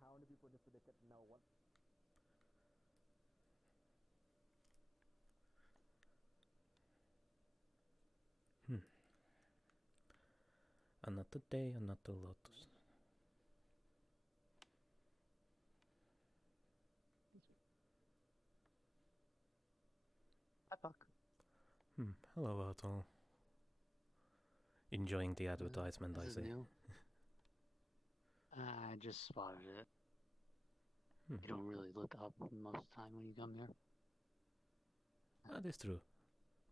how many people just predicted now what? Hmm. Another day, another Lotus. Hi, Puck. Hello, Otto. Enjoying the advertisement, This I is see. new. I just spotted it. You don't really look up most of the time when you come here. That is true.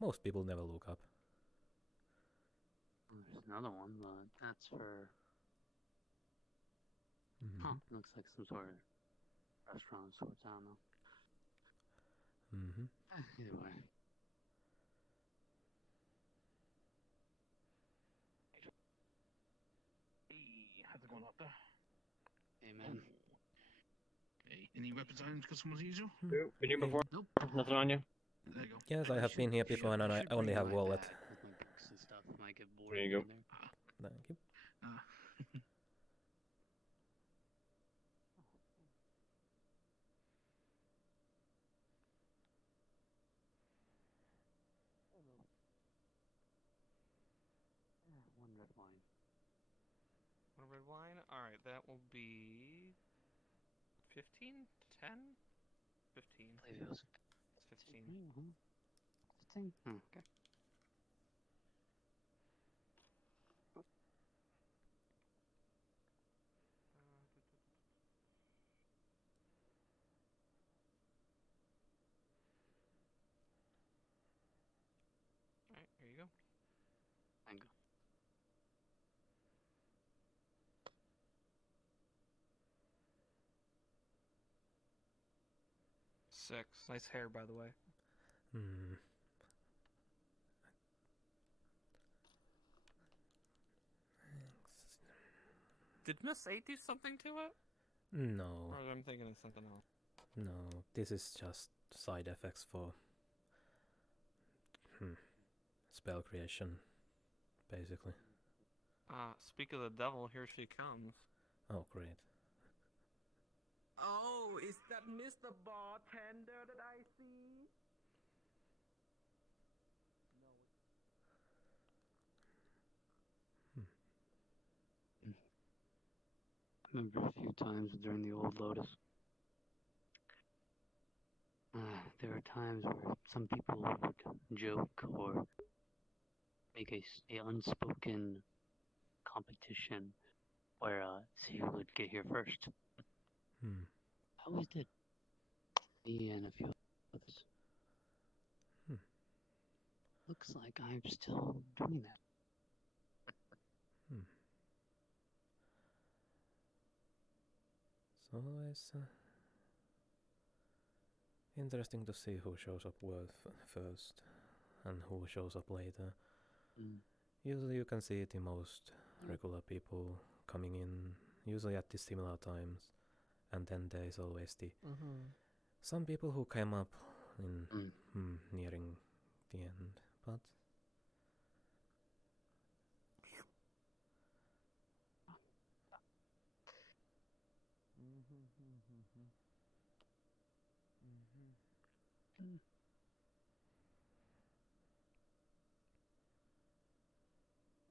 Most people never look up. There's another one, but that's for... Huh, looks like some sort of restaurant of sorts, I don't know. Either way. Hey, how's it going out there? Hey, man. Hey, any weapons items customers usual? Been here before? Nope. Nothing on you? There you go. Yes, I have been here before and I only have wallet. With my books and stuff. Might get bored. There you go. Thank you. One red wine. One red wine? Alright, that will be 15? 10? 15. I believe it was 15. 15? Okay. Alright, here you go. Thank you. Six. Nice hair, by the way. Did Miss A do something to it? No. Or I'm thinking of something else. No, this is just side effects for spell creation, basically. Speak of the devil, here she comes. Oh, great. Oh, is that Mr. Bartender that I see? I remember a few times during the old Lotus. There were times where some people would joke or make a unspoken competition where see who would get here first. I always did. Me and a few others. Looks like I'm still doing that. It's always interesting to see who shows up first and who shows up later. Usually you can see the most regular people coming in, usually at the similar times, and then there is always the some people who came up in nearing the end, but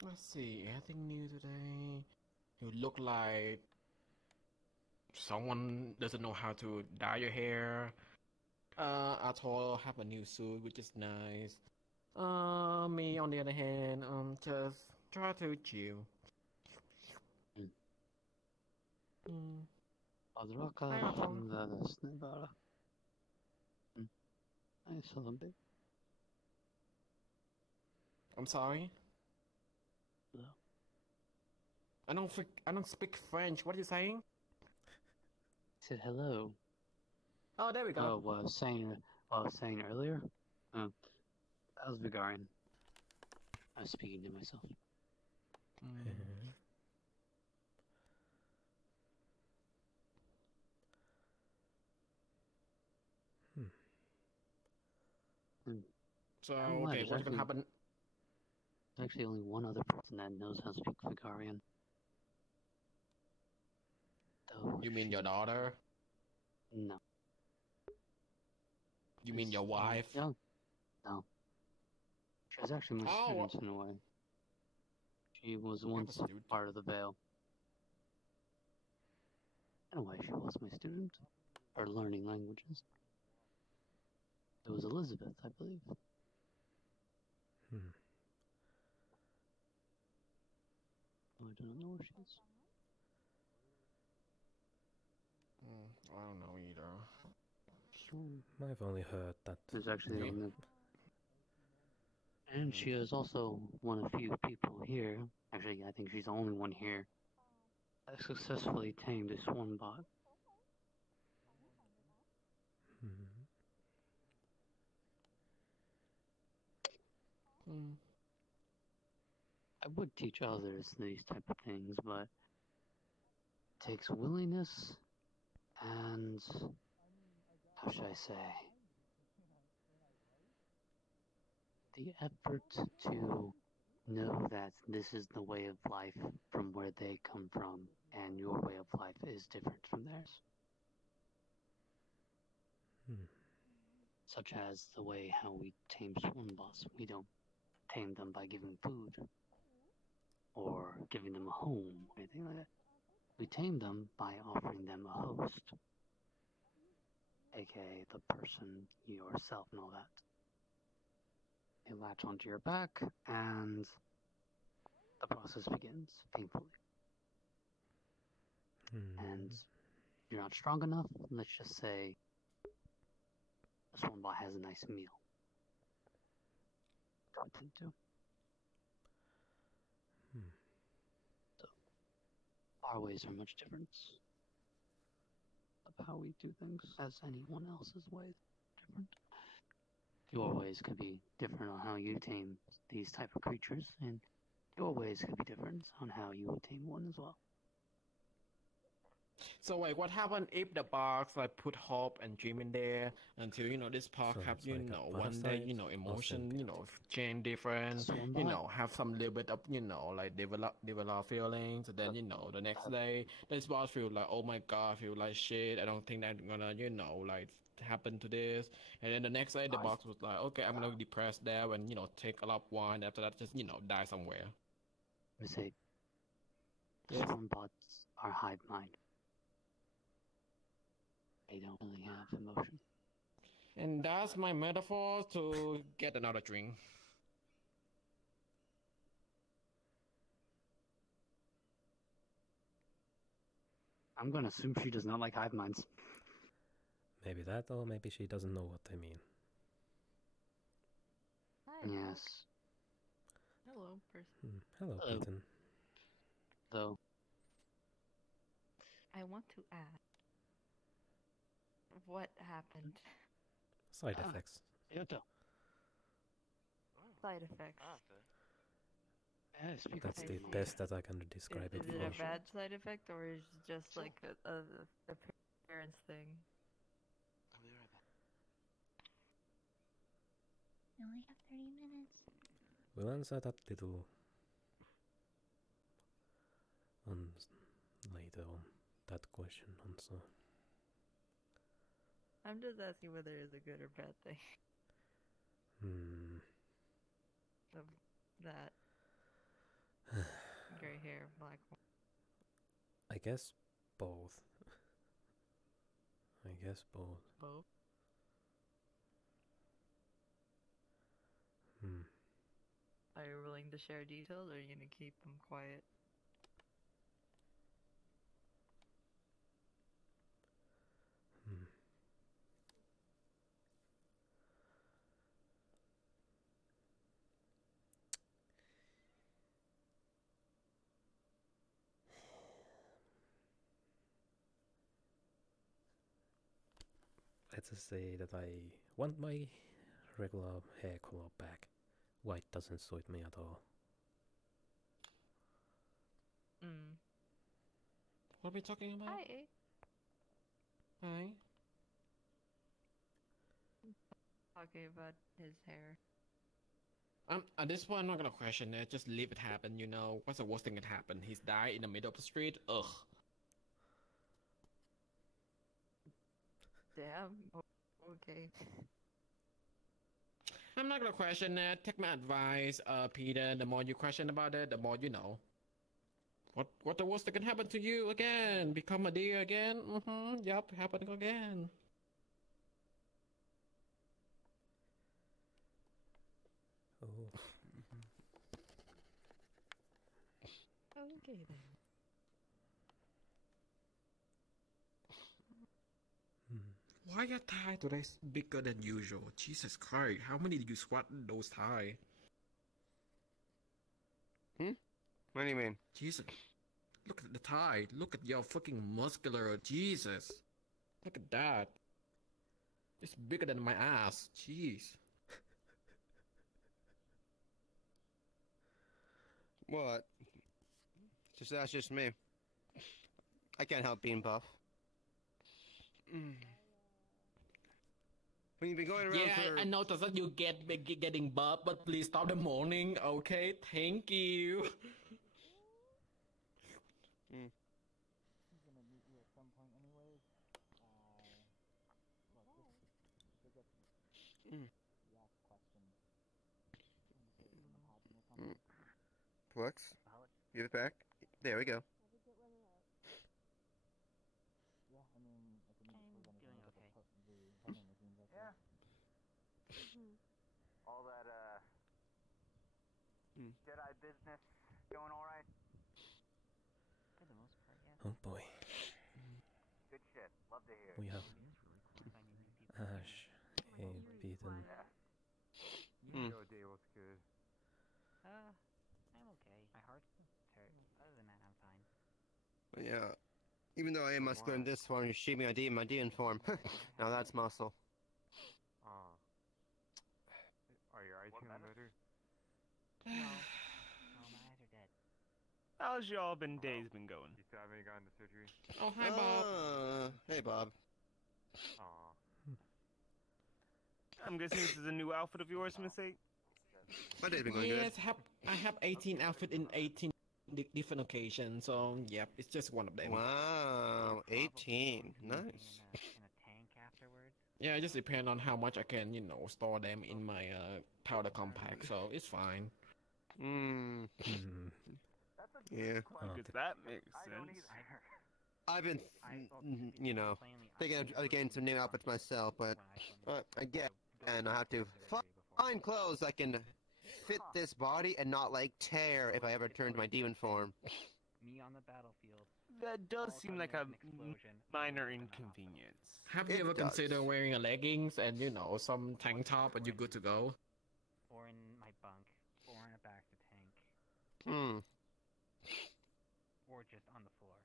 Let's see, anything new today? You look like someone doesn't know how to dye your hair. Atoll have a new suit, which is nice. Me on the other hand, just try to chill. I'm sorry. Hello. I don't speak French. What are you saying? I said hello. Oh, there we go. Oh, what I was saying earlier? That was Vigarian. I was speaking to myself. So, okay, what's gonna happen? There's actually only one other person that knows how to speak Vigarian. Though You mean your she's- daughter? No. You mean She's your wife? young. No. She was actually my Oh, student in a way. She was once student. part of the Veil. In a way, she was my student. For learning languages. It was Elizabeth, I believe. Hmm. I do not know where she is. I don't know either. I've only heard that. There's actually Yeah. only... And she is also one of few people here. Actually, I think she's the only one here that successfully tamed a swarm bot. Hmm. I would teach others these type of things, but it takes willingness and how should I say the effort to know that this is the way of life from where they come from, and your way of life is different from theirs. Hmm. Such as the way how we tame swarm bots. We don't tame them by giving food or giving them a home or anything like that. We tame them by offering them a host, aka the person, yourself, and all that. They latch onto your back, and the process begins painfully. And if you're not strong enough, let's just say this one bot has a nice meal to attend to. So, our ways are much different of how we do things, as anyone else's ways are different. Your ways could be different on how you tame these type of creatures, and your ways could be different on how you would tame one as well. So wait, what happened if the box like put hope and dream in there until this park So have it's like a one day parasite or emotion symbiote? change different Swarm bot? have some little bit of like develop feelings, and then the next day this boss feel like, oh my god, feel like shit, I don't think that's gonna like happen to this, and then the next day the box was like, okay, I'm gonna be depressed there and take a lot of wine, after that just die somewhere. Mistake. Yes. Swarm bots are hive mind. They don't really have emotion. And that's my metaphor to get another drink. I'm gonna assume she does not like hive minds. Maybe that, or maybe she doesn't know what I mean. Hi. Yes. Hello, person. Hello, Hello. Ethan. Though, I want to ask, what happened? Side Ah. effects. Side effects. yeah, speak That's with the me. best that I can describe Is it it for. a bad side effect, or is it just like a parents thing? I'll be right back. We only have 30 minutes. We'll answer that little on later on that question also. I'm just asking whether it's a good or bad thing. Of that gray hair, black one. I guess both. I guess both. Both. Are you willing to share details, or are you gonna keep them quiet? Let's just say that I want my regular hair color back. White doesn't suit me at all. What are we talking about? Hi. Hi. Talking about his hair. At this point, I'm not gonna question it. Just leave it happen. What's the worst thing that happened? He's died in the middle of the street. Ugh. Damn. Okay. I'm not gonna question that. Take my advice, Peter. The more you question about it, the more you know. What the worst that can happen to you again? Become a deer again? Yup, happening again. Oh. Okay then. Why your thigh today bigger than usual? Jesus Christ, how many did you squat those thigh? What do you mean? Jesus. Look at the thigh. Look at your fucking muscular. Jesus. Look at that. It's bigger than my ass. Jeez. What? That's just me. I can't help being buff. When you've been going around for... I noticed that you getting buff, but please stop the mourning, okay? Thank you. Flux? Give it back. There we go. All that, Jedi business going alright? For the most part, yeah. Oh boy. Good shit. Love to hear. We have Ash, Abe, Beaton. Your day was good. I'm okay. My heart's hurt. Other than that, I'm fine. But yeah. Even though I am muscular in this form, you shoot me in my demon form. Now that's muscle. Are your eyes feeling better? No. No, my eyes are dead. How's y'all days been going? You still haven't gotten the surgery? Oh, hi, Bob. Hey, Bob. Aw. I'm guessing this is a new outfit of yours, Miss 8? My day's been going good. Yes, I have 18 outfits in 18 different occasions, so yep, it's just one of them. Wow, 18. Nice. In a tank afterwards. Yeah, it just depends on how much I can, store them in my powder compact, so it's fine. Yeah. Because that makes sense. I've been, thinking of getting some new outfits myself, but again, I have to find clothes that can fit this body and not, tear if I ever turn to my demon form. Me on the battlefield. That does seem like a minor inconvenience. Have you ever considered wearing a leggings and, some tank top and you're good to go? Or in my bunk. Or in a back to tank. Or just on the floor.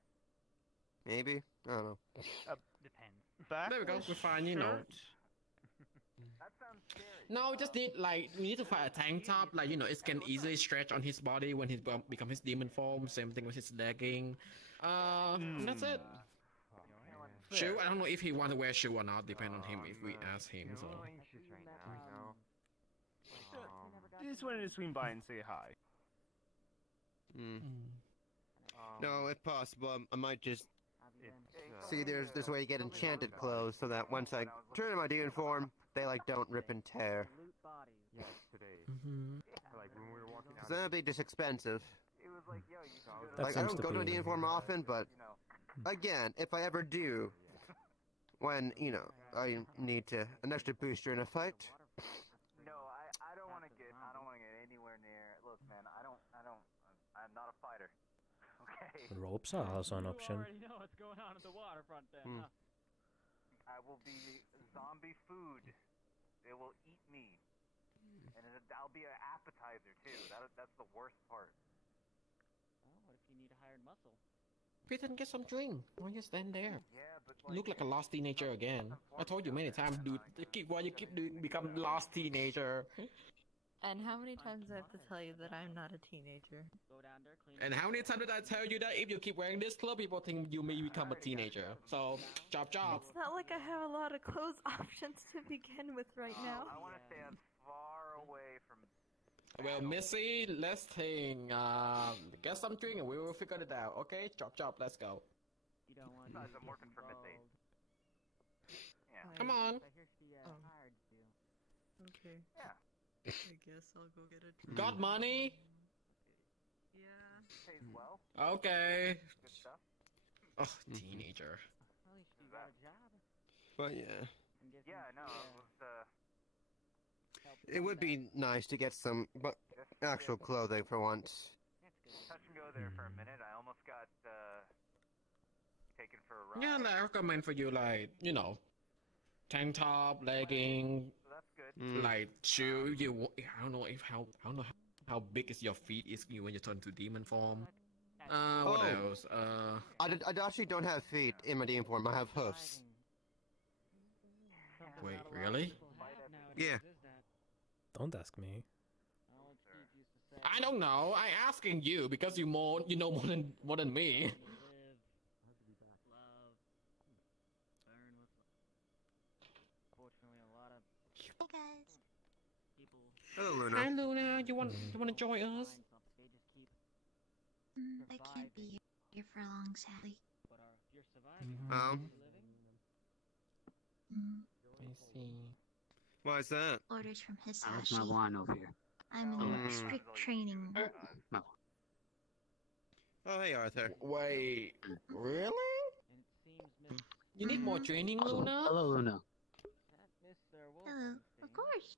Maybe? I don't know. Depends. There we go, we're fine, That sounds scary. No, we just need, we need to find a tank top, it can easily stretch on his body when he become his demon form, same thing with his legging. That's it. Shoe, I don't know if he want to wear shoe or not, depend on him if we ask him, so. Just wanted to swing by and say hi. No, if possible, I might just see there's this way to get enchanted clothes so that once I turn in my demon form, they don't rip and tear. Yes, today. Like when we were walking Cause then it'd be just expensive. It was like, yo, you can go I don't go to a demon form often, but again, if I ever do, when I need an extra booster in a fight. No, I don't want to get anywhere near. Look, man, I'm not a fighter. Okay. Ropes are also an option. You already know what's going on at the waterfront then, huh? I will be zombie food. They will eat me. And I'll be an appetizer, too. That's the worst part. Well, what if you need a hired muscle? Peter, get some drink. Why you stand there? Yeah, but Look like a lost teenager again. I told you many times, dude. Why you keep doing become lost teenager? And how many times do I have to tell you that I'm not a teenager? Go down there, clean And how many times did I tell you that if you keep wearing this clothes, people think you may become a teenager? So, chop chop. It's not like I have a lot of clothes options to begin with right now. I want to stay as far away from... Well, Missy, let's think. Get some drink and we will figure it out. Okay, chop chop, let's go. You don't want Besides, I'm working for Miss 8. Yeah. Come on. I hear she hired you. Okay. Yeah. I guess I'll go get a drink. Got money? Yeah. Pays well. Okay. Good stuff. Oh, teenager. At least she got a job. But yeah. I'm guessing Yeah, no, she, it was helped It would be nice to get some actual clothing for once. touch and go there for a minute. I almost got taken for a ride. Yeah, I recommend for you, like, you know, tank top, legging, So that's good. like shoe. I don't know how big is your feet is you when you turn to demon form. What else? I actually don't have feet in my demon form. I have hoofs. Wait, really? Yeah. Don't ask me. I don't know. I asking you because you know more than me. Hey guys. Hello, Luna. Hi, Luna. You want to join us? I can't be here for long, sadly. Oh. I see. Why is that? Orders from his How's my wine over here? I'm in strict training. No. Oh, hey, Arthur. Wait, really? You need more training, Luna? Hello, Luna. Hello. Of course.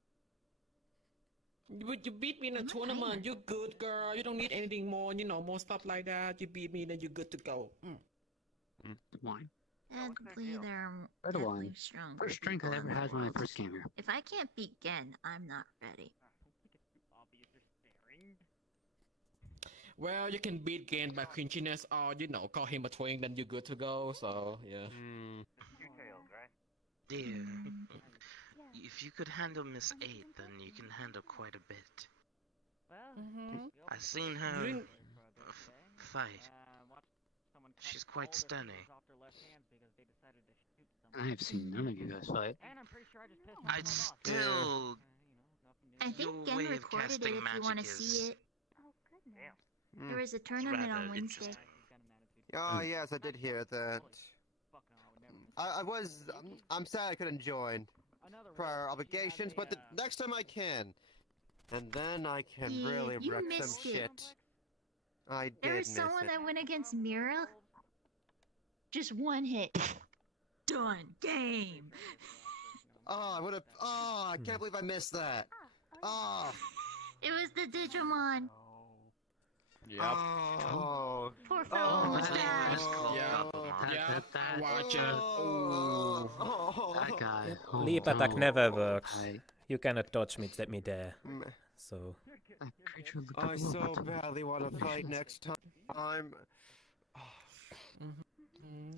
You beat me in a tournament. You're good, girl. You don't need anything more, more stuff like that. You beat me, then you're good to go. Wine. Sadly, they're Red definitely wine. strong. First drink I ever had when I first came here. If I can't beat Gen, I'm not ready. Well, you can beat Gain by quinchiness or, call him a twink, then you're good to go, so, yeah. Two-tailed, right? Dear, if you could handle Miss 8, then you can handle quite a bit. I seen her fight. She's quite stunning. I have seen none of you guys fight. I'd still... I think Your Gen way of recorded it casting if you want to magic see is- it. There was a tournament on Wednesday. Oh, yes, I did hear that. I'm sad I couldn't join prior obligations, but the next time I can. And then I can Yeah, really you wreck some missed it. shit. I did There was miss someone it. that went against Mira. Just one hit. Done. Game. Oh, I would have. Oh, I can't believe I missed that. Oh. It was the Digimon. Yep. Oh. Poor fellow almost died. Yeah. Watch it. Oh. That guy. Oh, Leap attack no. never works. I- You cannot dodge me there. So. That creature looked I like a so robot. badly want to fight next time.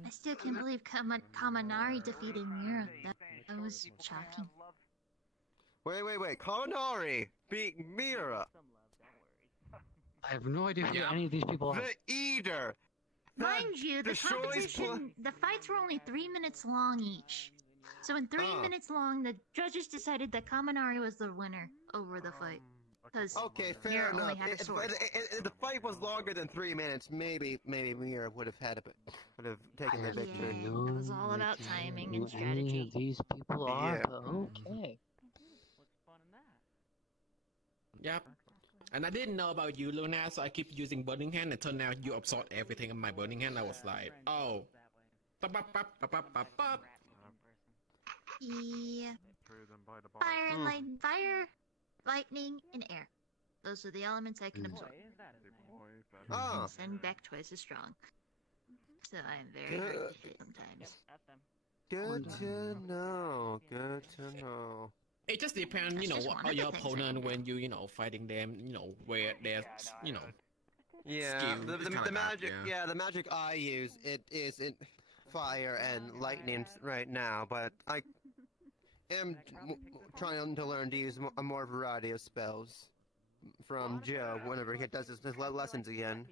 I still can't believe Kaminari defeated Mira. That was shocking. Wait. Kaminari beat Mira. I have no idea who any of these people are. The Eater. Mind you, the destroys competition, the fights were only 3 minutes long each. So in 3 minutes long, the judges decided that Kaminari was the winner over the fight. Because Okay, fair Mira only enough. had a sword. If the fight was longer than 3 minutes, maybe Mira would have taken the victory. Yeah, it was all about timing and Who any strategy. of these people are, Yeah. but okay. Yep. And I didn't know about you, Luna, so I keep using Burning Hand, and turned out you absorbed everything in my Burning Hand. I was like, oh. Yeah. Fire, lightning, and air. Those are the elements I can absorb. Oh. And send back twice as strong. So I am very hard to hit sometimes. Good to know. Good to know. It just depends, That's just what one are of your the things I opponent can when you, fighting them, where there's, Yeah, skill the is kinda that, magic. yeah. Yeah, the magic I use it is in fire and lightning right now, but I am trying to learn to use a more variety of spells from Joe whenever he does his lessons again.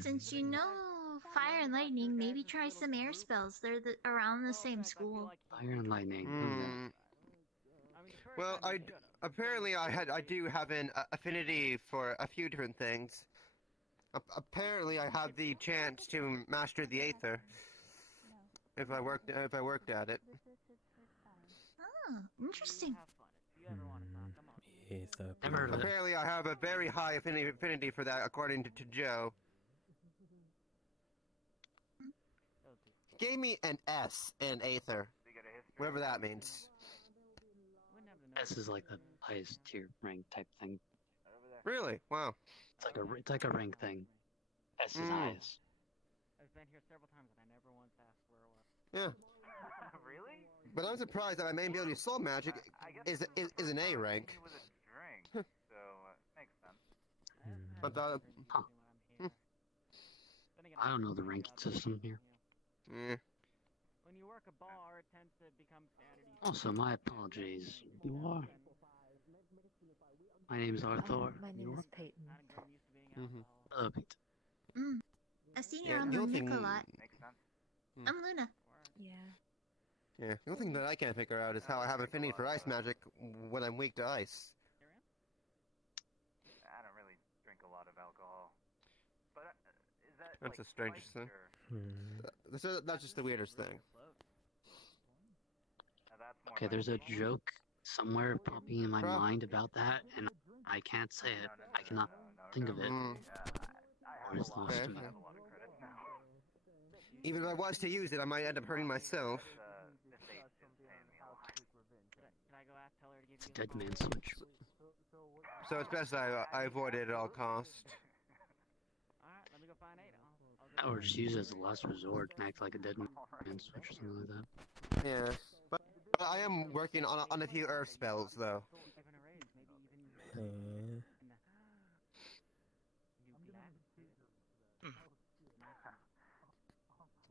Since you know fire and lightning, maybe try some air spells. They're around the same school. Fire and lightning. Well, apparently I do have an affinity for a few different things. Apparently I have the chance to master the Aether. if I worked at it. Oh, interesting. Ether. Never heard of it. Apparently, I have a very high affinity for that, according to Joe. Gave me an S in Aether, whatever that means. S is like the highest tier rank type thing. Really? Wow. It's like a rank thing. S is highest. I've been here several times and I never once asked where it was. Yeah. Really? But I'm surprised that my main ability, Soul Magic, is an A rank. With a drink, so makes sense. But the... I don't know the ranking system here. Mm. When you work a bar, it tends to become sanity. Also, my apologies. You are. My name is Arthur. My You name are? is Peyton. Hello, Pete. I've seen Yeah, you on the the only Nick a thing- lot. Makes sense. I'm Luna. Yeah. Yeah, the only thing that I can't figure out is how I have affinity for ice magic when I'm weak to ice. I don't really drink a lot of alcohol. But is that That's like the strangest spiked thing. or- That's just the weirdest thing. Now that's more Okay, my there's a thing. joke somewhere popping in my mind about that, and I can't say it. I cannot think of it. Mm. Or it's lost Okay. to me. I have a lot of credits now. Even if I was to use it, I might end up hurting myself. Miss 8 is paying me a lot. Can I go ask tell her to give It's a you dead man switch. So it's best I avoid it at all costs. Alright, let me go find Ada. Or just use it as a last resort and act like a dead man switch or something like that. Yeah, but I am working on a few earth spells though.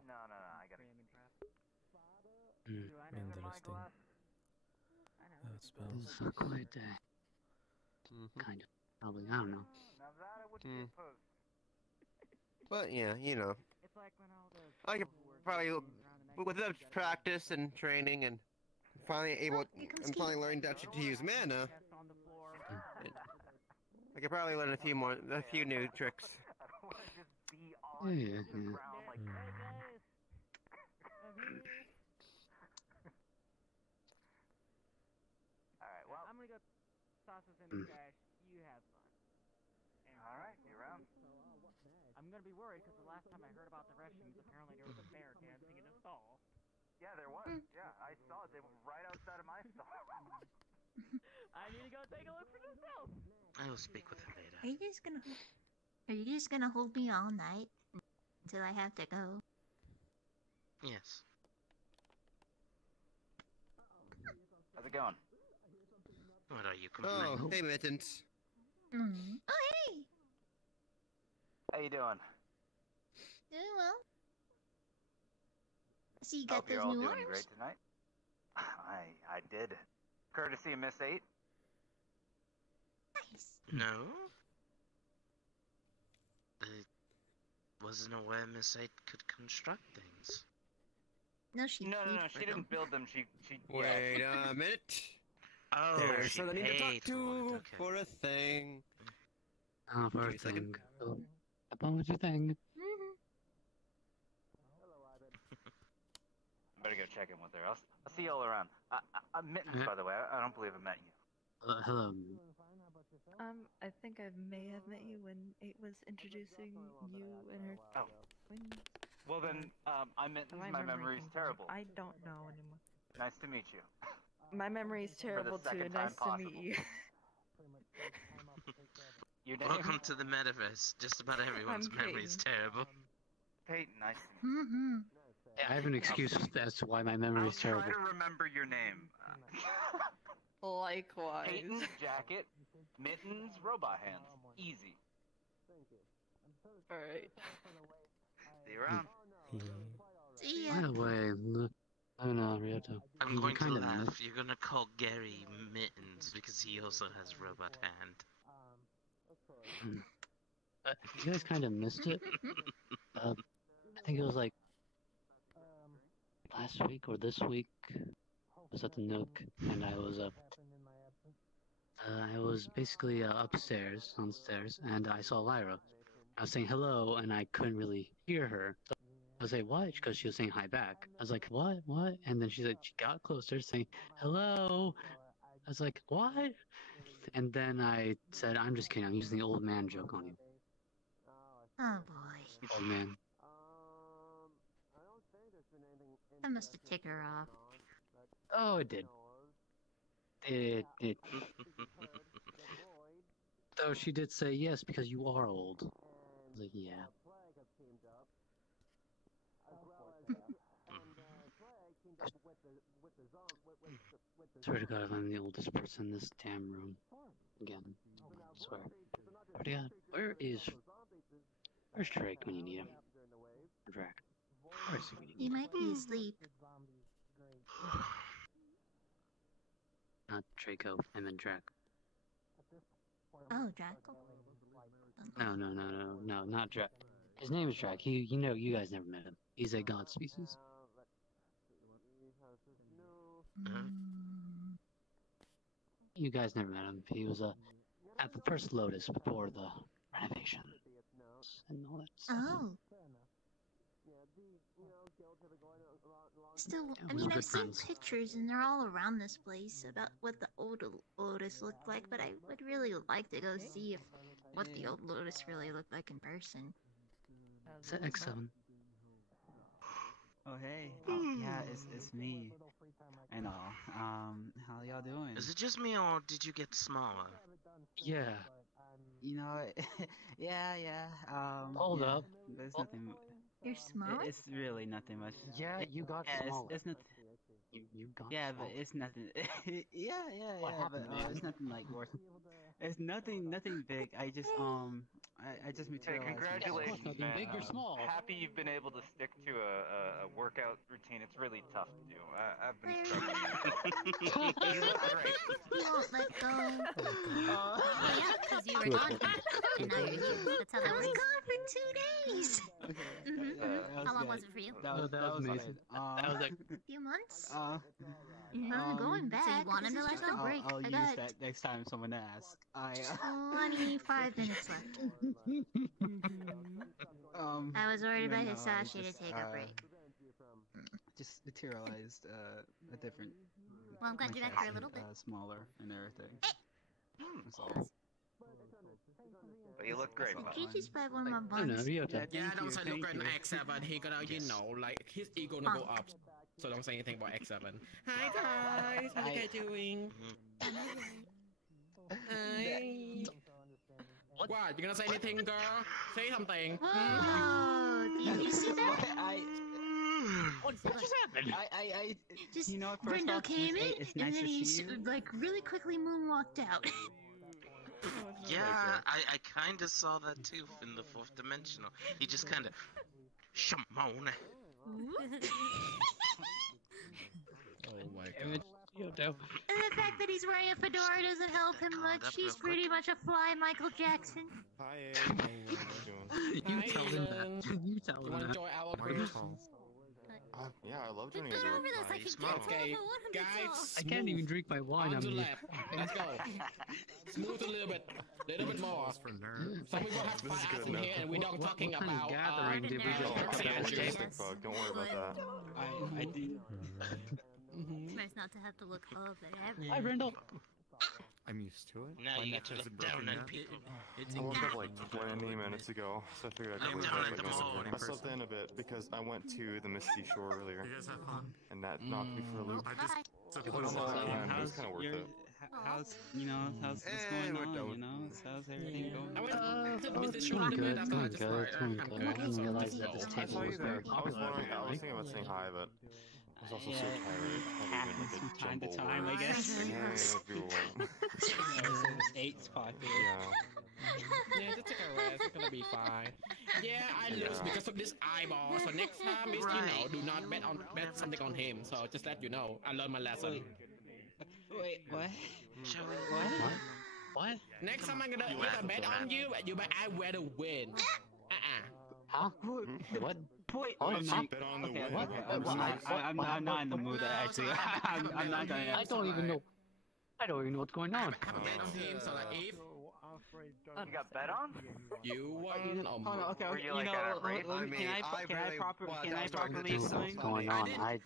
No, I gotta. Interesting. That spells. It's a quiet day. Kind of. Probably. I don't know. Now that I wouldn't be opposed. But yeah, you know, It's like when all those I could probably, with enough practice and training and I'm finally learning to use mana. I could probably learn a few new tricks. I don't want to just be on Yeah, the yeah. ground like. Alright, well. I'm gonna go toss this in the trash. You have fun. Alright, you're around. I'm gonna be worried because the last time I heard about the Russians, apparently there was a bear dancing in a stall. Yeah, there was. Yeah, I saw it. They were right outside of my stall. I need to go take a look for myself. I will speak with him later. Are you just gonna hold me all night until I have to go? Yes. How's it going? What are you Oh, complaining? hey Mittens. Oh, hey! How you doing? Doing well. I see you Hope got you're those all new doing arms. great tonight. I did. Courtesy of Miss 8. Nice. No. I wasn't aware Miss 8 could construct things. No, she No, paid she for didn't them. build them. She Wait a minute. Oh, There's she something I need to talk paid to for it, okay. for a thing. Oh, for a Wait a second. thing. Oh, about what you think? better go check in with her. I'll see you all around. Mittens, by the way. I don't believe I met you. Hello. I think I may have met you when 8 was introducing you and her Oh. twins. Well then, I'm Mittens. My memory's terrible. I don't know anymore. Nice to meet you. My memory's terrible too. second Nice time to meet you. Your name? Welcome to the Metaverse. Just about everyone's I'm memory is terrible. Peyton, nice to meet you. Mm-hmm. I have an excuse as to why my memory is I'll terrible. try to remember your name. Likewise. Peyton's jacket, Mittens, robot hands. Easy. Alright. See you around. See ya. By the way, look, I don't know, Ryoto. I'm You going to kinda laugh. miss- You're gonna call Gary Mittens because he also has robot hand. You guys kind of missed it. I think it was like last week or this week. I was at the Nook, and I was basically upstairs, on the stairs, and I saw Lyra. I was saying hello, and I couldn't really hear her. So was like, what? Because she was saying hi back. I was like, what? What? And then she got closer saying, hello. I was like, what? And then I said, I'm just kidding. I'm using the old man joke on you. Oh boy. Old man. That must have ticked her off. Oh, it did. It. Though she did say yes because you are old. I was like, yeah. Swear to God, if I'm the oldest person in this damn room. Again. I swear. But yeah, where's Drake when you need him? Or Drac? Where's he when you need He him? might be asleep. Not Draco, I meant Drac. Oh, Draco. No, not Drac. His name is Drac. You know, you guys never met him. He's a god species. You guys never met him. He was at the first Lotus before the renovation and all that stuff. Oh. Still, I we're mean, good I've seen friends. pictures and they're all around this place about what the old Lotus looked like, but I would really like to go see what the old Lotus really looked like in person. It's at X7. Oh hey, yeah, it's me. I know. How y'all doing? Is it just me or did you get smaller? Yeah. You know, yeah. Hold yeah, up. There's nothing. You're small? It's really nothing much. Yeah, you got smaller. It's not. You got Yeah, smaller. but it's nothing. yeah. What happened, But man? it's nothing like worth. It's nothing big. I just I just Hey, materialized. congratulations, nothing man. big or small. Happy you've been able to stick to a workout routine. It's really tough to do. I've been struggling. You look great. You won't let go. Well, yeah, because you were gone, and now you're here. That's how I that was works. gone for 2 days. How long was it for you? That was amazing. That was like. A few months. I'm going back. So you want him to let This is just go? a break. I'll I use got that next time someone asks. 25 minutes left. I was ordered by Hisashi to take a break. Just materialized a different. Well, I'm glad you're back for a little bit. Smaller and everything. So. But you look great, Did you just buy one of my I know, buns? you have to. Yeah, don't say look at X7. He gonna, you know, like his ego gonna go up. So don't say anything about X7. Hi guys, how you guys doing? Hi. What? You gonna say anything, girl? Say something. Whoa! Did you see that? What just happened? I Just you know, first Brendo off, came in, it's and nice then to he see you. like really quickly moonwalked out. Yeah, I kind of saw that too in the fourth dimensional. He just kind of, Shimon. Oh my god. And the fact that he's wearing a fedora doesn't help him much. He's pretty much a fly Michael Jackson. Hi, how you doing? You tell him that. You tell him that. Enjoy our cruise. Yeah, I love joining Get you. over this. I can get Okay, if I want him to guys, talk. I can't even drink my wine. on I'm the just... left. Let's go. Smooth a little bit more. Some people have This is fat good in enough. here, and we don't talking what kind of about gathering did we just Oh, talk yeah, about? it's just a bug. Don't worry about that. I did. It's nice not to have to look up at everything. Hi, Brindle. I'm used to it. Now My you neck get to hasn't look down broken at yet. people. I woke up like 20 minutes ago, so I figured I'd Look leave down that at the again. moon. I slept in a bit because I went to the Misty Shore earlier. You guys have fun? And that knocked me for a loop. I just Bye. took I a don't little know why I while. went, but it was kind of worth your- it. How's what's going on? You know, how's everything going? I went to Mr. It's Shore going a bit good, after I it's just going like, good, it's going good. I didn't realize that this I table saw was you very there. I was popular. thinking about saying hi, but I was also so Yeah, tired. Probably been a bit time to jumbled. time, I guess. Yeah, people won't. Eight's popular. yeah, just take a rest. It's gonna be fine. Yeah, I lose because of this eyeball. So next time is, you know, do not bet something on him. So just let you know, I learned my lesson. Wait, what? What? Next time I'm gonna bet on you, I will win. Huh? What? Wait, Oh, I'm you not. bet on the Okay, win. what? I'm not in the mood actually. I'm not gonna. I don't even know. I don't even know what's going on. I have a bet on him, so like You got bet on? You were okay, Were you like at a race? can I properly explain? What's going on? I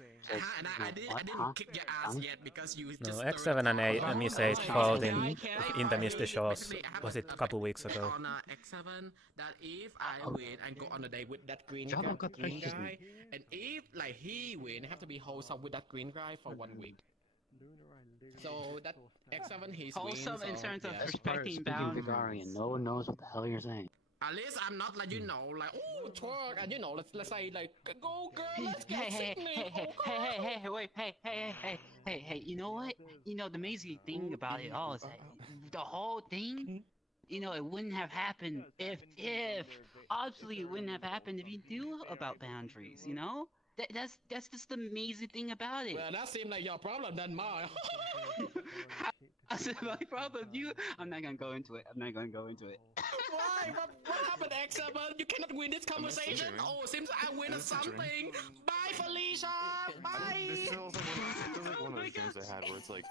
didn't kick your ass yet because you No, just X7 and Miss 8 followed in the Misty Shores, was it a couple weeks ago? on X7 that if I win and go on a date with that green guy, and if like he win, I have to be wholesome with that green guy for 1 week. So that X7 he's wholesome in terms of As far as respecting speaking boundaries. Bulgarian, no one knows what the hell you're saying. At least I'm not like like oh twerk and let's say like go girl, let's get Hey, you know what? You know, the amazing thing about it all is that the whole thing, it wouldn't have happened if obviously it wouldn't have happened if you knew about boundaries, That's just the amazing thing about it. Well, that seemed like your problem, not mine. I said my problem. I'm not gonna go into it. Why? What happened, X7? You cannot win this conversation. Oh, seems I win at something. Bye, Felicia. Bye. This feels like one of those games I had where it's like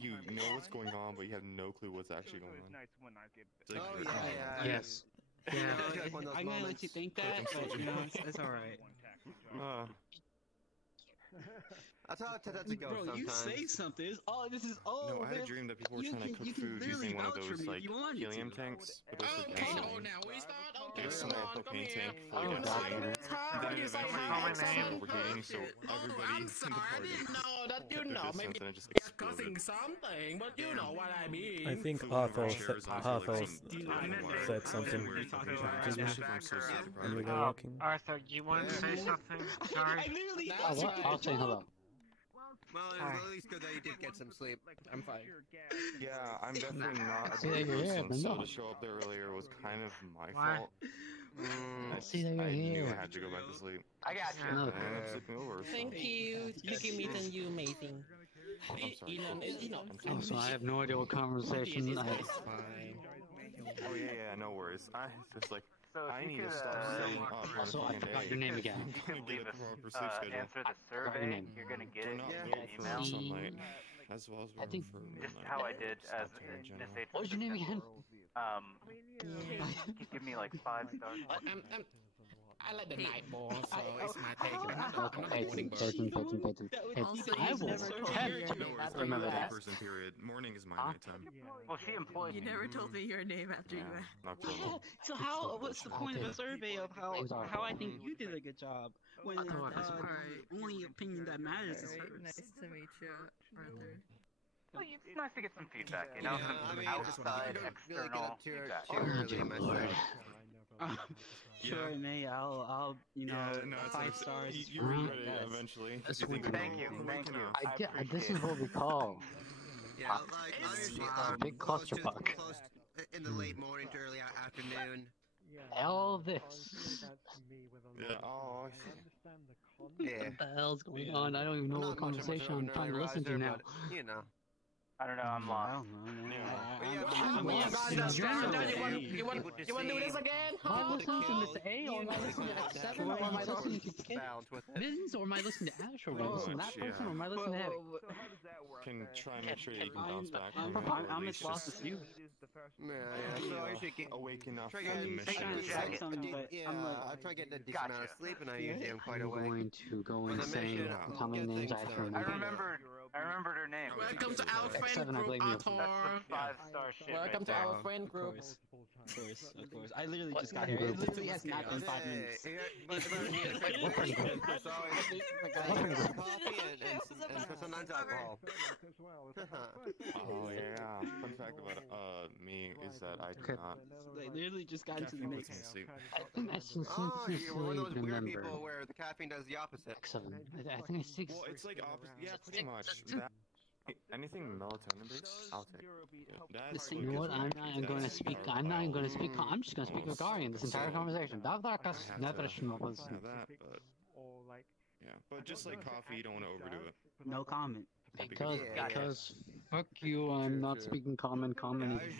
you know what's going on, but you have no clue what's actually going on. It's like, Yes. Yeah. I'm gonna let you think that, but it's all right. That's how it tends to go Bro, sometimes. you say something. No, I had a dream that people were trying to cook food using one of those like helium tanks. Now we start. Okay, It's come a on, come propane here. tank for gasoline. Then it eventually overheating, so everybody I'm sorry, I didn't know that maybe and it just discussing something, but you know what I mean. I think Arthur said something. And we go walking. Arthur, do you want to say something? Sorry. I'll say hello. Well, it was at least good that you did get some sleep. I'm fine. Yeah, I'm definitely not See that you're here, but so no. to show up there earlier was kind of my Why? fault. See that you're I knew here. I had to go back to sleep. I got you. No. And I ended up sleeping over. Thank you. You give me then you amazing. I'm sorry. Also, I have no idea what conversation I It's fine. Oh yeah, no worries. I just like So if I you need could, to stop staying up every Also, I fucking forgot day. your name again. you could leave us proper sleep schedule. answer the survey, you're gonna get it via email. Sunlight, as well as I think- for Just midnight. how I did as Stop tearing Miss general. H. What was your name again? Give me like 5 stars. I like the night ball, so it's my take. I'm not Hey, the morning bird. I will remember that. Person period. Morning is my nighttime. Well, she employed You me. never told me your name after you went. Nocturnal. So what's the point of a survey of how I think you did a good job when only opinion that matters is hers? Nice to meet you, Arthur. Well, it's nice to get some feedback, some I mean, outside, really get external up too feedback. early myself. Sure, May. I'll no, 5 stars. You regret it eventually. Thank you. This is what we call Yeah, like honestly, big clusterfuck. close in the late morning to early afternoon. All this. Yeah. Oh. Yeah. What the hell's going on? I don't even know what conversation I'm trying to listen to now. But, you know. I don't know, I'm lost. You want to do this again? Am I listening to Mr. A or am I listening to X7 or am I listening to Mittens or am I listening to Ash or am I listening to that person or am I listening to Heavy? Can try and make sure you can bounce back. I'm as lost as you. Yeah, so I usually get awake enough try for the mission. I try to get a decent amount of sleep and I usually am quite I'm awake. going to go insane with how many names I throw in. I remembered her name. Welcome to our friend X7, I group, blame you. That's the 5-star shit. Welcome to our friend group. Of course. I literally just got here. It literally has not been 5 minutes. Coffee and sometimes alcohol. Oh yeah. Fun fact about me is that I do not. They literally just got into the Caffeine mix. puts me to sleep. I think I sincerely You're one of those weird remember. people where the caffeine does the opposite. X7. I think I 6. Well, it's like opposite. Yeah, pretty much. Anything melatonin based, I'll take. Listen, you know what? I'm not even going to speak. I'm not even going to speak. I'm just going to speak Bulgarian this entire conversation. Have that, but yeah, but just like coffee, you don't want to overdo it. No comment. Because fuck you, I'm not speaking common is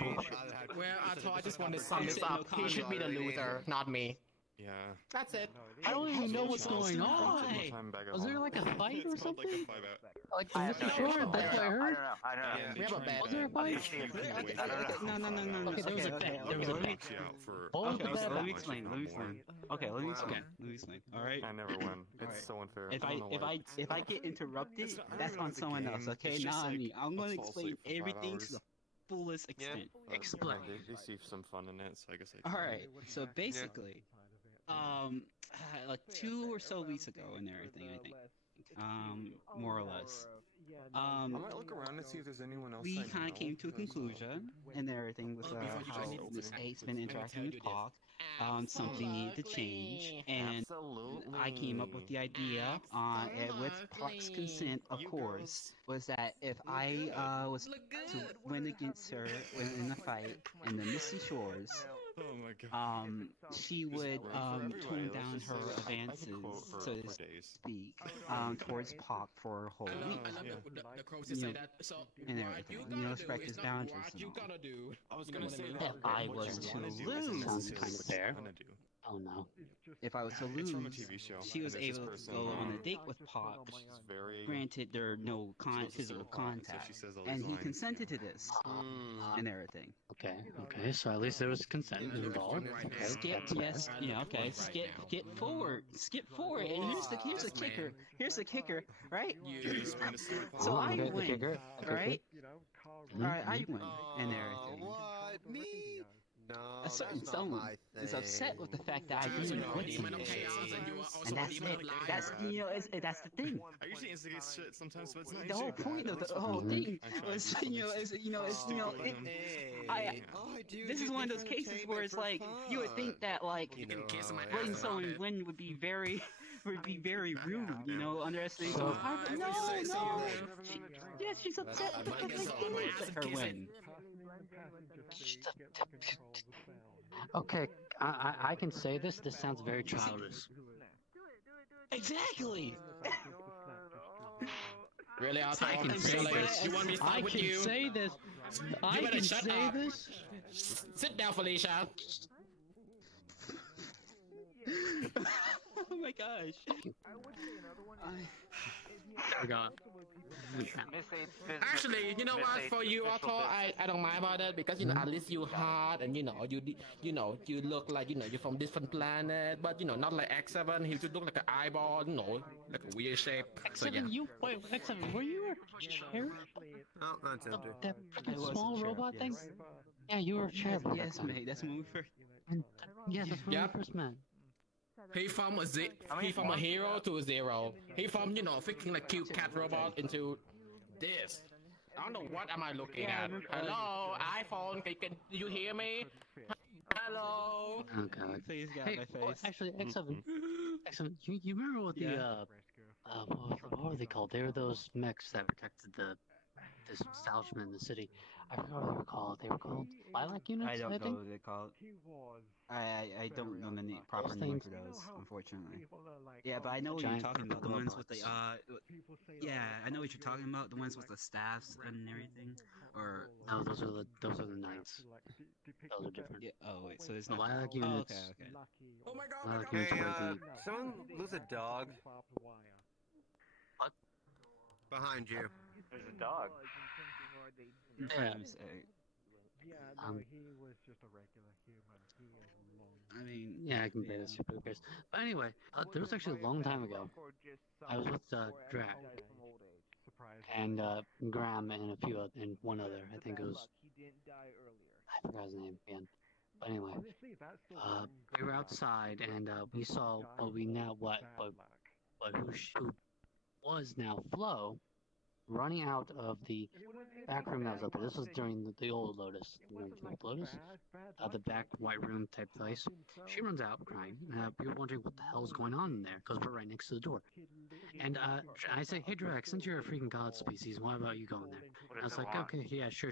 bullshit. Well, I just want to sum this up. He should be the loser, not me. Yeah. That's it. I don't even know what's going One on. time back at Was there home. like a fight or It's called, like, something? a 5-out. Like I Mr. don't Short? know. That's what I heard. I don't know. Yeah, We have a they bad. Was there a fight? I don't know. No. Okay, There was a okay, there was a okay. Box you out for Okay, less so than let me much, explain. if Let me not more. explain. Okay, let me explain. Let me explain. All right. I never win. It's Alright. so unfair. If I I don't know why. if I get interrupted, It's not- I that's don't know on it's a someone else. game. Okay, It's just not on like, me. I'm gonna let's fall explain asleep for 5 everything to hours. the fullest extent. But, Explain. They see some fun in it, so I guess I All try. right. So basically, like 2 or so weeks ago and everything, I think, more or less. I might look around and see if there's anyone else. We I kind know, of came to a because, conclusion and everything with how Miss Eight's been interacting with Pac. Something needed to change, and I came up with the idea, with Pac's consent, of course, was that if I was to win against her in a fight in the Misty Shores, oh my god. she would tone down her advances, so to speak, towards Pac for a whole week. And everything, respect his boundaries and all. I was gonna say If I was to lose, sounds kind of fair. Oh no. If I was to It's from a lose, TV show, she was and there's able this to person, go on a date with Pac. very. Granted, there are no supposed to physical sit quiet, so contact, she says all and these he lines. consented to this and everything. Okay, so at least there was consent involved. Okay, Skip, that's fair. okay. Skip forward, and here's the kicker. Here's the kicker, right? So I Okay, the win, kicker. Okay, right? Mhm, Alright, I mhm. win and everything. What? Me? No, A certain that's not someone my is thing. upset with the fact that I didn't win. And that's it. That's that's the thing. I usually instigate shit sometimes, but it's not The whole point of the whole thing was, this is one of those cases where it's like you would think that like letting someone win would be very rude, underestimating someone's heart. But no. Yes, she's upset because they didn't let her win. Okay, I can say this. This sounds very childish. Exactly. Really, I can say this. You want me to I fight with can you? say this. I You better can shut say up. this. Sit down, Felicia. Oh my gosh. There we go. Actually, you know what? For you, Otto, I don't mind about that because at least you hard and you look like you're from different planet, but not like X7. He should look like an eyeball, like a weird shape. So yeah. Wait, X7, were you a chair? Oh, that's empty. That freaking small robot thing? Yeah, you were a chair. Yes, mate. That's when we first. Yeah, that's when we first met. He from a hero to a zero. He from freaking like cute cat robot into this. I don't know what am I looking at. Hello, iPhone. Can you hear me? Hello. Oh god. Please get Hey, my well, face. actually, X7, you remember what the what were they called? They were those mechs that protected this establishment in the city. I forgot what they were called. They were called Lilac units, I don't know think. what they call it. I don't know the proper name for those, unfortunately. Yeah, but I know what you're Giant talking about. The purple ones with the robots. yeah, I know what you're talking about. The ones with the staffs and everything. Or No, those are the knights. Those are different. yeah. Oh wait, so there's The not lilac Oh, units. okay. Oh my god. Lilac Hey, units were someone lose a dog What? behind you. There's a dog. Yeah. He was just a regular human. He is long. I mean, Yeah, I can pay this. Who cares? But anyway, there was actually a long time ago. I was with Drac and Graham and and one other. I think it was. I forgot his name again. But anyway, we were outside and we saw but who was now Flo running out of the back room that was up there. This was during the old Lotus. Lotus? The back white room type place. She runs out crying. We were wondering what the hell's going on in there because we're right next to the door. And I say, hey Drax, since you're a freaking god species, why about you going there? And I was like, okay, yeah, sure.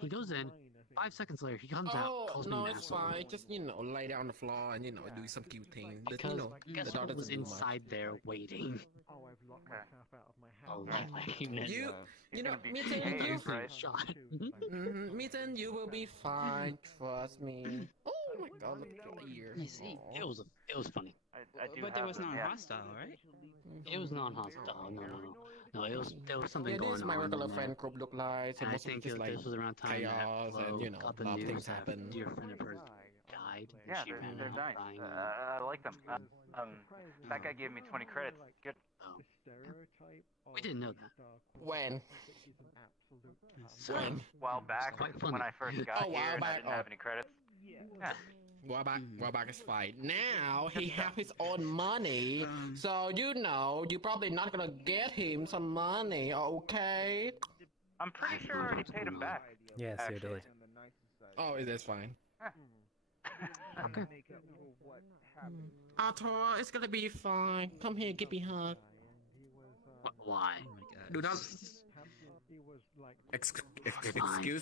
He goes in. 5 seconds later, he comes out, calls me no, an it's asshole. fine. Just lay down on the floor and do some cute thing. Because guess the what daughter was doesn't do much. inside there waiting? Oh, I've locked myself out of my Oh, house. like unit. Mitten, you will be fine. Trust me. Oh, Oh my god, look at the ears. I see. It was funny. I do But there have was them, yeah. non-hostile, right? It was non-hostile. No. There was something Yeah, going this on. my regular in there. friend group look like. So And I most of it think just like this was around time chaos that and, you know, got the a lot of news things that happen. a dear friend of hers died. and Yeah, she they're ran out nice. crying. I like them. That guy gave me 20 credits. Good. We didn't know that. When? So, When? A while back, quite funny. when I first got Oh, here while and I back, didn't have any credits. Yeah. Wabak is fine. Now he have his own money, so you know you're probably not gonna get him some money, okay? I'm pretty sure I already paid him back. Yes, you actually. did. Oh, it is fine. Okay. Arthur, it's gonna be fine. Come here, give me a hug. Why? Do not. Excuse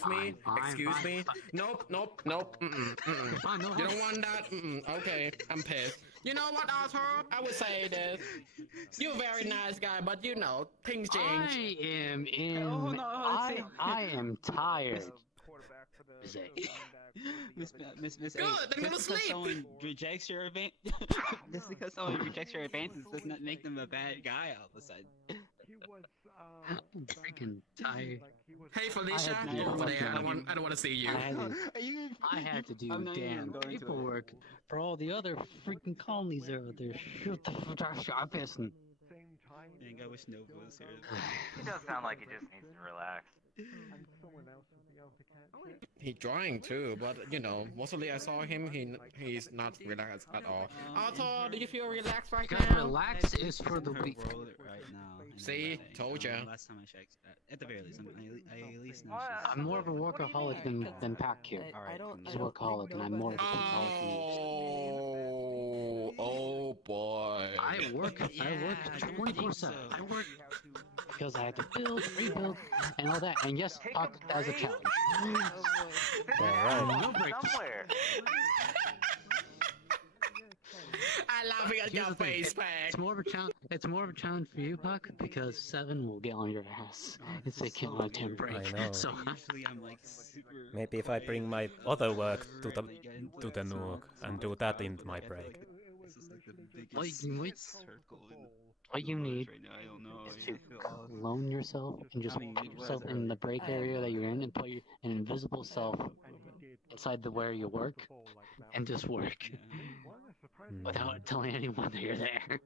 me? Excuse me? Nope. Mm-mm. You don't want that? Okay, I'm pissed. You know what, Arthur? I would say this. You're a very nice guy, but you know, things change. I am in. I am tired. Miss Good, then go to sleep. Someone rejects your advance. Just because someone rejects your advances does not make them a bad guy all of a sudden. I'm freaking tired. Hey Felicia, over there. I don't want to see you. I had to do damn paperwork for all the other freaking colonies out there. Shoot the fuck I'm pissing. Dang, I wish Nova was here. He does sound like he just needs to relax. He's drawing too, but you know, mostly I saw him. He's not relaxed at all. Arthur, do you feel relaxed right now? Relax is for the weak. Right now. See, told ya. Last time I checked, at the very least, I at least know. I'm more of a workaholic than Pack here. He's a workaholic, and I'm more of a workaholic than you. Oh boy. I work 24/7. I work because I have to build, rebuild, and all that. And yes, Puck as a challenge. Alright. No break. Somewhere. I love it at your face, Pack. It's more of a challenge. It's more of a challenge for you, Puck, because 7 will get on your ass if they can't let him break. I know. So Usually I'm like super. Maybe if I bring my other work to the Nook and do that in my break. This is like the biggest circle in what you need right now. I don't know. is to clone yourself and just put yourself in the break area that you're in and put an invisible self inside where you work and just work without telling anyone that you're there.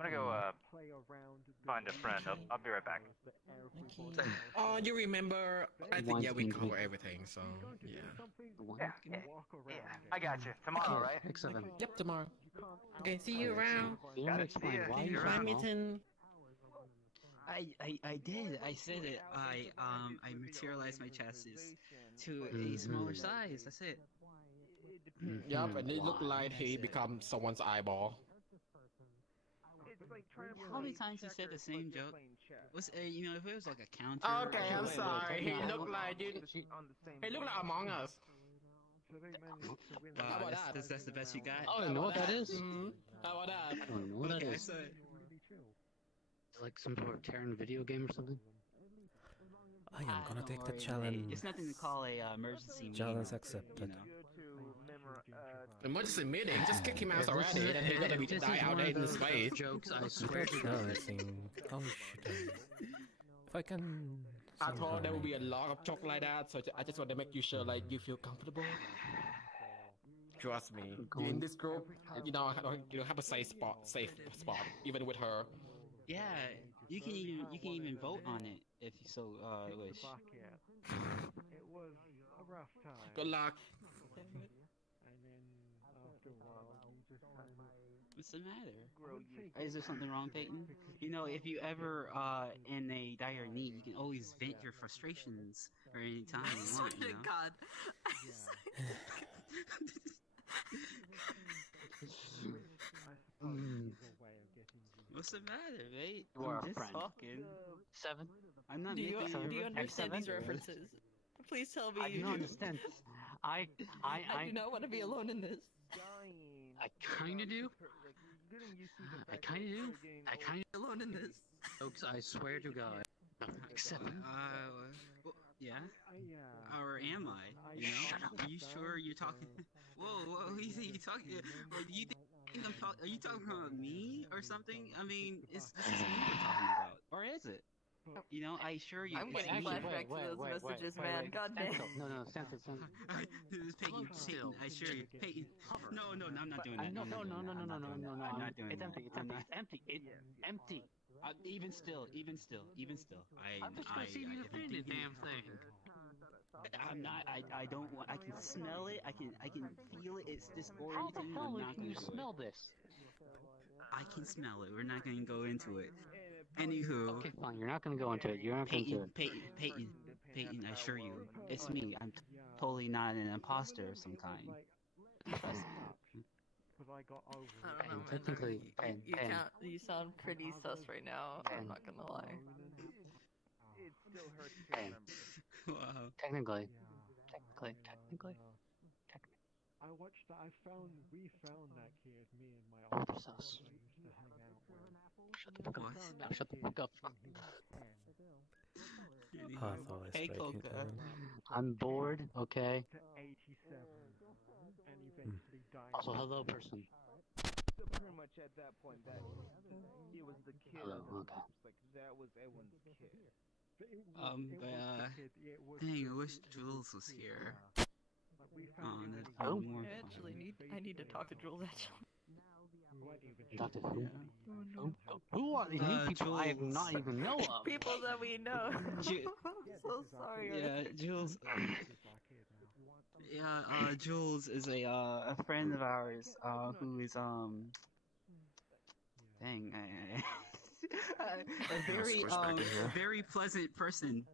I'm gonna go find a friend. I'll be right back. Oh, you remember? I think we cover everything. So Yeah. I got you. Tomorrow, right? Yep, tomorrow. Okay, see you around. Gotta see ya. See you around, Mitten. I did. I said it. I materialized my chassis to a smaller size. That's it. Yep, and it looked like he become someone's eyeball. How many times you said the same joke? Was you know, if it was like a counter. Okay, I'm sorry. He looked like you. He looked like Among Us. That's the best you got. Oh, you know what that is? How about that? I don't know what that is. It's like some sort of Terran video game or something. I am gonna take the challenge. It's nothing to call a emergency meeting. Challenge accepted. Emergency meeting? Just kick him out already, and he's gonna be die out there in space. Jokes, I swear to Challenging. How should I? If I can. I thought there would be a lot of joke like that, so I just want to make you sure, like, you feel comfortable. Trust me, in this group, you know, you have a safe spot, even with her. Yeah, you can even vote on it if you so wish. It was a rough time. Good luck. What's the matter? Is there something wrong, Peyton? You know, if you ever in a dire need, you can always vent your frustrations or any time you want. You know? God. What's the matter, mate? You are I'm a just friend. talking. 7. I'm not. Do you making understand these references? Please tell me I you do not understand. I do not want to be alone in this. I kinda do. I kinda do. I kinda alone in this. Folks, I swear to God. 7. Yeah? Or am I? You know? Shut up. Are you sure you're talking? Whoa, who you think you're talking? Or do you think I'm talking? Are you talking about me or something? I mean, this is me we're talking about, or is it? You know, I assure you. I'm it's getting me. flashbacks to those messages, man. God damn. No, stand still. This is Peyton. Peyton, I assure you. Peyton. No, I'm not doing that. No, I'm not doing It's that. empty. It's empty. It's empty. Even still. I'm just gonna see you defend the damn thing. I'm not. I don't want. I can smell it. I can feel it. It's disorienting. How the hell I'm not can you gonna do smell it. this? I can smell it. We're not going to go into it. Anywho. Okay, fine. You're not gonna go into it. You're not going to. Peyton. I assure you, it's me. I'm totally not an imposter of some kind. I don't know, man. Technically, You sound pretty sus right now. I'm not gonna lie. It still hurts to remember. Wow. Technically. I watched that. We found that kid, me and my older sister used to hang out with. Shut the fuck up. No, shut the fuck up. It's Hey, breaking Coca. down. I'm bored, okay? To 87, and eventually died. Also, hello, person. So pretty much at that point, that it was the kid. Hello, of the okay. groups, like that was everyone's kid. Dang, I wish Jules was here. That'd be more I need to talk to Jules actually. Talk to who? Who are these new people I have not even know of? People that we know. I'm so sorry. Yeah, Jules. Yeah, Jules is a friend of ours who is dang, a very pleasant person.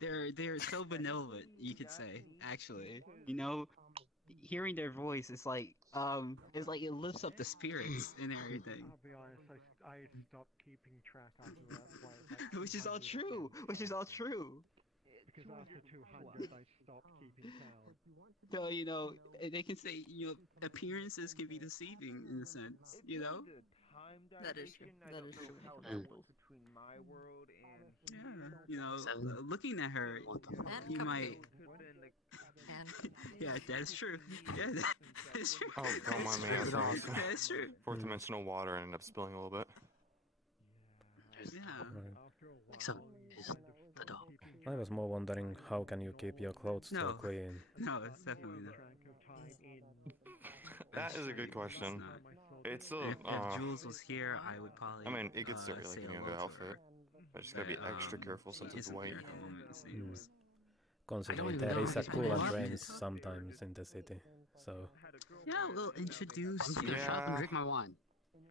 They're so benevolent, you could say. Actually, you know, hearing their voice is like it lifts up the spirits and everything. I'll be honest, I stopped keeping track after that. Which is all true. Because after 200, I stopped keeping count. So, you know, they can say, you know, appearances can be deceiving in a sense, you know? That is true. That is true. Between my world and yeah, you know, looking at her, you might. Yeah, that's true. Yeah, that is true. Oh, come on, man. That's true. Fourth dimensional water ended up spilling a little bit. Yeah. So, is the dog. I was more wondering how can you keep your clothes so clean? No, it's definitely not. That is a good question. It's still. If Jules was here, I would probably. I mean, it could still like any other outfit. I just gotta be extra careful since it's white. Considering there is a coolant range sometimes in the city, so. Yeah, we'll introduce I'm you. gonna shop and drink my wine.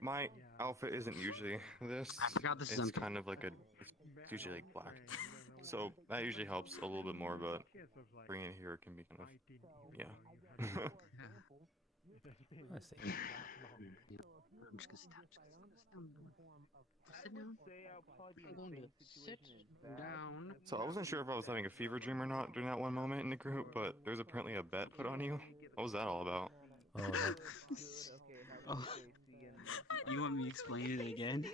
My outfit isn't usually this. I forgot this is It's empty. kind of like it's usually like black. So that usually helps a little bit more, but bringing it here can be kind of, yeah. I see. I'm just gonna sit down. Sit down. I'm going to sit down. So I wasn't sure if I was having a fever dream or not during that one moment in the group, but there's apparently a bet put on you. What was that all about? Oh, Oh. You want me to explain it again?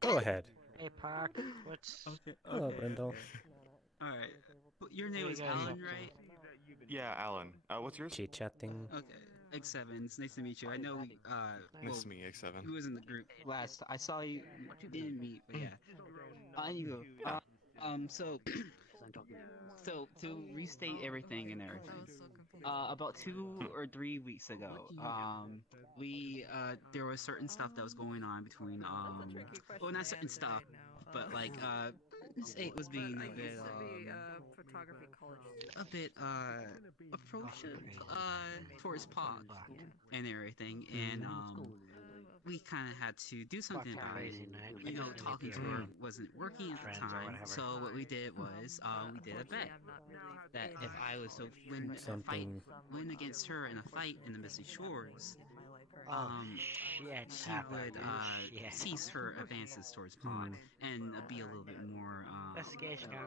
Go ahead. Hey, Park. What's... Okay. Hello, Brindle. Alright. Your name is Alan, right? Yeah, Alan. What's yours? Chit-chatting. Okay. X7, it's nice to meet you. I know, Nice to meet you, X7. Who was in the group last? I saw you didn't meet, but yeah. Anywho, so to restate everything and everything, about 2 or 3 weeks ago, there was certain stuff that was going on between, well, not certain stuff, but like, Miss 8 was being a bit, photography college. a bit, approachive, towards Pog and everything, and, we kind of had to do something about it. You know, talking to her wasn't working at the time, so what we did was, we did a bet that if I was to win against her in a fight in the Misty Shores, she would cease her advances towards Pod and be a little bit more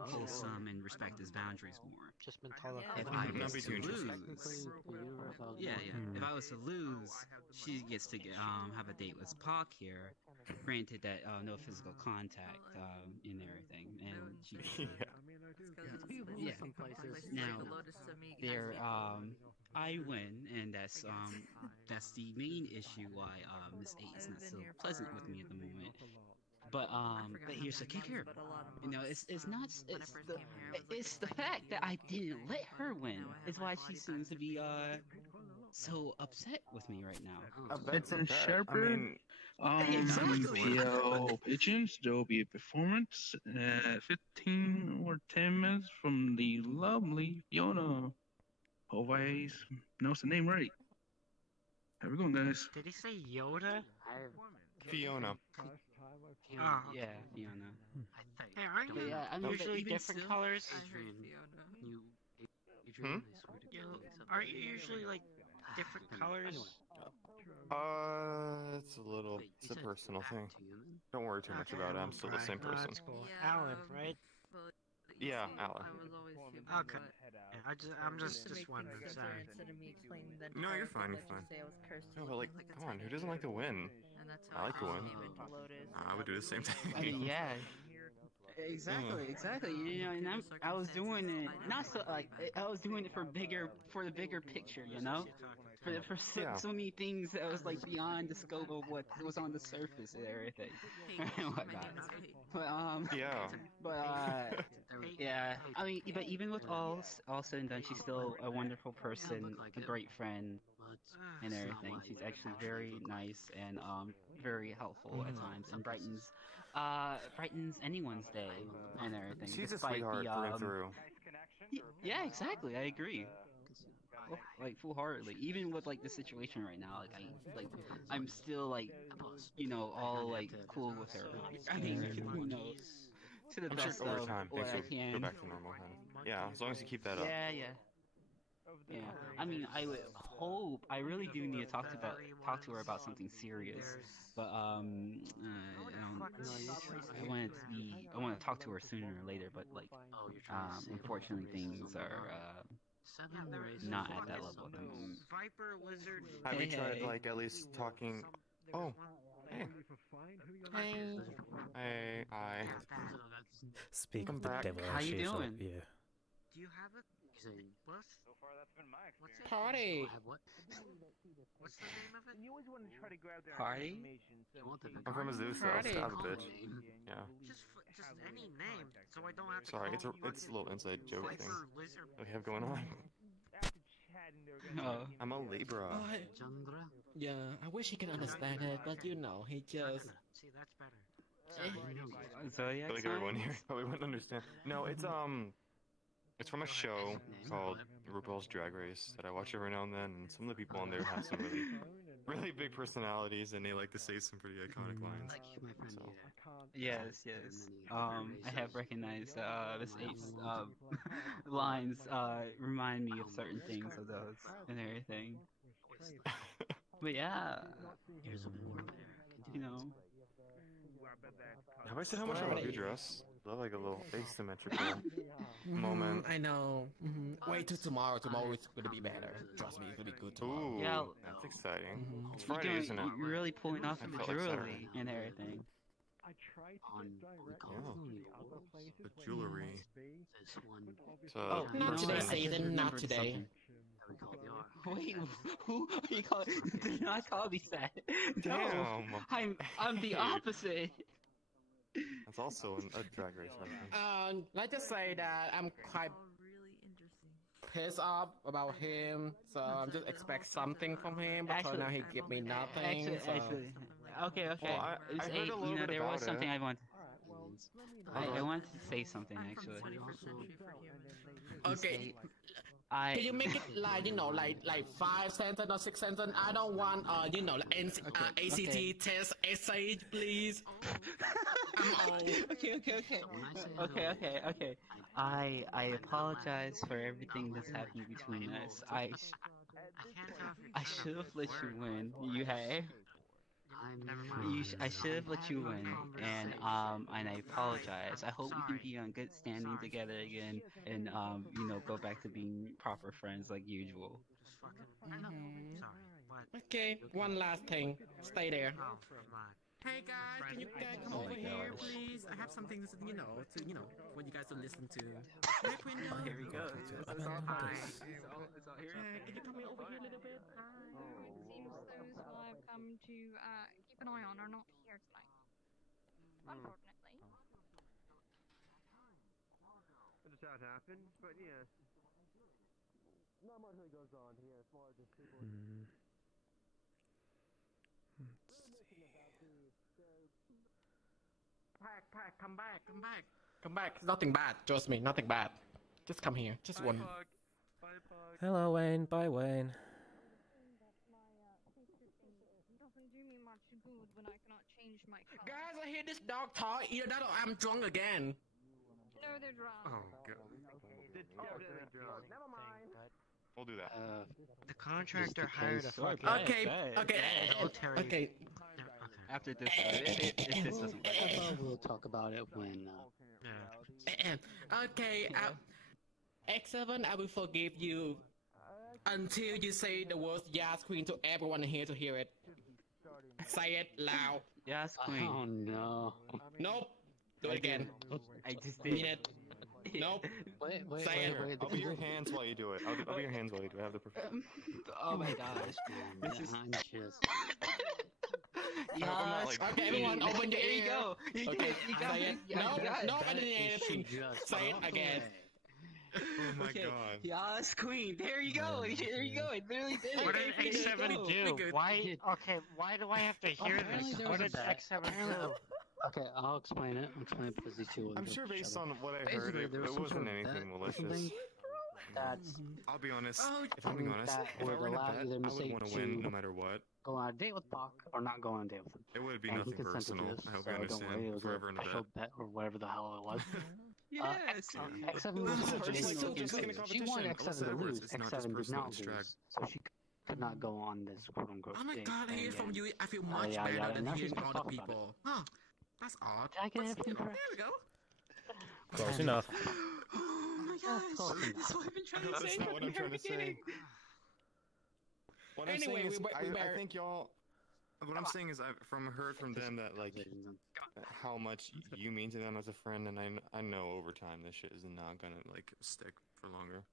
wholesome and respect his boundaries more. If I was to lose, if I was to lose, she gets to have a date with Pac here. Granted that no physical contact and everything, and she gets to Yeah. Now, there, I win, and that's the main issue why Miss Eight is not so pleasant with me at the moment. But here's the kicker. You know, it's the fact that I didn't let her win is why she seems to be so upset with me right now. It's a sharper. Exactly. Pigeons, there will be a performance 15 or 10 minutes from the lovely Fiona. Always knows the name right. How we going, guys? Did he say Yoda? Fiona. Oh, yeah, Fiona. Hey, aren't you usually different colors? Aren't you usually like different colors? It's a personal thing. Don't worry too much about it. I'm still the same person. That's cool. Alan, right? Yeah, Alan. Okay. Yeah, I'm just wondering. Sorry. No, you're fine. You're fine. No, but like, come on, who doesn't like to win? I like to win. I would do the same thing. I mean, yeah. Exactly. You know, and I was doing it not so like I was doing it for the bigger picture, you know, for so many things that was like beyond the scope of what was on the surface and everything and whatnot. Yeah. I mean, but even with all said and done, she's still a wonderful person, a great friend, and everything. She's actually very nice and very helpful at times, and brightens anyone's day and everything. She's a sweetheart through and through. Yeah, exactly. I agree. Like full-heartedly, even with like the situation right now, I'm still like, you know, all like cool with her. I mean, you know, to the best over of time what I things will can. go back to normal. Yeah, as long as you keep that up. Yeah. I mean, I would hope. I really do need to talk to her about something serious. But I want to talk to her sooner or later. But like, unfortunately, things are not at that level at the moment. Viper lizard. Have you tried like at least talking? Oh. Hey. Hi. Speak of the devil. How you doing? Yeah. Do you have it? So far, that's been my experience. Party. What's the name of it? You always want to try to grab their Party? I'm from Azusa. Stab a bitch. Yeah. Just any name, so I don't have to. Sorry, it's a little inside joke thing we have going on. I'm a Libra. Yeah, I wish he could understand it, but you know, he just. See, that's better. Zodiac I feel like everyone here probably wouldn't understand. No, it's from a show called RuPaul's Drag Race that I watch every now and then, and some of the people on there have some really big personalities, and they like to say some pretty iconic lines. So. Yes. I have recognized this Eight's lines remind me of certain things of those and everything. But yeah, you know. Have I said how much I love your dress? I love like a little asymmetrical moment. I know. Wait till tomorrow. Tomorrow it's gonna be better. Trust me, it's gonna be good tomorrow. Ooh, yeah, that's exciting. It's Friday, isn't it? You're really pulling off the jewelry and everything. I tried to get direct the other places the jewelry. Oh, not today, Satan. Not today. Wait, who are you calling? Do not call me sad. Damn. No, I'm the opposite. That's also a Drag Race reference. Let's just say that I'm quite pissed off about him, so I'm just expect something from him. But now he give me nothing. Actually. Okay. Well, I heard a little bit there about was something it. I wanted. I wanted to say something actually. Okay. Can you make it like, you know, like 5 sentences or 6 sentences? I don't want you know, ACT test essay, please. I'm old. Okay. I apologize for everything that's happened between us. I should have let you win. I should have let you win, and I apologize. I hope we can be on good standing together again, and you know, go back to being proper friends like usual. Okay, one last thing. Stay there. Hey guys, can you guys come over here, please? I have something to, for you guys to listen to. Hey, Quinto. Here we go. Hi. Here. Can you come over here a little bit? It seems those who I've come to keep an eye on are not here tonight. Unfortunately. That's how it happened, but yeah. Not much really goes on here. It's more just people. Pakk, come back, come back. Come back. Nothing bad. Trust me, nothing bad. Just come here. Just one. Bye, Pug. Hello, Wayne. Bye, Wayne. Doesn't do me much good when I cannot change my color. Guys, I hear this dog talk. Either that or I'm drunk again. No, they're drunk. Oh, God. Never mind. We'll do that. The contractor hired a fucking Okay. After this, if this doesn't work, we'll talk about it when. Okay, X7, I will forgive you until you say the words "Yas Queen" to everyone here to hear it. Say it loud. Yas Queen. Oh no. Nope. Do it again. I just Mean did. it. Nope. Wait. I'll be your hands while you do it. I'll be your hands while you do it. I have the perfect. Oh my gosh. This is. I'm just. Yes. Okay, everyone, open your ear. There you go. You Okay, got say it. it. No, I didn't hear anything. Say it again. Oh my god. Yas Queen. There you go. There you go. It literally did. What did X7 do? Why? Okay, why do I have to hear this? What did X7 do? Okay, I'll explain it. I'll explain it because these two. I'm sure based on what I heard, it wasn't anything malicious. That's. I'll be honest. If I'm being honest, if I were in a bet, I would want to win no matter what. Go on a date with Pakk or not go on a date with him. It would be And nothing he consented to personal. this, I hope so you don't understand. worry, it If was we're a ever in a official bet. bet or whatever the hell it was. Yes. X7 was just like a she wanted competition. X7 to lose. It's not just X7 did personal, not it's drag. lose, so she could not go on this quote unquote. Oh my date. god, I hear And from then- you. I feel much yeah, better than now she's hearing gonna from other talk about people. Huh. That's odd. Did I get everything There correct? we go. Close enough. Oh my gosh. That's what I've been trying to say That's not from what the I'm very trying to say. beginning. What I'm Anyway, saying is, we I think y'all. What I'm saying is, I've heard from them that like how much you mean to them as a friend, and I know over time this shit is not gonna like stick for longer.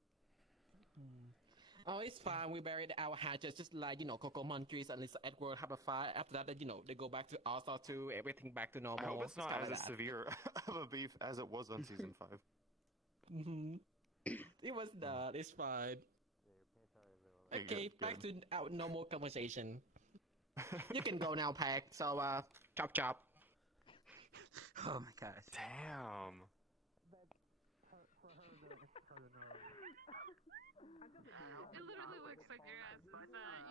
Oh, it's fine. We buried our hatches, just like, Coco Montrese and Lisa Edward have a fight. After that, they go back to All-Star 2, everything back to normal. I hope it's not kinda as like severe of a beef as it was on season 5. It was not. It's fine. Okay, back to our normal conversation. You can go now, Pakk. So, chop. Oh my gosh. Damn. It literally looks like your ass is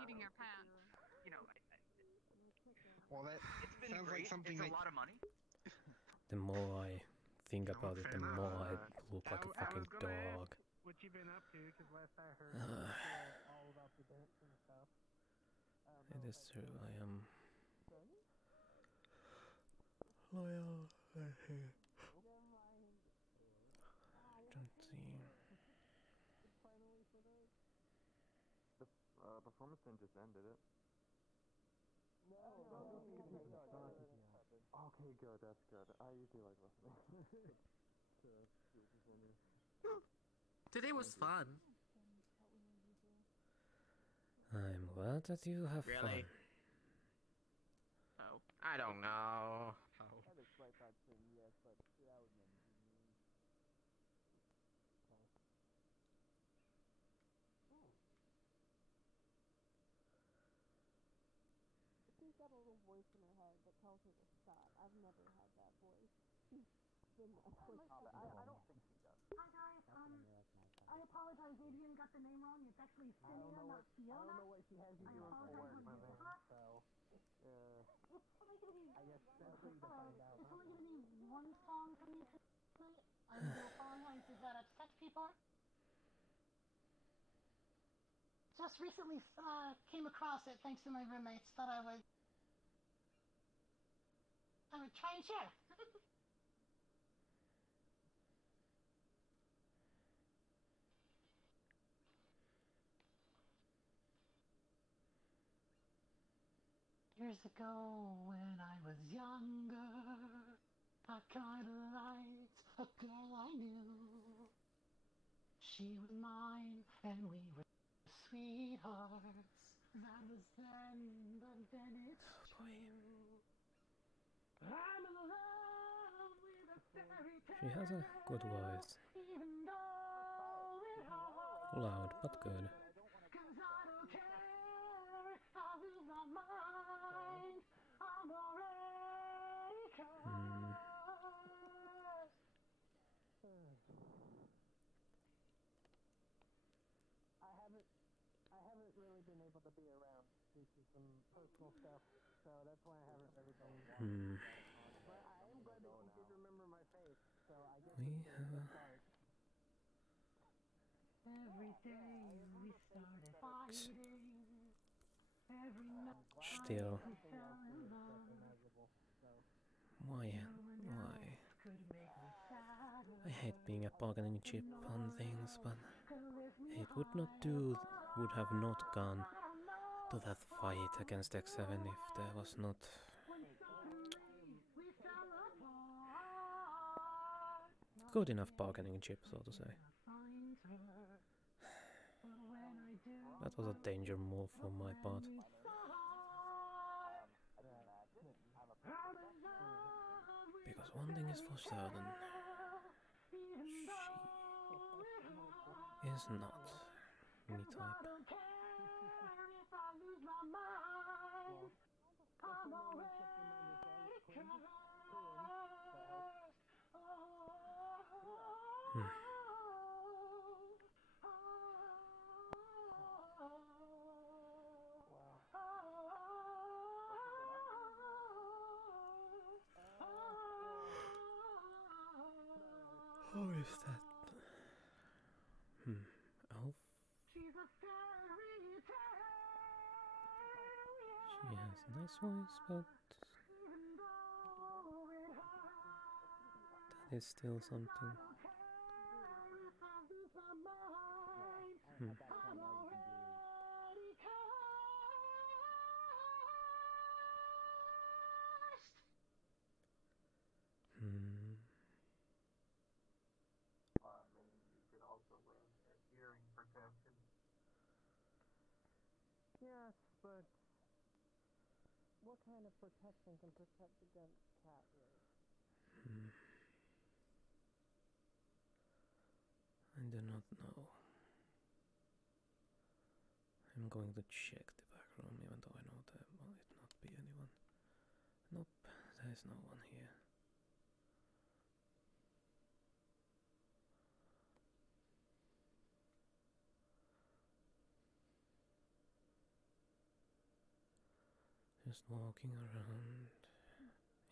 eating your pants. You know, Well, that it's been sounds great. like something It's a that lot of money. The more I think about it, the more I look like a fucking dog. what you've been up to, because last I heard, all about the dance and stuff. It is true, I am loyal. Don't see. The performance didn't just end, did it? Okay, good. That's good. I usually like listening. Today was fun. I'm glad that you have Really? fun. Oh, I don't know. She's got a little voice in her head that tells her to stop. I've never had that voice. She's been that voice. I don't think she does. Hi guys, I apologize, Adrian got the name wrong. It's actually Fiona, not Fiona. I don't know what she has you doing for work, my man. So, It's only gonna be. I guess that's what you find out. It's only gonna be one song from me tonight. I do apologize if that upsets people. Just recently came across it thanks to my roommates. Thought I would try and share. Years ago when I was younger, I kinda liked a girl I knew. She was mine and we were sweethearts. That was then, but then it's true. I'm in love with a fairy tale. She has a good voice. Even though it hurts. Loud but good. 'Cause I don't care if I lose my mind. I'm already cursed. I haven't really been able to be around due to some personal stuff, so that's why I haven't really been. But I am glad that you did remember my face, so I guess We it's a have start. Every day we started fighting. Every night Still. we fell in love. Why? Could make me sadder. I hate being a bargaining chip on things, but it would have not gone to that fight against X7 if there was not good enough bargaining chip, so to say. That was a danger move from my part. Because one thing is for certain, she is not me type. How is that? Elf? She's a fairy tale. She has a nice voice, but that is still something. You could also wear hearing protection. Yes, but what kind of protection can protect against cat ears? I do not know. I'm going to check the back room, even though I know there might not be anyone. Nope, there is no one here. Just walking around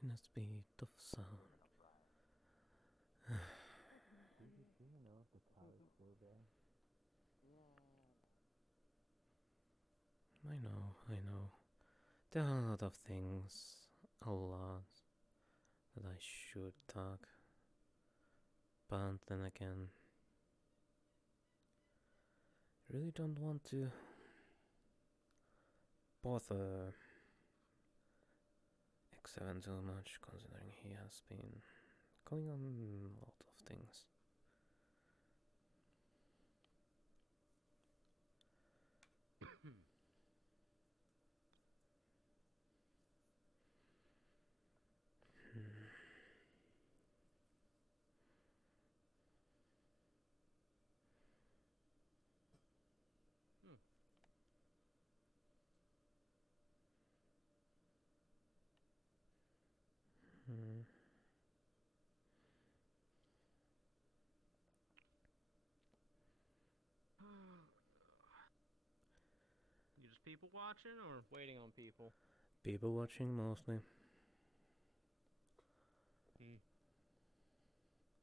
in a speed of sound. Do you know if the car is still there? I know. There are a lot of things, a lot, that I should talk. But then again, I really don't want to bother X7 too much, considering he has been going on a lot of things. You just people watching or waiting on people? People watching mostly.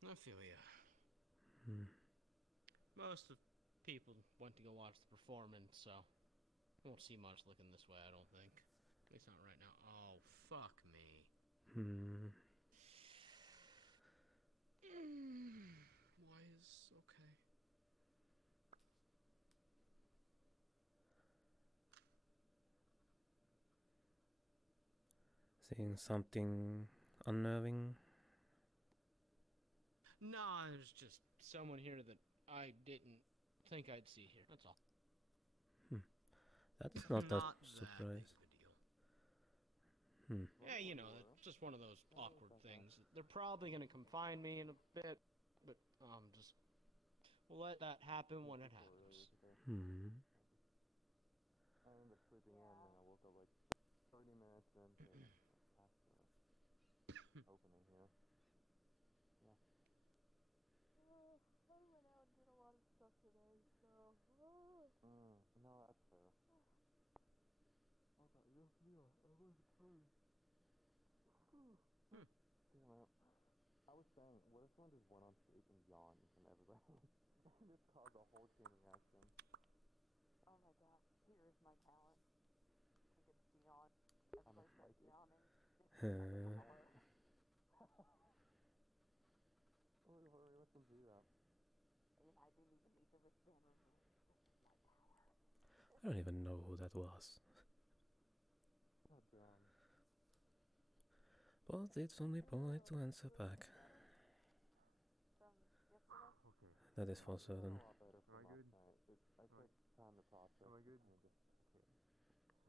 I feel ya. Most of people went to go watch the performance, so I won't see much looking this way, I don't think. At least not right now. Oh, fuck me. Why is... okay. Seeing something unnerving? Nah, there's just someone here that I didn't think I'd see here. That's all. That's not a Not that surprise. Yeah, you know, it's just one of those awkward things. They're probably gonna confine me in a bit, but just we'll let that happen when it happens. I ended up sleeping in and I woke up like 30 minutes into past the opening here. Yeah. I went out and did a lot of stuff today, so. No, that's fair. Okay, yes, yeah, I was crazy. Damn it. I was saying, what if someone just went on stage and yawned in front of everybody? And just caused a whole chain reaction. Oh my god, here is my talent. I get to yawn. I'm a Everybody starts psychic. yawning. Hurry, let them do that. And I didn't even need the wristband removed. I don't even know who that was. Oh, damn. But it's only polite to answer back. Okay. That is for certain. Am I good? I took time to process. Am I good?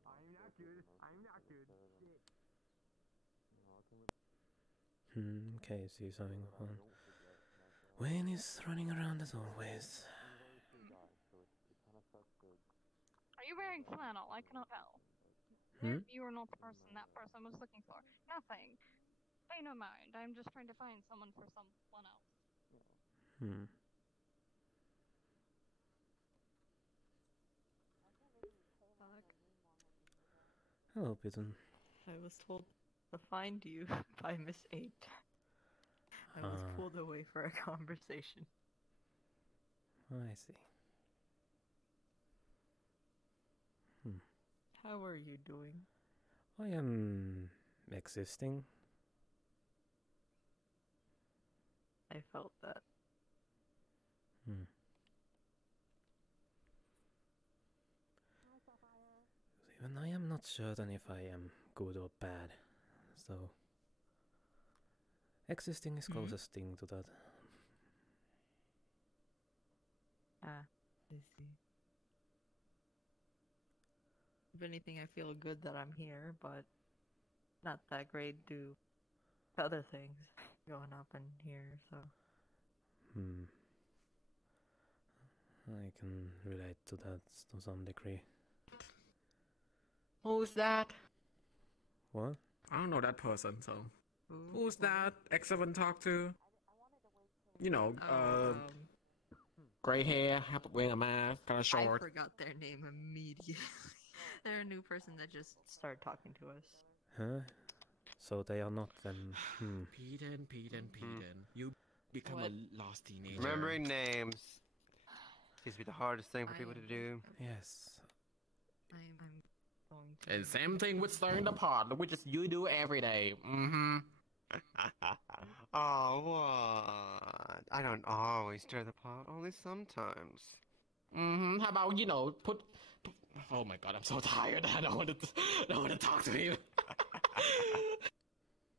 I'm not good. I'm not good. Shit. Casey's having fun. Wayne is running around as always. Are you wearing flannel? I cannot tell. You are not the person that person was looking for. Nothing. Pay no mind. I'm just trying to find someone for someone else. Hello, Pigeon. I was told to find you by Miss 8. I was pulled away for a conversation. I see. How are you doing? I am existing. I felt that. Even I am not certain if I am good or bad, so existing is closest thing to that. I see. If anything, I feel good that I'm here, but not that great due to other things going up in here, so. I can relate to that to some degree. Who's that? What? I don't know that person, so. Who's that? X7 talk to? You know, gray hair, wearing a mask, kind of short. I forgot their name immediately. They're a new person that just started talking to us. Huh? So they are not them. Peden. You become a lost teenager. Remembering names seems to be the hardest thing for people to do. Yes. I'm going to. And same thing with stirring the pot, which is you do every day. Oh, what? I don't always stir the pot, only sometimes. How about, you know, put... Oh my god, I'm so tired. I don't want to talk to him.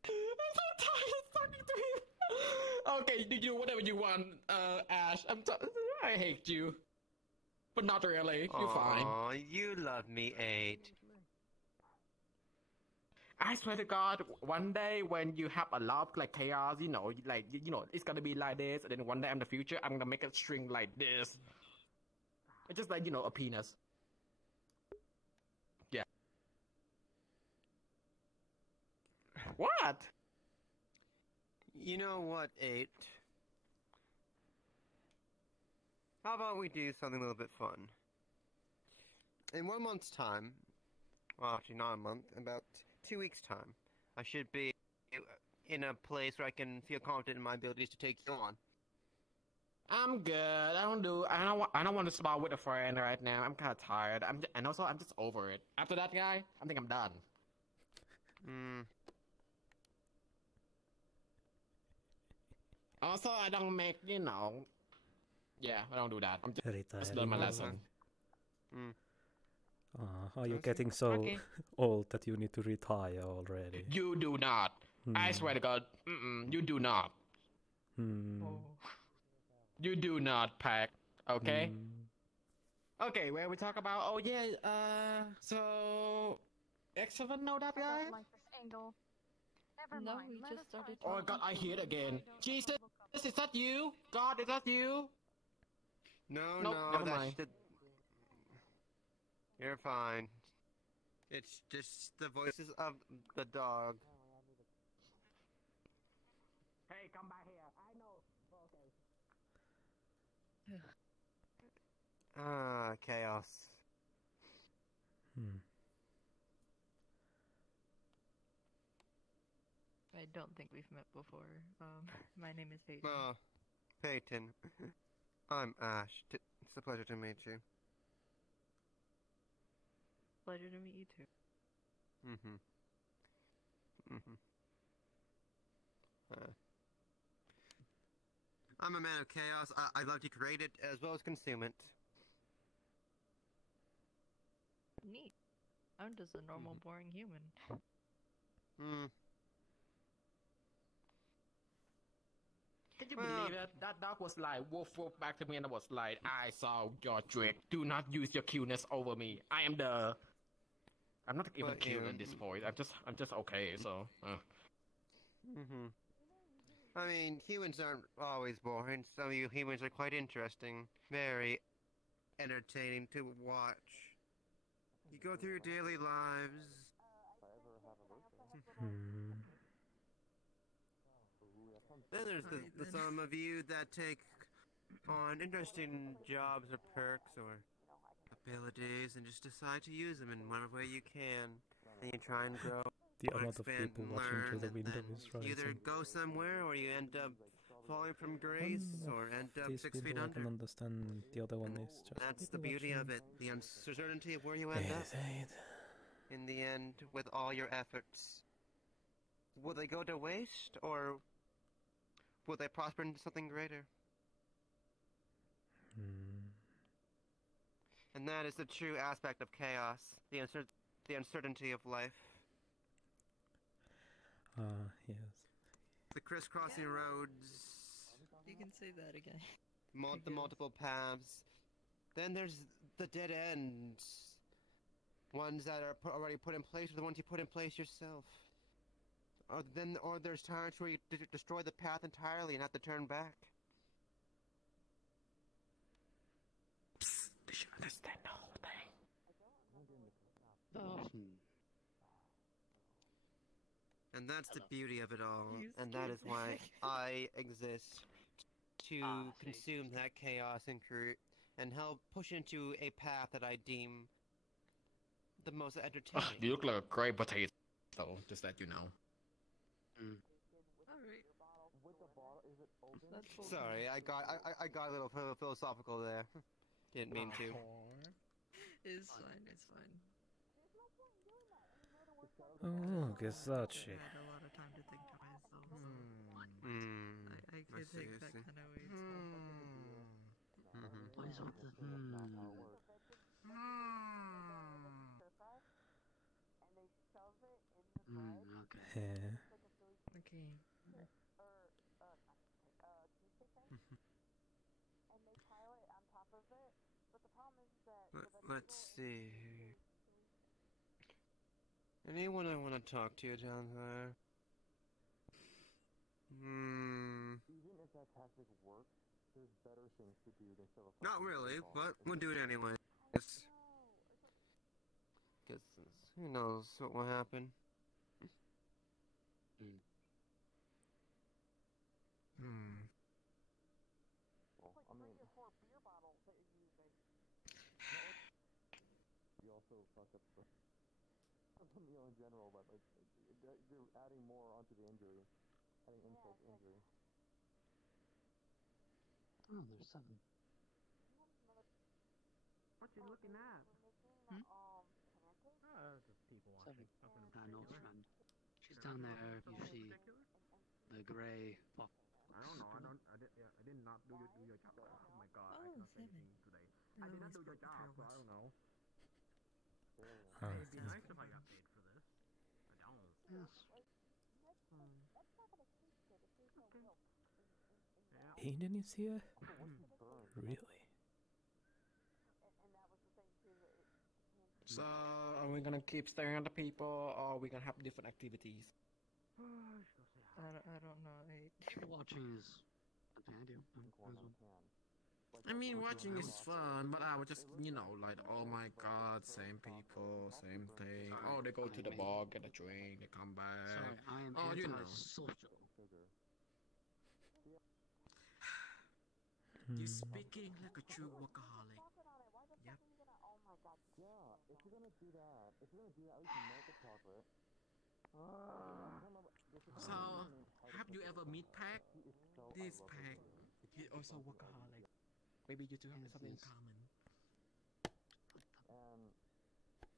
I'm so tired of talking to him. Okay, you do whatever you want, Ash. I hate you. But not really. You're fine. Aw, you love me, 8. I swear to God, one day when you have a lot of like chaos, you know, like you know, it's gonna be like this, and then one day in the future, I'm gonna make a string like this. It's just like, you know, a penis. Yeah. What? You know what, 8? How about we do something a little bit fun? In 1 month's time, well, actually not a month, about 2 weeks' time, I should be in a place where I can feel confident in my abilities to take you on. I'm good. I don't want to spar with a friend right now. I'm kind of tired. And also I'm just over it. After that guy, I think I'm done. Also, I don't make, you know. Yeah, I don't do that. I'm just learn my lesson. Are you getting so old that you need to retire already? You do not. I swear to God, you do not. You do not, Pack. Okay. Okay, where we talk about? Oh yeah. So X7 know that guy? Like this angle. Never No, mind. we Let just us started find Oh God, I hear it again. Jesus, is that you? God, is that you? No, Nope, no, never that's mind. You're fine. It's just the voices of the dog. Hey, come back here. I know. Okay. Ah, chaos. I don't think we've met before. My name is Peyton. Oh, Peyton. I'm Ash. It's a pleasure to meet you. Pleasure to meet you too. I'm a man of chaos. I love to create it as well as consume it. Neat. I'm just a normal, boring human. Can you believe it? That dog was like woof back to me and I was like, I saw your trick. Do not use your cuteness over me. I'm not even cute in this point. I'm just okay. So. I mean, humans aren't always boring. Some of you humans are quite interesting. Very entertaining to watch. You go through your daily lives. Then there's the some of you that take on interesting jobs or perks or abilities and just decide to use them in whatever way you can. And you try and grow. The amount of expand people and watching learn, through the and window then is you either rising. go somewhere or you end up falling from grace or end up These 6 feet people I under. can understand. The other one is just That's the people beauty of watching. it, the uncertainty of where you end up. In the end, with all your efforts. Will they go to waste, or will they prosper into something greater? And that is the true aspect of chaos, the uncertainty of life. Yes. The crisscrossing roads. You can say that again. The multiple paths. Then there's the dead ends. Ones that are already put in place, or the ones you put in place yourself. Or there's times where you destroy the path entirely and have to turn back. Psst, you should understand the whole thing. And that's the beauty of it all, and that is why I exist, to consume that chaos and help push into a path that I deem the most entertaining. You look like a great potato, though, just that you know. Alright. Sorry, I got a little philosophical there. Didn't mean to. It's fine, it's fine. Oh, look, it's that I shit. had a lot of time to think to myself, so I could see, take I that see. kind of weight. What is with the okay. Okay. Let's see. Anyone I want to talk to down there? Even if that tactic works, there's better things to do than fill a Not really, but we'll do it anyway. Guess who knows what will happen. Well, I mean, you also fuck up the meal in general, but like you're adding more onto the injury, adding insult to injury. Oh, there's 7. What you looking at? Just people watching. No friend. She's down there. You see the gray. Well, I don't know. I did not do your job. Oh my god. I cannot say anything today. I did not do your job, so I don't know. Huh. It'd be nice if I got paid for this. I don't. Yes. Yeah. Indonesia? Really? So, are we gonna keep staring at the people, or are we gonna have different activities? I don't know. People watching is something I do. I mean, watching is fun, but I would just, you know, like, oh my god, same people, same thing. Oh, they go to the bar, get a drink, they come back. Sorry, I am Oh, you know. anti-social. You're speaking like a true workaholic. Yep. Yeah, if you're gonna do that, at least make it chocolate. So, have you ever met Pack? This Pack, he's also workaholic. Maybe you two have something in common. And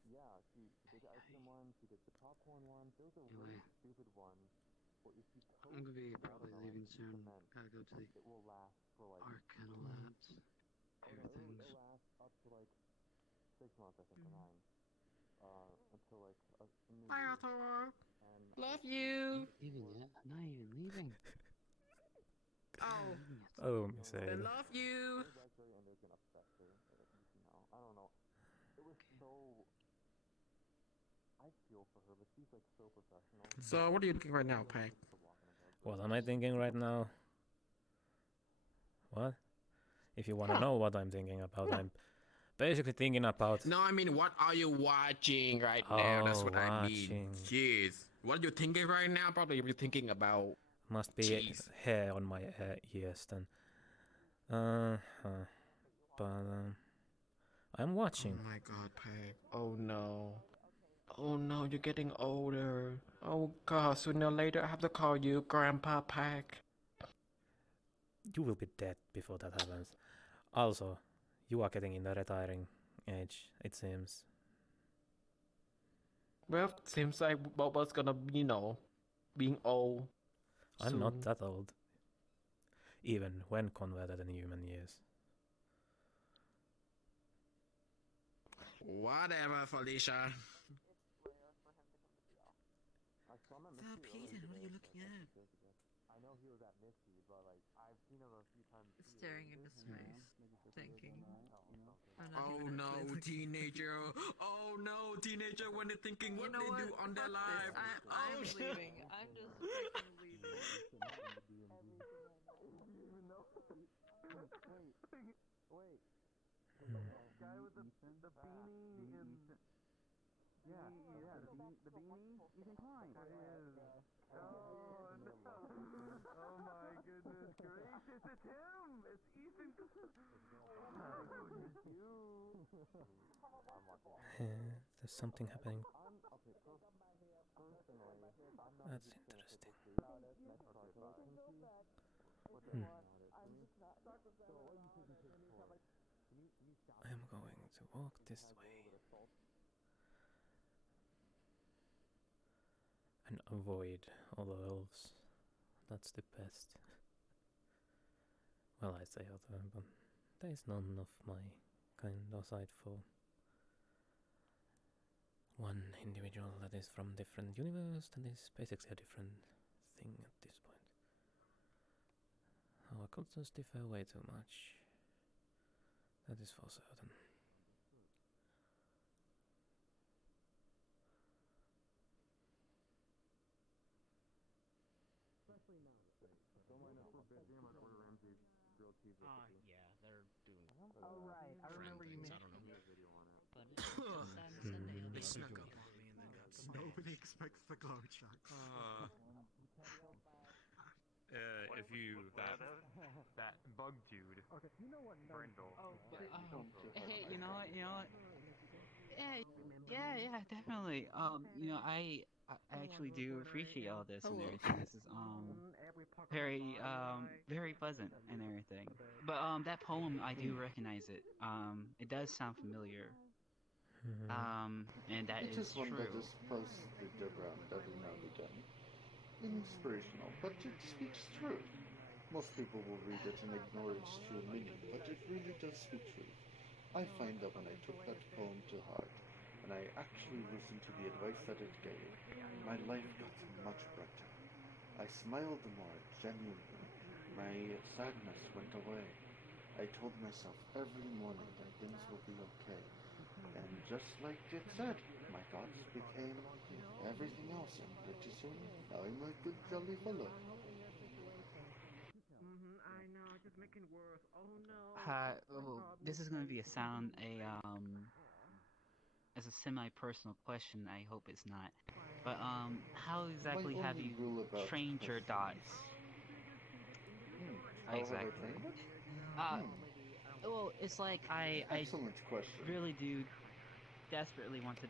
yeah, she did the ice cream one, she did the popcorn one. Those are really stupid ones. But if you I'm gonna be probably leaving soon. Gotta go to the it will last for like Arcana Labs. Everything's it lasts up to like 6 months, I think, or 9. Until like a new Bye, year. Arthur. And Love you. Leaving yet? I'm not even leaving. Oh, Miss I Ada. love you. and there's an upset too. You know, I don't know. It was so. I feel for her, but she's like so professional. So, what are you thinking right now, Pack? What am I thinking right now? What? If you want to know what I'm thinking about, I'm basically thinking about... No, I mean, what are you watching right now? That's what I mean. watching. Jeez. What are you thinking right now? Probably you're thinking about... Must be Jeez. hair on my ears then. But I'm watching. Oh my god, Pack. Oh no. Oh no, you're getting older. Oh god, sooner or later I have to call you Grandpa Pack. You will be dead before that happens. Also, you are getting in the retiring age, it seems. Well, seems like Boba's gonna, you know, being old. I'm soon. not that old. Even when converted in human years. Whatever, Felicia. Stop, Peter, what are you looking at? I know he was at Misty, but like I've seen him a few times. Staring into space, thinking. Oh no, teenager! Oh no, teenager! When they're thinking what they do on their life. I'm leaving. I'm just freaking leaving. Wait. Guy with the beanie and yeah, the beanie. Ethan Klein. Oh no! Oh my goodness gracious! It's him! It's Ethan. There's something happening. That's interesting. I am going to walk this way and avoid all the elves. That's the best. Well, I say other, but there is none of my kind aside for one individual that is from different universe that is basically a different thing at this point. Our cultures differ way too much. That is for certain. Yeah, they're doing. Oh right, I remember you mentioned. They snuck up on me and then got nobody expects the glow shot. If you that bug dude, Okay, you know what? Brindle. Hey, you know what? Yeah, definitely. I actually do appreciate all this and everything. This is very very pleasant and everything. But that poem, I do recognize it. It does sound familiar. And that It is is one true. that is posted around every now and again. Inspirational, but it speaks truth. Most people will read it and ignore its true meaning, but it really does speak truth. I find that when I took that poem to heart, and I actually listened to the advice that it gave, my life got much brighter. I smiled more genuinely. My sadness went away. I told myself every morning that things will be okay. And just like it said, my thoughts became everything else, and pretty soon, I'm a good jolly fellow. I know, just making worse. Oh no. Well, this is gonna be as a semi-personal question. I hope it's not. But how exactly have only you rule about trained your dots? How have I Exactly. trained it? Well, it's like I Excellent question. really do desperately want to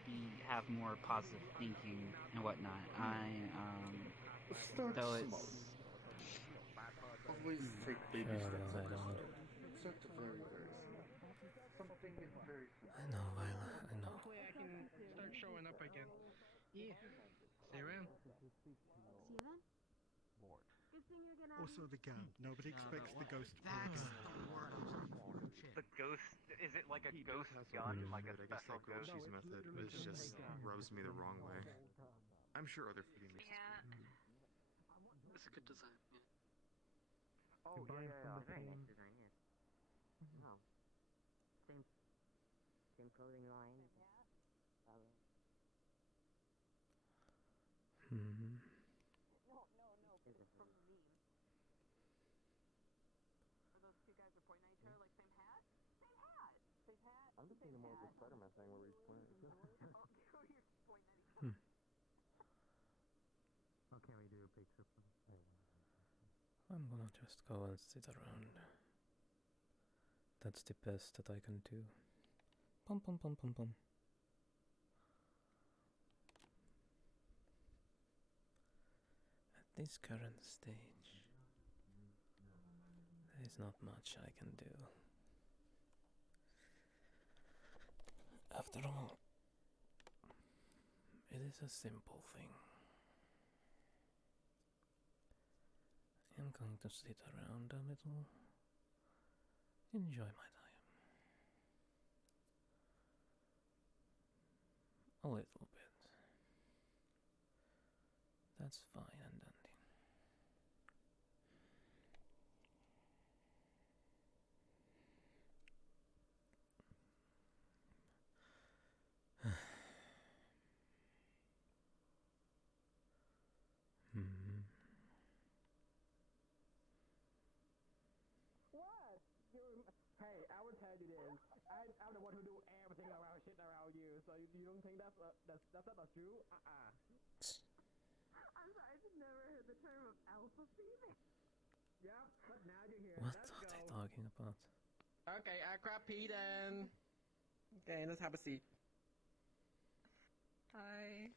have more positive thinking and whatnot. Start though small. it's Always take baby Sure, steps I at the don't. start. Start to very, very small. Something very simple. I know, Viola, I know. Hopefully I can start showing up again. Yeah. See you around. See you then. Good thing you're gonna. Also the gun. Nobody expects the ghost to That's pull a gun. The ghost, is it like a ghost has gun? one Like a method. I guess special that ghost? Goshi's method is just rubs me the wrong way. I'm sure other foodie makes It's a good design. Yeah. Oh, Combined yeah. from the Very same. nice design, yes. Oh. Same clothing line. Hmm. No, but it's from the meme. Where those two guys are pointing at each other like same hat? Same hat! Same hat. I'm just thinking more of the Spider-Man thing where he's pointing. Oh, you're pointing at each other. Well, can we do a picture for I'm gonna just go and sit around. That's the best that I can do. Pum pum pum pum pum. At this current stage, there is not much I can do. After all, it is a simple thing. I'm going to sit around a little, enjoy my time. A little bit. That's fine and dandy. Hmm. What? Hey, I would tell you this. I'm the one who do everything around shit around you. So you don't think that's not true? I'm sorry, I've never heard the term of alpha female. Yeah, but now you're here. What Let's are go. they talking about? Okay, grab P then. Okay, let's have a seat. Hi.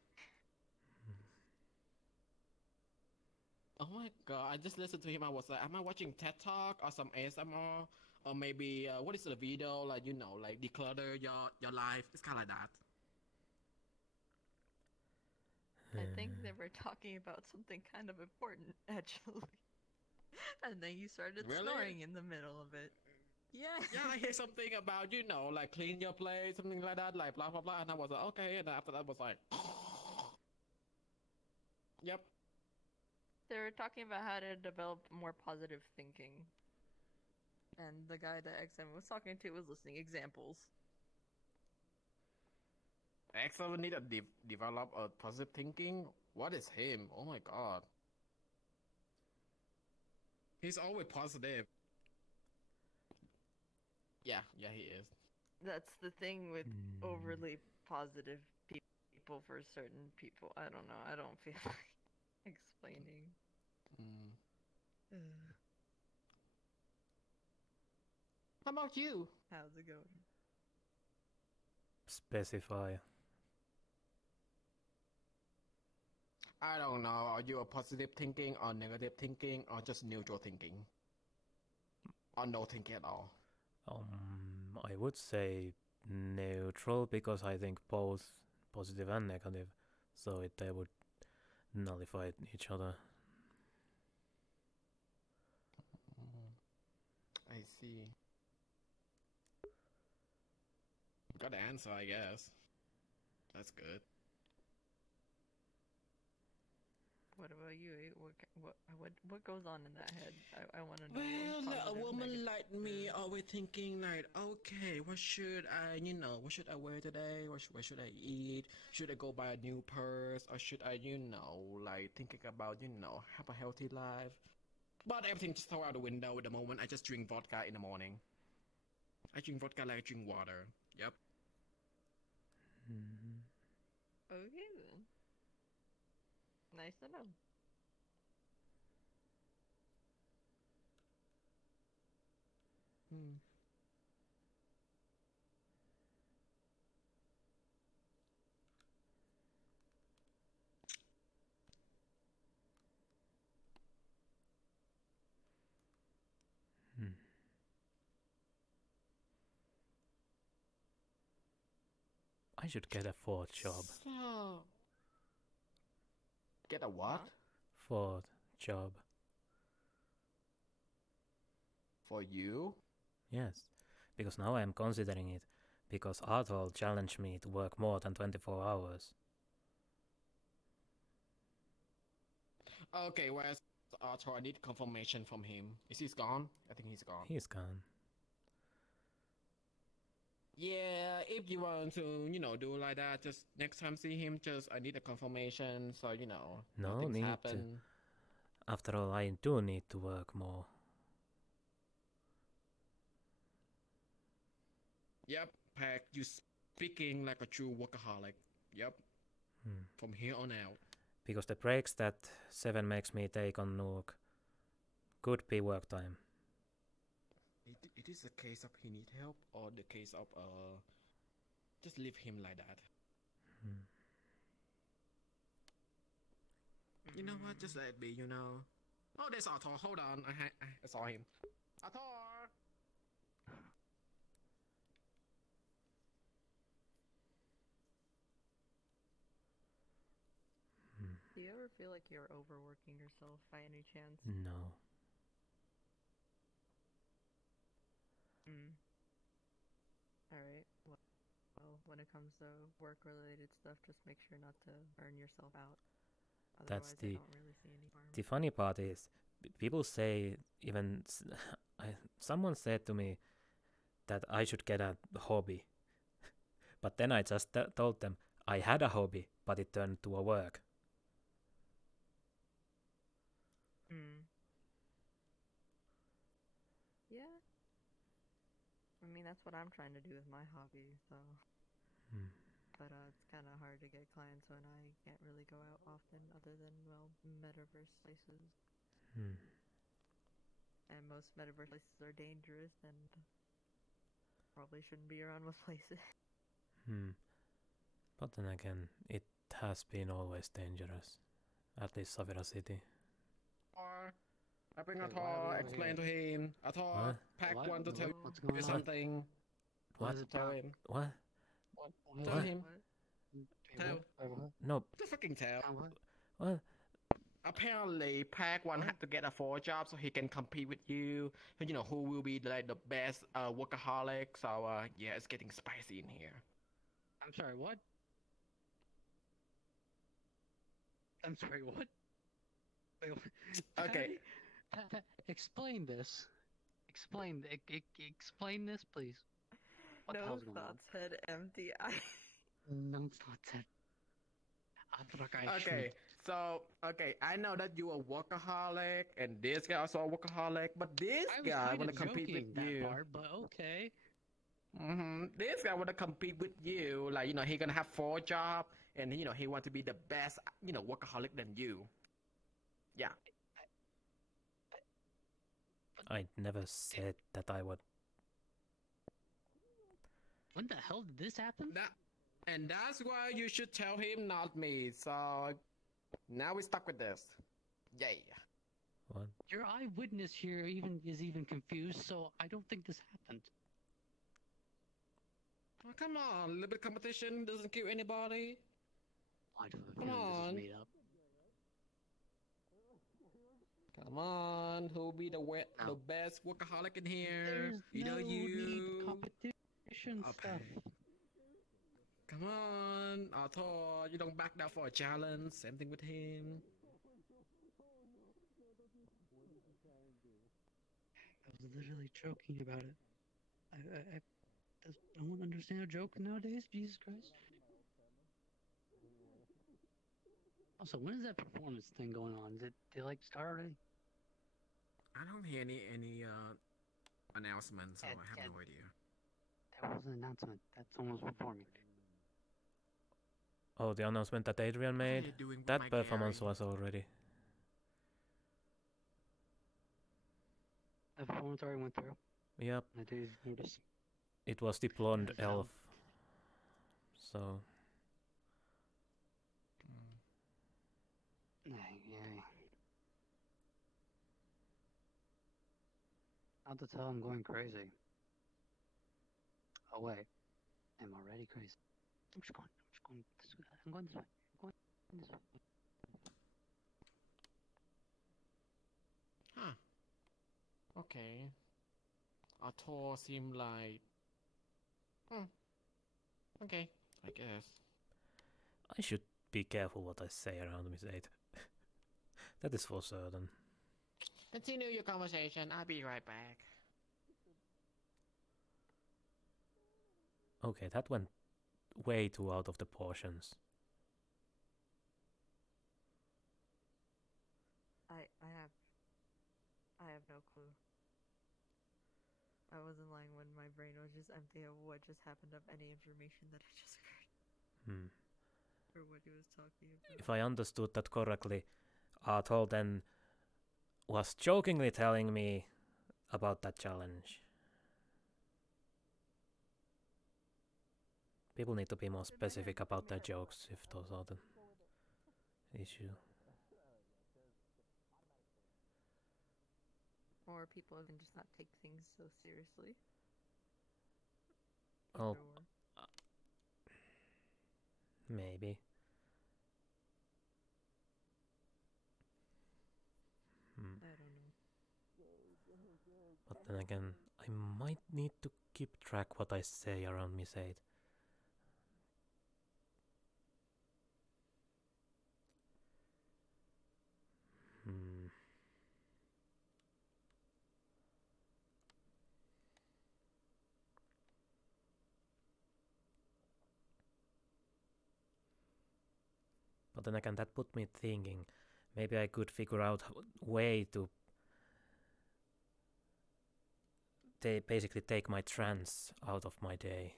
Oh my god, I just listened to him. I was like, am I watching TED Talk or some ASMR? Or maybe, what is the video? Like, you know, like declutter your life. It's kind of like that. I think they were talking about something kind of important, actually. And then you started Really? snoring in the middle of it. Yeah. Yeah, I hear something about, you know, like clean your place, something like that, like blah blah blah. And I was like, okay. And after that, I was like, yep. They were talking about how to develop more positive thinking. And the guy that XM was talking to was listing examples. Excel need to develop a positive thinking. What is him? Oh my god. He's always positive. Yeah, he is. That's the thing with overly positive people for certain people. I don't know. I don't feel like explaining. How about you? How's it going? Specify. I don't know. Are you a positive thinking or negative thinking or just neutral thinking? Or no thinking at all? I would say neutral because I think both positive and negative, so they would nullify each other. I see. Got the answer, I guess. That's good. What about you? What goes on in that head? I want to know. Well, a positive, woman negative. like me always thinking like, okay, what should I, what should I wear today? What should I eat? Should I go buy a new purse? Or should I, like thinking about, have a healthy life? But everything just throw out the window at the moment. I just drink vodka in the morning. I drink vodka like I drink water. Yep. Okay then. Nice to know. I should get a fourth job. So, get a what? Fourth job. For you? Yes, because now I am considering it, because Arthur challenged me to work more than 24 hours. Okay, where's Arthur? I need confirmation from him. Is he gone? I think he's gone. He's gone. Yeah, if you want to, do like that, just next time see him, I need a confirmation, so, No things need happen. to. After all, I do need to work more. Yep, Pack, you speaking like a true workaholic. Yep. From here on out. Because the breaks that Seven makes me take on Nook could be work time. It is a case of he need help, or the case of just leave him like that. You know what? Just let it be. Oh, there's Arthur. Hold on, I saw him. Arthur. Do you ever feel like you're overworking yourself by any chance? No. Alright, well, when it comes to work-related stuff, just make sure not to burn yourself out. That's Otherwise, I don't really see any harm. the funny part is, people say, someone said to me that I should get a hobby. But then I just told them I had a hobby, but it turned to a work. Yeah. I mean, that's what I'm trying to do with my hobby, so. But it's kind of hard to get clients when I can't really go out often, other than, well, Metaverse places. And most Metaverse places are dangerous and probably shouldn't be around most places. But then again, it has been always dangerous. At least Savira City. I bring Arthur, explain to him. Arthur, Pack want to tell you something. What? Tell him. What? Tell him. Tell. No. Just fucking tell. What? Apparently, Pack one had to get a 4 job so he can compete with you. Who will be like the best workaholic. So yeah, it's getting spicy in here. I'm sorry, what? I'm sorry, what? Wait, okay. Explain this. Explain this, please. What the No hell's going on? thoughts, head empty. No thoughts, head. Okay, so I know that you are a workaholic, and this guy also a workaholic, but this guy wanna compete with you. Part, but okay. This guy wanna compete with you, like he gonna have 4 jobs, and he want to be the best, workaholic than you. Yeah. I never said that I would. When the hell did this happen? And that's why you should tell him, not me. So now we're stuck with this. Yay. What? Your eyewitness here is even confused, so I don't think this happened. Oh, come on, a little bit of competition doesn't kill anybody. Why do I Come feel on. this is made up? Come on, who'll be the best workaholic in here? There's no you. need competition stuff. Come on, Arthur, you don't back down for a challenge. Same thing with him. I was literally joking about it. Does no one understand a joke nowadays? Jesus Christ. Also, when is that performance thing going on? Did they like start already? I don't hear any announcements, so I have no idea. That was an announcement that someone was performing. Oh, the announcement that Adrian made? That performance was already. That performance already went through? Yep. I did notice. It was the blonde elf. So. Yeah. Not to tell I'm going crazy. Oh wait, I'm already crazy. I'm just going this way. I'm going this way. Huh. Okay. Arthur seemed like... Okay, I guess. I should be careful what I say around Miss 8. That is for certain. Continue your conversation. I'll be right back. Okay, that went way too out of the portions. I have no clue. I wasn't lying when my brain was just empty of what just happened, of any information that had just occurred. Or what he was talking about. If I understood that correctly, Arthur then was jokingly telling me about that challenge. People need to be more specific about their jokes if those are the issue. Or people can just not take things so seriously. Oh, maybe. I don't know. But then again, I might need to keep track what I say around Miss 8. But then again, that put me thinking, maybe I could figure out a way to basically take my trance out of my day,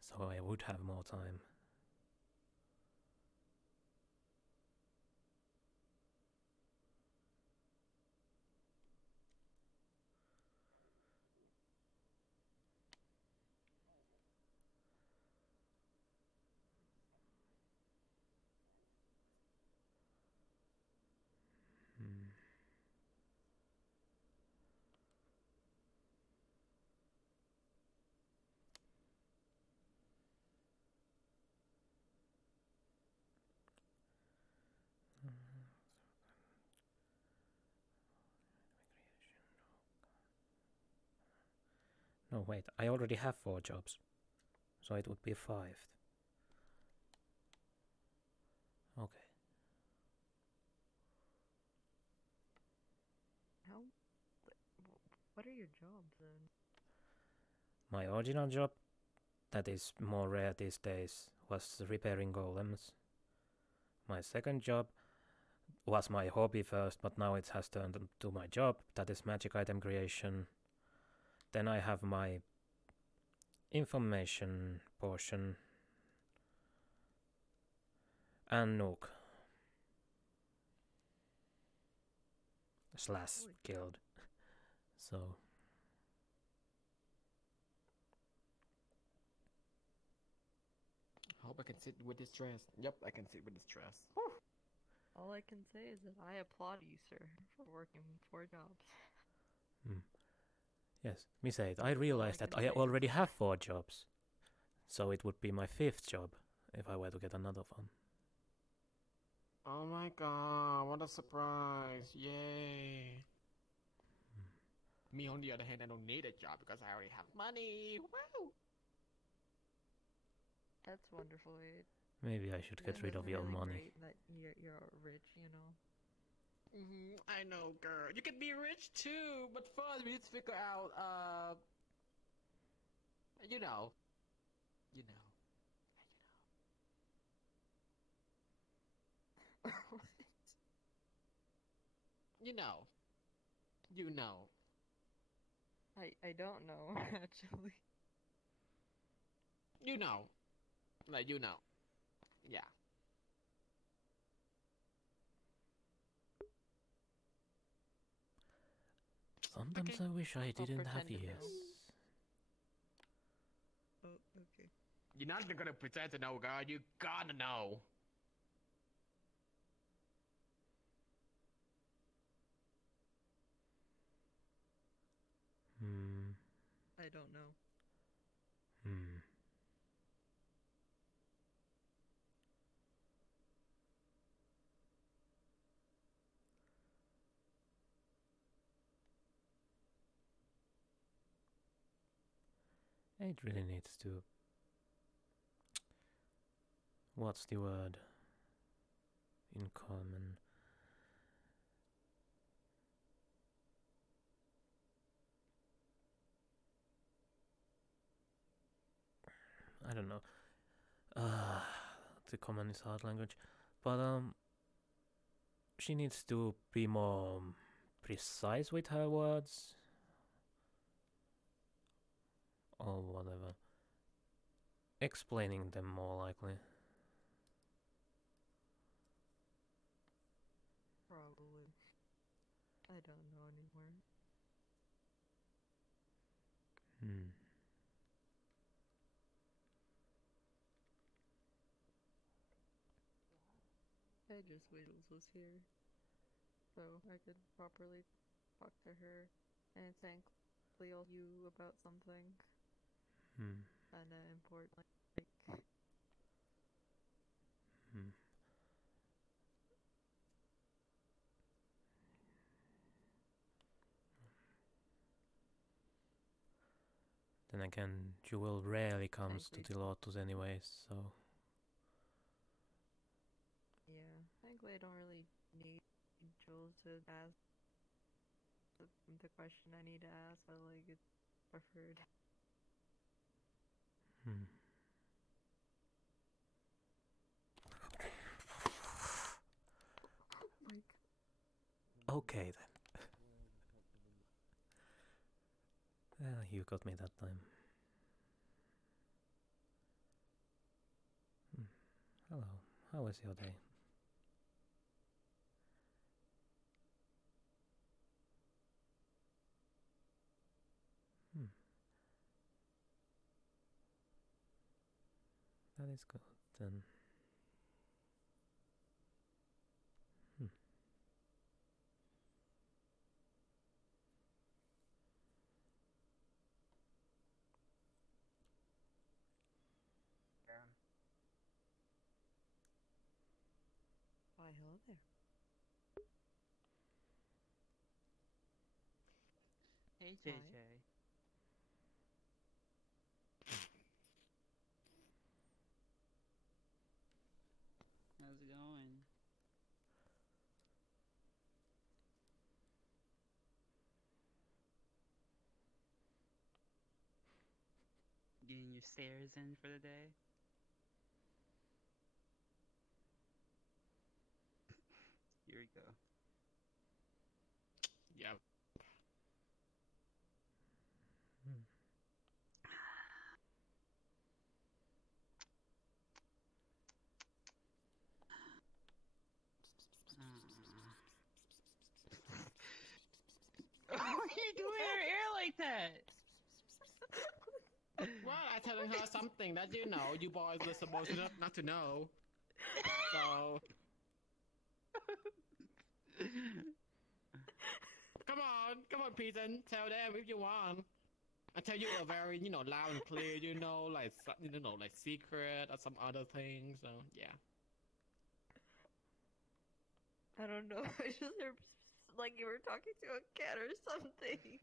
so I would have more time. No, wait, I already have 4 jobs, so it would be 5. Okay. What are your jobs then? My original job, that is more rare these days, was repairing golems. My second job was my hobby first, but now it has turned into my job, that is magic item creation. Then I have my information portion and Nook / guild. So I hope I can sit with this stress. Yep, I can sit with this stress. All I can say is that I applaud you, sir, for working 4 jobs. Yes, Miss 8, I realized that I already have 4 jobs. So it would be my 5th job if I were to get another one. Oh my god, what a surprise. Yay. Me, on the other hand, I don't need a job because I already have money. Woo! That's wonderful, Aid. Maybe I should get rid of your money. Great that you're rich, you know. I know, girl. You can be rich too, but first we need to figure out, you know. You know. I don't know, actually. You know. Like, you know. Yeah. Sometimes I wish I didn't have pretend to know. ears. Oh, okay. You're not gonna pretend to know, girl. You gotta know. I don't know. It really needs to... What's the word? In common. I don't know. The common is hard language. But she needs to be more precise with her words. Or whatever. Explaining them more likely. Probably. I don't know anymore. I just Weedles was here, so I could properly talk to her and thank Leo you about something. Kinda important. Then again, Jewel rarely comes to the Lotus anyways, so... Yeah, thankfully I don't really need Jules to ask the question I need to ask. I like it preferred. Okay then. You got me that time. Hello, how was your day? That is good then. Why, hello there. Hey, JJ. How's it going? Getting your stairs in for the day? Here we go. Yep. Why are you doing her hair like that? Well, I'm telling her something that you know, you boys are supposed to not to know. So... Come on, Peterson, tell them if you want. I tell you a very, loud and clear, like secret or some other thing, so, yeah. I don't know, I just heard like you were talking to a cat or something.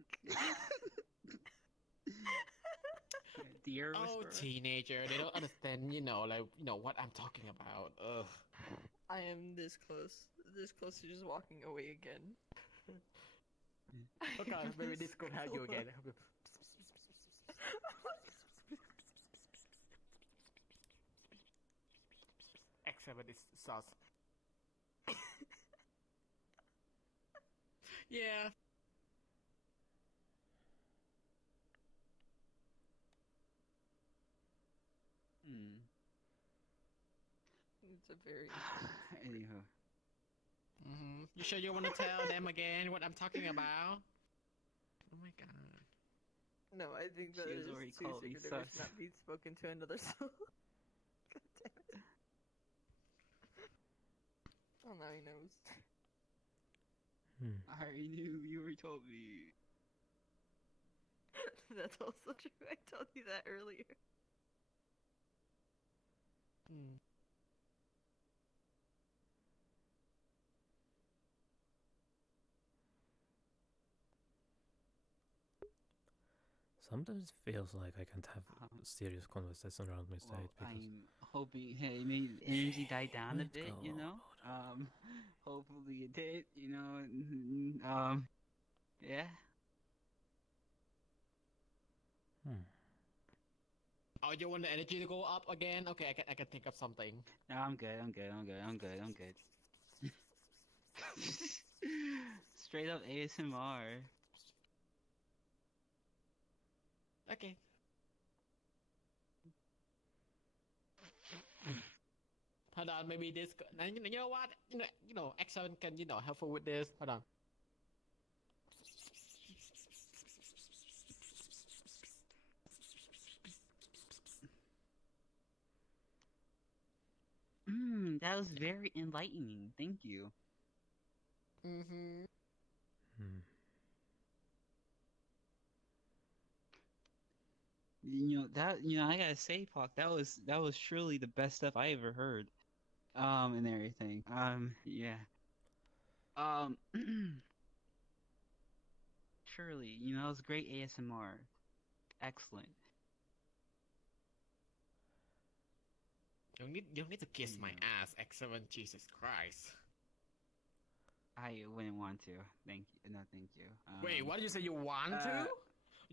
Dear Oh, whisperer. teenager, they don't understand, you know, like, you know what I'm talking about. Ugh. I am this close to just walking away again. Oh god, maybe this could have you again. X7 is sus. Yeah. It's a very. Anywho. You sure you want to tell them again what I'm talking about? Oh my god. No, I think that She it has is already too called me secretive. It's sus. not being spoken to another soul. God damn it. Oh, now he knows. I already knew. You already told me. That's also true. I told you that earlier. Sometimes it feels like I can't have serious conversation around my state because I'm hoping, hey, maybe energy died down a Let's bit, go. you know? Hopefully it did, you know? Yeah. Oh, you want the energy to go up again? Okay, I can think of something. No, I'm good. Straight up ASMR. Okay. Hold on, maybe this. You know what? You know, X7 can help her with this. Hold on. That was very enlightening. Thank you. I gotta say, Pac, that was surely the best stuff I ever heard. And everything. Yeah. Surely, that was great ASMR. Excellent. You need to kiss my ass, X7. Jesus Christ. I wouldn't want to. Thank you. No, thank you. Wait, what did you say? You want to?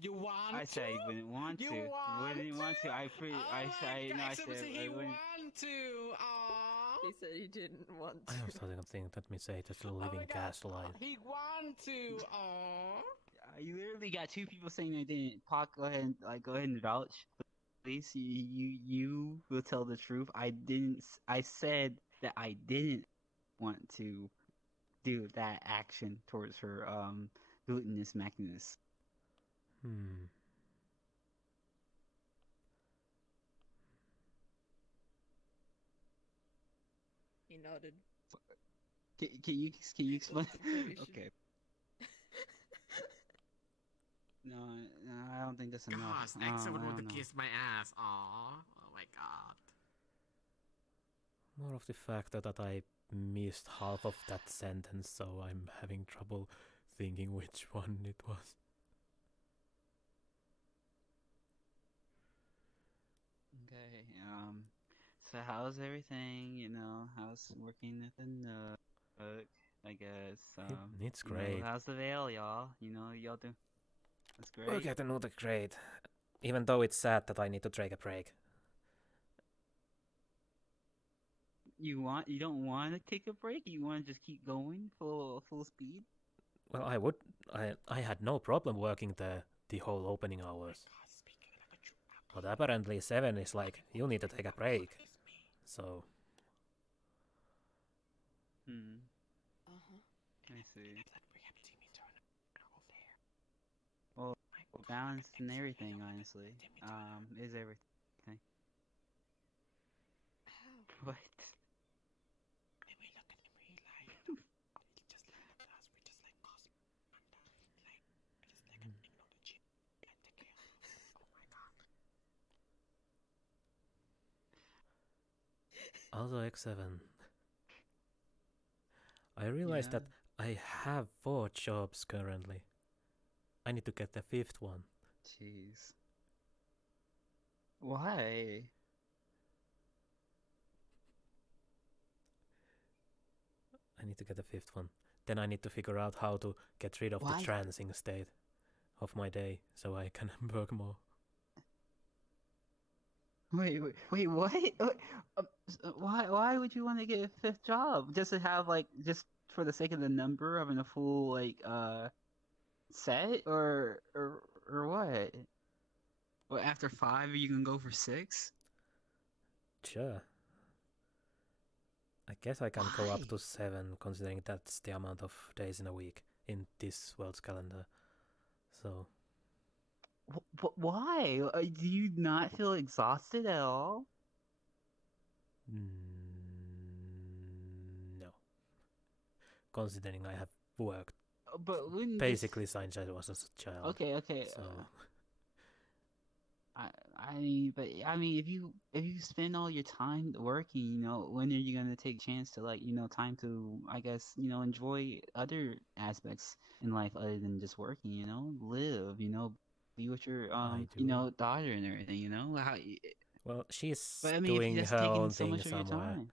You want I said I wouldn't want to. Wouldn't want to. I said I wouldn't. Want to. Aww. He said he didn't want to. I was starting to think that me say that's living gaslight. He want to. Aww. You literally got two people saying I didn't. Pac, go ahead and vouch. Please, you will tell the truth. I didn't. I said that I didn't want to do that action towards her glutinous Magnus. He nodded. Can you explain? Okay. No, I don't think that's enough. Gosh, X would want to kiss my ass. Aww. Oh my god. More of the fact that I missed half of that sentence, so I'm having trouble thinking which one it was. Okay, so how's everything, how's working at the Nook, I guess, It's great. How's the Veil, y'all, y'all do, that's great. We'll get another great, even though it's sad that I need to take a break. You don't want to take a break? You want to just keep going full speed? Well, I had no problem working the whole opening hours. But apparently 7 is like, you need to take a break. So... I see. Well, balanced and everything, honestly. Is everything. What? Also X7. I realized that I have 4 jobs currently. I need to get the 5th one. Jeez. Why? I need to get a fifth one. Then I need to figure out how to get rid of Why? the trancing state of my day so I can work more. Wait, what? Why would you want to get a fifth job? Just to have like, just for the sake of the number, having a full like set, or what? Well, after 5, you can go for 6. Sure. I guess I can go up to 7, considering that's the amount of days in a week in this world's calendar. So. Why? Do you not feel exhausted at all? No. Considering I have worked but basically since I was a child. Okay. So. I mean, if you spend all your time working, you know, when are you gonna take a chance to, like, you know, time to, I guess, you know, enjoy other aspects in life other than just working, you know, live, you know, be with your you know, daughter and everything, you know. Well, she's but I mean, doing if her that's taking own so thing much of your somewhere. time.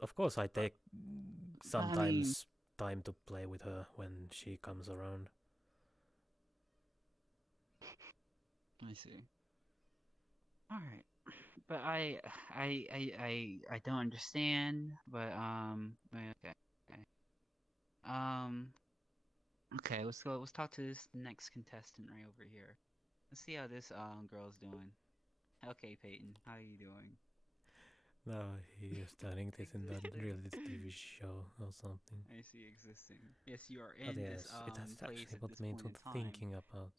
Of course, I take sometimes time to play with her when she comes around. I see. All right, but I don't understand. But okay. Okay. Let's go. Let's talk to this next contestant right over here. Let's see how this girl's doing. Okay, Peyton, how are you doing? No, he is turning this in that reality TV show or something. I see existing. Yes, you are But in yes, this it has place actually at put this me point into in time. thinking about.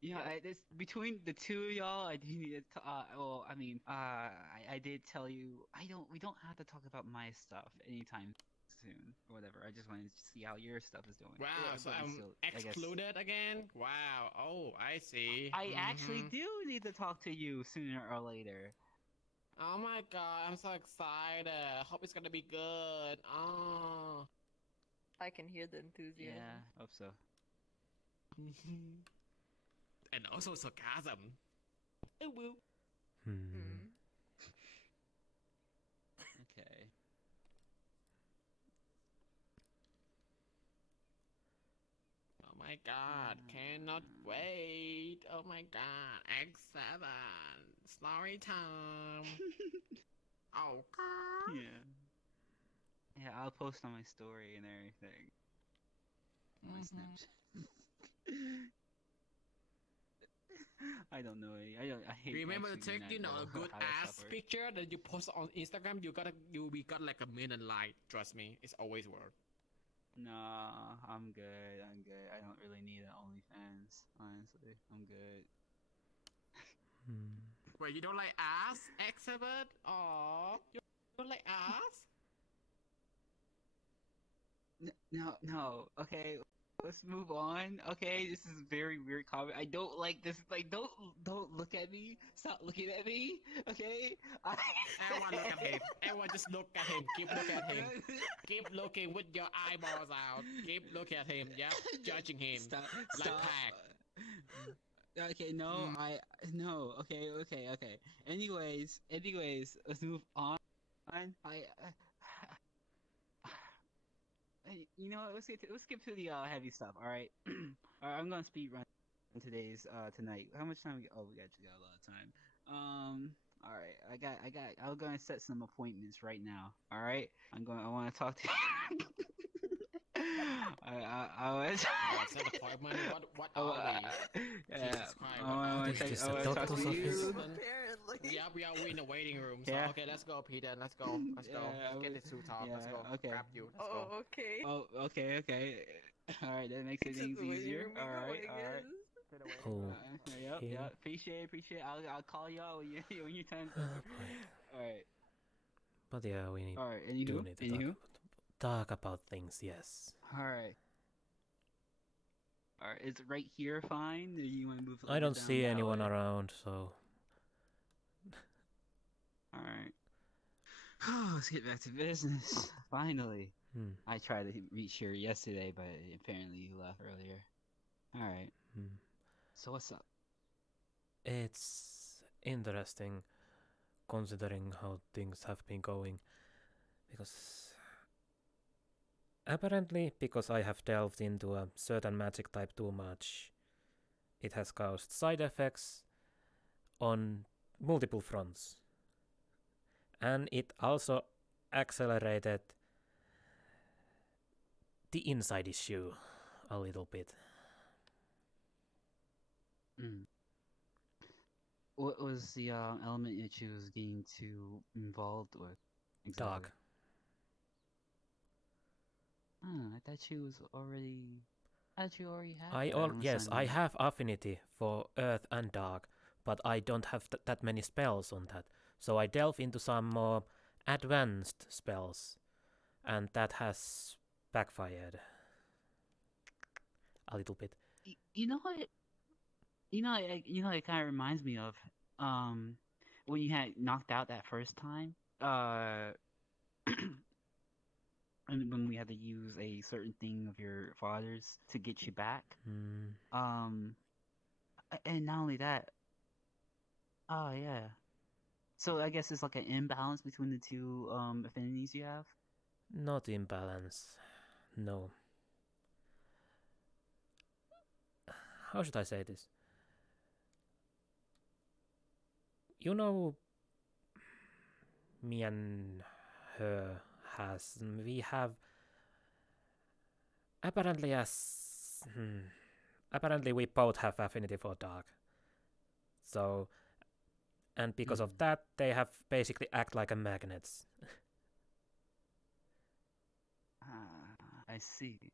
You know, this between the two of y'all, I do need to. Well, I mean, I did tell you, we don't have to talk about my stuff anytime soon or whatever. I just wanted to see how your stuff is doing. Wow, so I'm excluded again? Wow, oh, I see. I actually do need to talk to you sooner or later. Oh my god, I'm so excited. Hope it's gonna be good. Oh. I can hear the enthusiasm. Yeah, hope so. And also sarcasm. It will. Okay. Oh my god, cannot wait. Oh my god, X7. Story time. Oh god. Yeah, I'll post on my story and everything. My Snapchat. I don't know. I hate. Remember to actually take, you know, a how good that ass stuff works. picture that you post on Instagram. You got like 1 million likes. Trust me, it's always worth. Nah, I'm good. I don't really need an OnlyFans. Honestly, I'm good. Wait, you don't like ass, exhibit? Aww, you don't like ass? No. Okay, let's move on. Okay, this is a very weird comment. I don't like this. Like, don't look at me. Stop looking at me. Okay. Everyone look at him. Everyone just look at him. Keep looking at him. Keep looking with your eyeballs out. Keep looking at him. Yeah, judging him. Stop. Like Pack. Okay, no, no. Okay. Anyways, let's move on. You know what, let's skip to the heavy stuff. All right. All right, I'm gonna speed run today's tonight. How much time we got? Oh, we actually got a lot of time. All right, I'm gonna set some appointments right now. All right, I want to talk to you. I was. Set appointment. What are we? Jesus Christ. I want to talk to you. Yeah, we are in the waiting room. So Yeah. okay, let's go, Peter. Let's go. Let's get this suit off. Let's go. Okay. Grab you. Let's go. Okay. Oh, okay. All right, that makes things easier. All right. Yeah. Appreciate. I'll call y'all when your time's up. All right. But yeah, we need. All right. Do need to talk about things. Yes. All right. Is it right here fine? Or you want to move? I don't see anyone around, so. All right. Let's get back to business. Finally. I tried to reach here yesterday, but apparently you left earlier. All right. So what's up? It's interesting considering how things have been going, because apparently because I have delved into a certain magic type too much, it has caused side effects on multiple fronts. And it also accelerated the inside issue a little bit. What was the element that you was getting too involved with? Exactly? Dark. I thought you was already. I thought you already had. Yes, I have affinity for earth and dark, but I don't have that many spells on that. So I delve into some more advanced spells, and that has backfired a little bit. You know what? It kind of reminds me of when you had knocked out that first time. And when we had to use a certain thing of your father's to get you back. And not only that. Oh yeah. So I guess it's like an imbalance between the two affinities you have. Not imbalance. No. How should I say this? You know, me and her we have apparently apparently we both have affinity for dark. So, and because of that, they have basically act like a magnets. I see.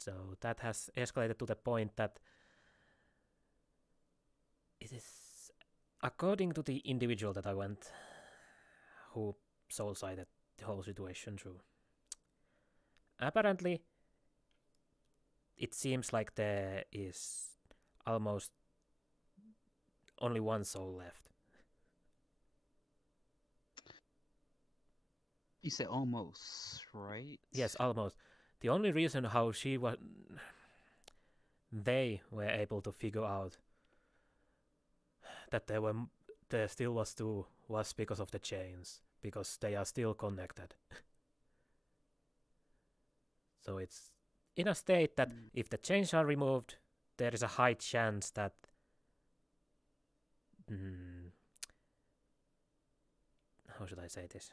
So that has escalated to the point that it is, according to the individual that I went, who soul-sided the whole situation through, apparently it seems like there is almost only one soul left. You said almost, right? Yes, almost. The only reason how they were able to figure out that there still was two was because of the chains, because they are still connected. So it's in a state that if the chains are removed, there is a high chance that how should I say this?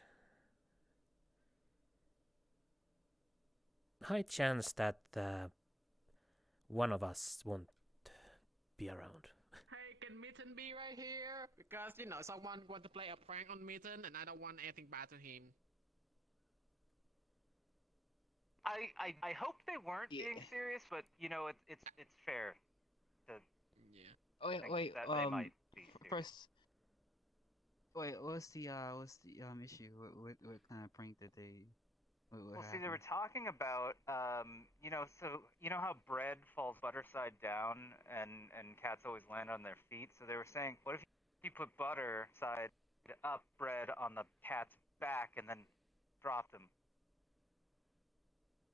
High chance that one of us won't be around. Hey, can Mitten be right here? Because, someone want to play a prank on Mitten and I don't want anything bad to him. I hope they weren't being serious, but it's fair to Wait, that they might be serious. First, wait, what's the issue? What kind of prank did they? Well, see, they were talking about, so you know how bread falls butter side down and cats always land on their feet? So they were saying, what if you put butter side up bread on the cat's back and then dropped him?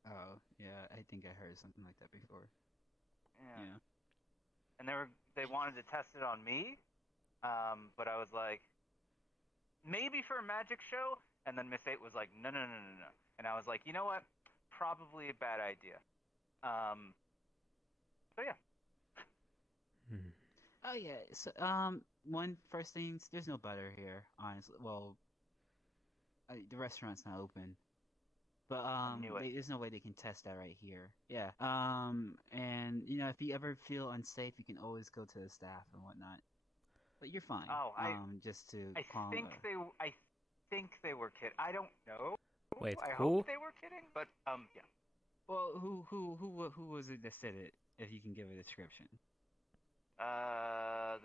Oh, yeah, I think I heard something like that before. Yeah. And they wanted to test it on me, but I was like, maybe for a magic show? And then Miss 8 was like, no. And I was like, you know what? Probably a bad idea. So yeah. Oh yeah. So first things, there's no butter here, honestly. Well, the restaurant's not open, but there's no way they can test that right here. Yeah. And if you ever feel unsafe, you can always go to the staff and whatnot. But you're fine. Oh, I think they were kidding. I don't know. Wait, I who? hope they were kidding, but yeah. Well, who was it that said it? If you can give a description. The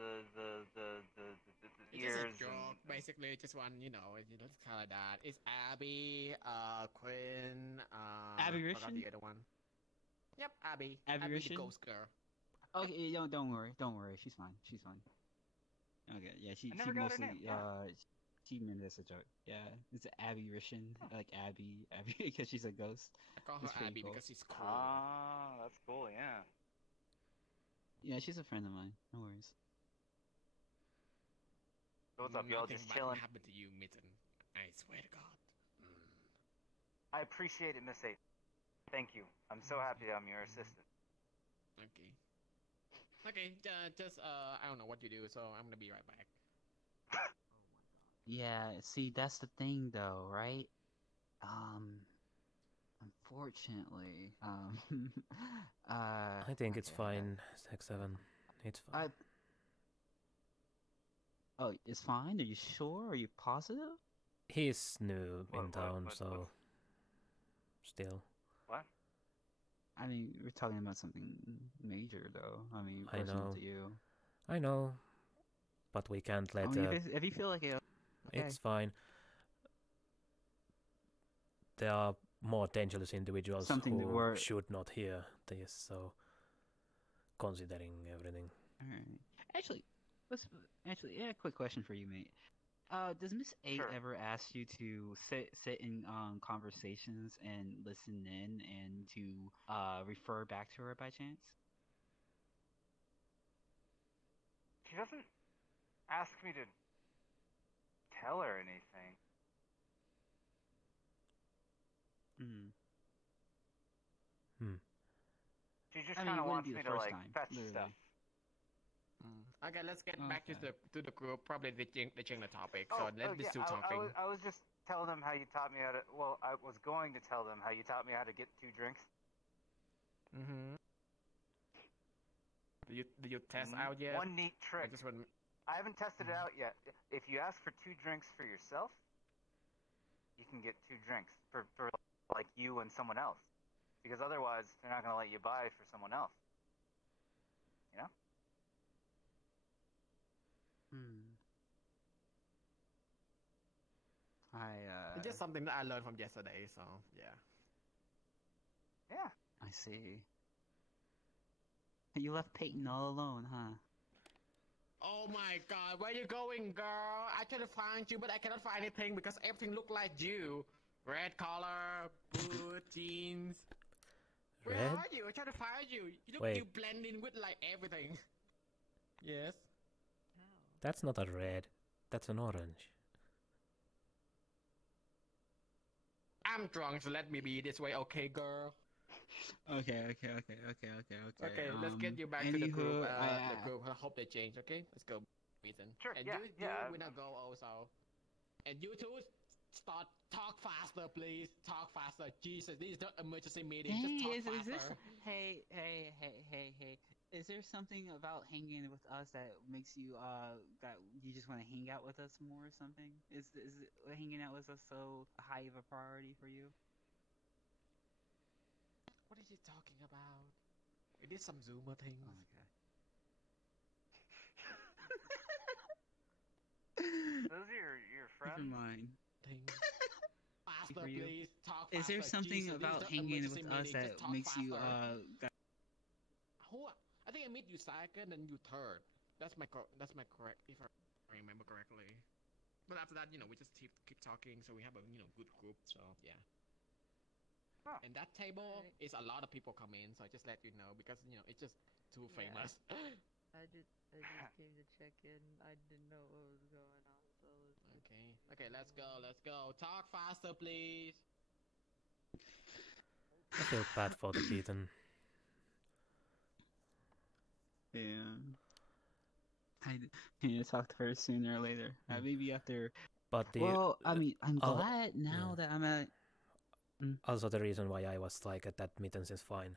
ears. It's a joke. Basically, just one. It's kind of that. It's Abby, Quinn, Abby forgot Rishin? the other one. Yep, Abby. Abby the Rishin? ghost girl. Okay, don't worry. She's fine. Okay, yeah, she I never got her mostly name. Yeah. She meant it as a joke. Yeah, it's Abby Rishin, like Abby, because she's a ghost. I call her It's pretty Abby cool. because she's cool. Ah, that's cool. Yeah. Yeah, she's a friend of mine. No worries. So what's up, y'all? Nothing Just bad chilling. happened to you, Mitten. I swear to God. I appreciate it, Miss 8. Thank you. I'm so happy I'm your assistant. Okay. Okay, just I don't know what you do, so I'm gonna be right back. Yeah, see, that's the thing, though, right? Unfortunately, I think it's fine, Stack 7. It's fine. Oh, it's fine? Are you sure? Are you positive? He's new in town, so still. What? I mean, we're talking about something major, though. I mean, I personal know. to you. I know, but we can't let. I mean, if you feel like it, okay. It's fine. There are more dangerous individuals Something that who we're- should not hear this. So, considering everything. All right. Actually, yeah. Quick question for you, mate. Does Miss 8 Sure. ever ask you to sit in conversations and listen in and to refer back to her by chance? She doesn't ask me to tell her anything. She just I mean, kind of it wants wouldn't be me the to first like time, fetch literally. stuff. Okay, let's get back to the group. Probably they change the topic. Oh, So let these two talking. I was just telling them how you taught me how to. Well, I was going to tell them how you taught me how to get 2 drinks. Mm-hmm. Did you test out yet? One neat trick. I haven't tested it out yet. If you ask for 2 drinks for yourself, you can get 2 drinks for like you and someone else. Because otherwise, they're not going to let you buy for someone else. You know? It's just something that I learned from yesterday. So yeah. Yeah. I see. You left Peyton all alone, huh? Oh my God, where you going, girl? I try to find you, but I cannot find anything because everything look like you. Red collar, boot, jeans. Where Red? are you? I try to find you. You Wait. You blend in with like everything. Yes. That's not a red. That's an orange. I'm drunk, so let me be this way, okay, girl? Okay. Okay, let's get you back to the group. The group. I hope they change. Okay, let's go, Ethan. Sure. And Yeah. you will not go also. And you two, talk faster, please. Talk faster. Jesus, this is not emergency meeting. Just talk faster. Hey. Is there something about hanging with us that makes you that you just want to hang out with us more or something? Is hanging out with us so high of a priority for you? What are you talking about? We did some Zoomer things. Oh my God. Those are your friends? Never mind. Faster, For you. please. Talk Is there faster. something Jesus, this about is not hanging emergency with us meeting. that Just talk makes you faster. Who? I think I meet you second and you third. That's my correct, if I remember correctly. But after that, we just keep talking, so we have a good group. So yeah. Huh. And that table is a lot of people come in, so I just let you know because it's just too famous. I just came to check in. I didn't know what was going on, so Okay, let's go. Talk faster, please. I feel bad for the kitten. Yeah. I need to talk to her sooner or later. Maybe after. But Well, I mean, I'm glad now that I'm at. Also, the reason why I was like at that mittens is fine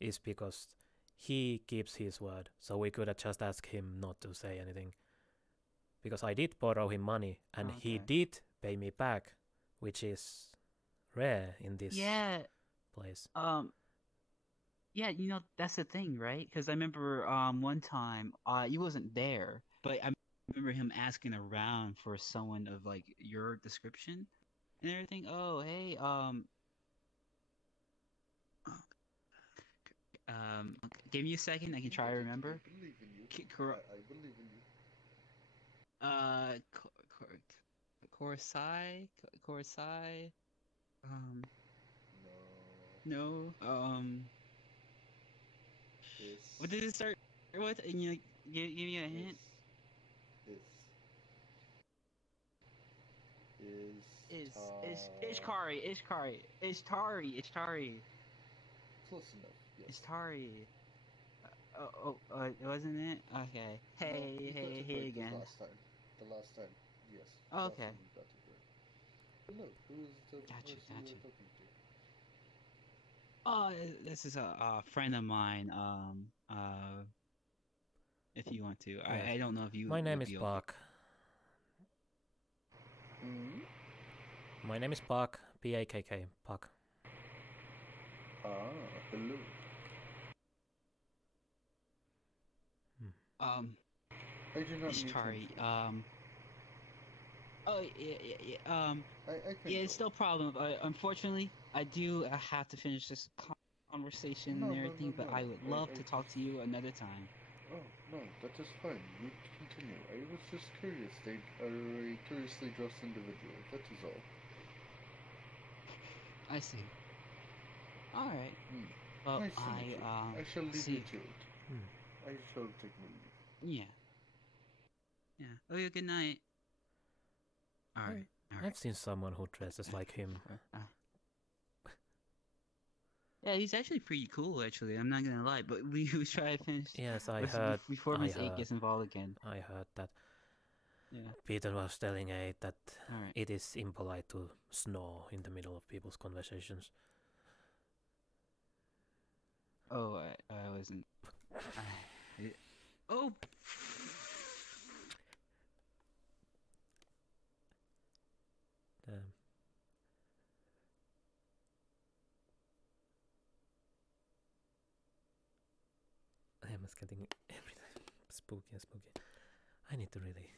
is because he keeps his word. So we could have just asked him not to say anything. Because I did borrow him money and he did pay me back, which is rare in this place. Yeah, that's the thing, right? Because I remember one time you wasn't there, but I remember him asking around for someone of like your description and everything. Oh, hey, give me a second. I can try to remember. I believe in you. Correct. I believe in you. Korsai? No. What did it start with? And you give me a hint. Ishkari. Close enough. Yes. Ishtari. Wasn't it? Okay. Hey again. The last time. Yes. Oh, okay. Hello. Who is the person you were talking to? Oh, this is a friend of mine. If you want to, I don't know if you. My name would is be Pakk. My name is Pakk. P-A-K-K. Pakk. Hello. I do not Ishkari. It's no problem. Unfortunately, I do have to finish this conversation and everything, but I would love to talk to you another time. Oh, no, that is fine. You continue. I was just curious. They are a curiously dressed individual. That is all. I see. Alright. Well, Nice to meet you. I shall leave see. you to it. I shall take my leave. Yeah. Oh, yeah, good night. Alright. I've seen someone who dresses like him. Yeah, he's actually pretty cool, actually. I'm not gonna lie, but we try to finish. Yes, I heard. Before Miss 8 gets involved again. I heard that. Yeah. Peter was telling 8 that it is impolite to snore in the middle of people's conversations. Oh, I wasn't. Oh! I am getting every time spooky and spooky. I need to really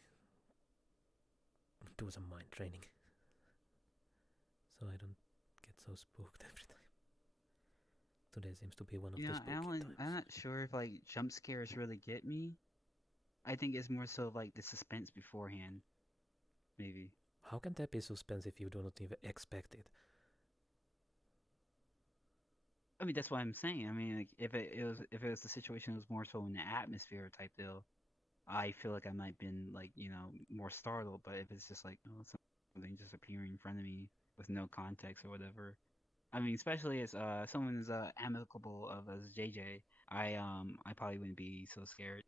do some mind training so I don't get so spooked every time. Today seems to be one of the spooky times. I'm not sure if like jump scares really get me. I think it's more so like the suspense beforehand, maybe. How can there be suspense if you do not even expect it? I mean, that's what I'm saying. I mean, like, if it was the situation was more so in the atmosphere type deal, I feel like I might been like, more startled. But if it's just like, something just appearing in front of me with no context or whatever, I mean, especially as someone as amicable as JJ, I probably wouldn't be so scared.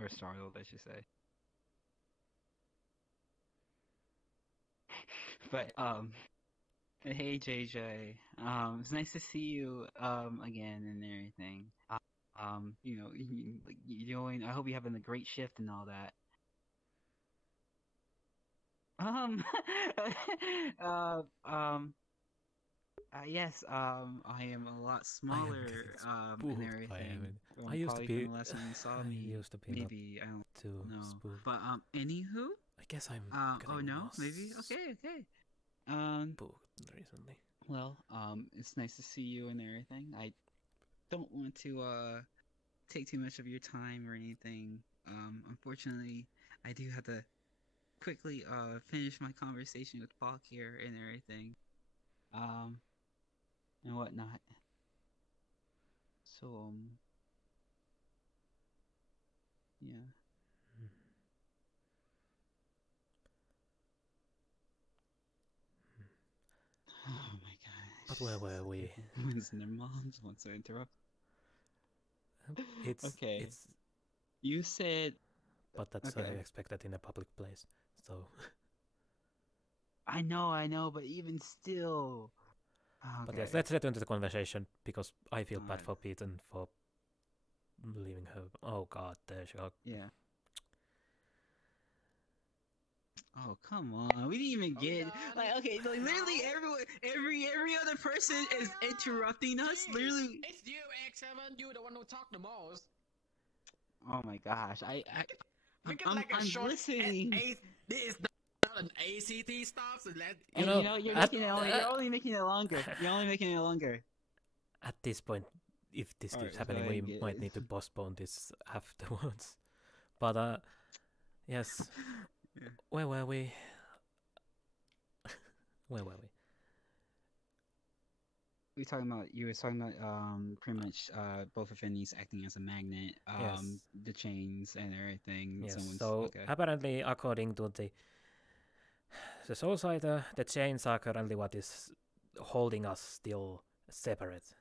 Or startled, I should say. But hey JJ, it's nice to see you again and everything. You doing? I hope you're having a great shift and all that. Yes, I am a lot smaller and everything. I used to be. From the last time you saw me. I used to be maybe I don't too know. spooked. But I anywho. guess I'm. Oh no, maybe. Okay. Spooked recently. Well, it's nice to see you and everything. I don't want to take too much of your time or anything. Unfortunately, I do have to quickly finish my conversation with Pakk here and everything. And whatnot. So yeah. Oh my gosh. But where were we? When's their moms wants to interrupt? It's okay. It's. You said. But that's expected in a public place, so. I know, but even still. Okay. But yes, let's return to the conversation because I feel bad for Pete and for leaving her. Oh God, there she goes. Yeah. Oh come on, we didn't even get literally every other person is interrupting us. Literally, it's you, X7. You the one who talked the most. Oh my gosh, I'm short listening. This is not an ACT stuff, so let you're only making it longer. You're only making it longer. At this point, if this keeps happening, we might need to postpone this afterwards. But yes. Where were we? Where were we? You were talking about pretty much both of Vinny's acting as a magnet, Yes. the chains and everything. Yes. Someone's So okay. apparently, according to the society, the chains are currently what is holding us still separate.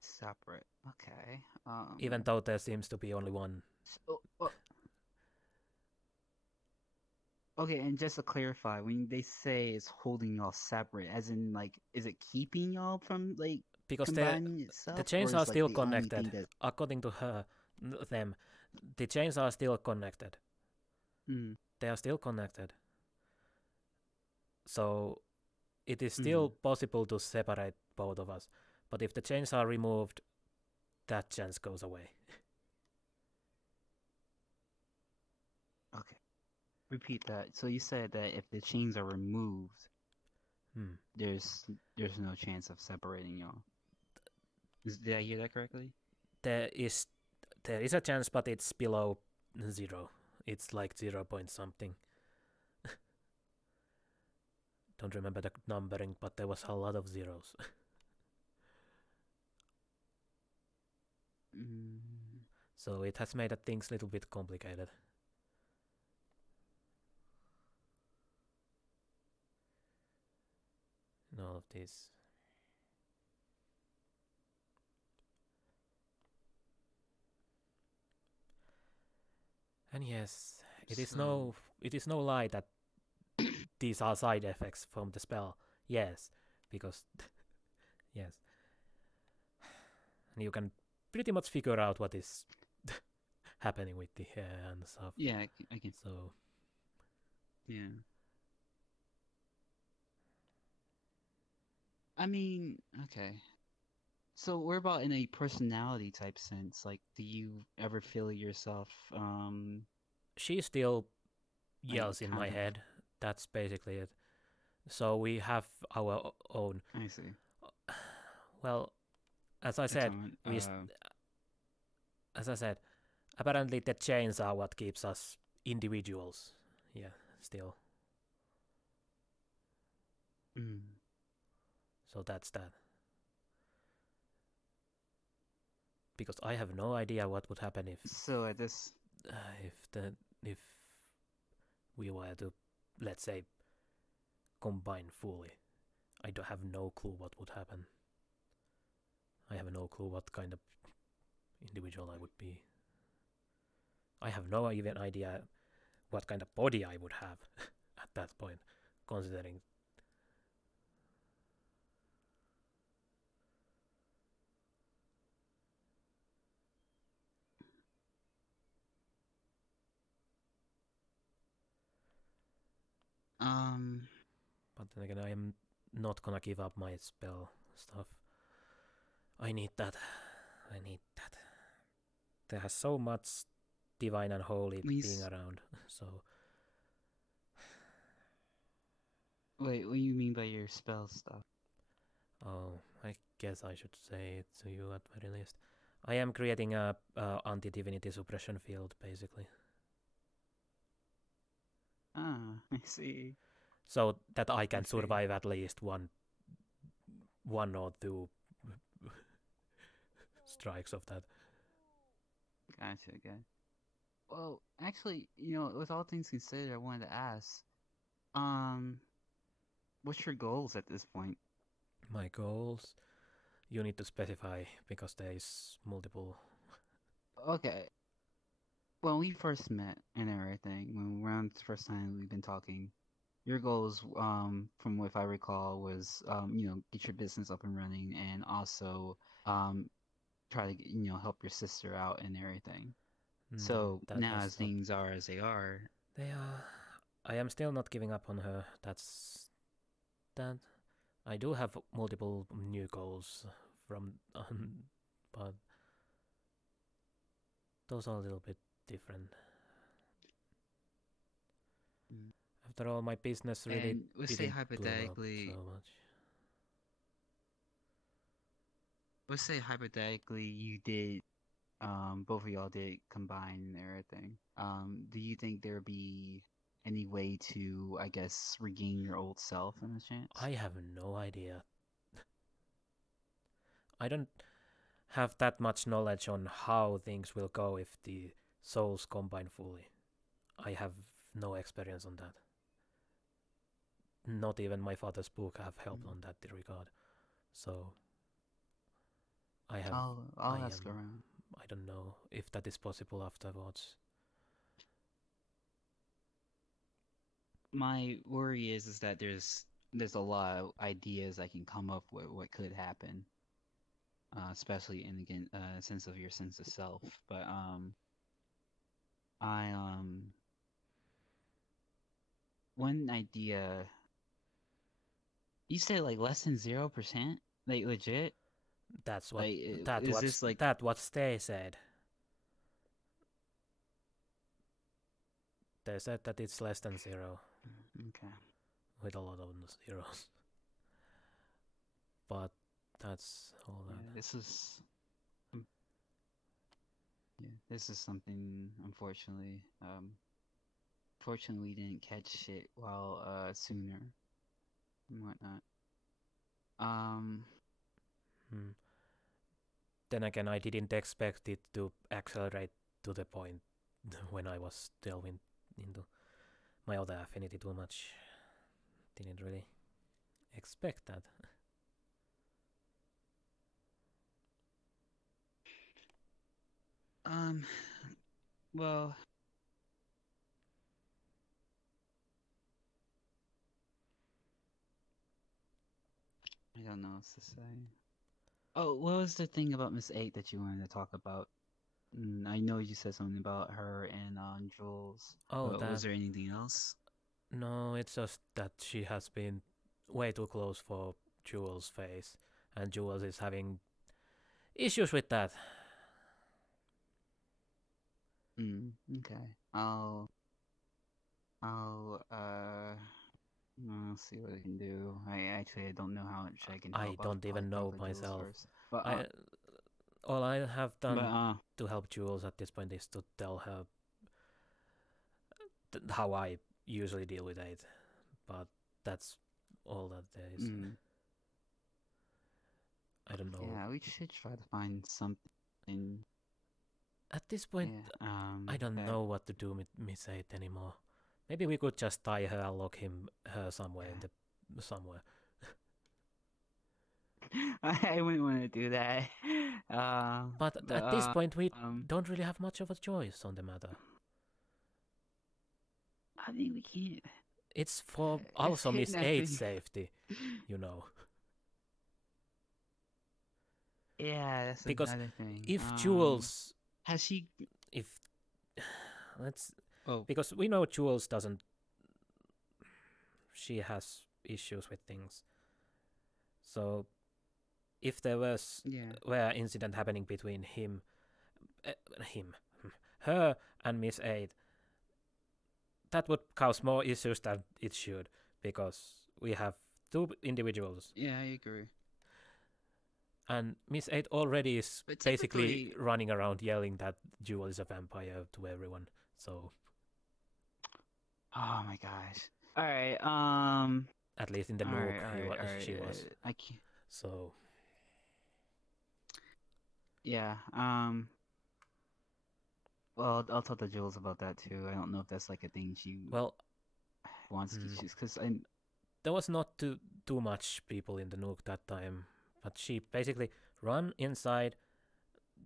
Separate. Okay. Even though there seems to be only one. Okay, and just to clarify, when they say it's holding y'all separate, as in like, is it keeping y'all from like Because combining itself? the chains or are is, like, still the only thing connected. that- According to them, the chains are still connected. Mm. They are still connected. So it is still possible to separate both of us. But if the chains are removed, that chance goes away. Okay. Repeat that. So you said that if the chains are removed, there's no chance of separating y'all. Did I hear that correctly? There is a chance, but it's below 0. It's like 0 point something. Don't remember the numbering, but there was a lot of zeros. So it has made things a little bit complicated. In all of this. And yes, it is no lie that these are side effects from the spell. Yes, because yes, and you can pretty much figure out what is happening with the hair and stuff. Yeah, I can. So yeah. I mean, okay. So what about in a personality type sense? Like, do you ever feel yourself she still like, yells in my kind of- head. That's basically it. So we have our own. I see. Well, as I said, Excellent. as I said, apparently the chains are what keeps us individuals. Yeah, still. So that's that. Because I have no idea what would happen if. So at this. If we were to, let's say, combine fully, I don't have no clue what would happen. I have no clue what kind of individual I would be. I have no even idea what kind of body I would have at that point, considering. But then again, I am not gonna give up my spell stuff. I need that. There has so much divine and holy being around, so. Wait, what do you mean by your spell stuff? Oh, I guess I should say it to you at very least. I am creating a anti-divinity suppression field, basically. Ah, I see. So that I can survive at least one or two strikes of that. Gotcha. Well, actually, with all things considered, I wanted to ask, what's your goals at this point? My goals? You need to specify, because there is multiple. Okay. When we first met and everything, when around the first time we've been talking, your goals, from what I recall, was, get your business up and running, and also, try to, help your sister out and everything. So now, as things are as they are, I am still not giving up on her. That's that. I do have multiple new goals from, but those are a little bit different. After all, my business really and let's say didn't blow up hypothetically, so much. let's say hypothetically you did both of y'all did combine and everything. Do you think there'd be any way to, I guess, regain your old self in a chance? I have no idea. I don't have that much knowledge on how things will go if the souls combine fully. I have no experience on that. Not even my father's book have helped on that regard. So I'll ask around. I don't know if that is possible afterwards. My worry is that there's a lot of ideas I can come up with what could happen, especially in again sense of your sense of self. But one idea. You said like less than 0%, like legit. That's what like, that what they said. They said that it's less than 0. Okay. With a lot of zeros. But that's all that. Yeah, this is something unfortunately. Fortunately, we didn't catch shit while sooner and whatnot. Then again, I didn't expect it to accelerate to the point when I was delving into my other affinity too much. Didn't really expect that. Well, I don't know what to say. Oh, what was the thing about Miss 8 that you wanted to talk about? I know you said something about her and Jules. Oh, was there anything else? No, it's just that she has been way too close for Jules' face, and Jules is having issues with that. Okay. I'll see what I can do. I don't know how much I can help. I don't even know myself. But, all I have done to help Jules at this point is to tell her how I usually deal with it. But that's all that there is. I don't know. Yeah, we should try to find something. At this point, I don't know what to do with Miss 8 anymore. Maybe we could just tie her and lock her somewhere somewhere. I wouldn't want to do that. But at this point, we don't really have much of a choice on the matter. I mean, we can't. It's for also Miss 8's safety, you know. Yeah, that's because another thing. If Jules has she, if let's because we know Jules doesn't. She has issues with things. So, if there was were incident happening between her and Miss 8, that would cause more issues than it should, because we have two individuals. Yeah, I agree. And Miss 8 already is basically running around yelling that Jewel is a vampire to everyone. So. Oh my gosh. All right. At least in the Nook, she was. I can't. So. Yeah. Well, I'll talk to Jules about that too. I don't know if that's like a thing she wants to choose, because there was not too much people in the Nook that time, but she basically ran inside,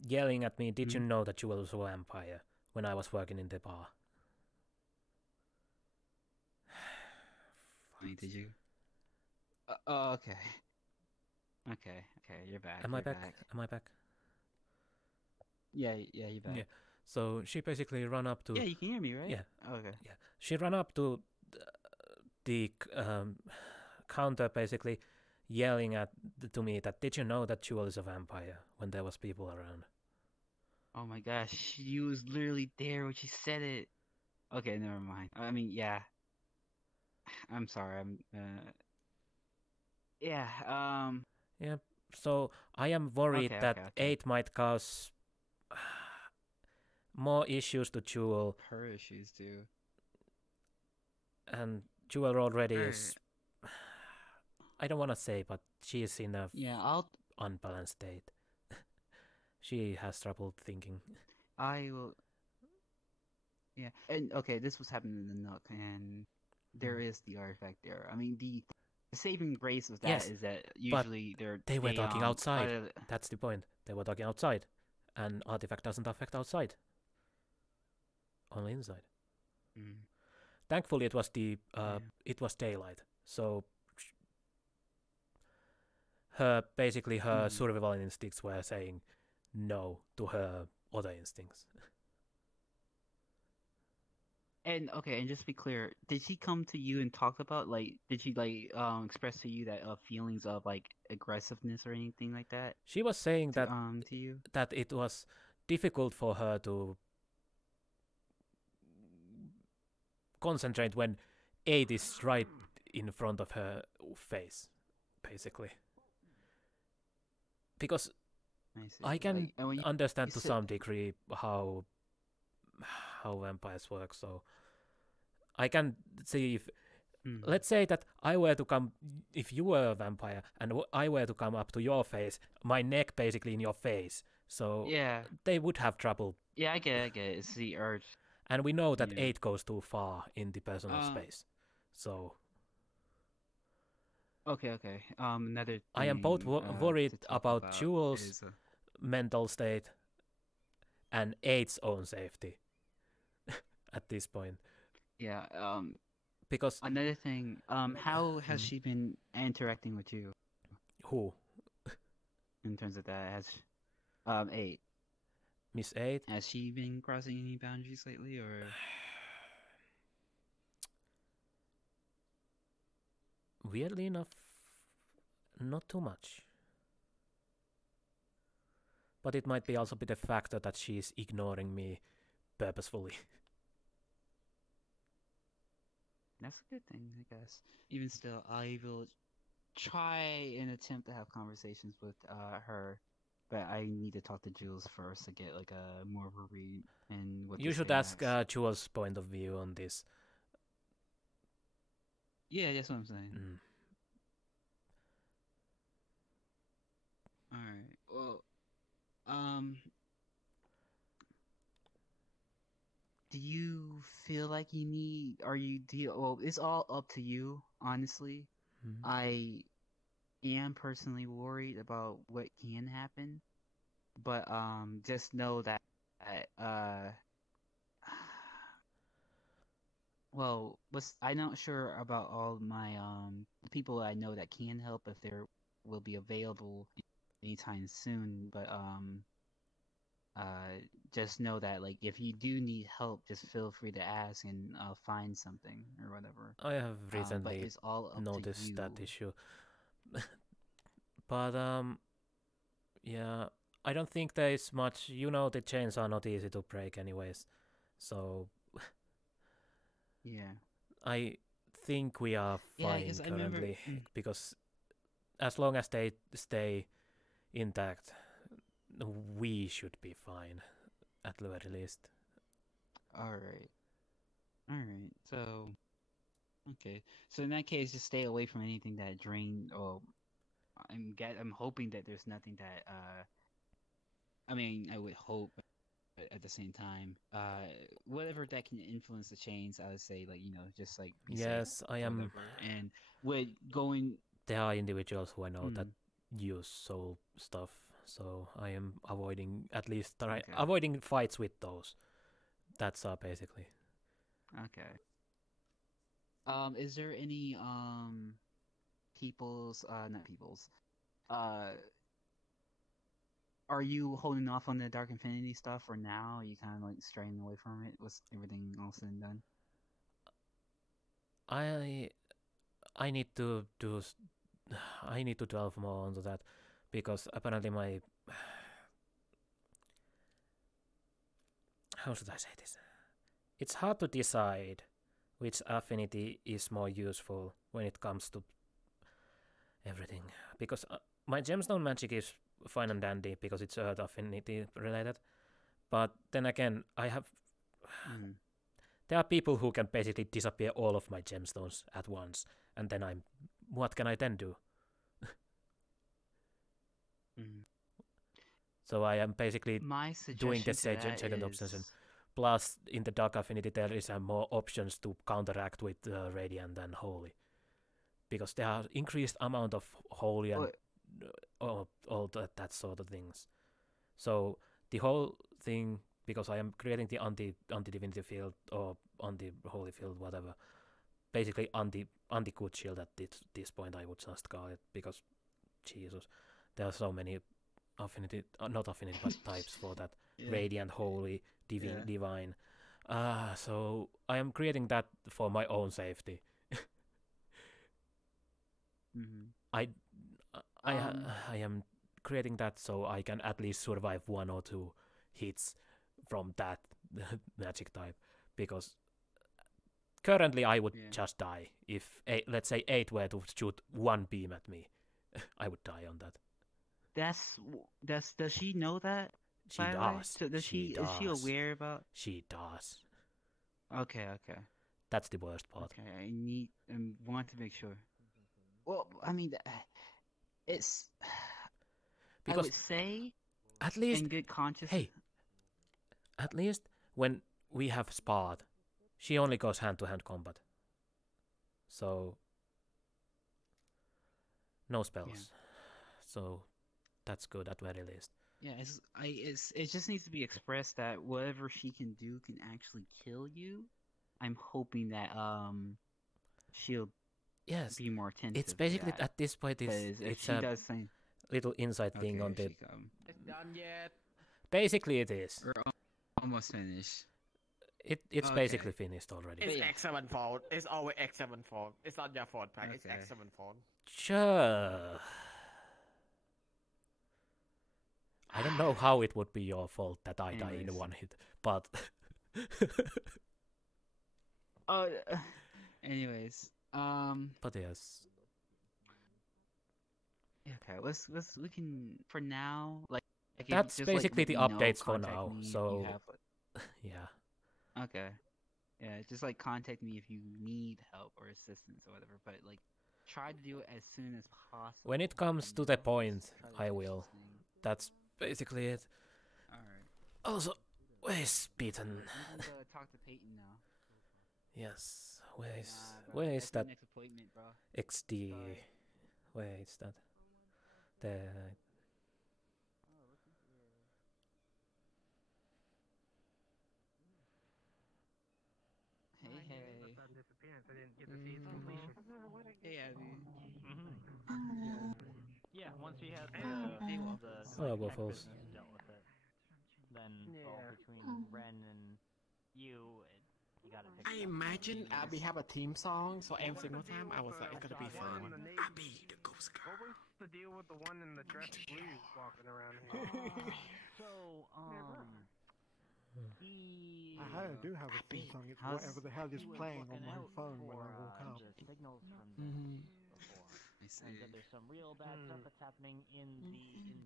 yelling at me, "Did you know that Jewel was a vampire?" when I was working in the bar. Did you? Oh, okay. Okay, you're back. Am I back? Am I back? Yeah, you're back. Yeah. So she basically ran up to. Yeah, you can hear me, right? Yeah. Okay. Yeah. She ran up to the counter, basically yelling to me that, "Did you know that Jewel is a vampire?" when there was people around. Oh my gosh, she was literally there when she said it. Okay, never mind. I mean, yeah. I'm sorry. Yeah. Yeah. So I am worried that 8 might cause more issues to Jewel. Her issues too. And Jewel already is. I don't want to say, but she is in a unbalanced state. She has trouble thinking. I will. Yeah, and okay, this was happening in the Nook, and there is the artifact there. I mean, the saving grace of that is that usually they were talking outside. That's the point. They were talking outside, and artifact doesn't affect outside. Only inside. Thankfully, it was it was daylight, so her survival instincts were saying no to her other instincts. And okay, and just to be clear, did she come to you and talk about did she express to you that feelings of aggressiveness or anything like that? She was saying that to you that it was difficult for her to concentrate when 8 is right in front of her face, basically. Because I can understand to some degree how vampires work, so I can see if let's say that I were to come, if you were a vampire and I were to come up to your face, my neck basically in your face, so they would have trouble. Yeah, I get it. It's the urge. And we know that 8 goes too far in the personal space, so okay. Another thing, I am both worried about Jewel's mental state and 8's own safety at this point. Yeah. Because another thing, how has she been interacting with you? Who? In terms of that, has 8. Miss 8? Has she been crossing any boundaries lately, or? Weirdly enough, not too much. But it might be also be the factor that she's ignoring me purposefully. That's a good thing, I guess. Even still, I will try and attempt to have conversations with her, but I need to talk to Jules first to get a more of a read and what. You should ask Jules' point of view on this. Yeah, that's what I'm saying. All right. Well, do you feel like you need? Well, it's all up to you, honestly. I am personally worried about what can happen, but just know that well, I'm not sure about all my people I know that can help if they will be available anytime soon, but just know that if you do need help, just feel free to ask and I'll find something or whatever. I have recently but it's all up noticed to you. that issue. But yeah, I don't think there is much. The chains are not easy to break anyways, so yeah, I think we are fine currently, because as long as they stay intact, we should be fine at the very least. All right. So, okay. So in that case, just stay away from anything that drain. Or I'm hoping that there's nothing that. I mean, I would hope, but at the same time, whatever that can influence the chains, I would say, just be yes, safe, I am. whatever. And with going, there are individuals who I know that use soul stuff, so I am avoiding avoiding fights with those. That's basically. Okay. Is there any not people's are you holding off on the Dark Infinity stuff for now? Are you kind of straying away from it? Was everything all said and done? I need to delve more onto that, because apparently my how should I say this? It's hard to decide which affinity is more useful when it comes to everything, because my gemstone magic is fine and dandy because it's earth affinity related, But then again, I have... There are people who can basically disappear all of my gemstones at once, and then I'm... What can I then do? So I am basically doing the second option. Plus, in the Dark Affinity, there is more options to counteract with Radiant and Holy. Because there are increased amount of Holy and all that sort of things. So the whole thing, because I am creating the anti-divinity field or anti-holy field, whatever, basically anti-good shield at this point, I would just call it, because Jesus, there are so many affinity, not affinity, but types for that. Yeah. Radiant, holy, divine. So I am creating that for my own safety. I am creating that so I can at least survive 1 or 2 hits from that magic type, because currently I would just die if let's say 8 were to shoot 1 beam at me. I would die on that. Does she know that? She does. So is she aware about? She does. Okay. That's the worst part. Okay, I want to make sure. Well, I mean, it's because I would say at least in good conscience. Hey, at least when we have sparred, she only goes hand-to-hand combat. So no spells. So that's good at very least. Yeah, it just needs to be expressed that whatever she can do can actually kill you. I'm hoping that she'll be more attentive. It's basically to that. At this point it's a little inside thing on the. It's done yet. Basically, it is. We're almost finished. It's basically finished already. It's X7 fault. It's always X7 fault. It's not your fault, Pack. It's X7 fault. Sure. I don't know how it would be your fault that I die in 1 hit, but. Anyways. But yes. Okay, we can for now that's just, basically the updates for contact now. me if So you have, yeah. Okay. Yeah, just contact me if you need help or assistance or whatever. But try to do it as soon as possible. When it comes to the point, I will. That's basically it. Alright. Also, where's Peyton? I need to talk to Peyton now. Yes. Where is that next appointment, bro? XD? Where is that? There. Hey. I didn't get to see its completion. Hey, Abby. Yeah, once we had Oh, Waffles. dealt with it, then all between Ren and you got it. I imagine Abby have a theme song, so every single time I was like, it's gonna be fun. Abby, the ghost girl. What was the deal with the one in the dress blues walking around here? I do have a theme song. It's whatever the hell is playing on my phone when I walk out. Signals from before. I see. And that there's some real bad stuff that's happening in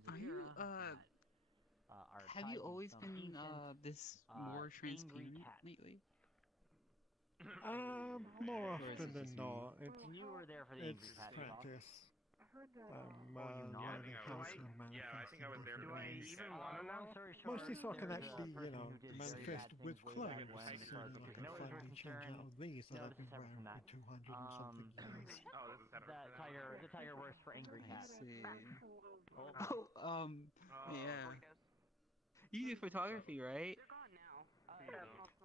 Are you have you always been this more transparent lately? More often than not. It's you were there for the Angry Cat talk. practice. Learning how to I think I was there. Do I even want to know? Mostly so I can actually, manifest with clothes. So I can finally change out of these that I've been wearing for 200 and something years. The tire works for Angry Cat. Yeah. You do photography, right?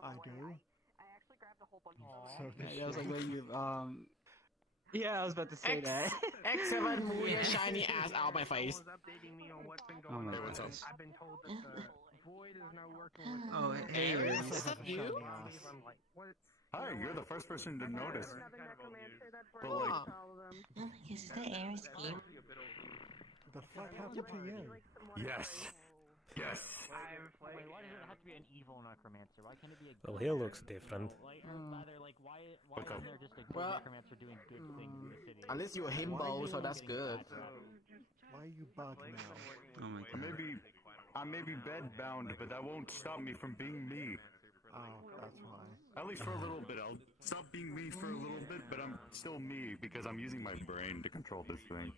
I do. So Yeah, that was when you yeah, I was about to say that. X7 move your shiny ass out my face. Oh my gosh. I've been told that the Void is now working with. Oh, hey, is that you? Hi, you're the first person to notice. But Is the Ares game? The fuck happened to you? Yes. Yes. Wait, why does it have to be an evil necromancer? Why can't it be a Well, good he looks different. Rather, why isn't there just a good necromancer doing good things in the city? At least you're a himbo, so that's good. Why are you bug now? Oh my god. Maybe I may be bed-bound, but that won't stop me from being me. Oh, that's why. At least for a little bit. I'll stop being me for a little bit, but I'm still me because I'm using my brain to control this thing.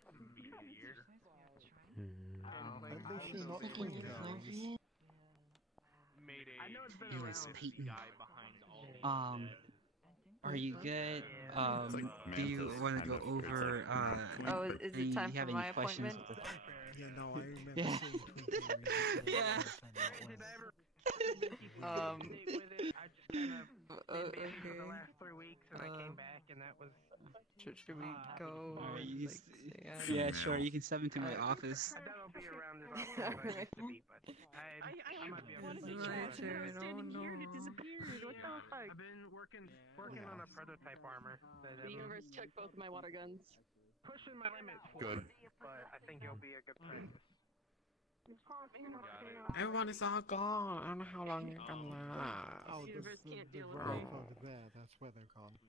At least you're not thinking. It was Peyton. Are you good? Do you want to go over? Oh, is do it you time have for any my questions? appointment? Yeah, no, I remember Yeah. seeing Twinkie. Yeah. Okay. For the last 3 weeks, and I came back, and that was. Should we go? Yeah, sure. You can step into my office. I doubt I'll be around as often as I used to be, but I might be able to make turn. Oh no. What the fuck? I've been working on a prototype armor. The universe checked both of my water guns. Pushing my limits for Good. it, but I think it'll be a good practice. Everyone is all gone. I don't know how long you're gonna last. Oh, the rope over there, that's where they're gone.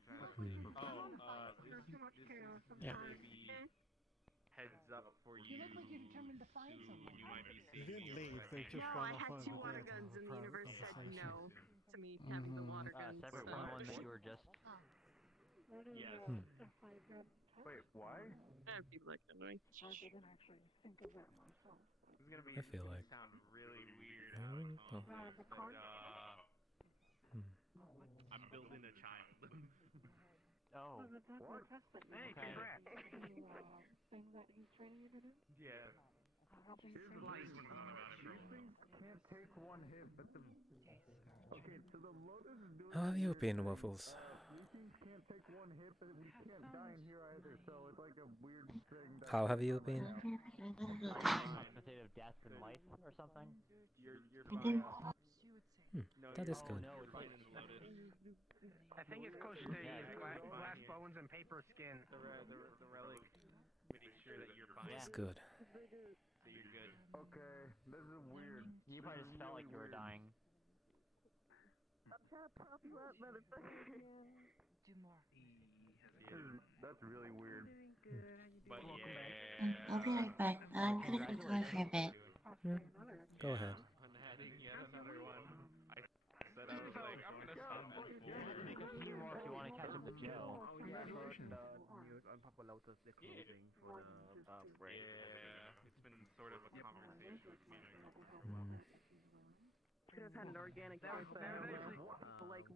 Yeah. Heads up for you. You look like you're determined to find someone. You might be They seeing. didn't leave, they just No, ran I off had over 2 there water to guns, have a and the private universe said conversation. no to me having the water guns. Separate so. from the one that you were just. Yes. Wait, why? People like that annoying. This is gonna be. I feel like. Sound really weird. Oh. I'm building a child. Oh. What? Hey, Okay. congrats. Yeah. Here's the nice one about it, bro. These things can't take one hit, but the... Okay, so the Lotus is doing... How have you been, Waffles? These things can't take one hit, but we can't die in here either, so it's like a weird thing that... How have you been? A state of death and life or something? You're fine. No, That is good. No, it's fine in the Lotus. I think it's close to glass bones and paper skin. The relic, making sure that you're fine. That's good. That you're good. Okay, this is weird. You probably just felt like you were dying. I'm trying to pop you up, motherfucker. Do more. That's really weird. But yeah. I'll be right back. I'm gonna go toilet for a bit. Go ahead. I'm adding yet another one. I said I was like, I'm gonna stop this fool. Make a few more if you want to catch up to Joe. News on Papa Lotus closing for the break. Yeah, it's been sort of a conversation with me. Could have had an organic like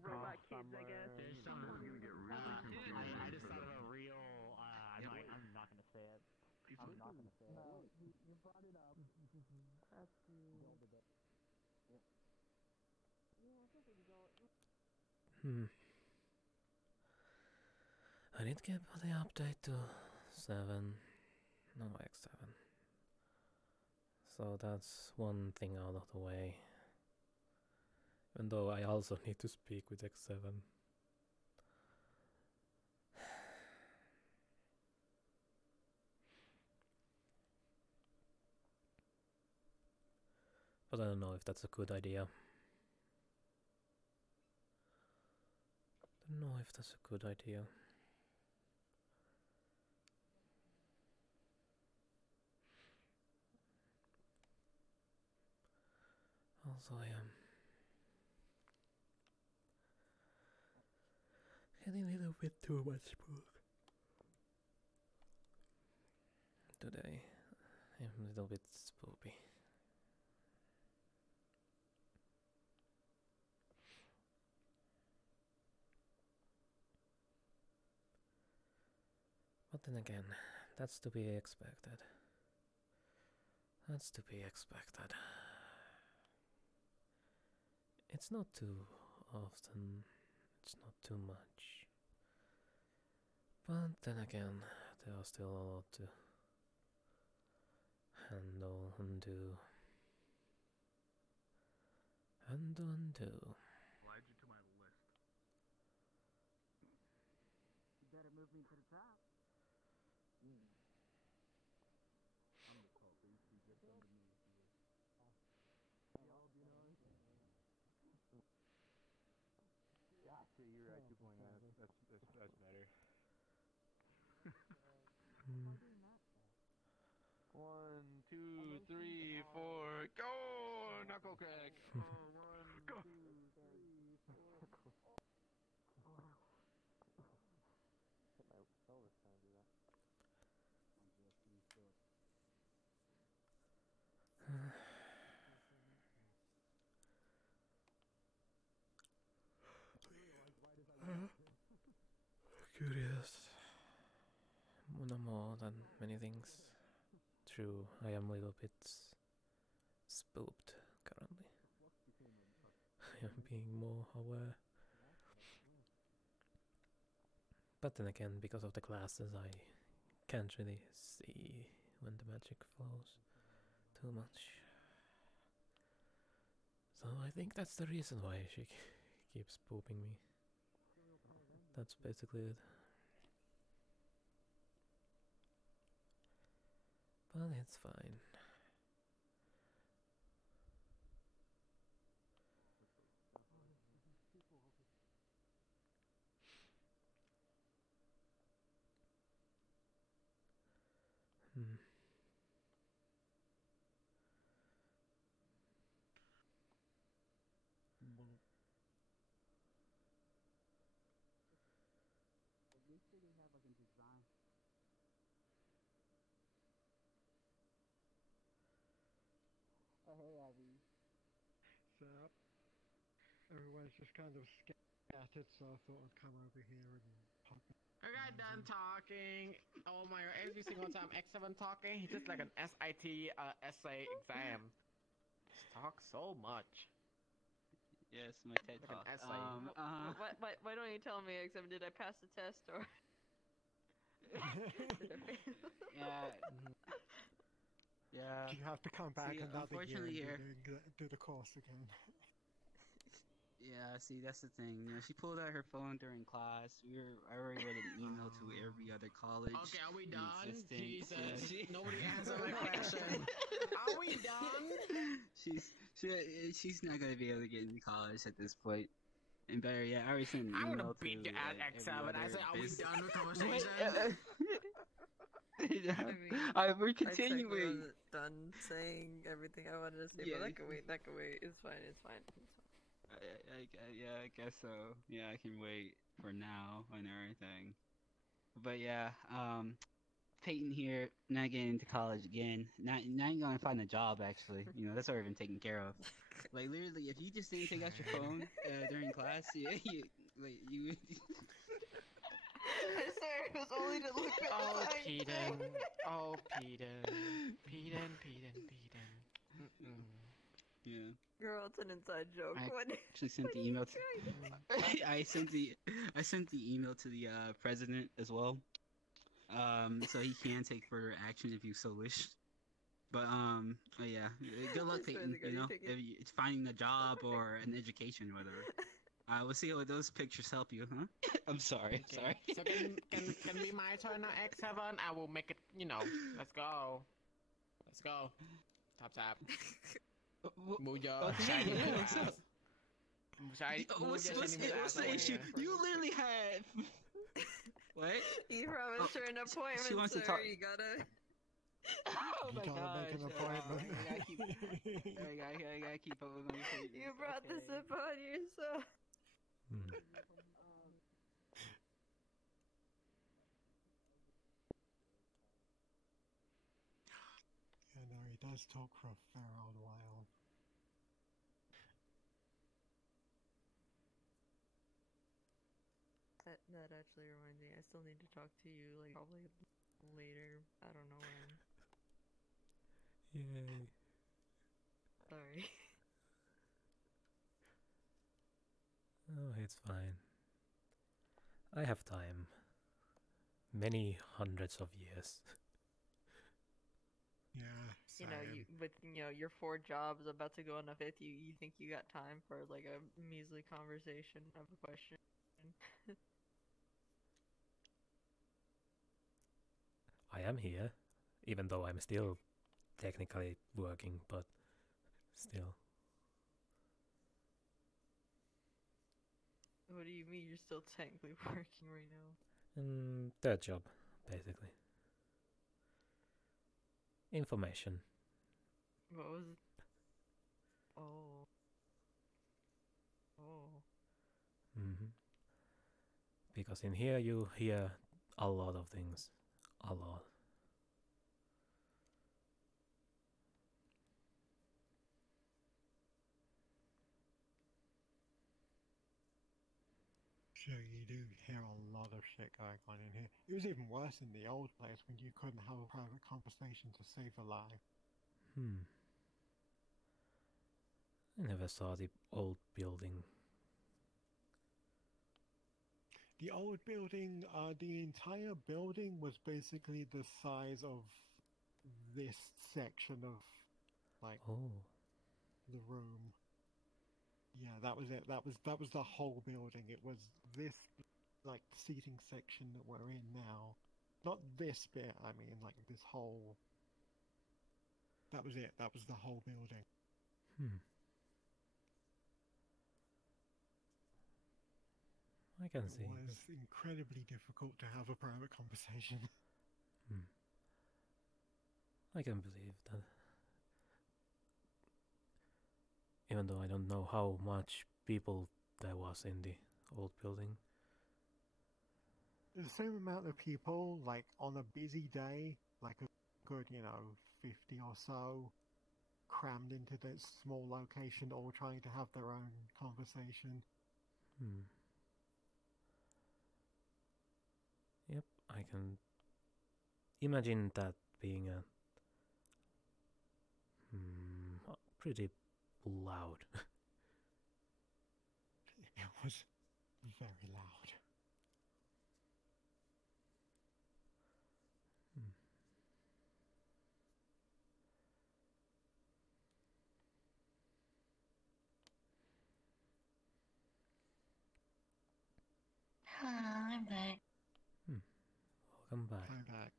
robot kids, I guess. Someone's gonna get really confused. I just thought of a real. I'm not gonna say it. I'm not gonna say it. No, you brought it up. That's I need to get the update to 7. No, X7. So that's one thing out of the way. Even though I also need to speak with X7. But I don't know if that's a good idea. Don't know if that's a good idea. Also, I am getting a little bit too much book today. I'm a little bit spoopy. But then again, that's to be expected. That's to be expected. It's not too often, it's not too much. But then again, there are still a lot to handle and do. Handle and do. I'll add you to my list. You better move me to the top. So you're at 2.9. That's better. 1, 2, 3, 4, go! knuckle crack. Go. Curious. No more than many things. True, I am a little bit spooked currently. I am being more aware. But then again, because of the glasses, I can't really see when the magic flows too much. So I think that's the reason why she keeps pooping me. That's basically it. But it's fine. Hmm. Oh, hey, Abby. So, everyone's just kind of scattered, so I thought I'd come over here and pop in. I got done talking. Oh my god, every single time X7 talking, he's just like an SIT essay exam. Just talk so much. Yes, my TED Like Talk. an essay. Why don't you tell me, except did I pass the test or did I fail? Yeah. Yeah. You have to come back See, another year unfortunately and do the course again. Yeah, see, that's the thing. You know, she pulled out her phone during class. I already read an email to every other college. Okay, are we in done? existence. Jesus, nobody answered my question. Are we done? She's not gonna be able to get into college at this point. And better yet, I already sent an I'm email gonna beat to you at every X7. I other said, are we business- done with conversation? We're I technically continuing. wasn't done saying everything I wanted to say, Yeah. but that can wait. That can wait. It's fine. It's fine. It's fine. Yeah, I guess so. Yeah, I can wait for now and everything. But yeah, Peyton here, not getting into college again. Not gonna find a job actually. You know, that's already been taken care of. Like literally, if you just didn't take out your phone during class, you would. I swear it was only to look at Oh, the sign. Peden. Oh, Peden. Peden. Yeah. Girl, it's an inside joke. I What? actually sent the email to. I sent the email to the president as well. So he can take further action if you so wish. But yeah, good luck, I swear Peyton. to God, You know, you're taking- if it's finding a job or an education, or whatever. We'll see how those pictures help you, huh? I'm sorry. Okay. Sorry. So can be my turn now, X7? I will make it, you know. Let's go. Let's go. Tap. Move your shiny little what's ass. up? Move your shiny little ass What's the over issue? here. You literally had. What? You promised her an appointment, she wants sir. to talk. You gotta. Oh You my gotta gosh. make an appointment. I gotta keep up with my appointments. You brought this upon yourself. Yeah, no, he does talk for a fair old while. That actually reminds me, I still need to talk to you, like, probably later. I don't know when. Yay. Sorry. Oh, it's fine. I have time. Many hundreds of years. Yeah, You know, with your 4 jobs about to go on a 5th, you think you got time for like a measly conversation of a question? I am here, even though I'm still technically working, but still. What do you mean you're still technically working right now? Third job, basically. Information. What was it? Oh. Oh. Because in here you hear a lot of things. A lot. So you do hear a lot of shit going on in here. It was even worse in the old place when you couldn't have a private conversation to save a life. I never saw the old building. The old building, the entire building was basically the size of this section of, like, the room. Yeah, that was it. That was the whole building. It was this, like, seating section that we're in now. Not this bit, I mean, like, this whole... That was it. That was the whole building. I can see. It was incredibly difficult to have a private conversation. I can believe that. Even though I don't know how much people there was in the old building. The same amount of people, like, on a busy day, like a good, 50 or so, crammed into this small location, all trying to have their own conversation. Yep, I can imagine that being a pretty loud. It was very loud. I'm back. Welcome back. I'm back.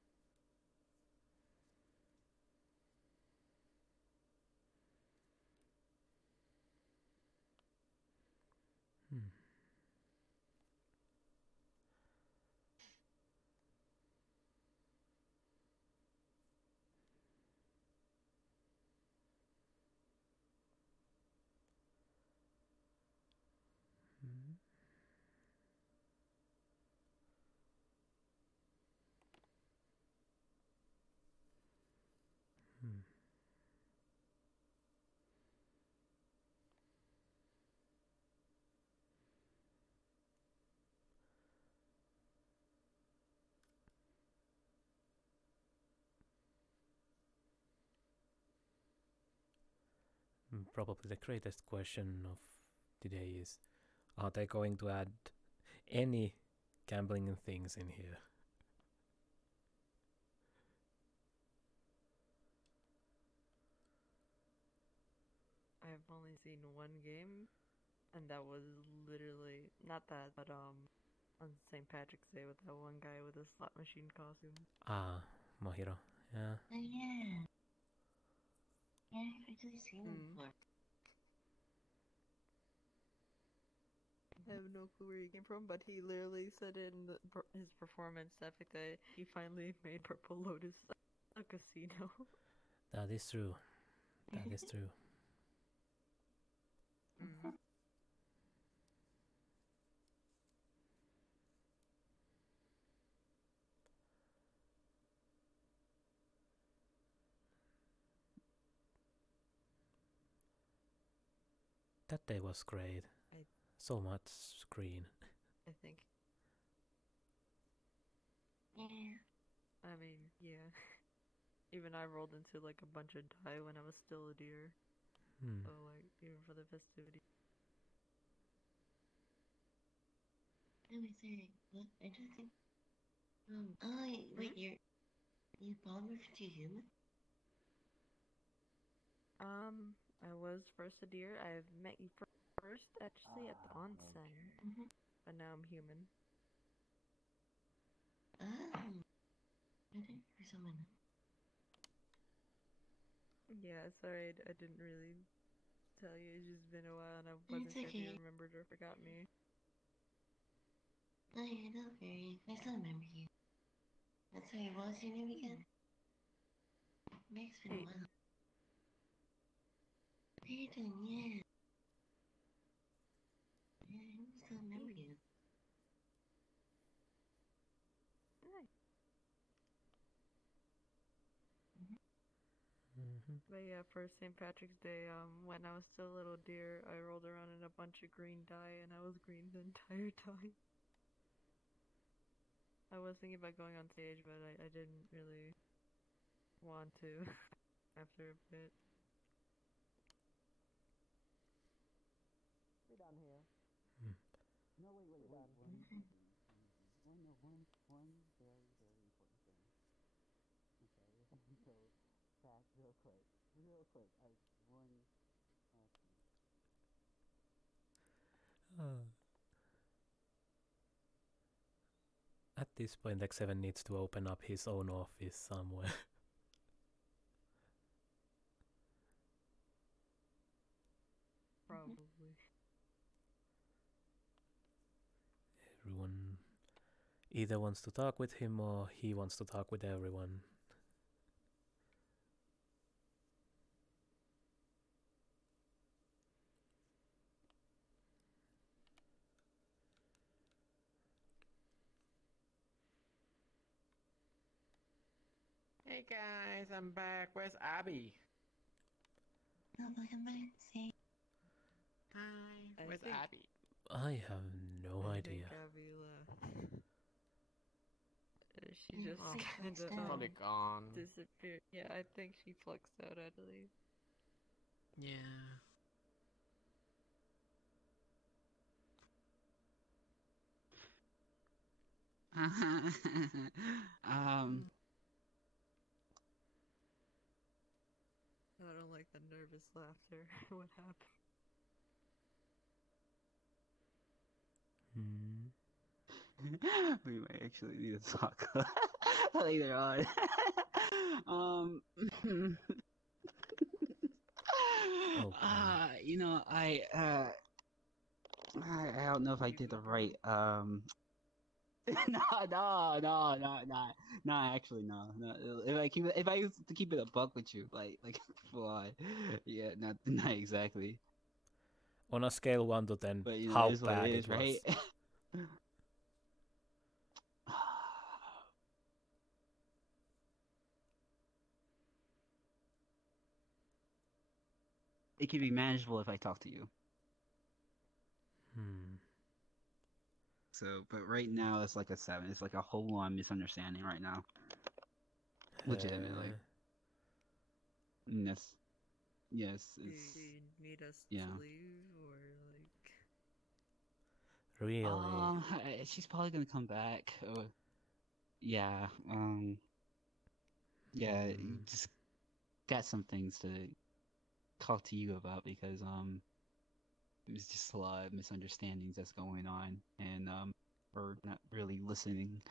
Probably the greatest question of today is, are they going to add any gambling things in here? I've only seen one game, and that was literally, not that, but on St. Patrick's Day with that one guy with a slot machine costume. Mahiro, yeah. Oh yeah. Yeah, I've actually seen him before. I have no clue where he came from, but he literally said in his performance epic that he finally made Purple Lotus a casino. That is true. That is true. That day was great. So much screen. I think. Yeah. I mean, yeah. Even I rolled into like a bunch of die when I was still a deer. So like, even for the festivity. Anyway, sorry. What? I don't think. Wait, you polymorphed to human? I was first a deer. I've met you first actually at the onsen, but now I'm human. I think for someone. Yeah, sorry, I didn't really tell you. It's just been a while, and I wasn't sure if you remembered or forgot me. Oh yeah, don't worry. I still remember you. That's sorry, what was your name again? It's been a while. Peyton, yeah. Yeah, I still remember you. But yeah, for St. Patrick's Day, when I was still a little deer, I rolled around in a bunch of green dye, and I was green the entire time. I was thinking about going on stage, but I didn't really want to after a bit. We're done here. No, wait, we're done. One very, very important thing. Okay, so back real quick. At this point, X7 needs to open up his own office somewhere. Probably. Everyone either wants to talk with him or he wants to talk with everyone. Hey guys, I'm back. Where's Abby? No, welcome back. Say Hi. Where's think- Abby? I have no I idea. think Abby left. She just Oh, kind of Probably gone. disappeared. Yeah, I think she fluxed out, I believe. Yeah. I don't like the nervous laughter. What happened? We might actually need to talk later on. You know, I don't know if I did the right, no, actually, no. If I used to keep it a buck with you, like, why? Yeah, not exactly. On a scale 1 to 10, But, you know, how it is what bad it is, it was. right? It can be manageable if I talk to you. So, but right now it's like a 7. It's like a whole on misunderstanding right now. Legitimately. And that's, yes, Do it's, you need us yeah. to leave, or like... Really? She's probably gonna come back. Yeah, yeah, just got some things to talk to you about because, there's just a lot of misunderstandings that's going on, and, we're not really listening,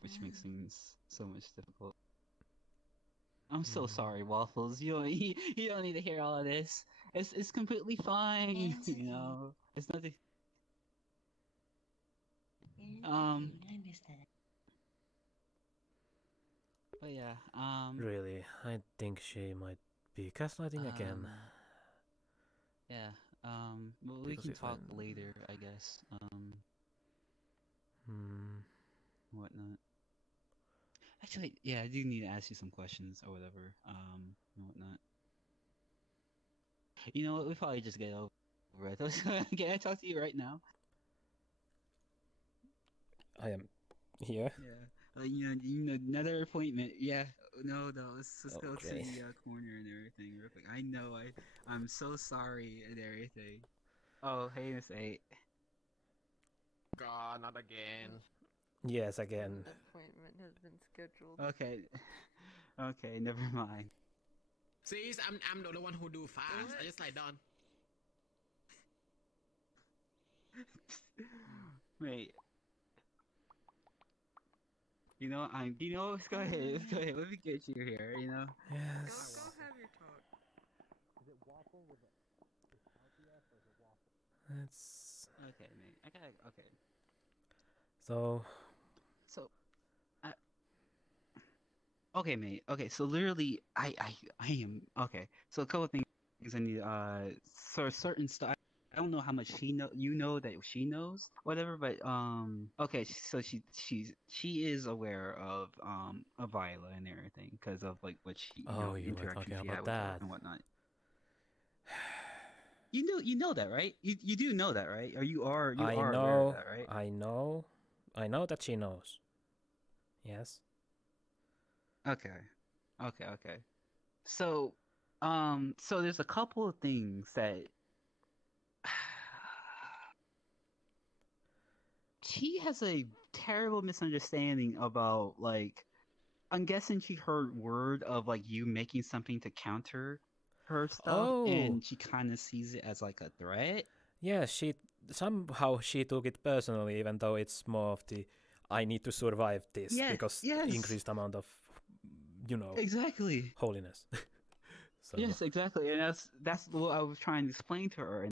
which makes things so much difficult. I'm so sorry, Waffles. You don't need to hear all of this. It's completely fine. You know, it's nothing. I understand. But yeah, Really, I think she might be gaslighting again. Yeah, well, we Because can if talk I'm- later, I guess. Whatnot. Actually, yeah, I do need to ask you some questions or whatever, and whatnot. You know what? We probably just get over it. Can I talk to you right now? I am here. Yeah. You know, another appointment. Yeah. No. Let's go to Okay. the corner and everything real quick. I know. I'm so sorry and everything. Oh, hey, Miss 8. God, not again. Yes, again. An appointment has been scheduled. Okay. Okay, never mind. See, I'm the only one who do fast. I just lie down. Wait. You know, let's go ahead. Let's go ahead. Let me get you here, you know? Yes. Go have your talk. Is it waffle with LPS or is it waffle? It's... Okay, mate. Okay. So... Okay, mate. Okay, so literally, I am okay. So a couple of things I need. So certain stuff. I don't know how much you know that she knows, whatever. But okay. So she is aware of Viola and everything because of like what she Oh, you were interaction talking she had about with her that. and whatnot. You know that, right? You do know that, right? Or you are aware of that, right? I know that she knows. Yes. Okay. So, so there's a couple of things that she has a terrible misunderstanding about, like, I'm guessing she heard word of like you making something to counter her stuff, and she kind of sees it as like a threat. Yeah, she took it personally, even though it's more of the I need to survive this because increased amount of exactly holiness. So. Yes, exactly, and that's what I was trying to explain to her.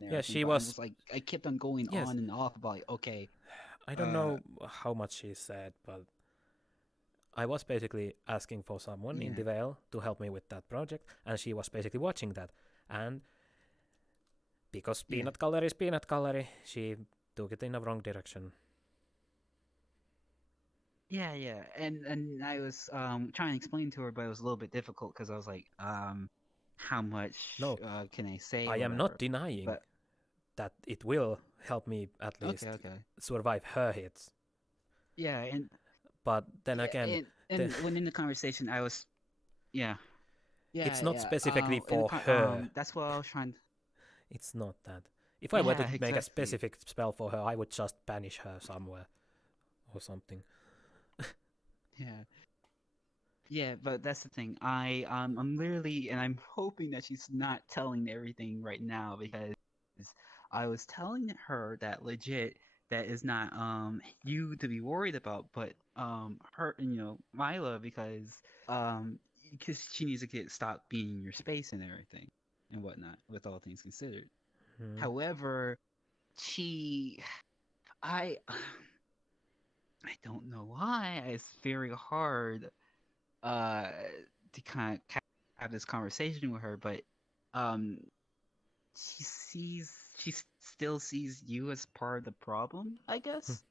Yeah, she was like, I kept on going on and off about like, okay. I don't know how much she said, but I was basically asking for someone in the Vale to help me with that project, and she was basically watching that. And because peanut gallery is peanut gallery, she took it in a wrong direction. Yeah, and I was trying to explain to her, but it was a little bit difficult because I was like, how much can I say? I am not denying that it will help me at least survive her hits. Yeah, but then again, and when in the conversation, I was, it's not specifically for her. That's what I was trying. It's not that. If I were to make a specific spell for her, I would just banish her somewhere or something. Yeah, but that's the thing. I'm literally, and I'm hoping that she's not telling everything right now, because I was telling her that legit that is not you to be worried about, but her, Mila, because she needs to stop being in your space and everything and whatnot, with all things considered. However, I don't know why it's very hard to kind of have this conversation with her, but she still sees you as part of the problem, I guess.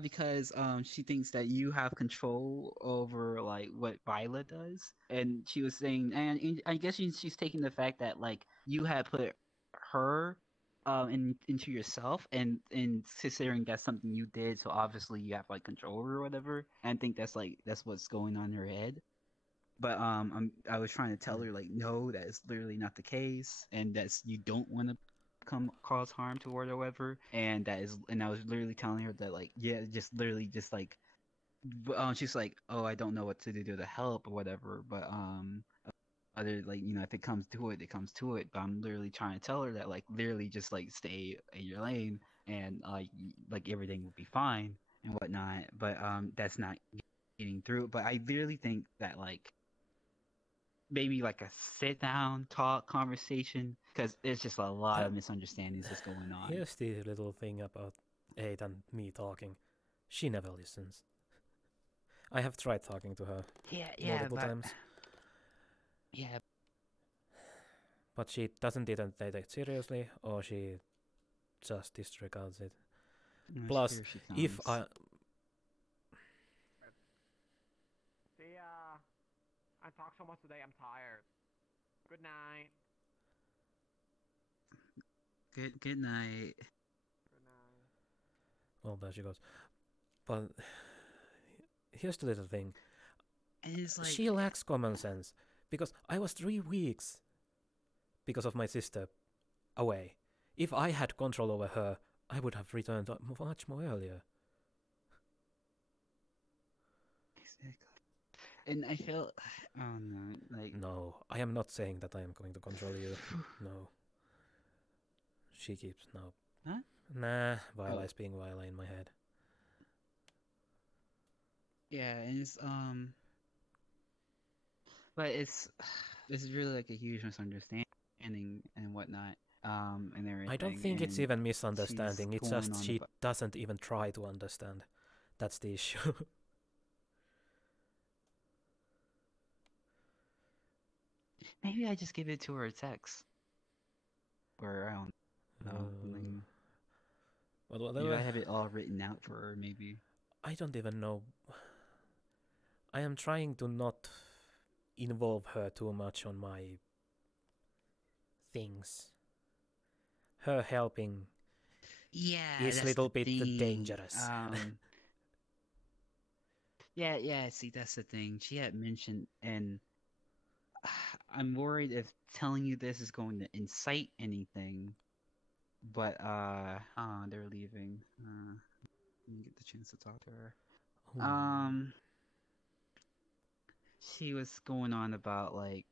Because she thinks that you have control over like what Viola does, and she was saying, and I guess she's taking the fact that like you had put her into yourself, and considering that's something you did, so obviously you have like control over or whatever. And I think that's what's going on in her head. But I was trying to tell her like, no, that is literally not the case, and that's you don't want to cause harm to her or whatever. And I was literally telling her that like, just like, she's like, oh, I don't know what to do to help or whatever. But other like, if it comes to it, it comes to it. But I'm literally trying to tell her that like, literally just like stay in your lane, and like everything will be fine and whatnot. But that's not getting through. But I literally think that like, maybe like a sit down talk conversation, because there's just a lot of misunderstandings that's going on. Here's the little thing about 8 and me talking. She never listens. I have tried talking to her multiple times. Yeah. But she doesn't either take it seriously, or she just disregards it. Plus, if I... See ya. I talked so much today, I'm tired. Good night. Good night. Well, there she goes. But here's the little thing. It's like, she lacks common sense, because I was 3 weeks, because of my sister, away. If I had control over her, I would have returned much more earlier. And I felt, oh no, like... No, I am not saying that I am going to control you. No. She keeps, no. Huh? Nah, Viola is being Viola in my head. Yeah, and it's, but it's really like a huge misunderstanding and whatnot, and everything. I don't think it's even misunderstanding, it's just she doesn't even try to understand. That's the issue. maybe I just give it to her a text. Or I don't know. But Maybe whatever. I have it all written out for her. Maybe. I don't even know. I am trying to not involve her too much on my things. Her helping is a little bit dangerous. Yeah, see, that's the thing. She had mentioned, and I'm worried if telling you this is going to incite anything. But, they're leaving. Didn't get the chance to talk to her. She was going on about, like,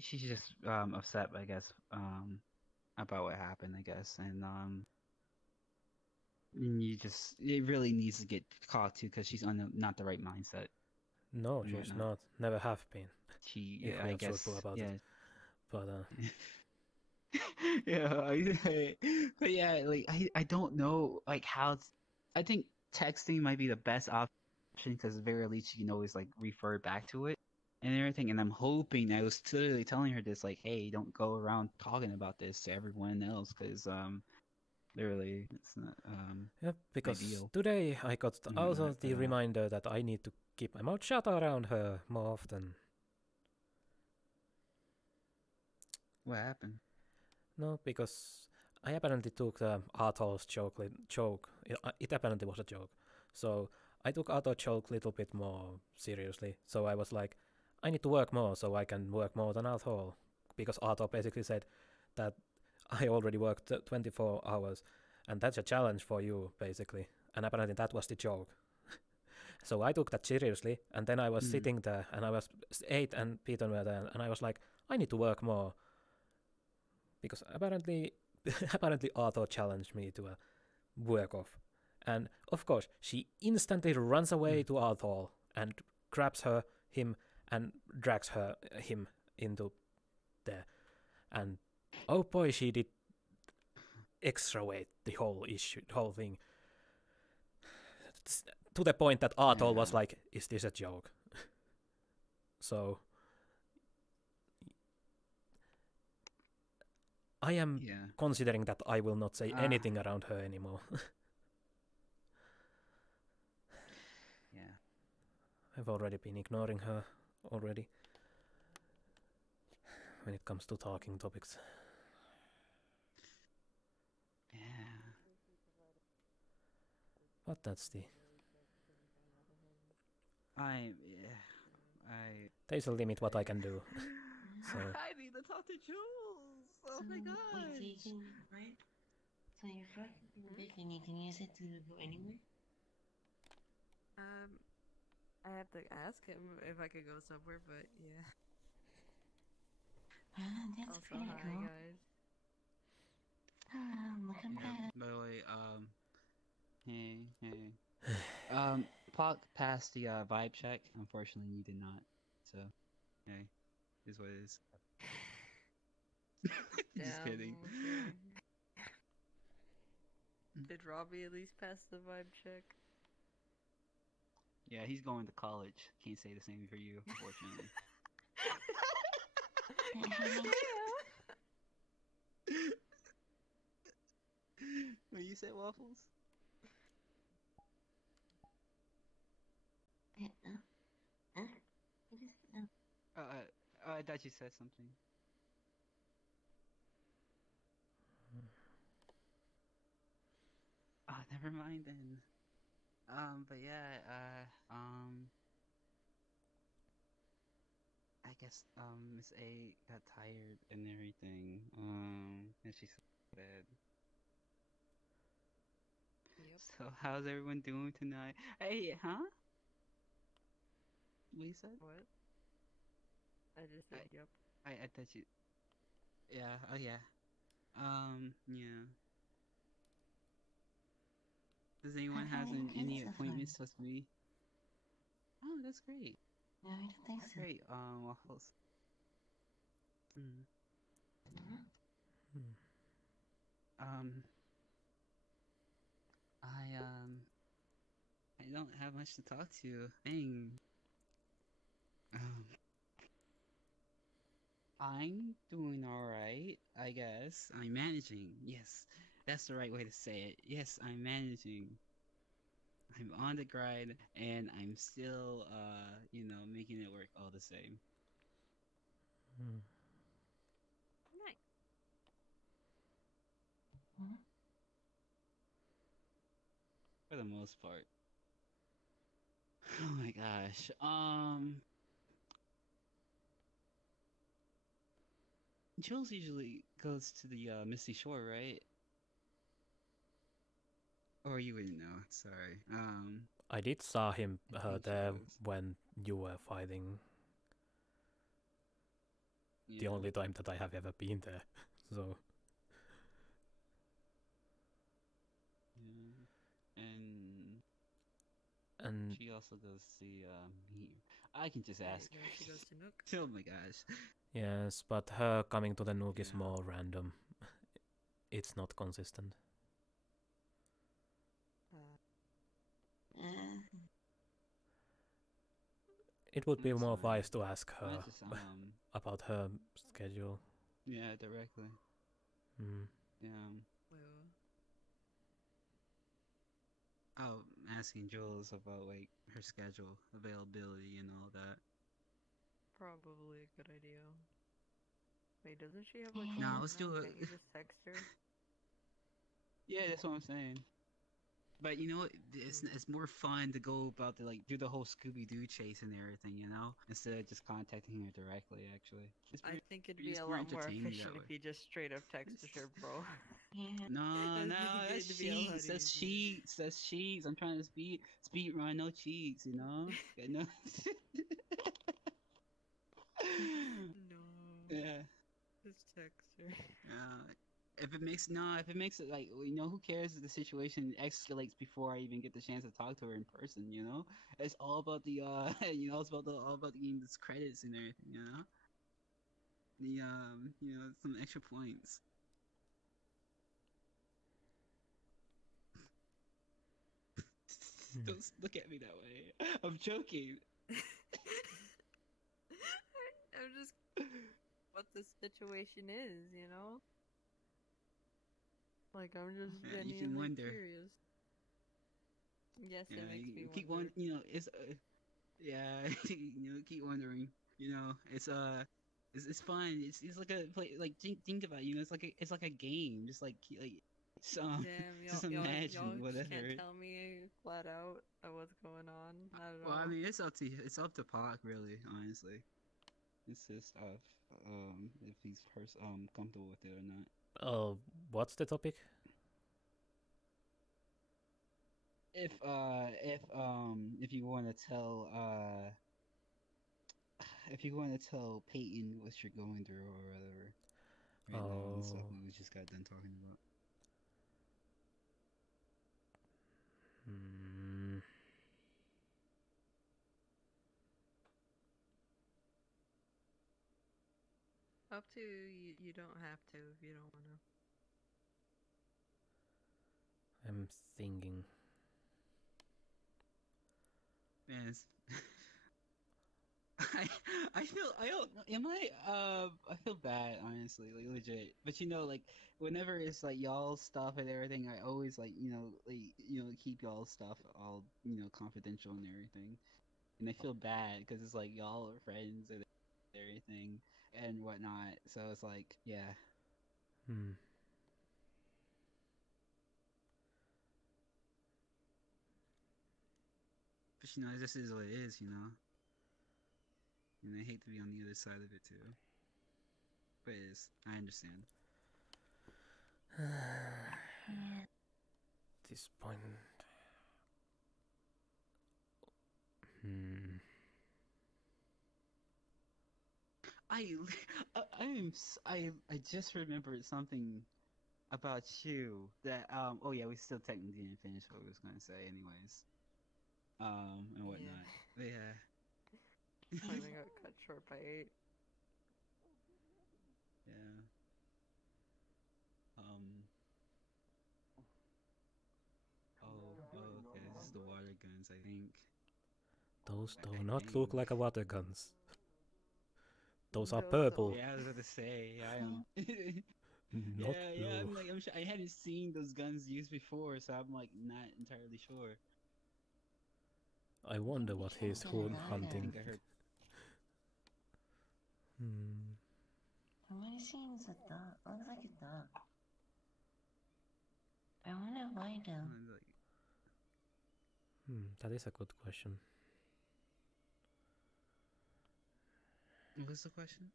she's just, upset, I guess, about what happened, I guess, and, it really needs to get talked to, because she's on not the right mindset. No, she's not. Never have been. I guess, about it. But, but yeah, like, I don't know, like, how, I think texting might be the best option, because at the very least you can always, like, refer back to it and everything, and I'm hoping, I was literally telling her this, like, hey, don't go around talking about this to everyone else, because, literally, it's not, yeah, because ideal. today I got also the reminder that I need to keep my mouth shut around her more often. What happened? No, because I apparently took the Arthur's joke. It apparently was a joke. So I took Arthur's joke a little bit more seriously. So I was like, I need to work more so I can work more than Arthur. Because Arthur basically said that I already worked 24 hours. And that's a challenge for you, basically. And apparently that was the joke. So I took that seriously. And then I was sitting there. And I was 8 and Peter were there. And I was like, I need to work more. Because apparently Arthur challenged me to a work off. And of course, she instantly runs away to Arthur and grabs him and drags him into there. And oh boy, she did extravagate the whole thing. To the point that Arthur was like, is this a joke? So I am considering that I will not say anything around her anymore. Yeah. I've already been ignoring her already when it comes to talking topics. Yeah. But that's the... There's a limit what I can do. So... I need to talk to Jules! Oh my god! Wait, so you can, right? So you're fucking big and you can use it to go anywhere? I have to ask him if I could go somewhere, but yeah. That's also, pretty hi cool. guys. Welcome back. By the way, hey. Pakk passed the vibe check. Unfortunately, you did not. So, hey, is what it is. Just kidding. Okay. Did Robbie at least pass the vibe check? Yeah, he's going to college. Can't say the same for you, unfortunately. What you said, Waffles? Huh? What is it now? I thought you said something. Oh, never mind then. But yeah, I guess, Miss A got tired and everything, and she's bad. Yep. So, how's everyone doing tonight? Hey, huh? What you said? What? I just said yep. I thought you... Yeah, oh yeah. Yeah. Does anyone have any appointments with me? Oh, that's great. No, I don't think so. Great, Waffles. don't have much to talk to. Dang. I'm doing alright, I guess. I'm managing. Yes, that's the right way to say it. Yes, I'm managing. I'm on the grind, and I'm still, making it work all the same. Nice. For the most part. Oh my gosh. Jules usually goes to the Misty Shore, right? Or you wouldn't know. Sorry. I did saw him I think she there does. when you were fighting. The Yeah. only time that I have ever been there. So Yeah. and she also goes to me. I can just ask her. She goes to Nook. Oh my gosh. yes, but her coming to the Nook is more random. It's not consistent. It would be That's more fine. wise to ask her I just, about her schedule. Yeah, directly. Yeah. Oh, asking Jules about like her schedule, availability, and all that. Probably a good idea. Wait, doesn't she have like? Nah, let's do it. Can't you just text her? Yeah, that's what I'm saying. But you know what? It's more fun to go about the do the whole Scooby Doo chase and everything, instead of just contacting her directly. Actually, I think it'd be it's a more lot more entertaining efficient that if you just straight up texted her, bro. No, It'd that's be a lot cheats. That's easier. cheats. That's cheats. I'm trying to speed run, no cheats. No. No. Yeah. Just text her. If it makes it like who cares if the situation escalates before I even get the chance to talk to her in person, It's all about the it's all about the game's credits and everything, some extra points. Don't look at me that way. I'm joking. I'm just what the situation is, Like I'm just You can genuinely wonder. curious. Yes, Yeah, it makes you me keep wonder. it's keep wondering. It's fun. It's like a play. Like think about it, it's like a game. Just Damn, just y'all imagine whatever. just can't tell me flat out what's going on. Not at Well, all. I mean, it's up to Pac, really. Honestly, it's his stuff. If he's comfortable with it or not. What's the topic? If you want to tell Peyton what you're going through or whatever right now and stuff we just got done talking about. Up to you. You don't have to if you don't want to. I'm thinking. Man, I feel bad, honestly, legit. But whenever it's y'all stuff and everything, I always keep y'all stuff all confidential and everything. And I feel bad because it's y'all are friends and everything and whatnot. So it's yeah. But this is what it is, And I hate to be on the other side of it too. But it is. I understand. This point. I just remembered something about you that oh yeah, we still technically didn't finish what we was gonna say anyways. And whatnot. Yeah. Finally got cut short by 8. Yeah. Oh, okay. This is the water gun guns, I think. Those do I not think. look like a water guns. Those are No, purple. Yeah, I was about to say. Yeah, Not yeah. blue. I'm sure I hadn't seen those guns used before, so I'm like not entirely sure. I wonder what he's hunting. I think I heard. What is seeing a dog? Looks like a dog. I wonder why though. That is a good question. What was the question?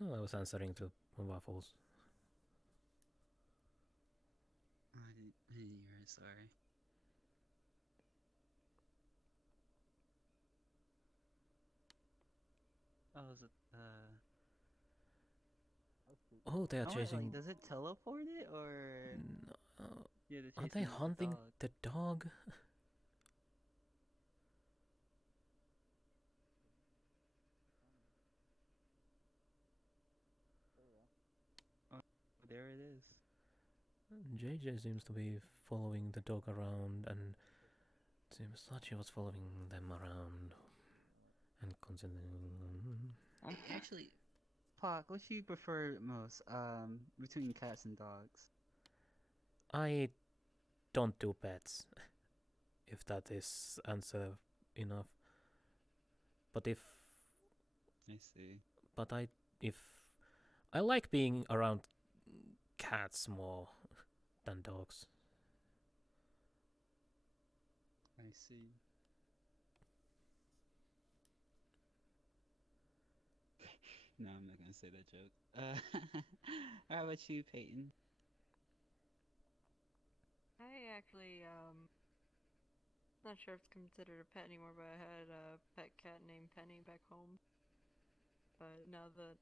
No, I was answering to Waffles. I didn't hear it, sorry. Oh, is it, Oh, they are wait, chasing. like, does it teleport it, or? No. Yeah, they're Are they chasing the hunting dog. the dog? Oh, there it is. JJ seems to be following the dog around, and seems like she was following them around and considering. Actually, Pakk, what do you prefer most, between cats and dogs? I don't do pets, if that is answer enough. But if I see. But if I like being around cats more than dogs. I see. No, I'm not gonna say that joke. How about you, Peyton? I actually, not sure if it's considered a pet anymore, but I had a pet cat named Penny back home. But now that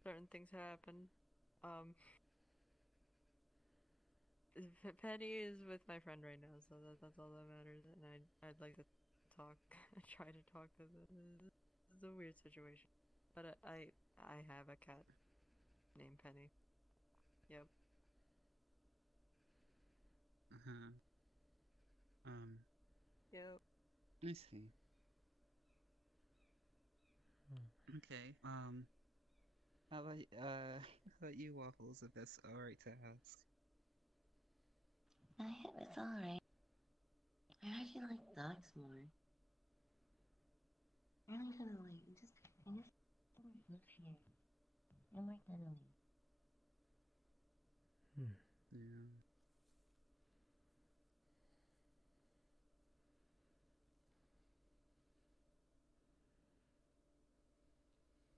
certain things happen, Penny is with my friend right now, so that's all that matters, and I'd like to talk, try to talk to them. It's a weird situation. But I have a cat named Penny. Yep. Yep. I see. Okay. How about you, Waffles? If that's all right to ask. It's alright. I actually like dogs more. I really kind of like I guess look here. They're more cuddly. Yeah.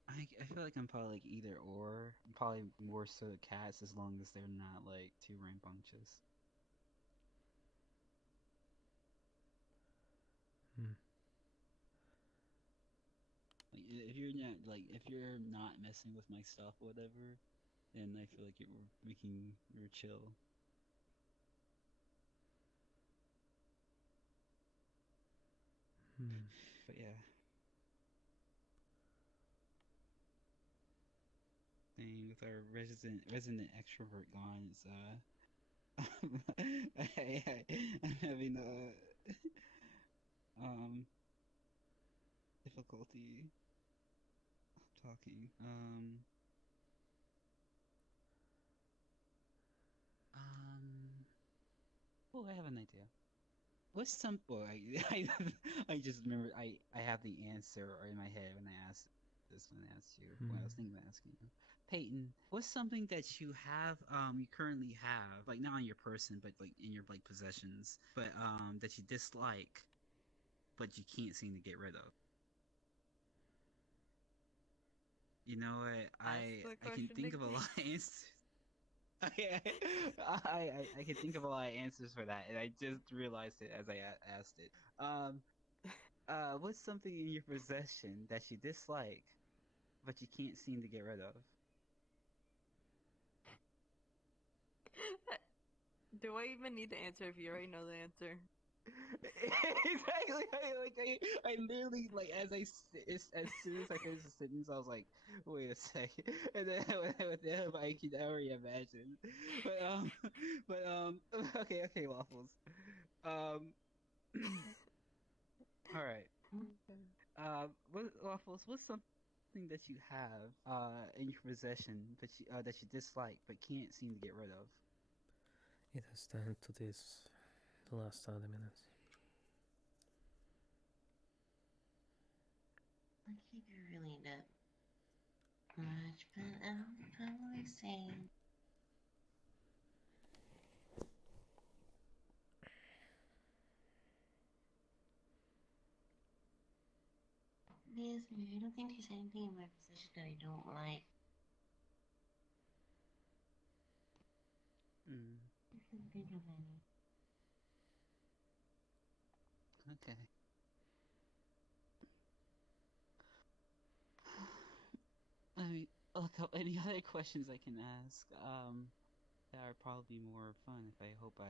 I feel like I'm probably like either or. Probably more so cats, as long as they're not like too rambunctious. Like if you're not messing with my stuff, or whatever, then I feel like you're chill. But yeah. Thing with our resident extrovert gone, it's I'm having difficulty talking. Oh, I have an idea. What's some? Well, I just remember I have the answer in my head when I asked this when I asked you when I was thinking about asking you. Peyton, what's something that you have you currently have, like not on your person but like in your like possessions, but that you dislike but you can't seem to get rid of? You know what? I can think of a lot of answers. I can think of a lot of answers for that, and I just realized it as I asked it. What's something in your possession that you dislike, but you can't seem to get rid of? Do I even need to answer if you already know the answer? Exactly. I literally like as soon as I finished the sentence, I was like, wait a second, and then with them, I can already imagine. But okay, Waffles. All right. Waffles, what's something that you have in your possession that you dislike but can't seem to get rid of? It has turned to this the last 30 minutes. I keep it really that much, but I'm probably saying. Yes, I don't think there's anything in my possession that I don't like. I can't think of any. Okay. I mean, look, any other questions I can ask? That are probably more fun. If I hope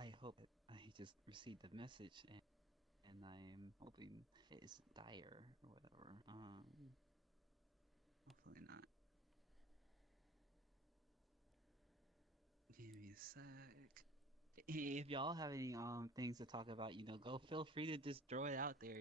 I hope that I just received a message and I am hoping it isn't dire or whatever. Hopefully not. Give me a sec. If y'all have any things to talk about, go feel free to just throw it out there,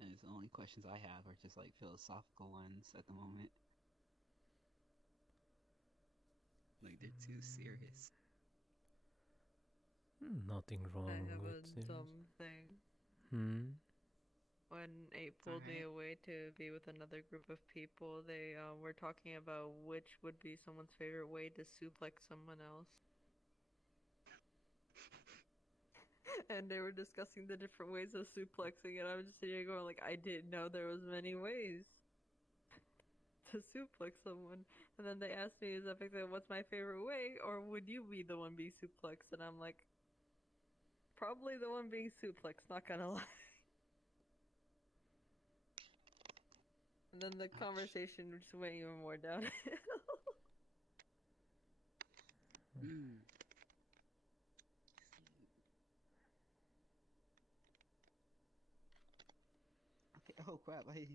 And the only questions I have are just like philosophical ones at the moment. Like they're too serious. Nothing wrong I have with a it. dumb thing. When 8 pulled me away to be with another group of people, they were talking about which would be someone's favorite way to suplex someone else. And they were discussing the different ways of suplexing, and I was just sitting here going like, I didn't know there was many ways to suplex someone. And then they asked me, what's my favorite way, or would you be the one being suplexed? And I'm like, probably the one being suplexed, not gonna lie. And then the conversation just went even more downhill. Okay, oh crap, I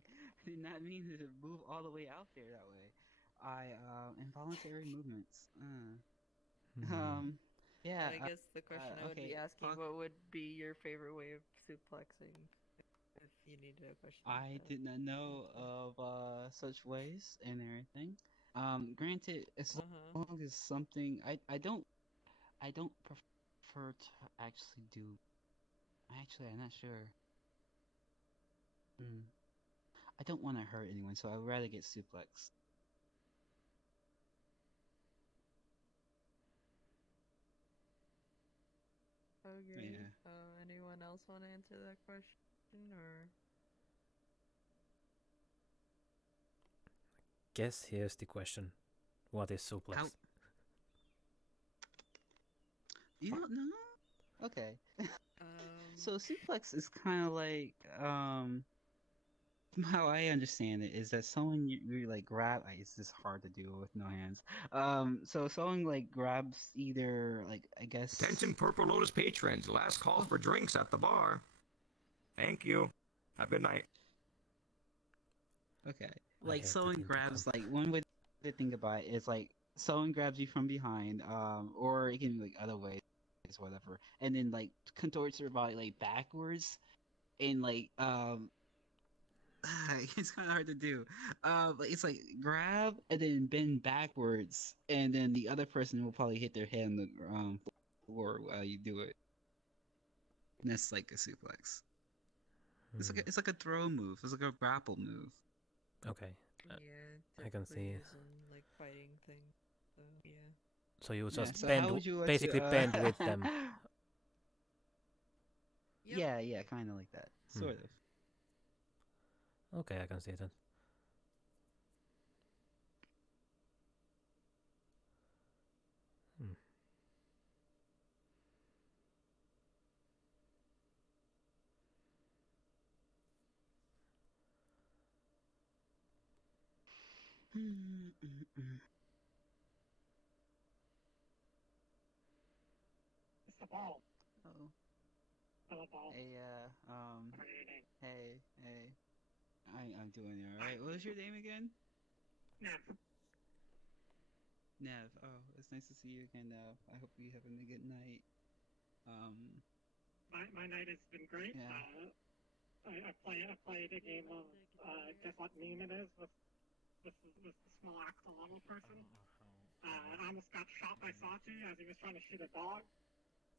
did not mean to move all the way out there that way. Involuntary movements. Yeah. I guess the question I would be asking, what would be your favorite way of suplexing? If you needed a question. I did not know of such ways and everything. Granted, as long as something I don't prefer to actually do. Actually, I'm not sure. I don't want to hurt anyone, so I'd rather get suplexed. Okay. Yeah. Anyone else want to answer that question, or? Guess here's the question. What is suplex? You don't know? Okay. So suplex is kind of like how I understand it is that someone you like grab. It's just hard to do with no hands. So someone like grabs either like I guess. Attention, Purple Lotus patrons! Last call for drinks at the bar. Thank you. Have a good night. Okay. Like someone grabs like one way to think about it is like someone grabs you from behind, or it can be like other ways, whatever, and then like contorts your body like backwards, and like it's kind of hard to do. But it's like grab and then bend backwards, and then the other person will probably hit their head on the floor while you do it. And that's like a suplex. It's like a throw move. It's like a grapple move. Okay. Yeah, I can see. Like fighting thing. So yeah. So you just so bend, how would you basically bend with them. Yep. Yeah, kind of like that, sort of. Okay, I can see that. It's the ball. Oh. Hello, ball. Hey, How are you doing? hey. I'm doing alright. What was your name again? Nev. Nev. Oh, it's nice to see you again, Nev. I hope you're having a good night. My night has been great. Yeah. I played a game of guess what meme it is with the small axolotl person. I almost got shot by Sachi as he was trying to shoot a dog.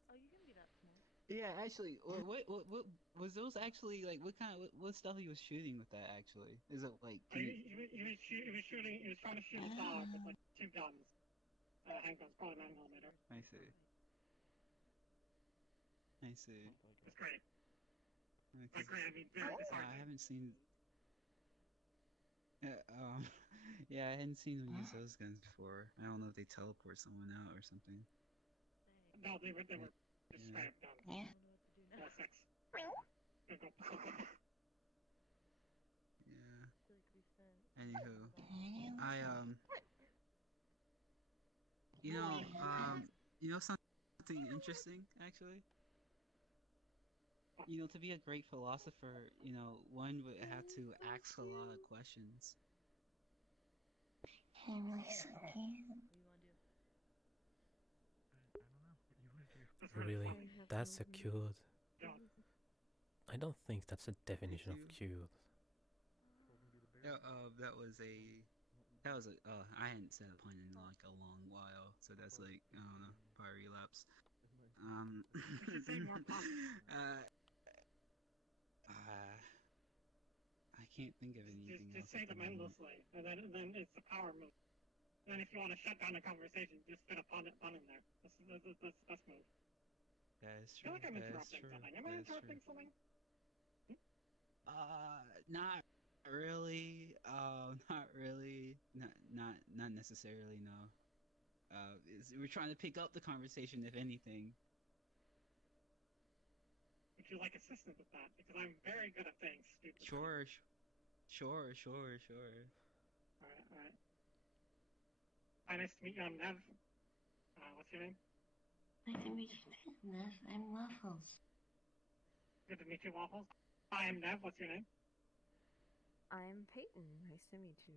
Oh, you can be that small. Yeah, actually, what was those actually like? What stuff he was shooting with that actually? Is it like? He was trying to shoot a dog with like 2 guns. Handguns, probably 9mm. I see. It's great. By great, I mean very disheartening. I haven't seen. Yeah, I hadn't seen him use those guns before. I don't know if they teleport someone out or something. No, they were just straight up guns. Yeah. No sex. Yeah. Anywho, you know something interesting actually. You know, to be a great philosopher, you know, one would have to ask a lot of questions. Really? That's a cute. I don't think that's a definition of cute. Yeah, I hadn't said a pun in like a long while, so that's like, I don't know, probably relapse. I can't think of anything else. Just say them endlessly, and then it's the power move. And then if you want to shut down the conversation, just fit a pun in there. That's the best move. That is I true. feel like I'm interrupting something. Am I interrupting something? Not really. Not really. Not necessarily. No. We're trying to pick up the conversation, if anything. Would you like assistance with that? Because I'm very good at saying stupid things. Sure. Alright. Hi, nice to meet you. I'm Nev. What's your name? Nice to meet you, Nev. I'm Waffles. Good to meet you, Waffles. Hi, I'm Nev. What's your name? I'm Peyton. Nice to meet you.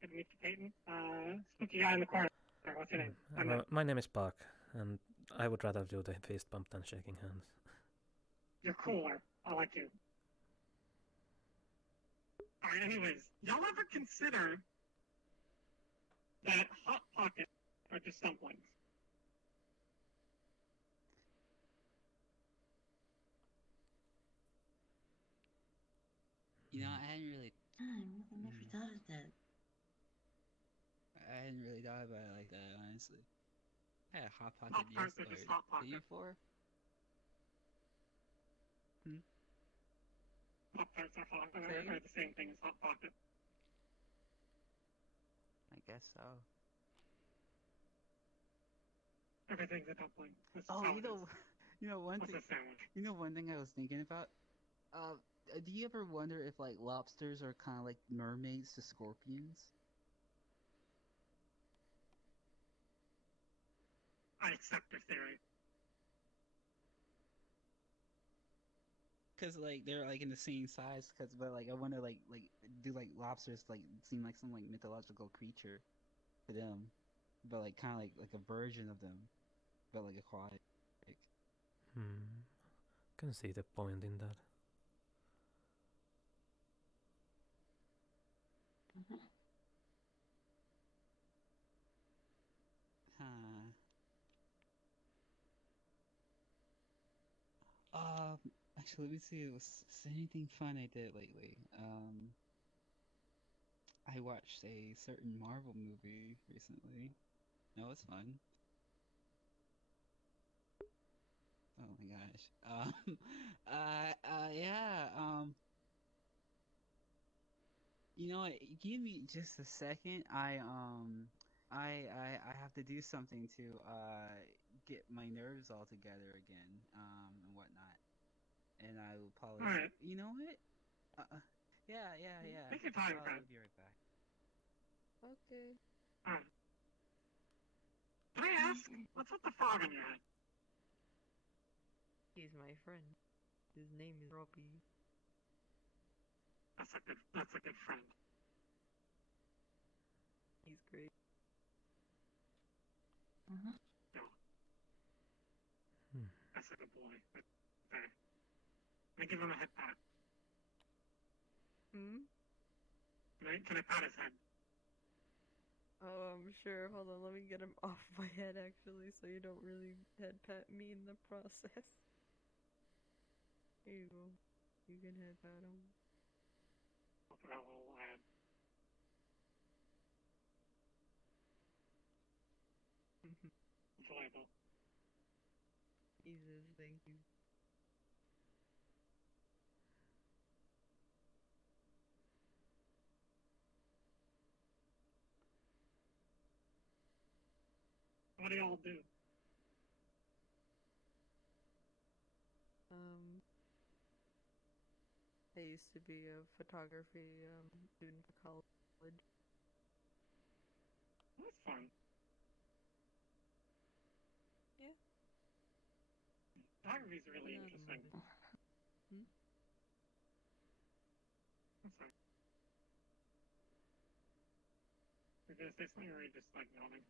Good to meet you, Peyton. Spooky guy in the corner. What's your name? My name is Pakk, and I would rather do the fist bump than shaking hands. You're cooler. I like you. Alright, anyways, y'all ever consider that Hot Pockets are just dumplings? You know, I hadn't really. I never thought of that. I hadn't really thought about it like that, honestly. I had a Hot Pocket Pop-Tarts are just Hot Pockets. Did you before? Pop-Tarts are hot, are the same thing as Hot Pocket. I guess so. Everything's a dumpling. You know one thing. You know one thing I was thinking about. Do you ever wonder if like lobsters are kind of like mermaids to scorpions? I accept your theory. Cause like they're like in the same size. But like I wonder like do like lobsters like seem like some like mythological creature to them, but like kind of like a version of them, but like aquatic. Can see the point in that. Actually, let me see. Was anything fun I did lately? I watched a certain Marvel movie recently. No, it's fun. Oh my gosh. Yeah. You know what? Give me just a second. I have to do something to get my nerves all together again, and whatnot. And I will probably. Alright. You know what? Yeah. Take your time, I'll friend. be right back. Okay. Alright. Can I ask, what's with the frog in your head? He's my friend. His name is Robbie. That's a good friend. He's great. No. That's a good boy. Okay. Can I give him a head pat? Hmm? Can I pat his head? Oh, I'm sure. Hold on, let me get him off my head actually, so you don't really head pat me in the process. Here you go. You can head pat him. I'll put a little lad. Enjoyable. Jesus, thank you. What do y'all do? I used to be a photography student for college. That's fun. Yeah. Photography is really interesting. Hmm? I'm sorry. You're gonna say something or are you just like yawning?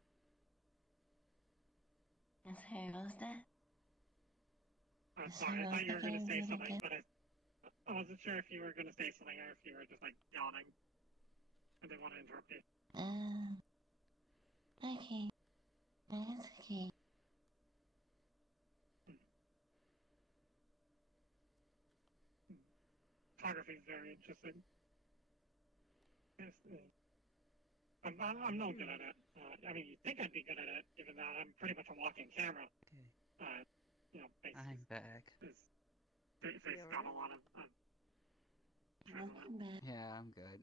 Sorry, what was that? Sorry, I thought you were gonna say something, but I wasn't sure if you were gonna say something or if you were just like yawning. I didn't want to interrupt you. Okay. That's okay. Photography is very interesting. Yes, I'm no good at it. I mean, you'd think I'd be good at it, given that I'm pretty much a walking camera. Okay. You know, face I'm back. got a lot of Welcome back. Yeah, I'm good.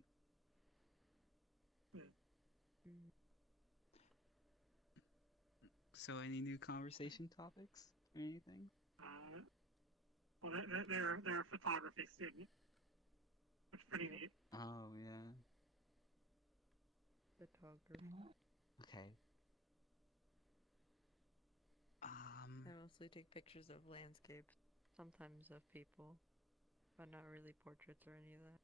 So, any new conversation topics or anything? Well, they're a photography student, which is pretty neat. Oh yeah. Photography. Okay. I mostly take pictures of landscapes, sometimes of people, but not really portraits or any of that.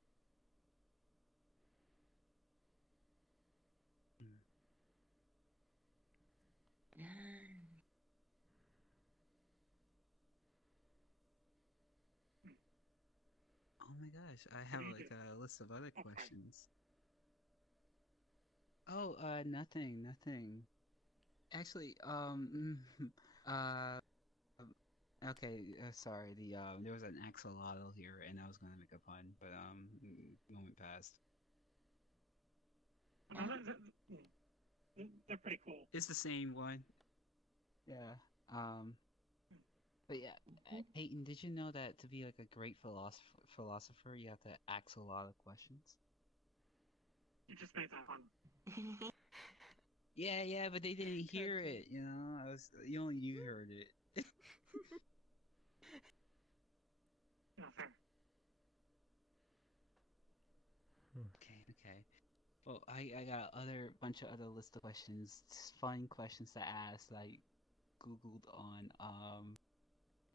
Oh my gosh, I have like a list of other questions. Oh, nothing. Actually, okay, sorry. There was an axolotl here, and I was gonna make a pun, but moment passed. They're pretty cool. It's the same one. Yeah. But yeah, Peyton, did you know that to be like a great philosopher, you have to ask a lot of questions? You just made that fun. Yeah, but they didn't hear it. You know, only you heard it. Okay. Well, I got bunch of other list of questions, fun questions to ask. That I googled on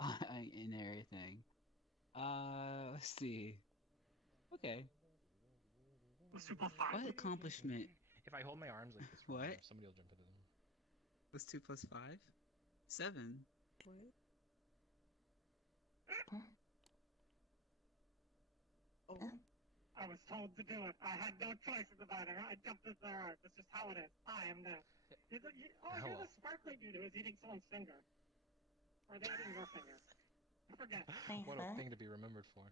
and everything. Let's see. Okay. What accomplishment? If I hold my arms like this, What? Somebody will jump into them. What's 2 + 5? 7. What? Oh. I was told to do it. I had no choice in the matter. I jumped into their arms. That's just how it is. I am this. You're the sparkly dude who was eating someone's finger. Or they eating your finger. I forget. What a thing to be remembered for.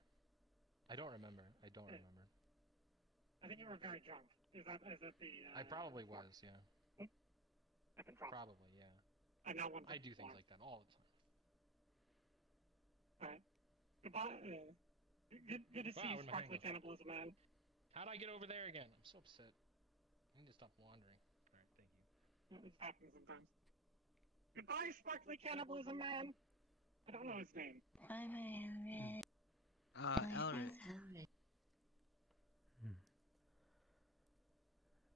I don't remember. I think you were very drunk. Is that the... I probably was, yeah. I can drop. Probably, yeah. I now want to... I do things like that all the time. Alright. Goodbye. Good to see you, Sparkly Cannibalism Man. How'd I get over there again? I'm so upset. I need to stop wandering. Alright, thank you. It happens sometimes. Goodbye, Sparkly Cannibalism Man! I don't know his name.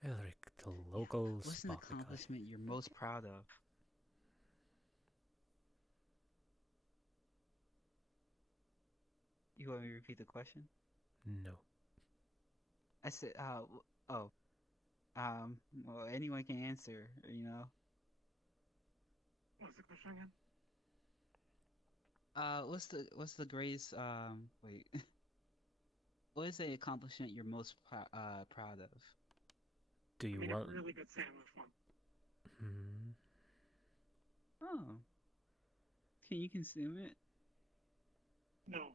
Elric The local What's an Spock guy. accomplishment you're most proud of? You want me to repeat the question? No. I said, well, anyone can answer, you know. What was the question again? What's the greatest, wait. What is the accomplishment you're most proud of? Do you I made want... a really good sandwich one. Oh. Can you consume it? No.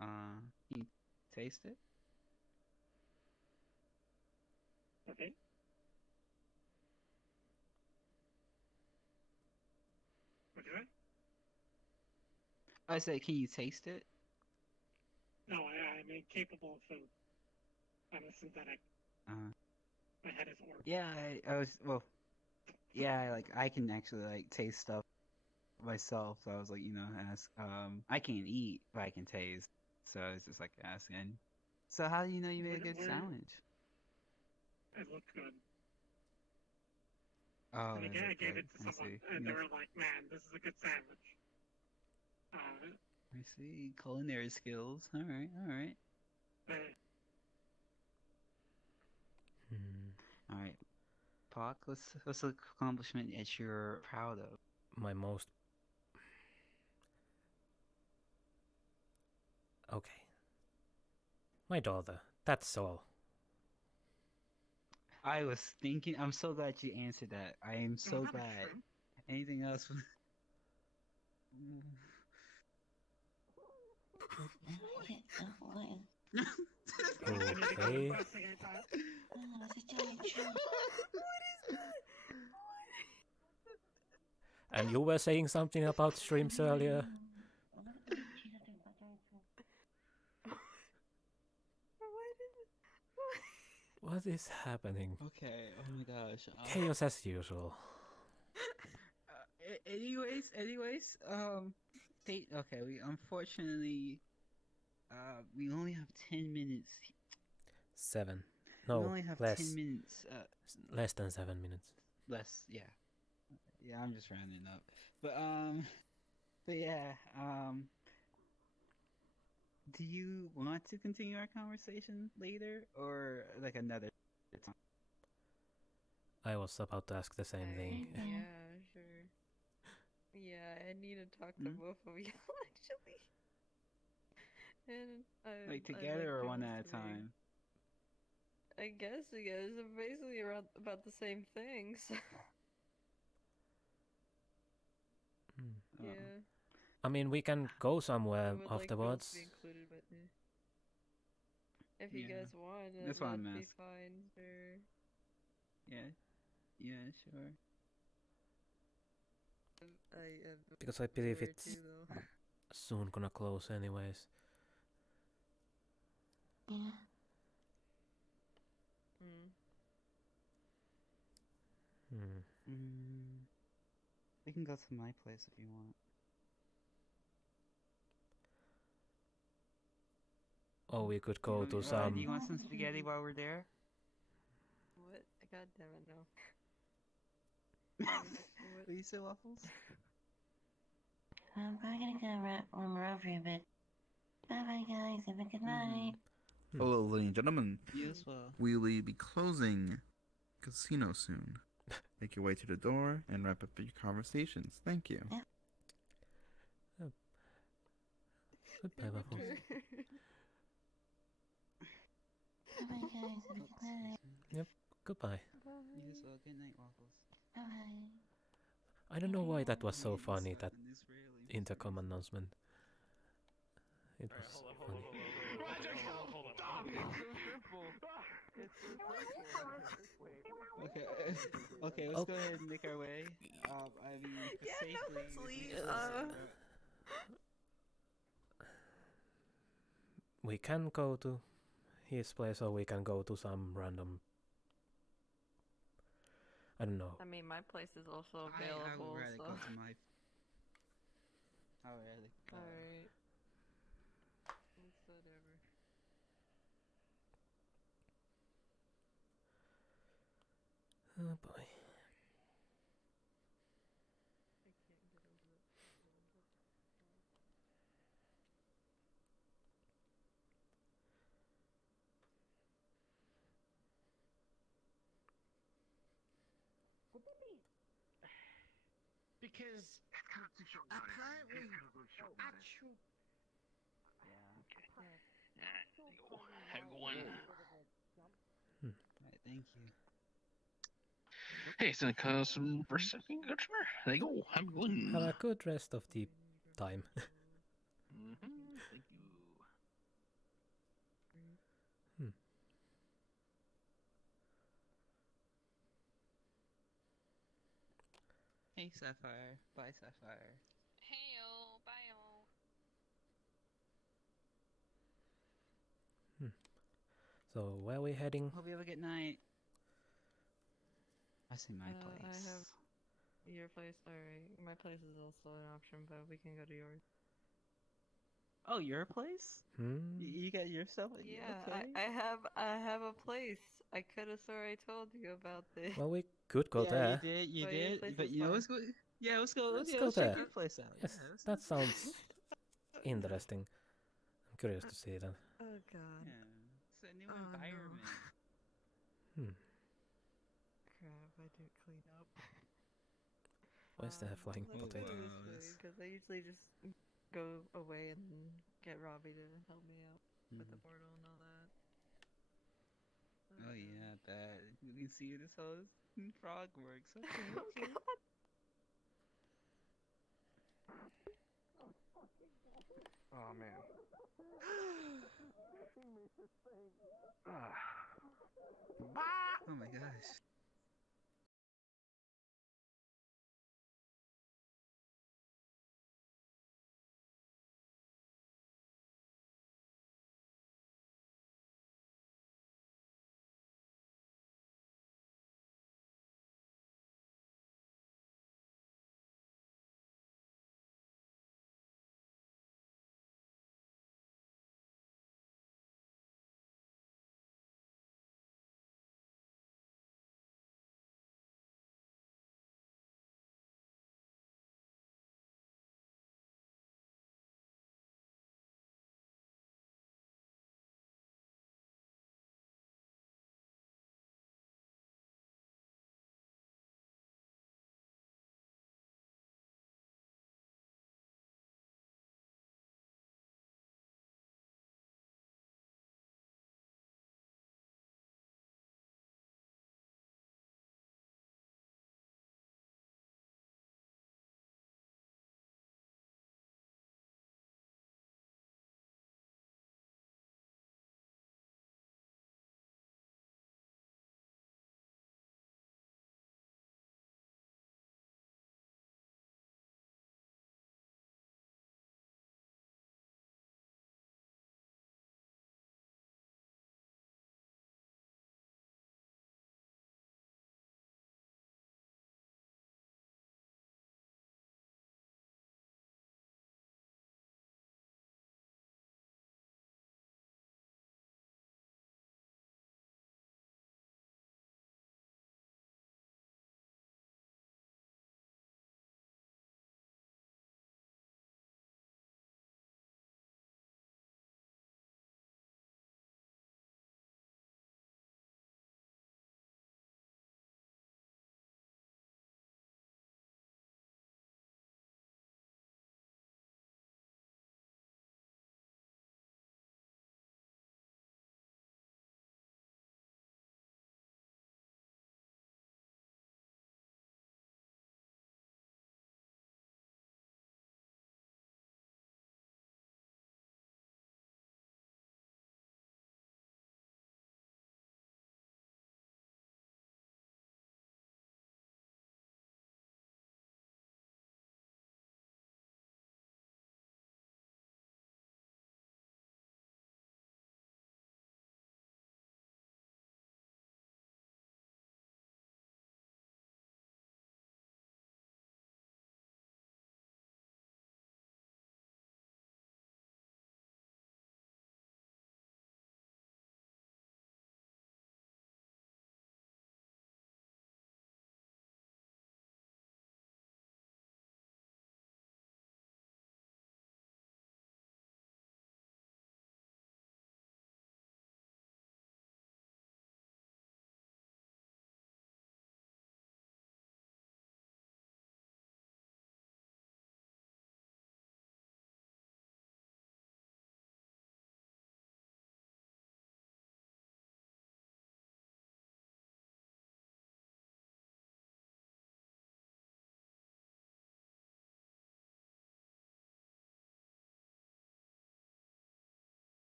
Can you taste it? Okay. What'd you say? I said, can you taste it? No, I'm incapable of food. I'm a synthetic. My head is organ. Yeah, I was, well, yeah, like, I can actually, like, taste stuff myself, so I was like, you know, ask, I can't eat, but I can taste, so I was just, like, asking. So how do you know you made a good sandwich? It looked good. Oh, And I gave it to I someone, see. and they Yeah. were like, man, this is a good sandwich. I see, culinary skills, alright. Alright, Pac, what's the accomplishment that you're proud of? My most... Okay. My daughter. That's all. I was thinking, I'm so glad you answered that. I am so glad. Anything else? Okay. And you were saying something about streams earlier? What is happening? Okay, oh my gosh. Chaos as usual. Anyways, okay, we unfortunately, we only have 10 minutes. 7. We No, only have less. 10 minutes. Less than 7 minutes. Less, yeah. Yeah, I'm just rounding up. But yeah, do you want to continue our conversation later, or like another time? I was about to ask the same thing. Yeah, sure. Yeah, I need to talk to both of you actually. And Like together or one at a time? I guess you guys are basically around about the same things. Yeah. I mean, we can go somewhere I would like afterwards. both to be included, but if you Yeah. guys want, That's why I'm that'd be asking. fine. Sure. Yeah, sure. Because I believe prefer it's to, though. soon gonna close anyways. Yeah. We can go to my place if you want. Or we could go to Do some... you want some spaghetti while we're there? What? God damn it, no. Will you say waffles? I'm probably gonna go run over a bit. Bye bye, guys. Have a good night. Hello, ladies and gentlemen. You as well. We will be closing casino soon. Make your way to the door and wrap up your conversations. Thank you. Goodbye, Waffles. Bye bye, guys. Have a good night. Yep, goodbye. You as well. Good night, waffles. Bye. I don't know why that was so funny, that intercom announcement. It was so funny. Okay, let's go ahead and make our way. I mean, safely. We can go to his place, or we can go to some random... I don't know. I mean, my place is also I would available, rather so. go to my... I would rather go. Alright. It's whatever. because apparently actual. Have a good one. Alright, thank you. Hey, it's gonna cause some for a second, customer. There you go. Have a good one. Have a good rest of the time. Thank you. Hey, Sapphire. Bye, Sapphire. Heyo, bye-o. So where are we heading? Hope you have a good night. I see my I place. have your place. Alright, my place is also an option, but we can go to yours. Oh, your place? You got yourself? Yeah, Okay. I have a place. I could have sworn I told you about this. Well, we could go Yeah, there. you But your did. place But is you know, fine. let's go. Yeah, let's go. Let's Yeah, go let's there. check your place out. Yes, Yeah, let's- that sounds interesting. I'm curious to see that. Oh god. Yeah, it's a new Oh, no. environment. Crap, I didn't clean up. Where's the flying Let's potato? go this way, because I usually just go away and get Robbie to help me out with the portal and all that. Oh yeah, that. You can see this how this frog works. Okay. Oh okay. god. Oh man. Oh my gosh.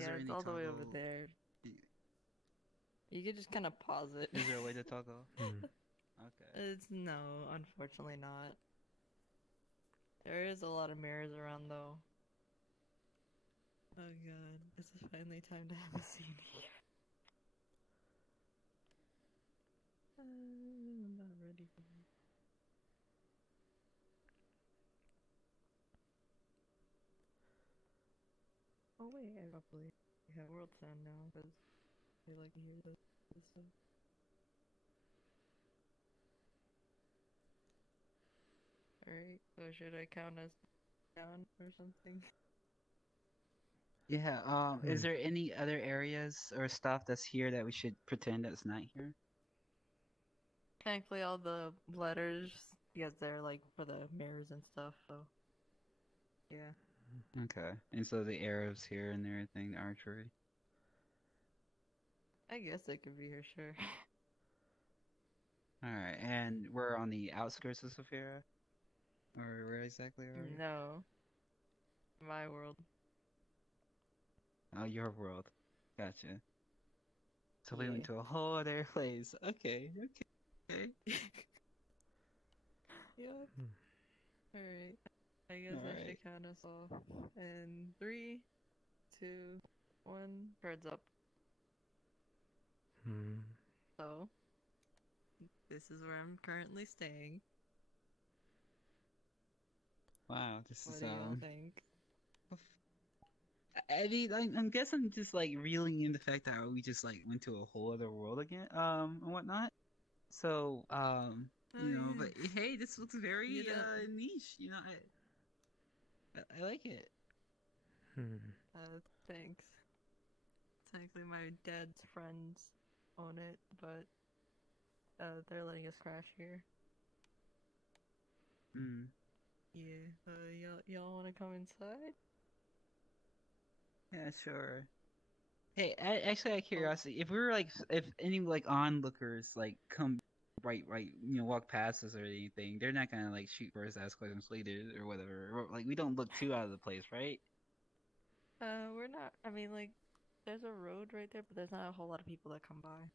Yeah, there it's any all the way over toggle? there. You could just kind of pause it. Is there a way to toggle? Okay. It's no, unfortunately not. There is a lot of mirrors around though. Oh god, this is finally time to have a scene here. I'm not ready for this. Oh wait, I probably have world sound now because they like to hear this stuff. Alright, so should I count us down or something? Yeah, is there any other areas or stuff that's here that we should pretend that's not here? Thankfully all the letters, because they're like for the mirrors and stuff, so yeah. Okay. And so the arrows here and everything, the archery. I guess they could be here, sure. Alright, and we're on the outskirts of Saphira? Or where exactly are we? No. My world. Oh, your world. Gotcha. So we Yeah. went to a whole other place. Okay. Yep. Alright. I guess I should count us off. And 3, 2, 1, cards up. So, this is where I'm currently staying. Wow, this What is do y'all think? I mean, I'm guessing just like reeling in the fact that we just like went to a whole other world again, and whatnot. So, you know, but hey, this looks very niche. You know, I like it. Thanks. Technically, my dad's friends own it, but they're letting us crash here. Yeah. Y'all want to come inside? Yeah, sure. Hey, actually, out of curiosity, if we were like, if any like onlookers like come right, you know, walk past us or anything, they're not gonna like shoot first, ask questions later, or whatever. Or, like, we don't look too out of the place, right? We're not. I mean, like, there's a road right there, but there's not a whole lot of people that come by.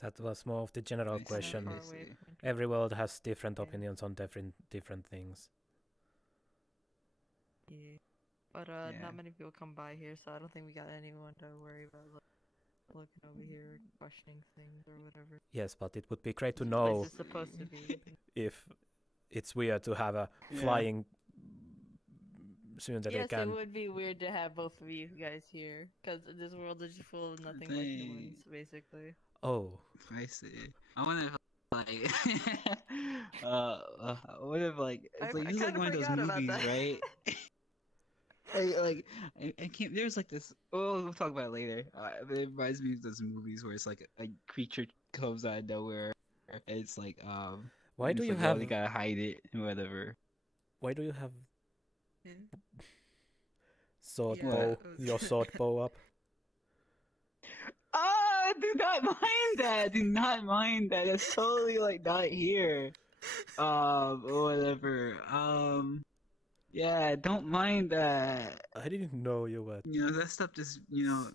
That was more of the general question. far away from Every world has different opinions on different things. Yeah. But not many people come by here, so I don't think we got anyone to worry about looking over here, questioning things or whatever. Yes, but it would be great to This know place is supposed to be. if it's weird to have a flying soon that Yes, they can. it would be weird to have both of you guys here, because this world is just full of nothing but humans, basically. Oh, I see. I wonder if like, what if like it's like this is like one of those movies, right? I can't. There's like this. Oh, we'll talk about it later. It reminds me of those movies where it's like a creature comes out of nowhere. It's like Why do you like, have? Oh, they gotta hide it and whatever. Why do you have your sword bow up? Ah, do not mind that. Do not mind that. It's totally like not here. Whatever. Yeah, don't mind that. I didn't know you were. You know, that stuff just, you know.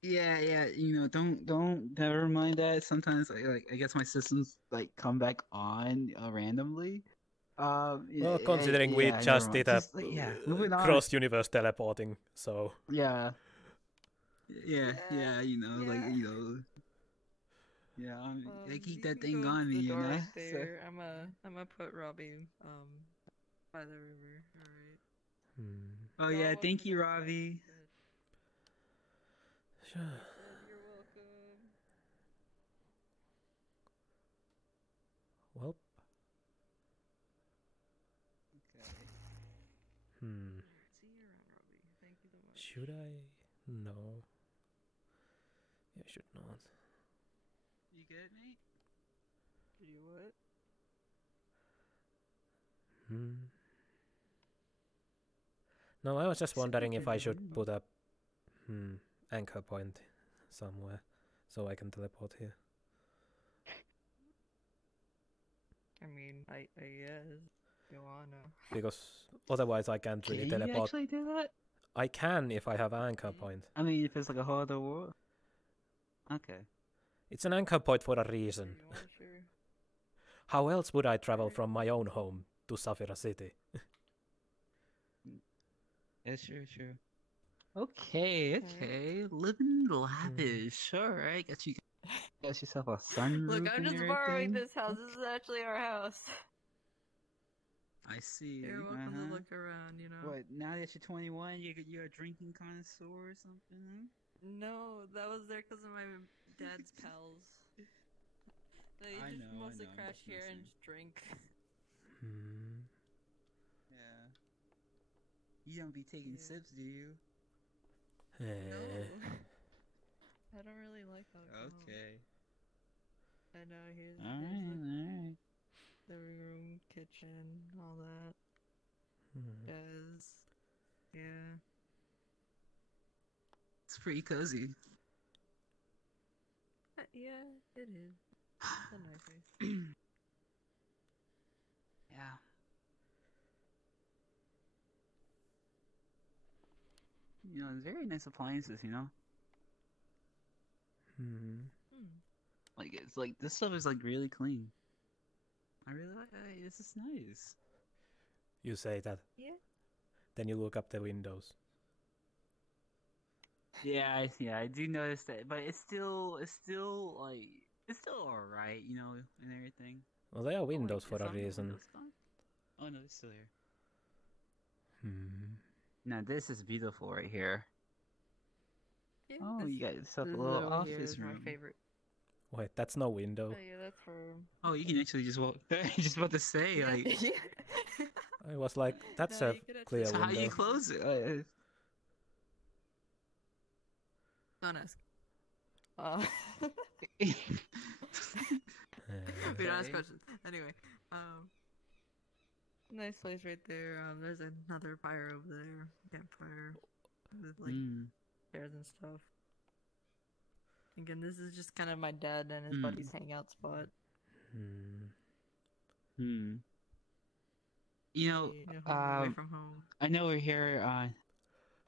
Yeah, you know, don't never mind that. Sometimes like I guess my systems like come back on randomly. Well, considering we just did a cross-universe teleporting, so yeah, you know, like you know. Yeah, I keep that thing on me, you know. Right there. I'm gonna put Robbie by the river. All right. Oh yeah, thank you, Ravi. Sure. You're welcome. Well. Okay. See you around, Robbie. Thank you so much. Should I? No. I should not. You good, mate? Did you what? No, I was just wondering if I should put a anchor point somewhere so I can teleport here. I mean, I guess. you wanna. Because otherwise I can't really Can you teleport. actually do that? I can if I have an anchor point. I mean, if it's like a whole other world. Okay. It's an anchor point for a reason. Sure. How else would I travel from my own home to Safira City? Yeah, sure. Okay. Living lavish. Alright, got yourself a sunroof. Look, I'm and just borrowing everything. this house. This is actually our house. I see. You're welcome to look around, you know. What, now that you're 21, you're a drinking connoisseur or something? No, that was there because of my dad's pals. They I just know, mostly I'm crash just here and messing. just drink. Yeah. You don't be taking sips, do you? No. I don't really like alcohol. Okay. I know, here's Alright. living room, kitchen, all that. Jazz. Yeah. It's pretty cozy. Yeah, it is. It's a nice place. Yeah. You know, very nice appliances, you know? Like, it's like, this stuff is like really clean. I really like it. This is nice. You say that. Yeah. Then you look up the windows. Yeah, I do notice that, but it's still alright, you know, and everything. Well, they are windows wait, for is a some of the reason. windows gone? Oh no, it's still here. Now this is beautiful right here. Yeah, Oh, this- you got yourself a this little over here office is room. my favorite. Wait, that's no window. Oh yeah, that's for. Oh, you can actually just walk. Just about to say, Yeah. like, I was like, that's No, a you could actually- clear so how window. you close it? Don't ask. We don't ask questions. Anyway, nice place right there. There's another fire over there, campfire, with like chairs and stuff. Again, this is just kind of my dad and his buddy's hangout spot. You know, away from home. I know we're here on,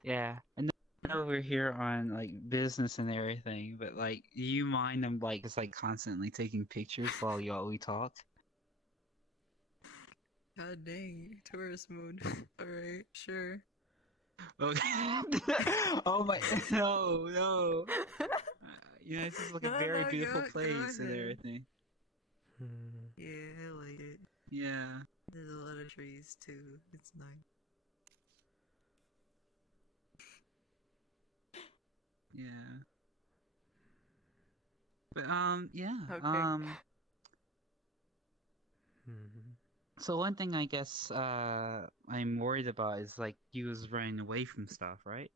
yeah, I know we're here on like business and everything, but like, do you mind them like just like constantly taking pictures while we talk? God dang, tourist mode. Alright, sure. Okay. Oh my, no. You know, this is like a very beautiful place and ahead. everything. Yeah, I like it. Yeah. There's a lot of trees too. It's nice. Yeah. But yeah. Okay. So one thing I guess I'm worried about is like you was running away from stuff, right?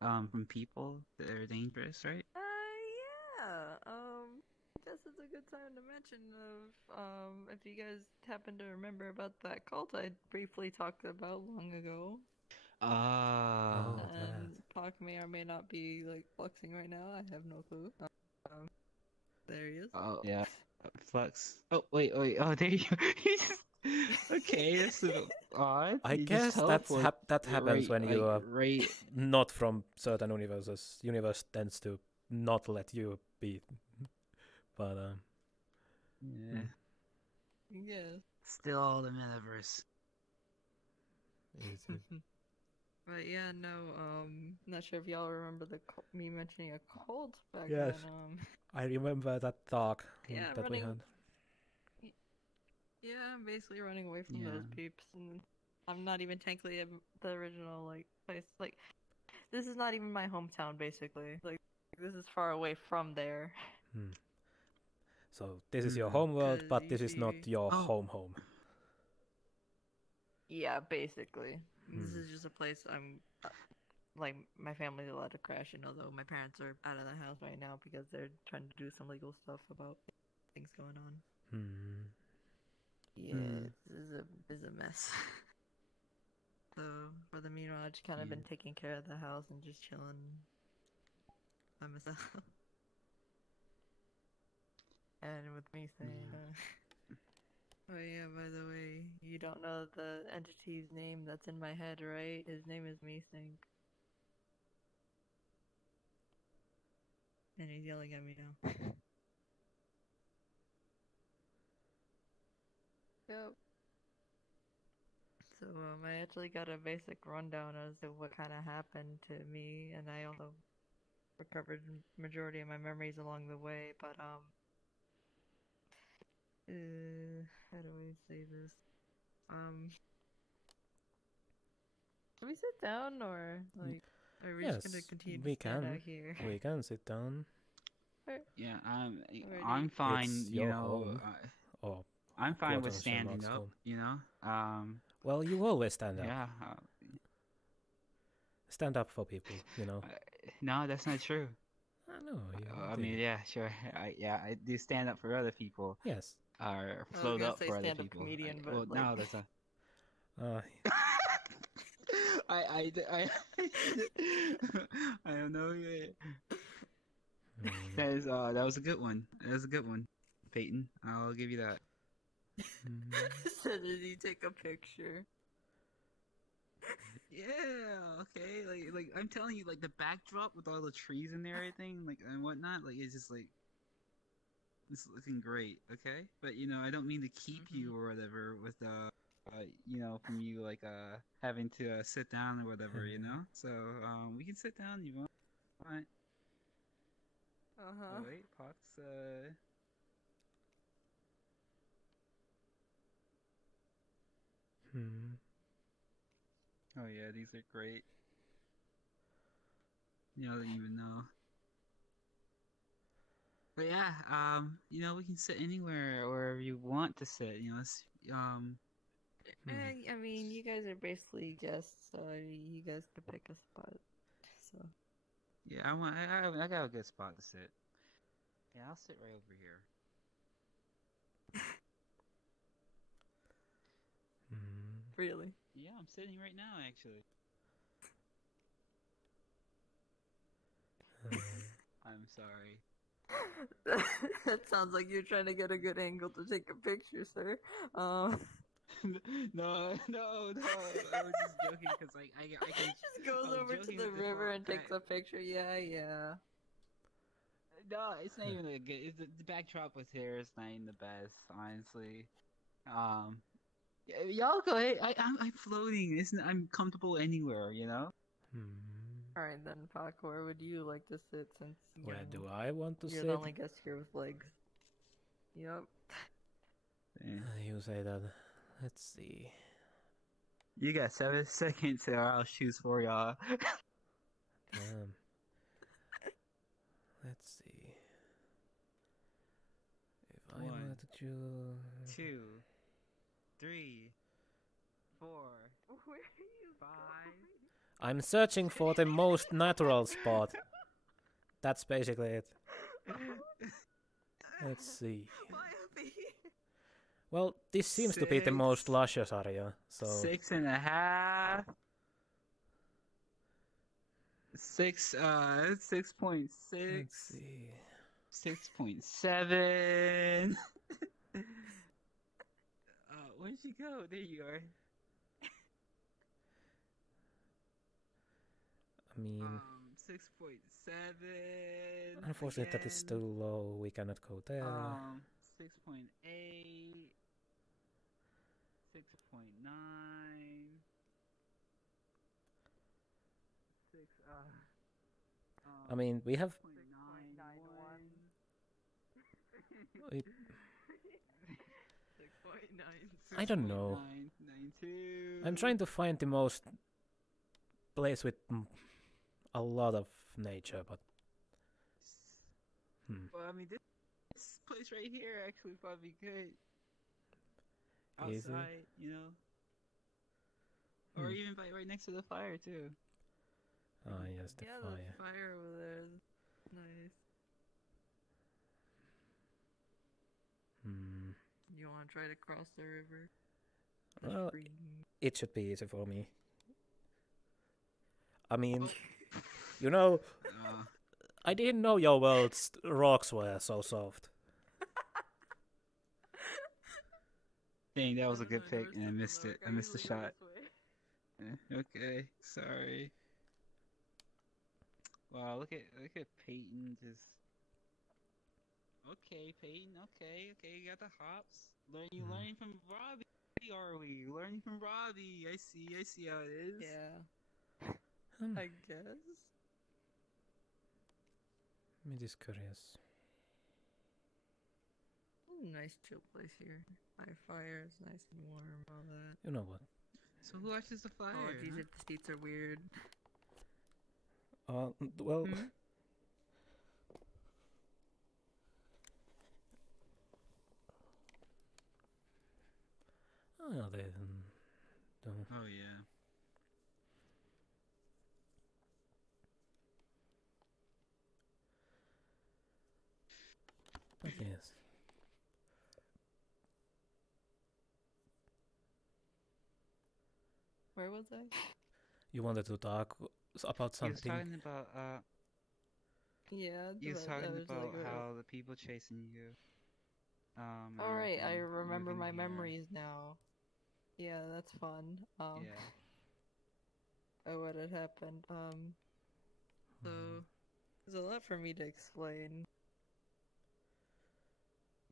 From people that are dangerous, right? Yeah. Guess it's a good time to mention if you guys happen to remember about that cult I briefly talked about long ago. And Pac may or may not be like fluxing right now. I have no clue. There he is. Oh yeah, Flux. Oh wait. Oh, there you. Okay, that's a bit odd. I You guess just that teleport happens when you are right. not from certain universes. Universe tends to not let you be. But yeah. Yeah. Still all the metaverse. But yeah, no, not sure if y'all remember me mentioning a cult back yes, then. I remember that talk Yeah, that we had. Yeah, I'm basically running away from those peeps, and I'm not even technically the original like place. Like, this is not even my hometown, basically. Like, this is far away from there. So this is your home world, but this is not your home. Yeah, basically. This is just a place I'm, like, my family's allowed to crash in, although my parents are out of the house right now because they're trying to do some legal stuff about things going on. Yeah, this is a mess. So, for the meanwhile, I've just kind of been taking care of the house and just chilling by myself. And with me saying, Oh yeah, by the way, you don't know the entity's name that's in my head, right? His name is Meesink. And he's yelling at me now. Yep. So I actually got a basic rundown as to what kind of happened to me, and I also recovered majority of my memories along the way. But how do I say this? Can we sit down, or like, are we just gonna continue to stand out here? We can sit down. Yeah, I'm fine. It's You your know, home. I'm fine with quotation standing marks up. home. You know. Well, you always stand up. Yeah. Stand up for people. You know. No, that's not true. I know. I mean, yeah, sure. I do stand up for other people. Yes. Or float up for other people. Comedian, but well, like... no, that's a. I don't know yet. That was a good one. That was a good one, Peyton. I'll give you that. So did he take a picture? Yeah. Okay. Like I'm telling you, like the backdrop with all the trees and everything, like and whatnot, like it's just like it's looking great. Okay. But you know, I don't mean to keep you or whatever with you know, from you like having to sit down or whatever, you know. So we can sit down. You want? All right. Oh, wait, Pox. Oh yeah, these are great. You don't even know. But yeah, you know, we can sit anywhere, wherever you want to sit. You know, it's, I mean, you guys are basically guests, so you guys could pick a spot. So. Yeah, I got a good spot to sit. Yeah, I'll sit right over here. Really? Yeah, I'm sitting right now, actually. I'm sorry. That sounds like you're trying to get a good angle to take a picture, sir. No. I was just joking because I can. Just goes over to the river and takes a picture. Yeah. No, it's not even a good. The backdrop with hair is not even the best, honestly. Y'all go ahead. I'm floating. I'm comfortable anywhere, you know. All right then, Pakk. Where would you like to sit since? Where do I want to sit? You're the only guest here with legs. Yep. You say that. Let's see. You got 7 seconds, or I'll choose for y'all. Damn. Let's see. If I were to choose 2, 3, 4, 5. I'm searching for the most natural spot. That's basically it. Let's see. Well, this seems to be the most luscious area, so... 6.5. 6.6. Let's see. 6.7. Where'd you go? There you are. I mean... 6.7. Unfortunately, that is still low. We cannot go there. 6.8. 6.9. 6. I mean, we have. 6.91. I don't know. 6.92. I'm trying to find the most place with a lot of nature, but. Well, I mean, this place right here actually probably good. Outside, you know, or even right next to the fire too. Oh yes, the fire. The fire over there is nice. You want to try to cross the river? Well, it should be easy for me. I mean, you know, I didn't know your world's rocks were so soft. Dang, that was a good pick, and I missed it. I missed the shot. Okay, sorry. Wow, look at Peyton just. Okay, Peyton. Okay, you got the hops. Learning from Robbie. Are we learning from Robbie? I see how it is. Yeah. I guess. I'm just curious. Nice chill place here. By fire, it's nice and warm, all that. You know what? So who watches the fire? Oh, geez, huh? if the seats are weird. Well. Oh, they don't. Oh yeah. But yes. Where was I? You wanted to talk about He was something? talking about Yeah. He was but that talking was about like, how the people chasing you. And all right, I everything, remember moving my here. memories now. Yeah, that's fun. Yeah. What had happened. So there's a lot for me to explain.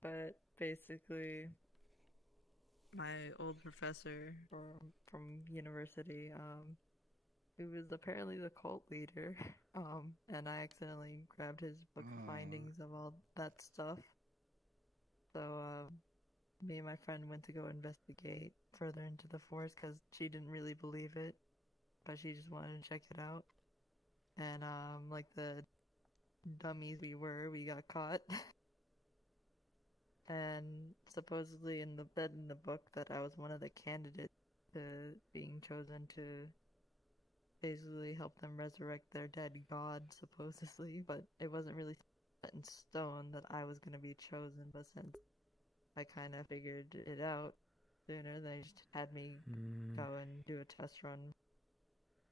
But basically, my old professor from university, he was apparently the cult leader, and I accidentally grabbed his book findings of all that stuff. So, me and my friend went to go investigate further into the forest because she didn't really believe it, but she just wanted to check it out. And, like the dummies we were, we got caught. And supposedly in the book that I was one of the candidates to being chosen to basically help them resurrect their dead god, supposedly, but it wasn't really set in stone that I was going to be chosen, but since I kind of figured it out sooner, they just had me go and do a test run,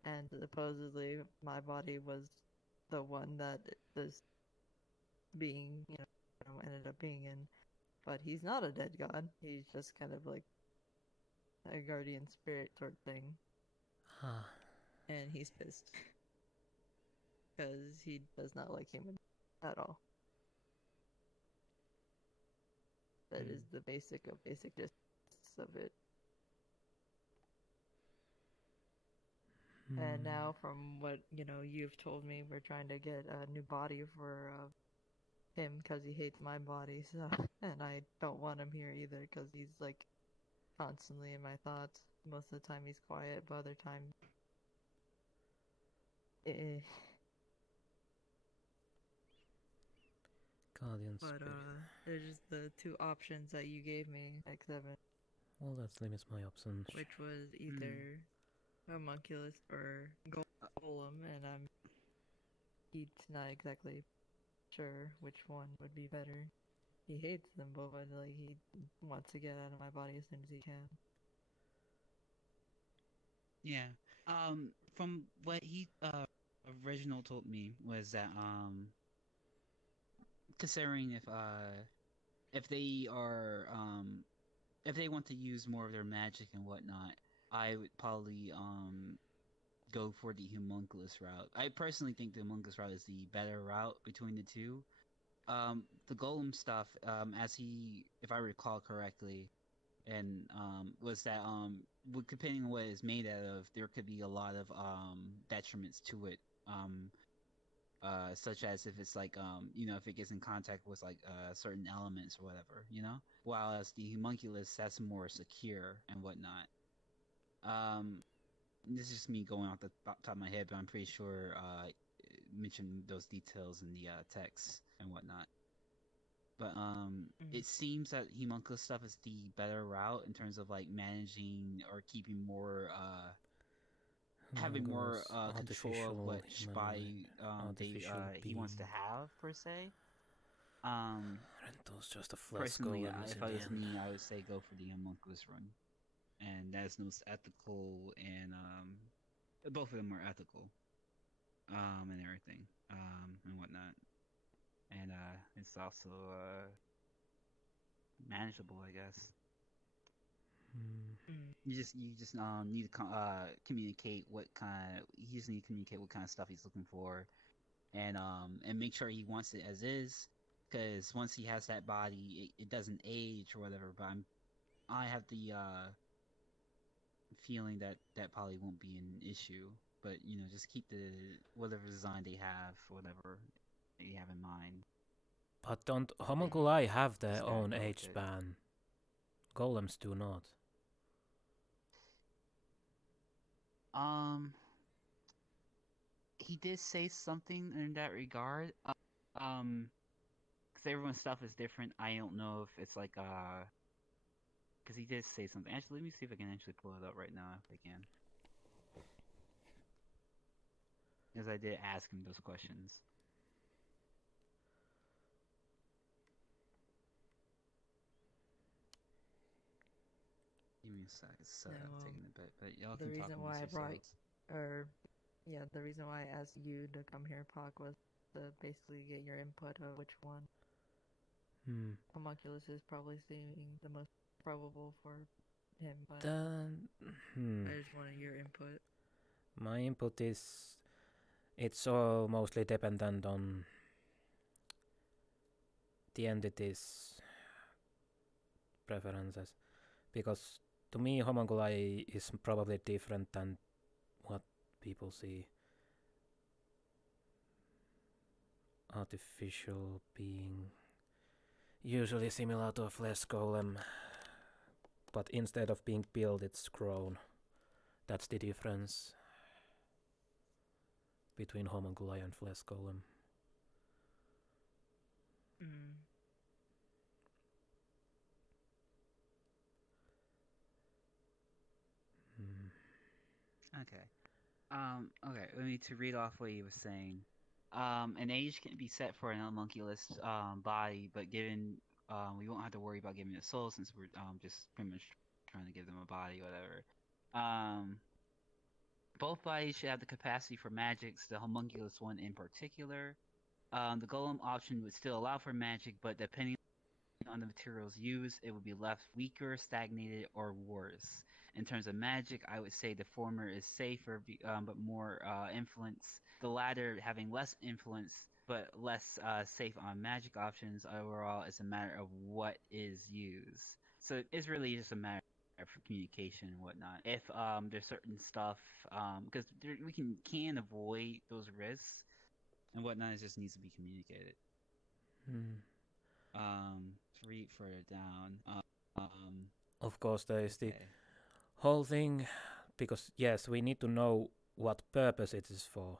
and supposedly my body was the one that this being, ended up being in. But he's not a dead god. He's just kind of like a guardian spirit sort of thing. Huh. And he's pissed. Because he does not like humans at all. That is the basic gist of it. And now from what, you've told me, we're trying to get a new body for him because he hates my body, so, and I don't want him here either because he's like constantly in my thoughts. Most of the time he's quiet, but other times Guardian but spirit. there's just the two options that you gave me, X7. Well, that limits my options. Which was either homunculus or golem, and he's not exactly sure which one would be better. He hates them both, but like he wants to get out of my body as soon as he can. Yeah. From what he original told me was that considering if they are if they want to use more of their magic and whatnot, I would probably go for the homunculus route. I personally think the homunculus route is the better route between the two. The golem stuff, if I recall correctly, and was that depending on what it's made out of, there could be a lot of detriments to it. Such as if it's like if it gets in contact with like certain elements or whatever, While as the homunculus, that's more secure and whatnot. This is just me going off the top of my head, but I'm pretty sure it mentioned those details in the text and whatnot. But it seems that homunculus stuff is the better route in terms of like managing or keeping more having more control of which body he wants to have per se. Rento's just a flesh Personally, golem. if I was me, I would say go for the homunculus run, and that's the most ethical, and both of them are ethical, and everything, and whatnot, and it's also manageable, I guess. You just need to communicate what kind. You just need to communicate what kind of stuff he's looking for, and make sure he wants it as is. Because once he has that body, it doesn't age or whatever. But I have the feeling that that probably won't be an issue. But just keep the whatever design they have, whatever they have in mind. But don't homunculi have their own age span? Golems do not. He did say something in that regard. Because everyone's stuff is different. I don't know if it's like because he did say something. Actually, let me see if I can actually pull it up right now if I can. Because I did ask him those questions. Give me a sec. It's taking a bit, but y'all can talk amongst yourselves. The reason why I asked you to come here, Pakk, was to basically get your input of which one. Homunculus is probably seeming the most probable for him, but I just wanted your input. My input is it's all mostly dependent on the entity's preferences, because to me homunculi is probably different than what people see. Artificial being, usually similar to a flesh golem, but instead of being built, it's grown. That's the difference between homunculi and flesh golem. Okay, let me to read off what he was saying. An age can be set for an homunculus body, but given we won't have to worry about giving it a soul since we're just pretty much trying to give them a body, whatever. Both bodies should have the capacity for magics, the homunculus one in particular. The golem option would still allow for magic, but depending on the materials used, it would be left weaker, stagnated, or worse. In terms of magic, I would say the former is safer, but more influence. The latter having less influence, but less safe on magic options. Overall, it's a matter of what is used. So it's really just a matter for communication and whatnot. If there's certain stuff, because we can avoid those risks and whatnot, it just needs to be communicated. Read further down. Of course, there is the whole thing, because yes, we need to know what purpose it is for.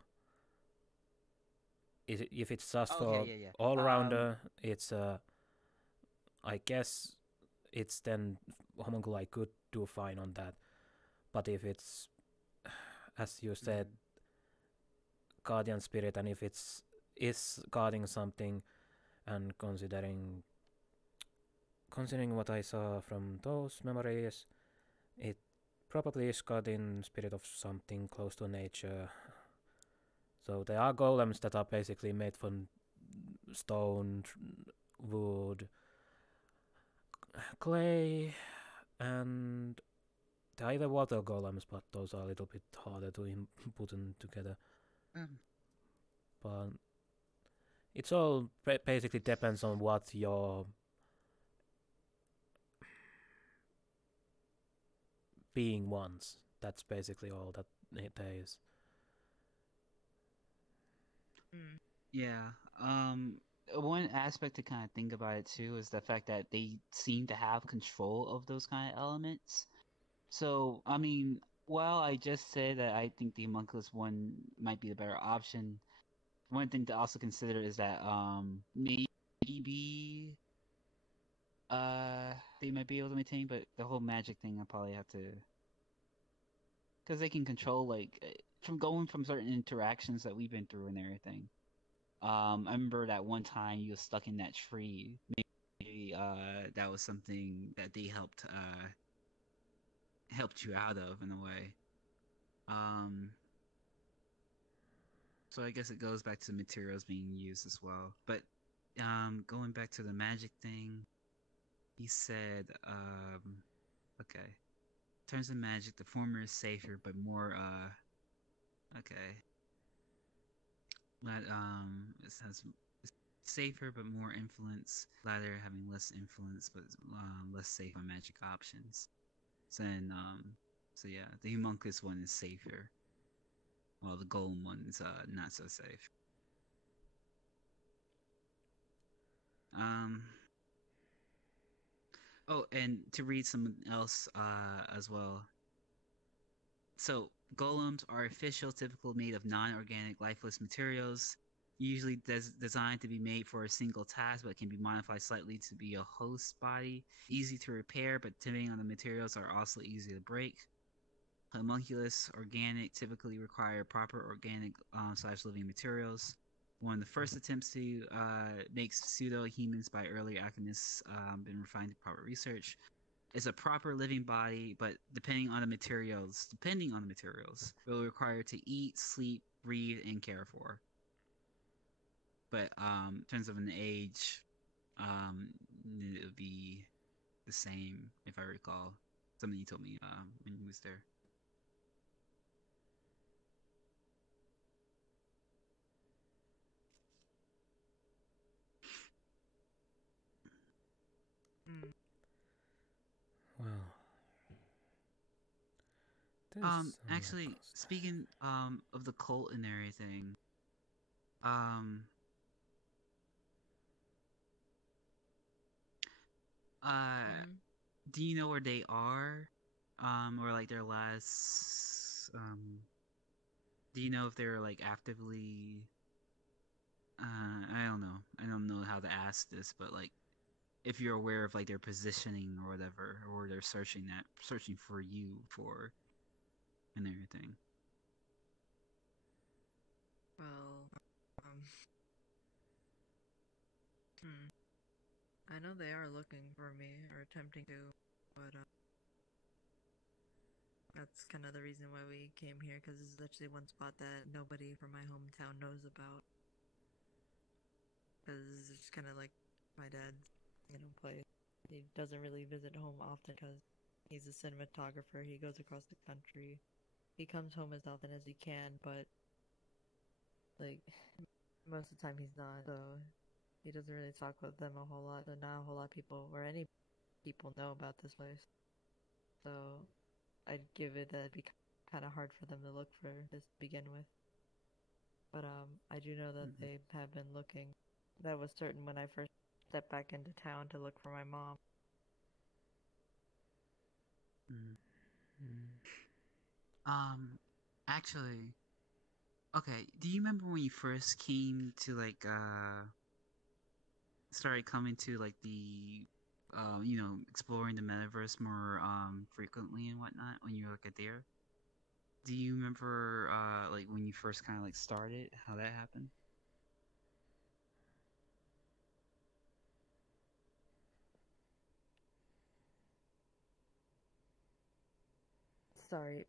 If it's just for all-rounder, it's I guess it's then homunculi could do fine on that. But if it's, as you said, guardian spirit, and if it's guarding something, and considering what I saw from those memories, it probably is guardian spirit of something close to nature. So there are golems that are basically made from stone, wood, clay, and there are either water golems, but those are a little bit harder to put them together. But it's all basically depends on what your being wants. That's basically all that there is. Yeah. One aspect to kind of think about it too is the fact that they seem to have control of those kind of elements. So, I mean, while I just said that I think the homunculus one might be the better option, one thing to also consider is that maybe they might be able to maintain, but the whole magic thing I probably have to, because they can control like from going from certain interactions that we've been through and everything. I remember that one time you were stuck in that tree. Maybe that was something that they helped you out of in a way. So I guess it goes back to the materials being used as well. But going back to the magic thing, he said Okay. In terms of magic, the former is safer, but more, okay. But, it has it's safer, but more influence. Latter having less influence, but less safe on magic options. So then, so yeah, the Homunculus one is safer, while the Golem one is, not so safe. Oh, and to read something else as well. So, golems are artificial, typically made of non-organic, lifeless materials, usually designed to be made for a single task, but can be modified slightly to be a host body. Easy to repair, but depending on the materials are also easy to break. Homunculus, organic, typically require proper organic / living materials. One of the first attempts to make pseudo-humans by early alchemists been refined through proper research. It's a proper living body, but depending on the materials, it will require to eat, sleep, breathe, and care for. But in terms of an age, it would be the same, if I recall. Something you told me when you was there. Well, Actually, speaking of the cult and everything, do you know where they are? Or like their last do you know if they're like actively I don't know how to ask this, but like if you're aware of like their positioning or whatever, or they're searching for you for and everything. Well, I know they are looking for me, or attempting to, but that's kind of the reason why we came here, because this is actually one spot that nobody from my hometown knows about. Because it's kind of like my dad's, place. He doesn't really visit home often because he's a cinematographer. He goes across the country. He comes home as often as he can, but like most of the time he's not. So he doesn't really talk with them a whole lot. So not a whole lot of people or any people know about this place. So I'd give it that it'd be kind of hard for them to look for this to begin with. But I do know that they have been looking. That was certain when I first stepped back into town to look for my mom. Actually, okay, do you remember when you first came to like started coming to like the exploring the metaverse more frequently and whatnot when you were like a deer? Do you remember like when you first kind of like started, how that happened? Sorry,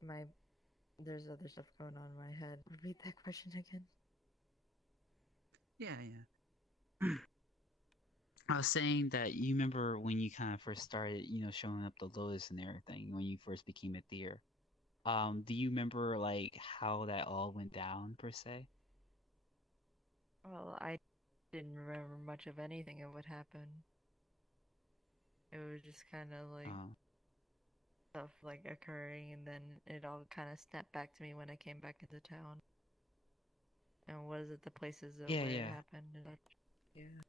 there's other stuff going on in my head. Repeat that question again. Yeah. I was saying that you remember when you kind of first started, showing up the Lotus and everything when you first became a deer. Do you remember like how that all went down per se? Well, I didn't remember much of anything of what happened. It was just kind of like stuff like occurring, and then it all kind of snapped back to me when I came back into town. And was it the places where it happened and such? Yeah.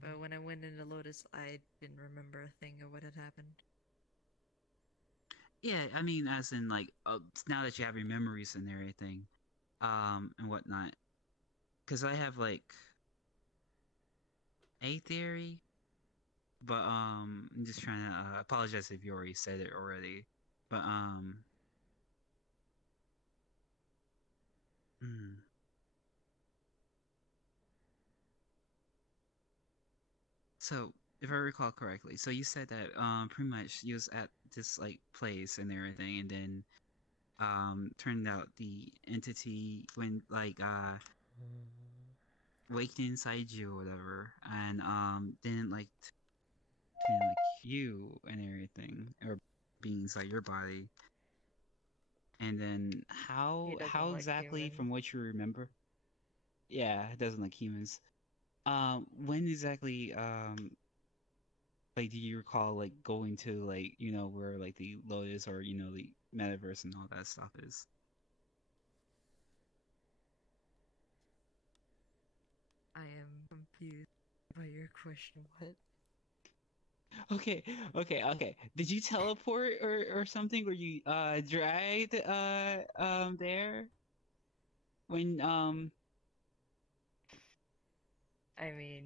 But when I went into Lotus, I didn't remember a thing of what had happened. Yeah, I mean, as in like now that you have your memories and everything, and whatnot, because I have like a theory, but I'm just trying to apologize if you already said it already, but So, if I recall correctly, so you said that pretty much you was at this like place and everything, and then turned out the entity went like waked inside you or whatever, and then like between like you and everything, or being inside your body. And then He how doesn't like exactly, humans. from what you remember? Yeah, it doesn't like humans. When exactly like, do you recall like going to like, you know, where like the Lotus or, you know, the Metaverse and all that stuff is? I am confused by your question. What? Okay. Did you teleport or something? Were you dragged there when I mean,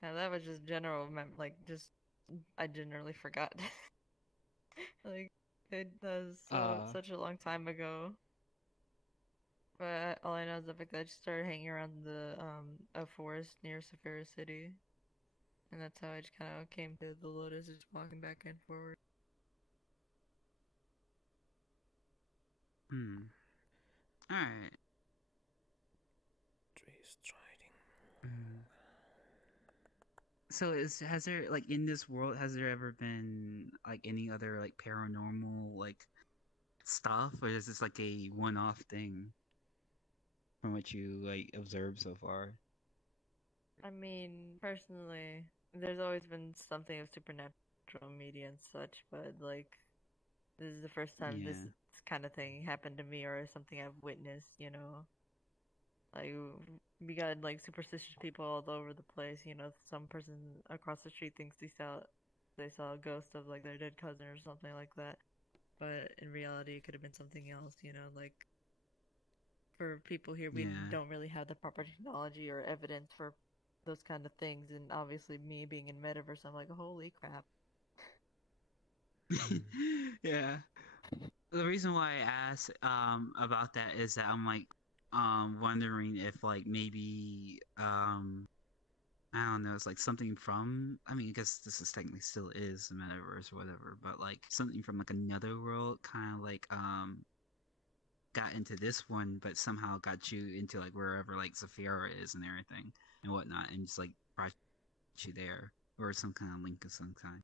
that was just general like just I generally forgot. Like it was such a long time ago. But all I know is the fact that I just started hanging around the a forest near Saphira City, and that's how I just kind of came to the Lotus, just walking back and forward. Alright. Tree striding. So has there like in this world, has there ever been like any other like paranormal like stuff, or is this like a one-off thing from what you like observed so far? I mean, personally, there's always been something of supernatural media and such, but like, this is the first time this kind of thing happened to me, or something I've witnessed, you know? Like, we got like superstitious people all over the place, you know? Some person across the street thinks they saw a ghost of like their dead cousin or something like that, but in reality, it could have been something else, you know? Like, for people here, we don't really have the proper technology or evidence for those kind of things, and obviously me being in Metaverse, I'm like, holy crap. Yeah. The reason why I asked about that is that I'm like wondering if like maybe I don't know, it's like something from, I mean, I guess this is technically still is the Metaverse or whatever, but like something from like another world kind of like got into this one, but somehow got you into like wherever like Saphira is and everything and whatnot, and just like brought you there, or some kind of link of some kind.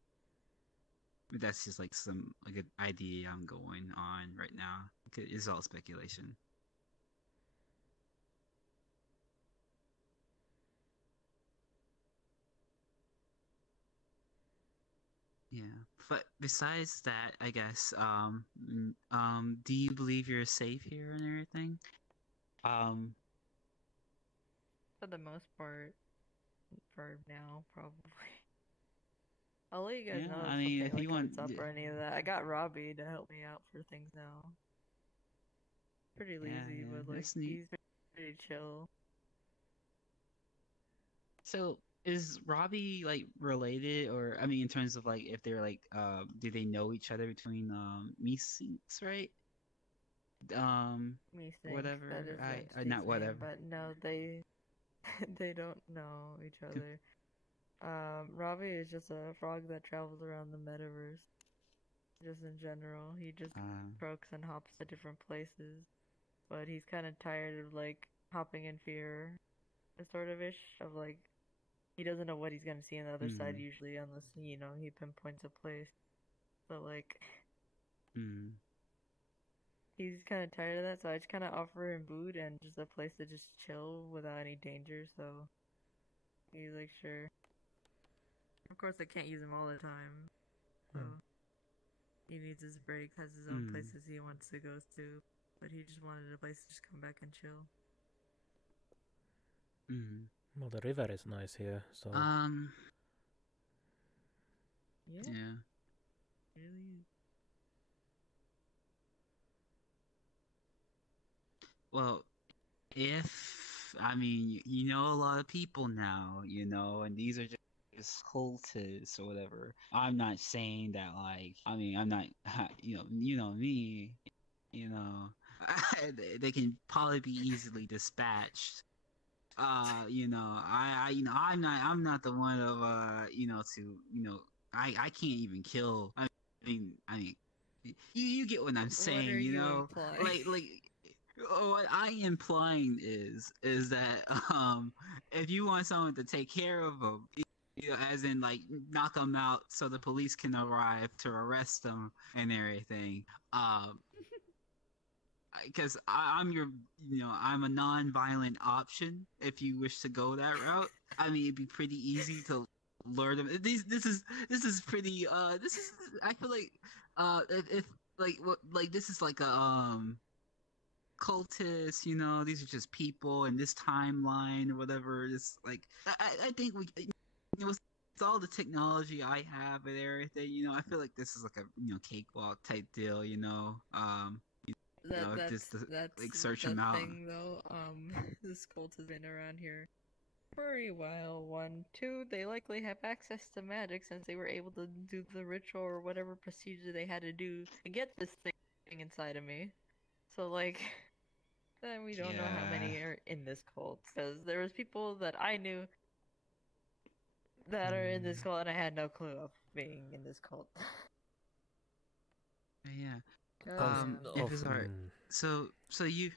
But that's just like some like an idea I'm going on right now. It's all speculation. Yeah, but besides that, I guess, do you believe you're safe here and everything? For the most part, for now, probably. I'll let you guys know if something like comes up or any of that. I got Robbie to help me out for things now. Pretty lazy, but like he's pretty chill. So is Robbie like related, or I mean, in terms of like if they're like, do they know each other between Meesinks, right? Meesinks, whatever. that is I not name, whatever. but no, they don't know each other. Robbie is just a frog that travels around the Metaverse. Just in general, he just croaks and hops to different places. But he's kind of tired of like hopping in fear, sort of ish, of like he doesn't know what he's gonna see on the other side usually, unless you know he pinpoints a place. So like, he's kind of tired of that. So I just kind of offer him food and just a place to just chill without any danger. So he's like, sure. Of course, I can't use him all the time. So he needs his break, has his own places he wants to go to, but he just wanted a place to just come back and chill. Well, the river is nice here, so. Yeah. It really is. Well, if I mean, you know a lot of people now, you know, and these are just cultists or whatever. I'm not saying that like, I mean, I'm not, you know me, you know, they can probably be easily dispatched. You know, I'm not the one of you know, to, you know, I can't even kill. I mean, you get what I'm saying, what are you know, implying? like. What I implying is that if you want someone to take care of them, You know, as in like knock them out so the police can arrive to arrest them and everything. Because I'm your, you know, I'm a non-violent option if you wish to go that route. I mean, it'd be pretty easy to lure them. This is pretty. This is, I feel like if like what, like this is like a cultists, you know, these are just people in this timeline or whatever. It's like I think we, you know, with all the technology I have and everything, you know, I feel like this is like a, you know, cakewalk type deal, you know. You know, just to, like search them out. Thing, though. This cult has been around here for a while. 1, 2, they likely have access to magic since they were able to do the ritual or whatever procedure they had to do to get this thing inside of me. So, like, then we don't know how many are in this cult, because there was people that I knew that are in this cult, and I had no clue of being in this cult. Yeah. If it's alright. So you.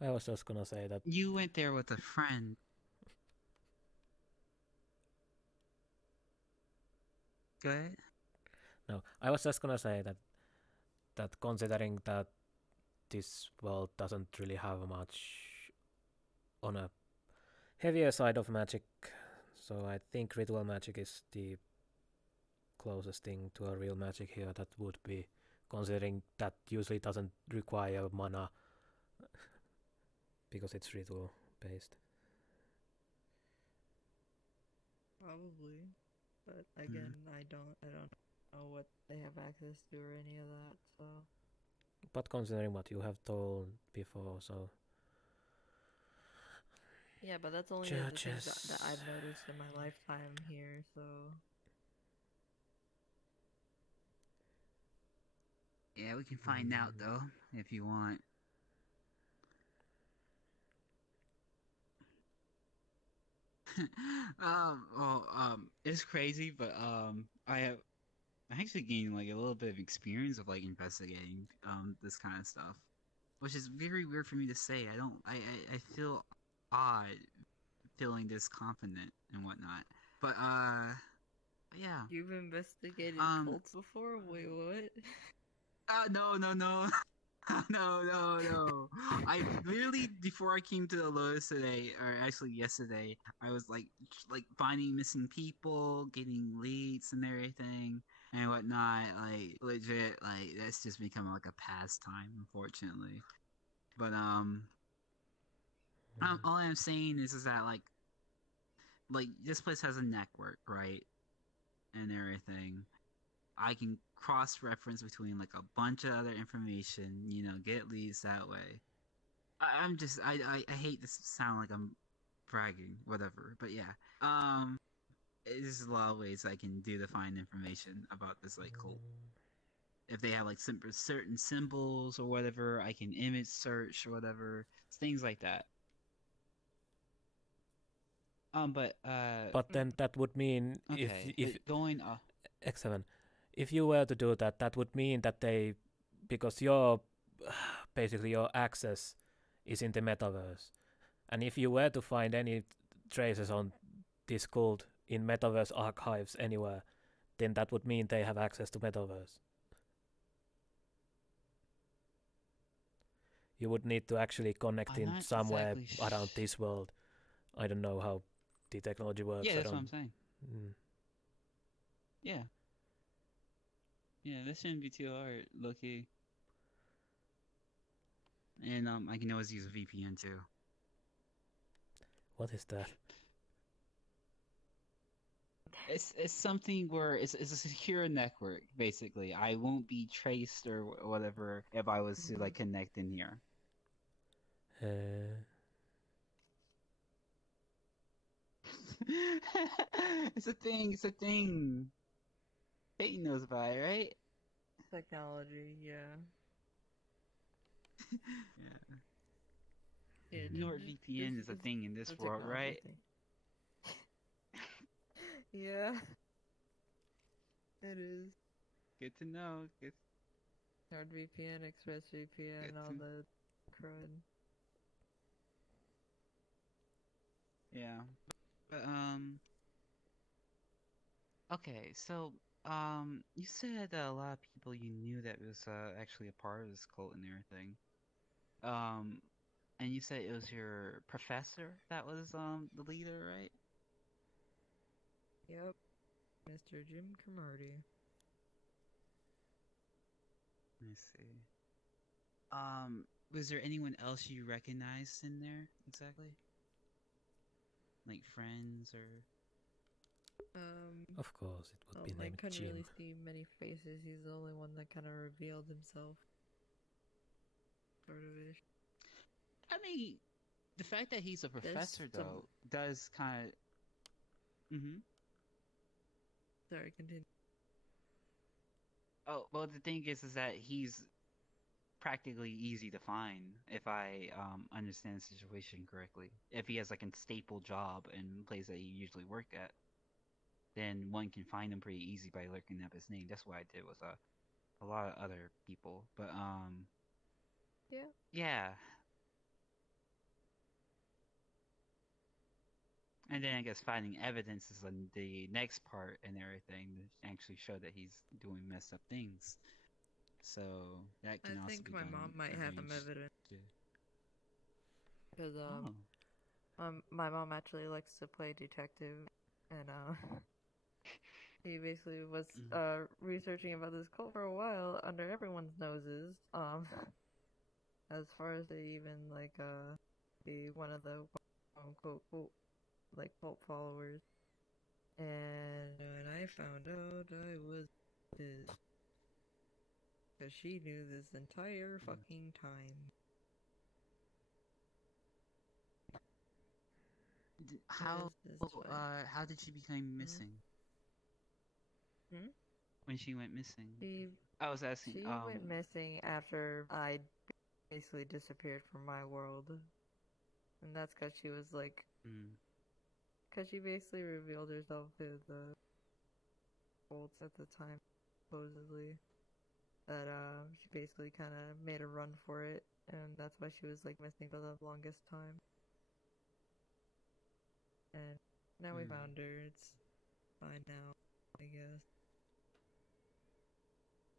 I was just gonna say that you went there with a friend. Go ahead. No, I was just gonna say that considering that this world doesn't really have much on a heavier side of magic, so I think ritual magic is the closest thing to a real magic here that would be, considering that usually doesn't require mana because it's ritual based. Probably, but again, I don't know what they have access to or any of that. So. But considering what you have told before, so. Yeah, but that's only the things that I've noticed in my lifetime here. So. Yeah, we can find out though if you want. It's crazy, but I actually gained like a little bit of experience of like investigating this kind of stuff, which is very weird for me to say. I feel odd feeling this confident and whatnot, but yeah. You've investigated cults before? Wait, what? No. No. I literally, before I came to the Lotus today, or actually yesterday, I was like finding missing people, getting leads and everything and whatnot. Like legit, like that's just become like a pastime, unfortunately. But all I'm saying is that like this place has a network, right, and everything. I can cross-reference between like a bunch of other information, you know, get leads that way. I hate to sound like I'm bragging, whatever, but yeah. There's a lot of ways I can do to find information about this like cult. If they have like certain symbols or whatever, I can image search or whatever, things like that. But then that would mean if going X7. If you were to do that, that would mean that because your basically your access is in the metaverse, and if you were to find any traces on this cult in metaverse archives anywhere, then that would mean they have access to metaverse. You would need to actually connect in somewhere around this world. I don't know how the technology works. Yeah, that's what I'm saying. Yeah. Yeah, this shouldn't be too hard, low-key. And I can always use a VPN too. What is that? It's something where it's a secure network, basically. I won't be traced or whatever if I was to like connect in here. It's a thing. Peyton knows about it, right? Technology, yeah. Yeah. NordVPN is a thing in this world, right? Yeah. It is. Good to know. NordVPN, ExpressVPN, all the crud. Yeah. But okay, so you said that a lot of people you knew that was actually a part of this cult and everything. And you said it was your professor that was the leader, right? Yep. Mr. Jim Camardi. Let me see. Was there anyone else you recognized in there exactly? Like friends or? Of course, it would be I named couldn't Jim. really see many faces. He's the only one that kind of revealed himself. Sort of ish. I mean, the fact that he's a professor though does kind of. Sorry, continue. Oh well, the thing is that he's practically easy to find if I understand the situation correctly. If he has like a staple job in place that he usually worked at, then one can find him pretty easy by looking up his name. That's what I did with a lot of other people. But yeah. And then I guess finding evidence is on the next part and everything to actually show that he's doing messed up things. So that can I also think be my done mom might have some arranged evidence. too. Because my mom actually likes to play detective, and he basically was researching about this cult for a while under everyone's noses. As far as they even like be one of the quote unquote like cult followers. And when I found out, I was pissed. Because she knew this entire fucking time. How did she become missing? When she went missing? I was asking. She went missing after I basically disappeared from my world. And that's because she was like... Because she basically revealed herself to the cults at the time, supposedly. That she basically kind of made a run for it. And that's why she was like missing for the longest time. And now we found her. It's fine now, I guess.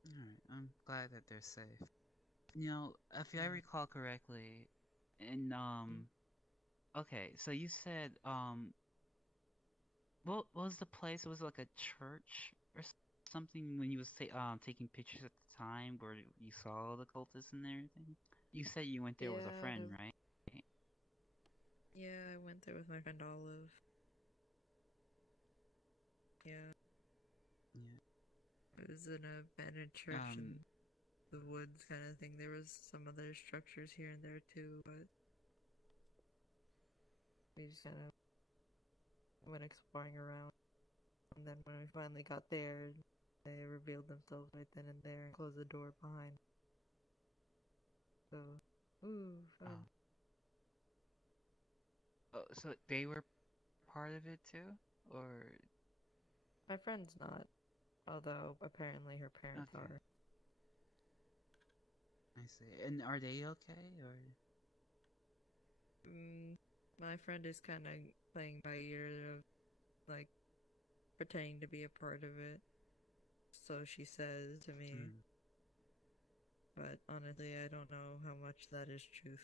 Alright, I'm glad that they're safe. You know, if I recall correctly, in okay, so you said what was the place? It was like a church or something when you was taking pictures at the time where you saw the cultists and everything. You said you went there with a friend, right? Yeah, I went there with my friend Olive. Yeah. It was an abandoned church in the woods kind of thing. There was some other structures here and there too, but we just kind of went exploring around. And then when we finally got there, they revealed themselves right then and there and closed the door behind. So, fun. Oh, so they were part of it too, or my friend's not, although apparently her parents are. I see. And are they okay, or? My friend is kind of playing by ear of, like, pretending to be a part of it. So she says to me. But honestly, I don't know how much that is truth.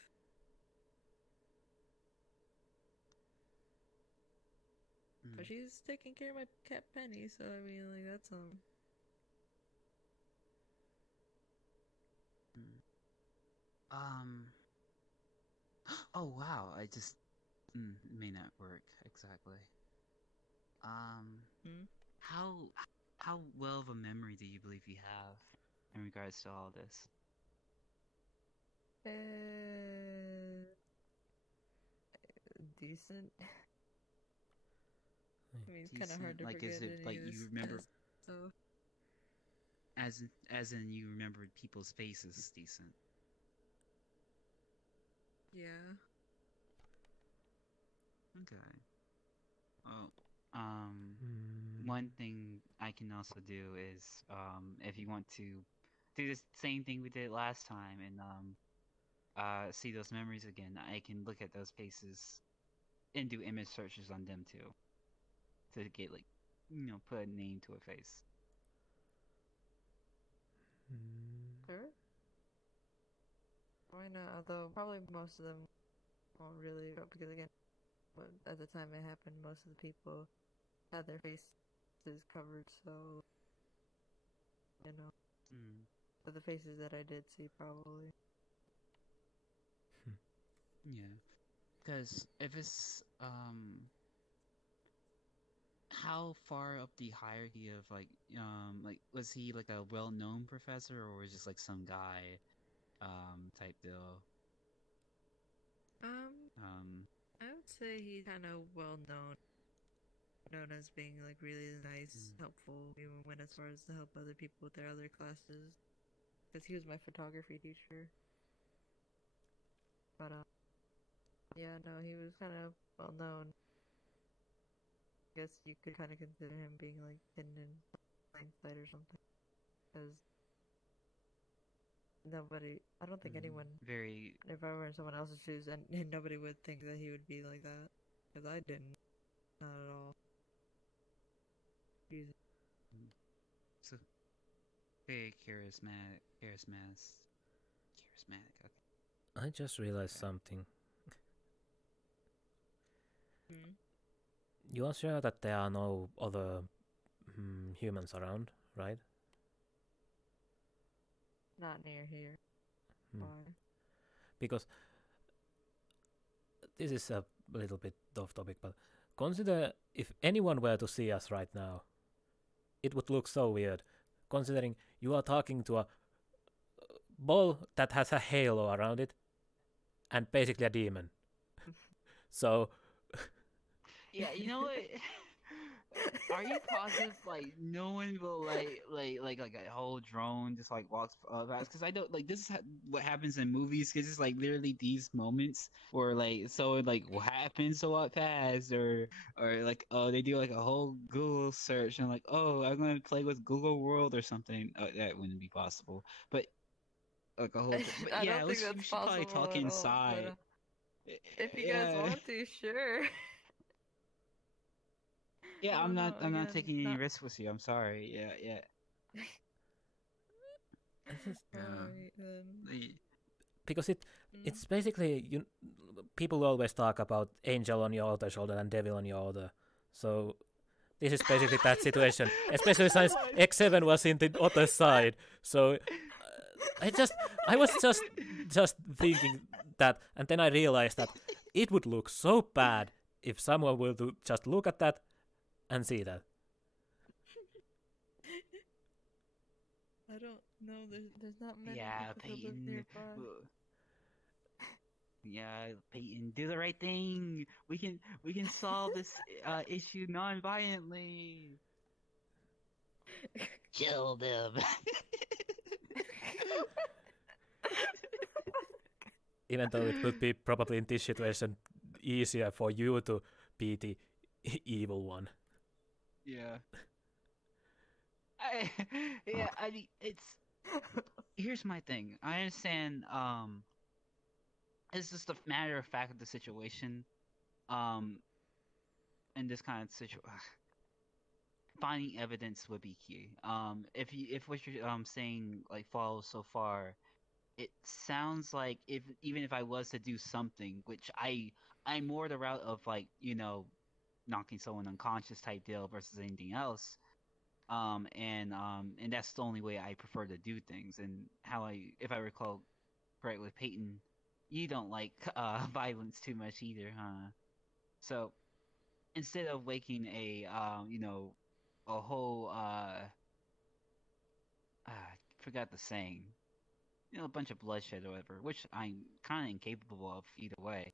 But she's taking care of my cat Penny, so I mean, like, that's Oh wow! I just may not work exactly. How well of a memory do you believe you have in regards to all this? Decent. I mean, it's kind of hard to like, forget is it any like of this you remember? stuff. As in you remembered people's faces, decent. Yeah. Okay. Well, one thing I can also do is, if you want to do the same thing we did last time and see those memories again, I can look at those faces and do image searches on them too, to get like, put a name to a face. Sure. Why not? Although probably most of them won't really, because again, at the time it happened, most of the people had their faces covered, so but the faces that I did see probably. Yeah, because if it's how far up the hierarchy of like was he like a well-known professor, or was just like some guy type deal? I would say he's kind of well known as being like really nice, helpful, even went as far as to help other people with their other classes, because he was my photography teacher. But yeah, no, he was kind of well known. I guess you could kind of consider him being like hidden in hindsight or something, because nobody, I don't think anyone, if I were in someone else's shoes, and nobody would think that he would be like that, because I didn't, not at all. So very charismatic. Okay. I just realized something. You are sure that there are no other humans around, right? Not near here. Why? Because this is a little bit off topic, but consider if anyone were to see us right now, it would look so weird, considering you are talking to a ball that has a halo around it and basically a demon. So yeah, you know what? Are you positive like no one will like a whole drone just like walks past? Because I don't like this is what happens in movies. Because it's like literally these moments where like someone like what happened so fast, or like they do like a whole Google search and like I'm gonna play with Google World or something. That wouldn't be possible. But like a whole but I yeah, don't think that's we should probably possible talk at all, inside. but, if you guys want to, sure. Yeah, I'm not again, taking any risks with you. I'm sorry. Yeah. Because it's basically people always talk about angel on your other shoulder and devil on your other. So this is basically that situation. Especially since X7 was in the other side. So I was just thinking that, and then I realized that it would look so bad if someone will just look at that and see that. I don't know. There's not many people who live Peyton. nearby. Yeah, Peyton, do the right thing. We can solve this issue non-violently. Kill them. Even though it would be probably in this situation easier for you to be the evil one. Yeah. I mean, it's here's my thing. I understand. It's just a matter of fact of the situation. In this kind of situation, finding evidence would be key. If what you're saying like follows so far, it sounds like even if I was to do something, which I'm more the route of like knocking someone unconscious type deal versus anything else. And that's the only way I prefer to do things. And if I recall correctly, Peyton, you don't like violence too much either, huh? So instead of making a whole I forgot the saying, a bunch of bloodshed or whatever, which I'm kind of incapable of either way.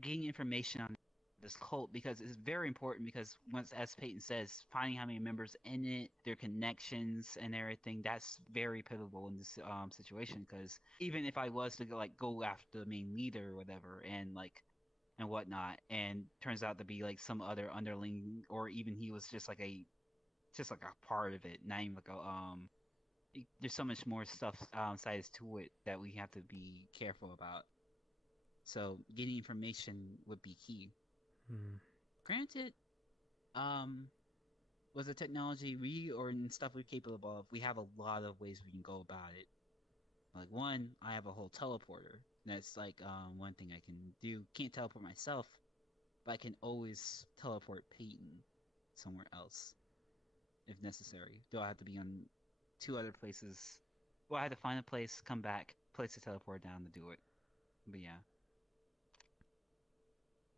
Getting information on this cult, because it's very important, because once, as Peyton says, finding how many members in it, their connections and everything, that's very pivotal in this situation. Because even if I was to go after the main leader or whatever and whatnot, and turns out to be like some other underling, or even he was just like a part of it, not even like there's so much more stuff sides to it that we have to be careful about. So getting information would be key. Hmm. Granted, with the technology and stuff we're capable of, we have a lot of ways we can go about it. Like one, I have a whole teleporter. That's like one thing I can do. Can't teleport myself, but I can always teleport Peyton somewhere else if necessary. Though I have to be on 2 other places. Well, I have to find a place, come back, place the teleport down to do it. But yeah.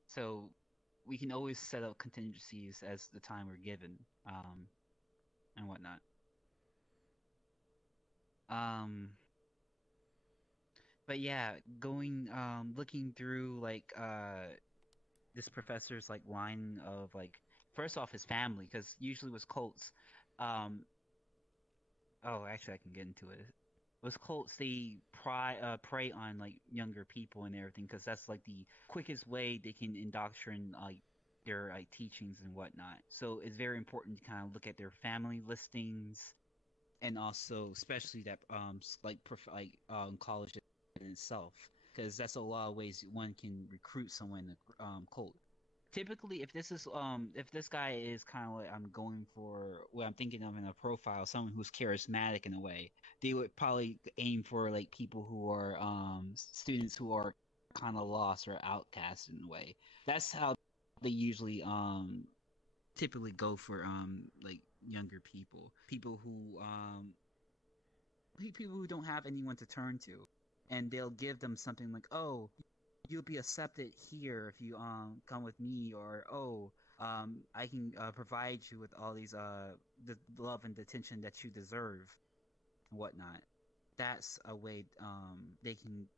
So we can always set up contingencies as the time we're given, and whatnot. But yeah, looking through like this professor's like line of like, first off his family, because usually with cults, oh actually I can get into it. With cults, they prey on like younger people and everything, because that's like the quickest way they can indoctrinate like their like teachings and whatnot. So it's very important to kind of look at their family listings, and also especially that college in itself, because that's a lot of ways one can recruit someone in a cult. Typically, if this guy is kind of like I'm going for what I'm thinking of in a profile, someone who's charismatic in a way, they would probably aim for like people who are students who are kind of lost or outcast in a way. That's how they usually typically go for like younger people, people who don't have anyone to turn to, and they'll give them something like, oh, you'll be accepted here if you come with me, or I can provide you with all these the love and attention that you deserve and whatnot. That's a way they can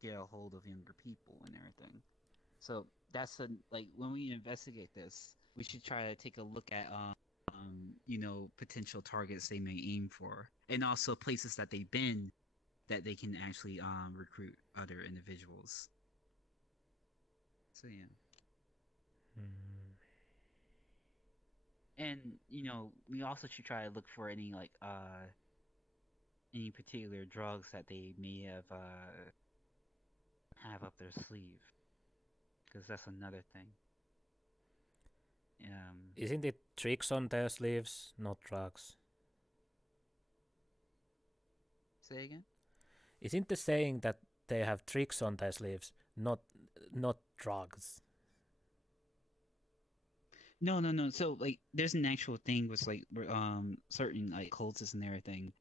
get a hold of younger people and everything. So that's like when we investigate this, we should try to take a look at potential targets they may aim for, and also places that they've been that they can actually recruit other individuals. So yeah. And we also should try to look for any like any particular drugs that they may have up their sleeve, because that's another thing. Isn't it tricks on their sleeves, not drugs? Say again? Isn't the saying that they have tricks on their sleeves, not drugs? No. So like, there's an actual thing with like certain like cultists and everything,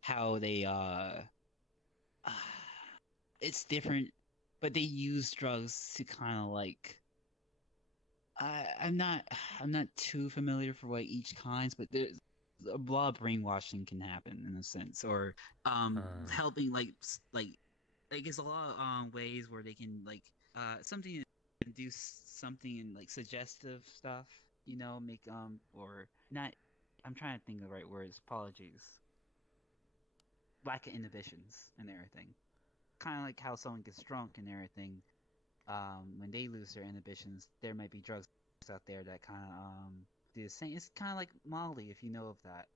how they it's different, but they use drugs to kind of like. I'm not too familiar for what each kinds, but there's a lot of brainwashing can happen in a sense, or helping like there's a lot of ways where they can like something do something in like suggestive stuff, make or not. I'm trying to think of the right words. Apologies. Lack of inhibitions and everything. Kind of like how someone gets drunk and everything. When they lose their inhibitions, there might be drugs out there that kind of do the same. It's kind of like Molly, if you know of that.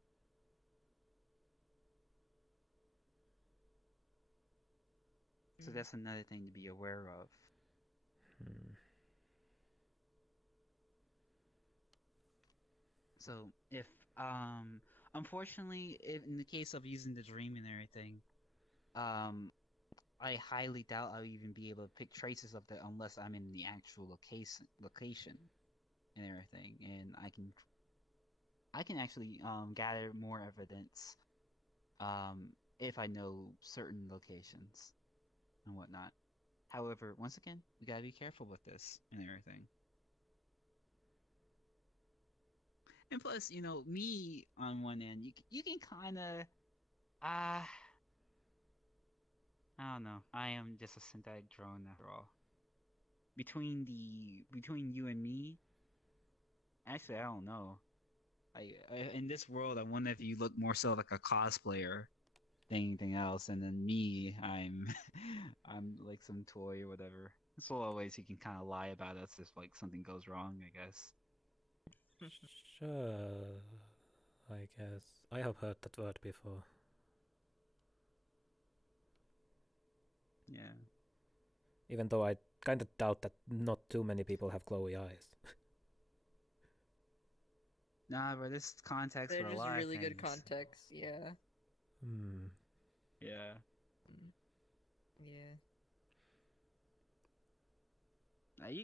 So that's another thing to be aware of. So if unfortunately, in the case of using the dream and everything, I highly doubt I'll even be able to pick traces of that unless I'm in the actual location and everything, and I can actually gather more evidence if I know certain locations and whatnot. However, once again, we gotta be careful with this and everything. And plus, me on one end, you can kind of I don't know. I am just a synthetic drone after all. Between you and me, actually, I don't know. In this world, I wonder if you look more so like a cosplayer than anything else, and then me, I'm I'm like some toy or whatever. There's a lot of ways you can kind of lie about us if like something goes wrong, I guess. Sure, I guess. I have heard that word before. Yeah. Even though I kind of doubt that not too many people have glowy eyes. Nah, but this context They're for a just lot really of good things. context. Yeah. Yeah. Yeah.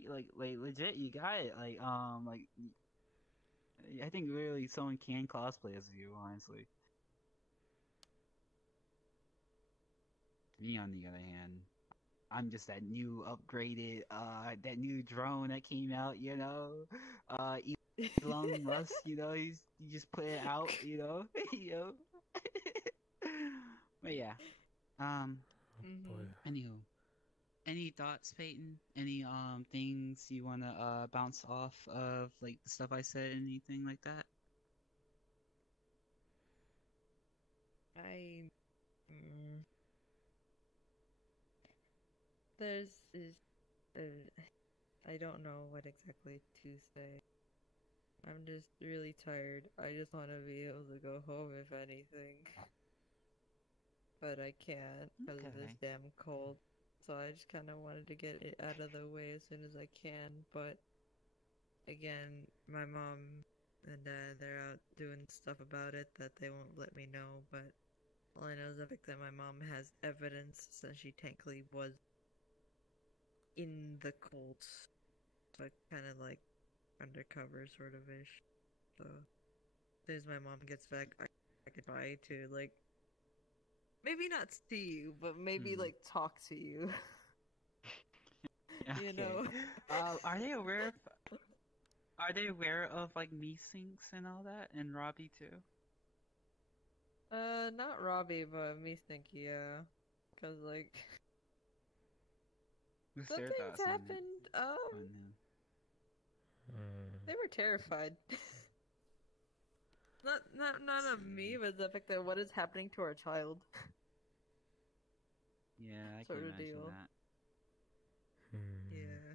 Like legit, you got it. I think literally someone can cosplay as you, honestly. Me, on the other hand, I'm just that new upgraded, that new drone that came out, you know? Elon Musk, you know, you just put it out, you know? you know? But yeah. Anywho. Any thoughts, Peyton? Any things you wanna bounce off of, like the stuff I said, anything like that? I don't know what exactly to say. I'm just really tired. I just want to be able to go home if anything. But I can't because of this damn cold. So I just kind of wanted to get it out of the way as soon as I can. But again, my mom and dad, they're out doing stuff about it that they won't let me know. But all I know is the fact that my mom has evidence since she technically was in the cold, but kind of like undercover sort of ish. So as soon as my mom gets back, I could try to like maybe not see you, but maybe like talk to you. You know. Are they aware of? Are they aware of like me sinks and all that, and Robbie too? Not Robbie, but me Stinky, yeah. Cause like What's some their things thoughts on it? happened. They were terrified. not of me, but the fact that what is happening to our child. Yeah, I sort can of imagine deal. that. Yeah.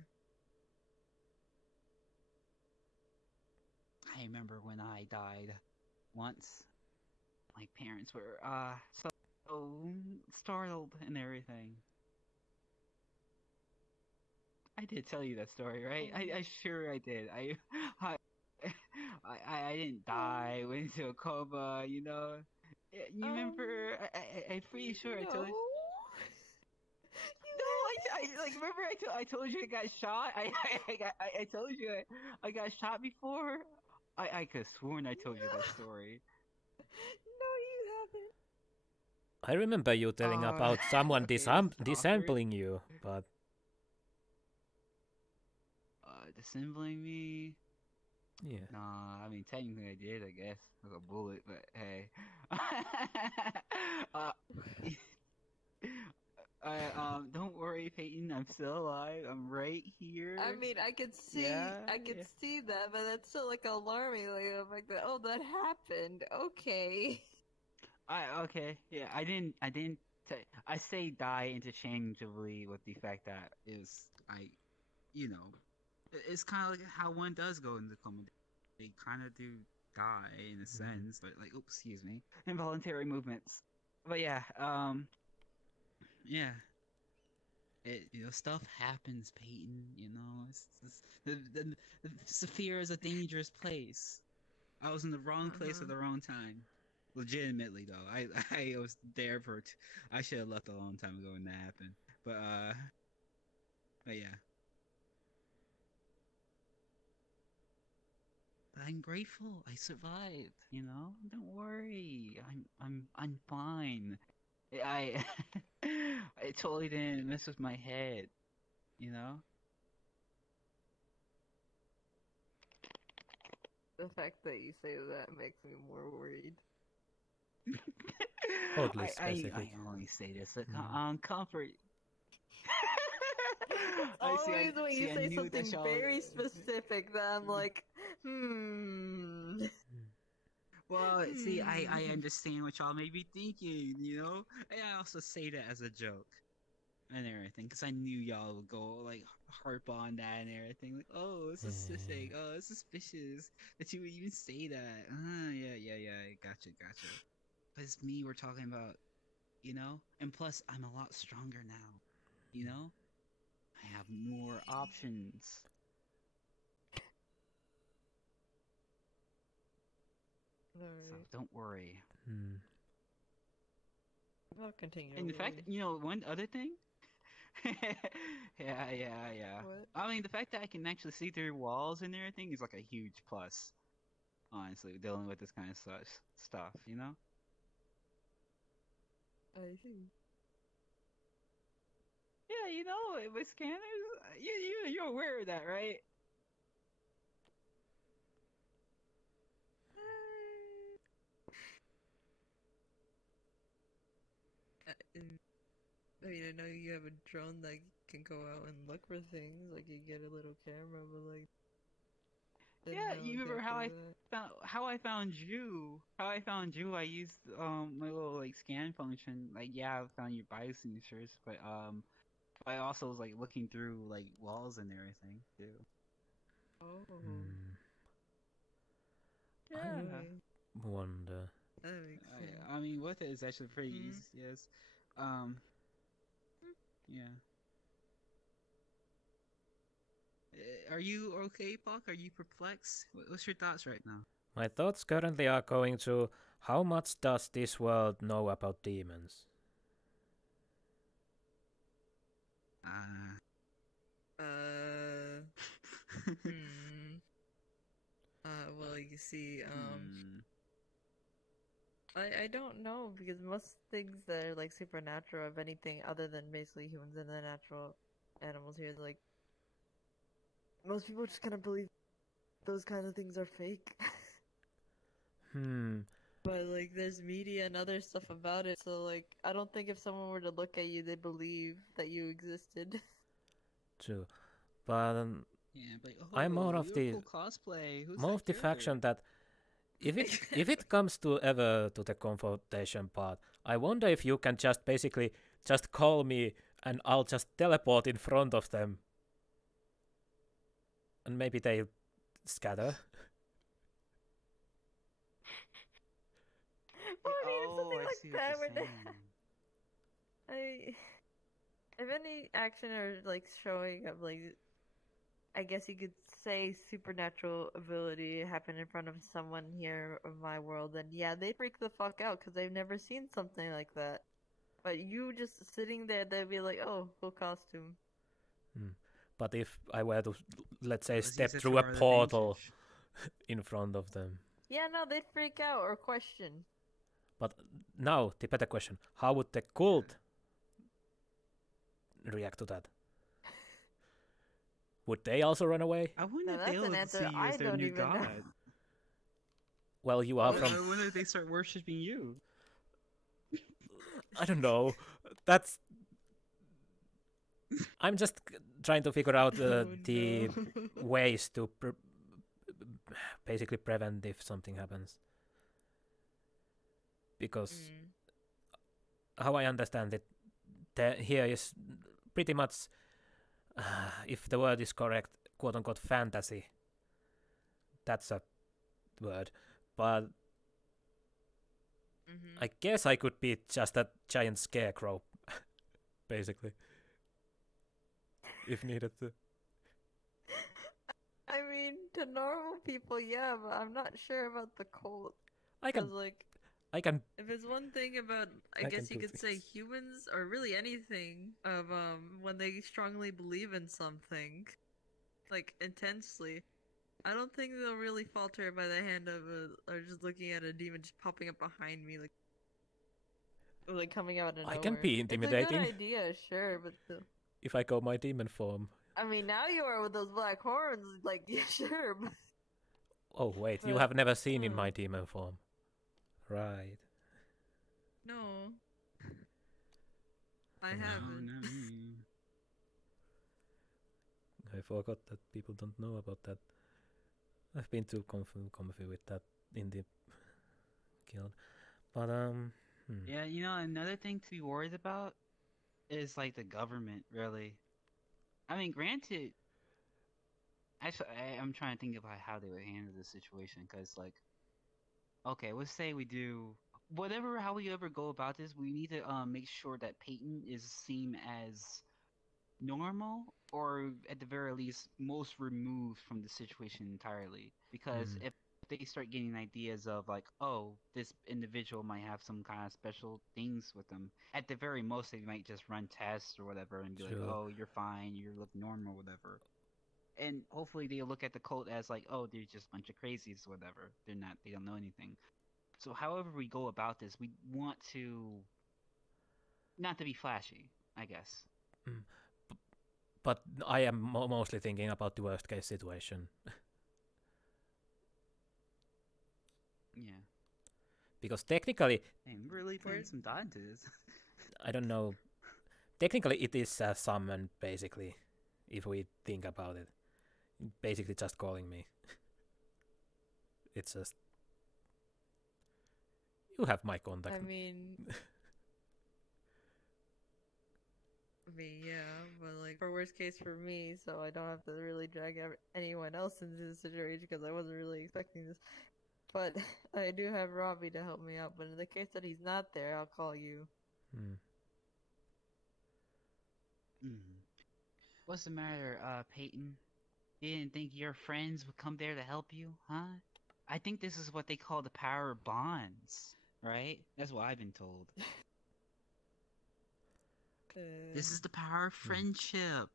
I remember when I died once. My parents were so startled and everything. I did tell you that story, right? I sure I did. I didn't die. Went into a coma. You know. You remember? I'm pretty sure I told you. No, I like remember I told you I got shot. I told you I got shot before. I could have sworn I told you that story. No, you haven't. I remember you telling about someone okay, this is awkward. disassembling you, but Disassembling me? Yeah. Nah, I mean technically I did, I guess, with a bullet, but hey. Don't worry, Peyton. I'm still alive. I'm right here. I mean, I could see, see that, but that's still like alarming. Like the fact that that happened. Okay. Okay, yeah. I didn't. I say die interchangeably with the fact that it's kind of like how one does go into coma. They kind of do die in a sense, but like, oops, excuse me, involuntary movements. But yeah, yeah. Stuff happens, Peyton. The Saphir is a dangerous place. I was in the wrong place at the wrong time. Legitimately, though, I was there for. I should have left a long time ago when that happened. But yeah. But I'm grateful. I survived. Don't worry. I'm fine. I I totally didn't mess with my head, The fact that you say that makes me more worried. Oddly specific. I only say this on comfort. Always when you say something very specific, that I'm like, Well, see, I understand what y'all may be thinking, And I also say that as a joke and everything, because I knew y'all would go, like, harp on that and everything. Like, oh, it's suspicious. Oh, it's suspicious that you would even say that. Yeah, gotcha. But it's me we're talking about, And plus, I'm a lot stronger now, have more options. So Alright. don't worry. I'll continue. And the fact, one other thing. yeah. What? I mean, the fact that I can actually see through walls and everything is like a huge plus. Honestly, dealing with this kind of stuff, you know. I see. Yeah, with scanners, you're aware of that, right? I mean, I know you have a drone that can go out and look for things. Like, you get a little camera, but like. Yeah, you remember how I found you? How I found you? I used my little like scan function. Like, yeah, I found your biosignatures, but I also was like looking through like walls and everything too. Oh. I wonder. That makes sense. I mean, with it, it's actually pretty easy. Yes. Yeah. Are you okay, Pakk? Are you perplexed? What's your thoughts right now? My thoughts currently are going to how much does this world know about demons? Well, you see, I don't know, because most things that are like supernatural, if anything other than basically humans and the natural animals here, like most people just kind of believe those kind of things are fake. But like there's media and other stuff about it, so like I don't think if someone were to look at you, they'd believe that you existed. True, but yeah, but I'm more of the cool cosplay. Who's more of the faction that if it comes to ever to the confrontation part, I wonder if you can just basically just call me and I'll just teleport in front of them, and maybe they'll scatter. Well, I mean, something like that. If any action or like showing of like, I guess you could say supernatural ability happen in front of someone here of my world, then yeah, they freak the fuck out because they've never seen something like that. But you just sitting there, they'd be like, "Oh, cool costume." But if I were to, let's say, step through a portal in front of them. Yeah, no, they'd freak out or question. But now, the better question, how would the cult react to that? Would they also run away? I wonder if they'll see you as their new god. Well, you are from... I wonder if they start worshipping you. I don't know. That's... I'm just trying to figure out the ways to basically prevent if something happens. Because how I understand it, here is pretty much, if the word is correct, quote-unquote fantasy. That's a word. But I guess I could be just a giant scarecrow, basically. If needed to. I mean, to normal people, yeah, but I'm not sure about the cult. I can... If it's one thing about, I guess you could say humans, or really anything, of when they strongly believe in something, like intensely, I don't think they'll really falter by the hand of or just looking at a demon just popping up behind me, like coming out of nowhere. I can be intimidating. It's a good idea, sure, but still. If I go my demon form. I mean, now you are with those black horns, like, yeah, sure. But... Oh wait, you have never seen in my demon form. Right. No. I haven't. I forgot that people don't know about that. I've been too comfy with that in the guild. But, Yeah, another thing to be worried about is, like, the government, really. I mean, granted... Actually, I'm trying to think about how they would handle this situation, because, like... Okay, let's say we do how we ever go about this, we need to make sure that Peyton is seen as normal, or at the very least, most removed from the situation entirely. Because if they start getting ideas of like, oh, this individual might have some kind of special things with them, at the very most, they might just run tests or whatever and be like, True. oh, you're fine, you look normal, whatever. And hopefully they'll look at the cult as like, oh, they're just a bunch of crazies, whatever. They don't know anything. So however we go about this, we want to not to be flashy, I guess. But I am mostly thinking about the worst case situation. Yeah. Because technically... Hey, I'm really putting some thought into this. I don't know. Technically it is a summon, basically, if we think about it. Basically just calling me. It's just... You have my contact. I mean, yeah, but like for worst case for me, so I don't have to really drag anyone else into the situation because I wasn't really expecting this. But I do have Robbie to help me out. But in the case that he's not there, I'll call you. What's the matter, Peyton? You didn't think your friends would come there to help you, huh? I think this is what they call the power of bonds, right? That's what I've been told. This is the power of friendship.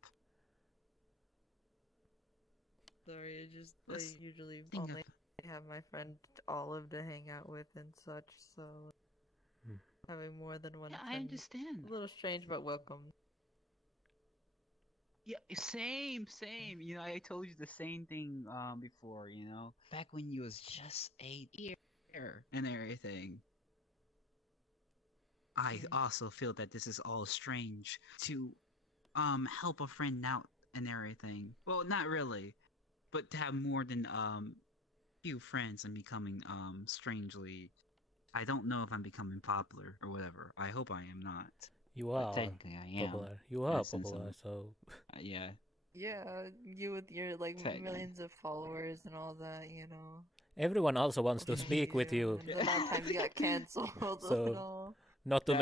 Sorry, I usually only have my friend Olive to hang out with and such, so having more than one friend, I understand. A little strange, but welcome. Yeah, same. You know, I told you the same thing before, you know. Back when you was just a year and everything. I also feel that this is all strange to help a friend out and everything. Well, not really, but to have more than few friends and becoming strangely. I don't know if I'm becoming popular or whatever. I hope I am not. You are technically I am. popular. You are popular, so yeah. Yeah, you with your like millions of followers and all that, you know. Everyone also wants to speak with you. The amount of times you got cancelled so, and all. Not to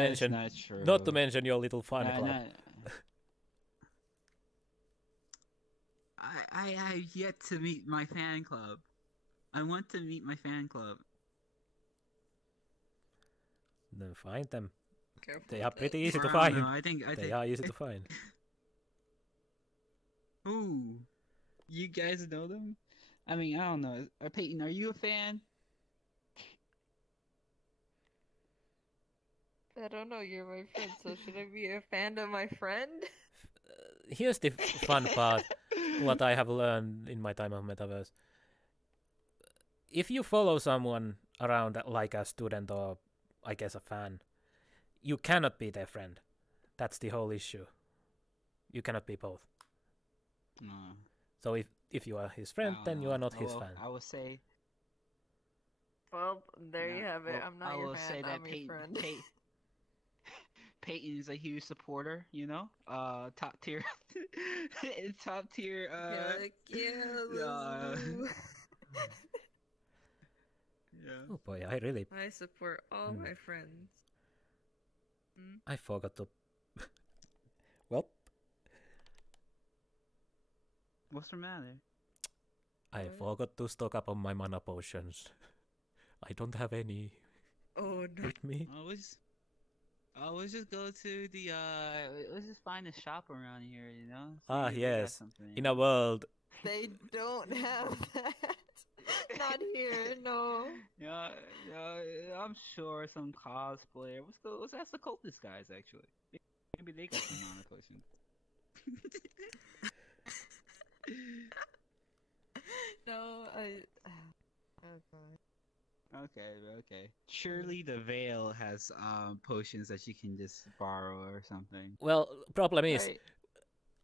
mention your little fan club. I have yet to meet my fan club. I want to meet my fan club. Then find them. Careful they are pretty easy to I find. don't know, I think they are easy to find. Ooh, you guys know them? I mean, I don't know. Peyton, are you a fan? I don't know, you're my friend, so should I be a fan of my friend? Here's the fun part, what I have learned in my time of Metaverse. If you follow someone around like a student or, I guess, a fan, you cannot be their friend. That's the whole issue. You cannot be both. So if you are his friend, then you are not his fan. I would say... Well, there you have it. I'm not your fan, I'm your friend. Peyton is a huge supporter, you know? Top tier. Top tier, yeah. Oh boy, I support all my friends. I forgot to... Well... What's the matter? I forgot to stock up on my mana potions. I don't have any with me. Let's just go to the, let's just find a shop around here, you know? Yes. In a world... They don't have that. Not here, no. Yeah, I'm sure some cosplayer. Let's ask the cultist guys, actually. Maybe they got some mana potions. No, oh god. Okay. Surely the Veil has potions that you can just borrow or something. Well, problem is,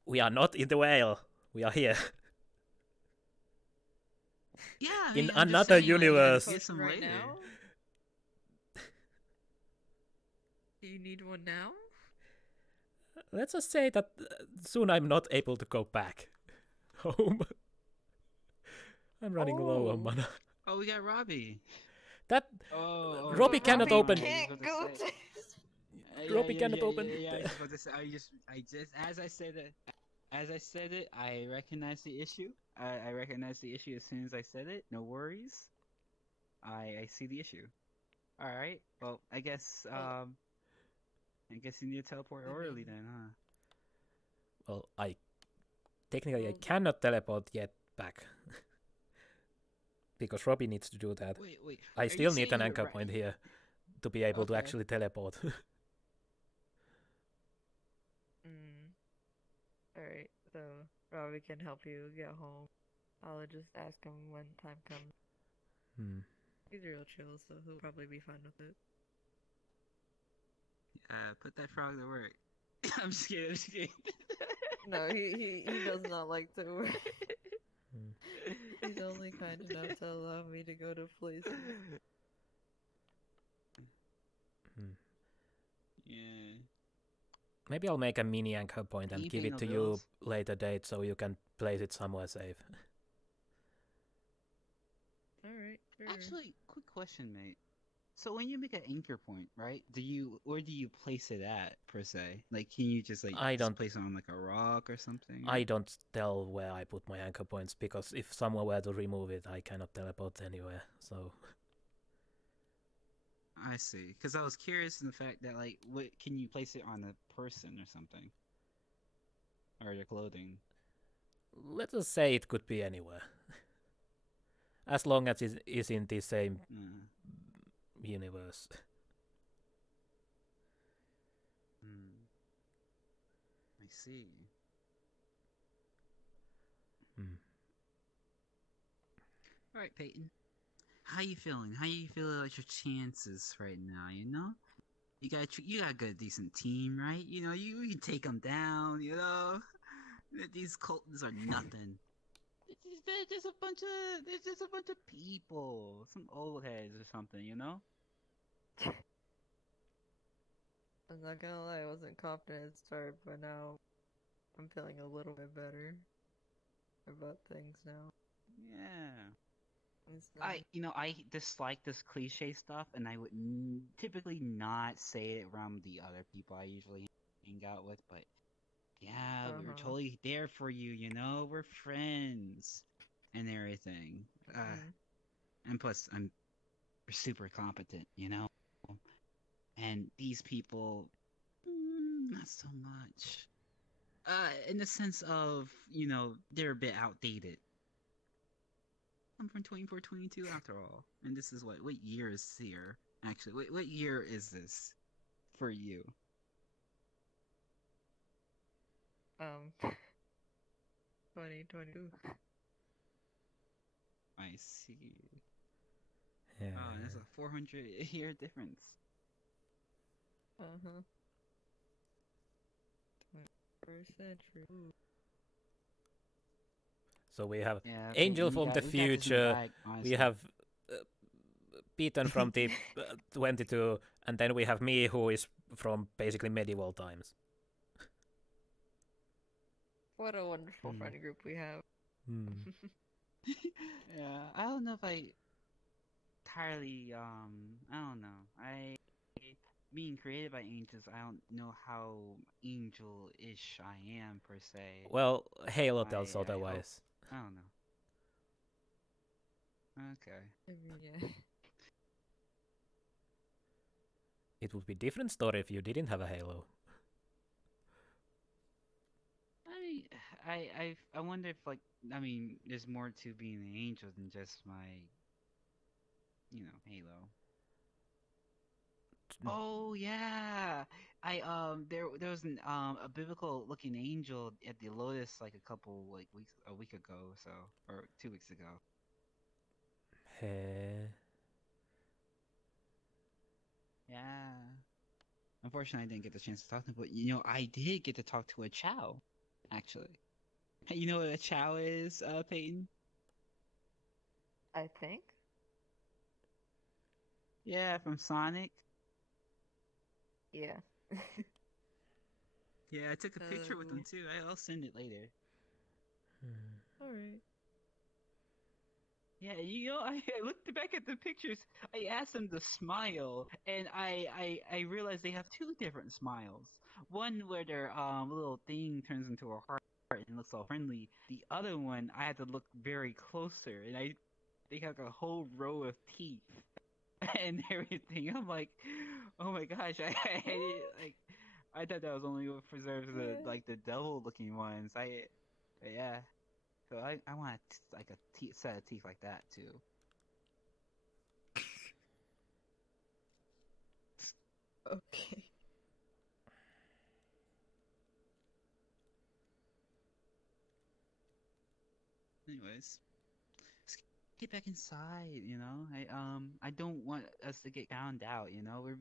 we are not in the whale. We are here. Yeah, in another universe. Get some right now? Do you need one now? Let's just say that soon I'm not able to go back home. I'm running low on mana. Oh, we got Robbie. Robbie cannot open. Can't go Robbie cannot open. As I said it, I recognize the issue. I recognize the issue as soon as I said it. No worries. I see the issue. All right. Well, I guess you need to teleport early then, huh? Well, technically I cannot teleport yet back. Because Robbie needs to do that. Wait. I still need an anchor point here to be able to actually teleport. Alright, so Robbie can help you get home. I'll just ask him when time comes. He's real chill, so he'll probably be fine with it. Put that frog to work. I'm just kidding. No, he does not like to work. He's only kind enough to allow me to go to places. Yeah. Maybe I'll make a mini anchor point and give it to you later date so you can place it somewhere safe. Alright, sure. Actually, quick question, mate. So when you make an anchor point, right? Where do you place it at per se? Like, can you just place it on like a rock or something? I don't tell where I put my anchor points because if someone were to remove it, I cannot teleport anywhere. So. I see. Because I was curious in the fact that can you place it on a person or something, or their clothing? Let us say it could be anywhere, as long as it is in the same universe. I see. All right, Peyton. How you feeling? How you feel about your chances right now? You know, you got a good, decent team, right? You know, you can take them down. You know, these cultists are nothing. They're just a bunch of people, some old heads or something. You know. I'm not gonna lie, I wasn't confident at the start, but now I'm feeling a little bit better about things now. Yeah. Nice. I dislike this cliche stuff, and I would typically not say it around the other people I usually hang out with, but yeah, we were totally there for you, you know? We're friends and everything. And plus, we're super competent, you know? And these people, not so much. In the sense of, you know, they're a bit outdated. I'm from 2422 after all. And this is what year is here? Actually, what year is this for you? 2022. I see. Yeah. Oh, there's a 400-year difference. First century. Ooh. So we have Angel from the future, we have Peter from the 22, and then we have me who is from basically medieval times. What a wonderful friend group we have. Yeah, I don't know if I entirely, I don't know. Being created by angels, I don't know how angel-ish I am, per se. Well, Halo tells otherwise. I don't know. Okay. Yeah. It would be a different story if you didn't have a Halo. I wonder if, there's more to being an angel than just my, Halo. Oh yeah, there was a biblical looking angel at the Lotus a week ago, or 2 weeks ago. Yeah. Unfortunately, I didn't get the chance to talk to him, but I did get to talk to a Chow, actually. You know what a Chow is, Peyton? I think. Yeah, from Sonic. Yeah. Yeah, I took a picture with them too. I'll send it later. Alright. Yeah, I looked back at the pictures. I asked them to smile, and I realized they have two different smiles. One where their little thing turns into a heart and looks all friendly. The other one, I had to look very closer, and they have a whole row of teeth and everything. I'm like, oh my gosh, I thought that was only what preserves the devil looking ones. Yeah. So I want like a set of teeth like that too. Okay. Anyways, let's get back inside. I don't want us to get found out. We're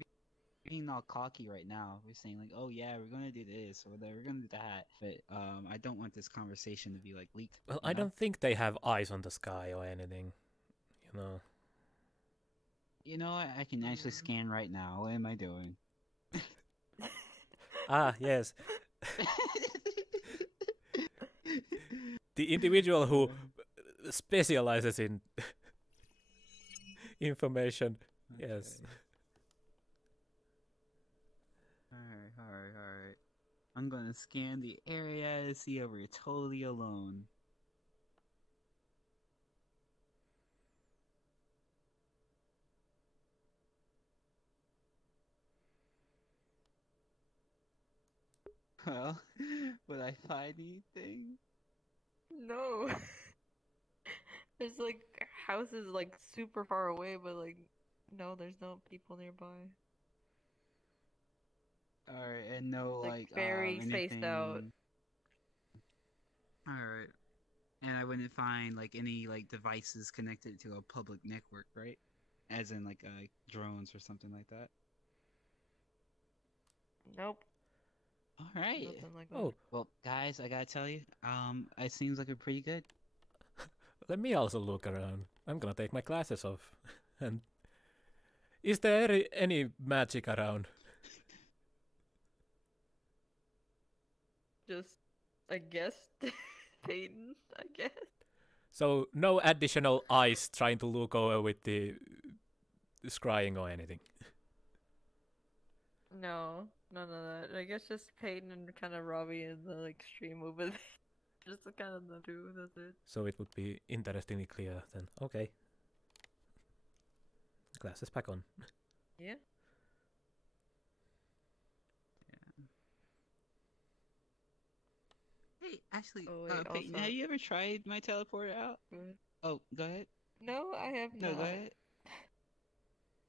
being all cocky right now. We're saying like, oh yeah, we're gonna do this or we're gonna do that. But I don't want this conversation to be like leaked. Well, I don't think they have eyes on the sky or anything. You know. You know what? I can actually scan right now. What am I doing? Ah, yes. The individual who specializes in information. Okay. Yes. Alright. I'm gonna scan the area to see if we're totally alone. Well, would I find anything? No. There's like houses like super far away, but like no, there's no people nearby. Alright, and no like very spaced out. Alright. And I wouldn't find like any like devices connected to a public network, right? As in like drones or something like that. Nope. All right. Nothing like that. Oh, well, guys, I gotta tell you, it seems like we're pretty good. Let me also look around. I'm gonna take my glasses off. And is there any magic around? Just, I guess, Peyton. I guess. So no additional eyes trying to look over with the scrying or anything. No, none of that. I guess just Peyton and kind of Robbie and the like stream over there. Just kind of the two. That's it. So it would be interestingly clear then. Okay. Glasses back on. Yeah. Hey, actually, Oh, wait, Peyton, also- have you ever tried my teleporter out? Oh, go ahead. No, I have No, not. go ahead.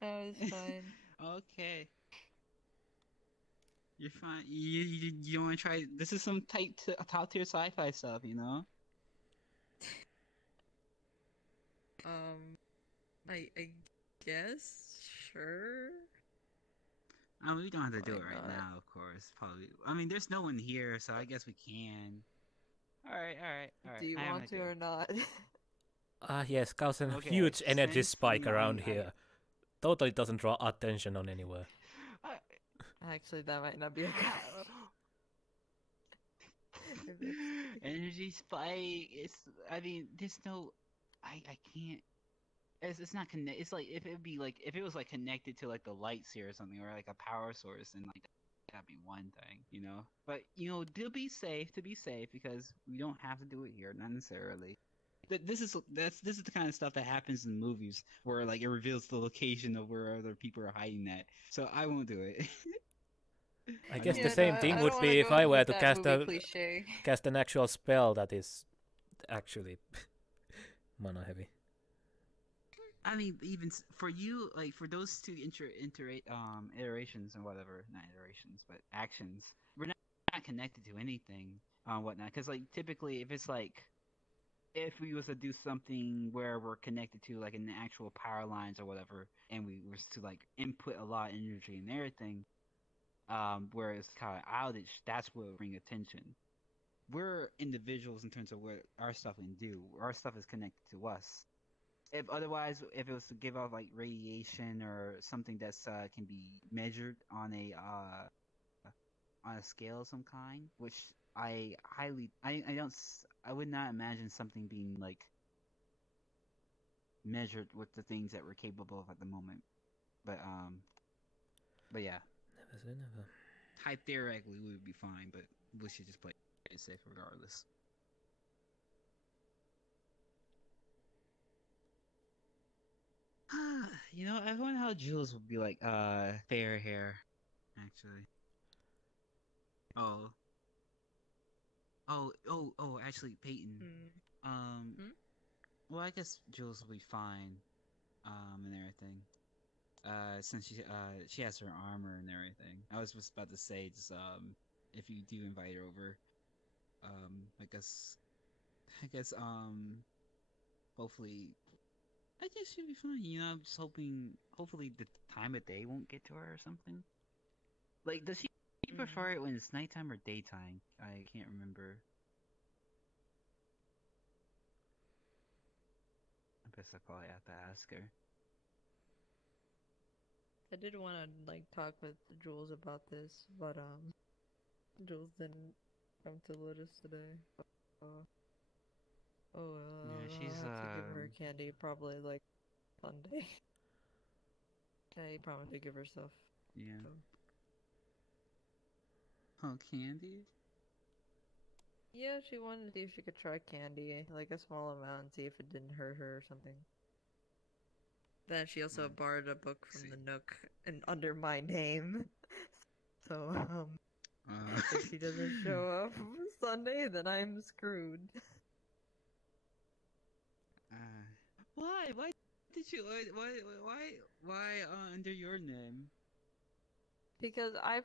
No, it's fine. Okay. You're fine. You don't want to try? This is some top tier sci-fi stuff, you know. I guess sure. I mean, we don't have to do it Why right not? now, of course. Probably. I mean, there's no one here, so I guess we can. All right. Do you want to or not? Ah, yes, cause a Okay, huge energy since spike we- around here. Totally doesn't draw attention on anywhere. Actually, that might not be a good. Energy spike. I mean, there's no. I can't. It's not connect. It's like if it was like connected to like the lights here or something, or like a power source, and like that'd be one thing, you know. But to be safe, because we don't have to do it here, not necessarily. This is the kind of stuff that happens in movies where like it reveals the location of where other people are hiding at. So I won't do it. I guess Yeah, the same no, thing I would don't be wanna if go I were with to that movie cliche. cast an actual spell that is actually mana heavy. I mean, even for you, like for those two iterations and whatever, not iterations, but actions, we're not connected to anything on whatnot. Because like typically, if it's like if we was to do something where we're connected to like an actual power lines or whatever, and we was to like input a lot of energy and everything, where it's kind of outage, that's what would bring attention. We're individuals in terms of what our stuff can do. Our stuff is connected to us. If it was to give off like radiation or something that's can be measured on a scale of some kind, which I would not imagine something being like measured with the things that we're capable of at the moment. But yeah. Never say never. Theoretically, we would be fine, but we should just play it safe regardless. You know, I wonder how Jules would be like, fair hair, actually. Actually, Peyton. Well, I guess Jules will be fine, and everything. Since she has her armor and everything. I was just about to say, just, if you do invite her over, I guess, hopefully, I guess she'll be fine. You know, I'm just hopefully the time of day won't get to her or something. Like, does she prefer it when it's nighttime or daytime? I can't remember. I guess I probably have to ask her. I did want to like talk with Jules about this, but Jules didn't come to Lotus today. Yeah, she's I'll have to give her candy probably like Sunday. Yeah, you promised to give her stuff. Yeah. So. Oh, candy? Yeah, she wanted to see if she could try candy, like a small amount, and see if it didn't hurt her or something. Then she also borrowed a book from the Nook and under my name. So, if she doesn't show up Sunday, then I'm screwed. Why? Why did you? Why under your name? Because I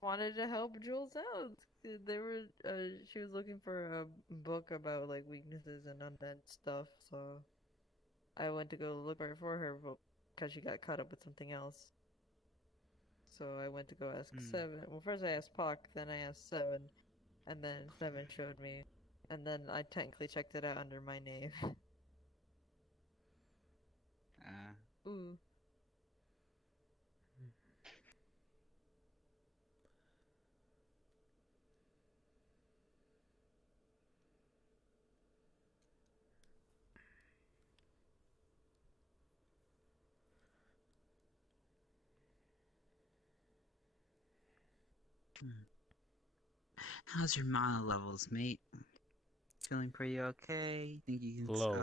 wanted to help Jules out. She was looking for a book about like weaknesses and undead stuff, so I went to go look for it for her, because she got caught up with something else. So I went to go ask Seven. Well, first I asked Pakk, then I asked Seven, and then Seven showed me, and then I technically checked it out under my name. Ooh. How's your mana levels, mate? Feeling pretty okay? Think you can low?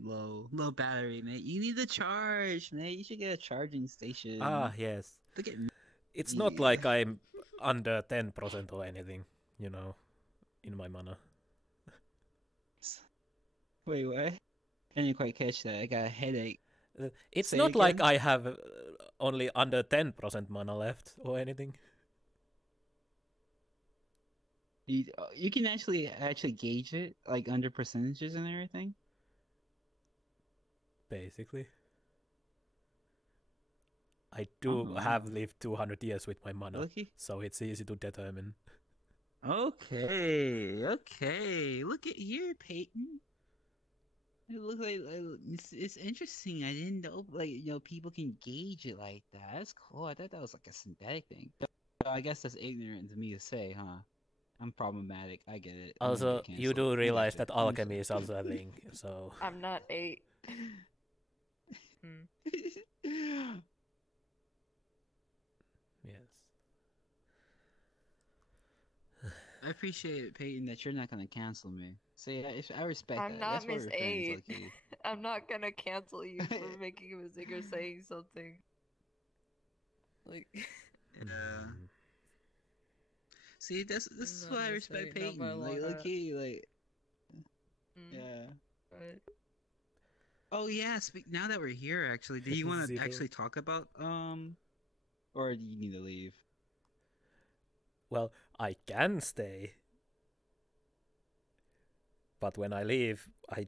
Low battery, mate. You need a charge, mate. You should get a charging station. Ah, yes. Look at me. It's not like I'm under 10% or anything, you know, in my mana. Wait, what? I didn't quite catch that. I got a headache. It's Say not again? like I have only under 10% mana left or anything. You can actually gauge it, like under percentages and everything. Basically. I do have lived 200 years with my mana, so it's easy to determine. Okay. Look at here, Peyton. It looks like it's interesting. I didn't know, like, you know, people can gauge it like that. That's cool. I thought that was like a synthetic thing. So I guess that's ignorant to me to say, huh? I'm problematic. I get it. I'm gonna Also, get you canceled. do I realize get it. that alchemy is also a thing, so... I'm not 8. Yes. I appreciate it, Peyton, that you're not gonna cancel me. See, I respect I'm that. not That's why Miss we're friends, 8. low-key. I'm not gonna cancel you for making a mistake or saying something. Like, yeah. See, this is not why I Miss respect 8, not Peyton. by a Like, lot. low-key, like, yeah. Right. Oh yeah. Now that we're here, actually, do you want to Zero. actually talk about or do you need to leave? Well, I can stay. But when I leave, I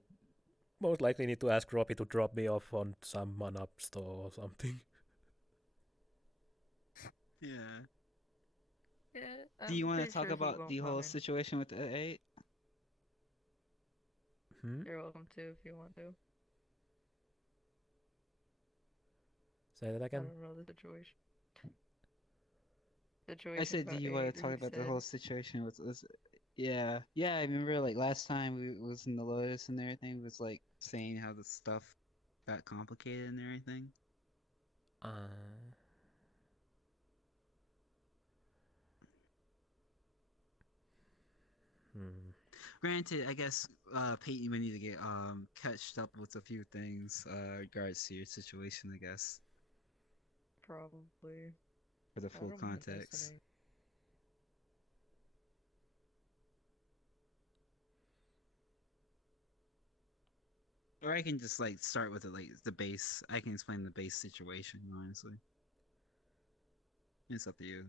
most likely need to ask Robbie to drop me off on some mana store or something. Yeah. Yeah. Do you want to pretty talk sure he about won't the whole mind. situation with the 8? You're welcome to if you want to. Say that I again. don't know the situation. I said, do about you want 8, to talk he about the said. whole situation with this? Yeah, yeah. I remember like last time we was in the Lotus and everything was like saying how the stuff got complicated and everything. Granted, I guess Peyton would need to get catched up with a few things regards to your situation, I guess, Probably. for the I full don't mind context. listening. Or I can just like start with the base. I can explain the base situation, honestly. It's up to you.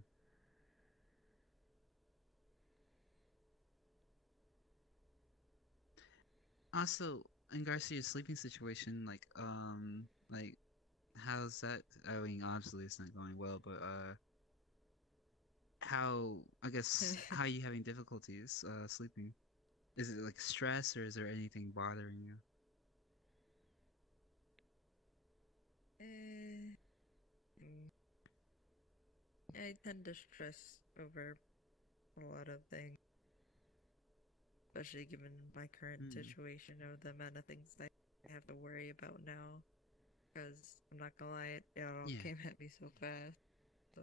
Also, in regards to your sleeping situation, like how's that? I mean, obviously it's not going well, but how how are you having difficulties sleeping? Is it like stress or is there anything bothering you? I tend to stress over a lot of things, especially given my current situation of the amount of things I have to worry about now. Because I'm not gonna lie, it all came at me so fast. So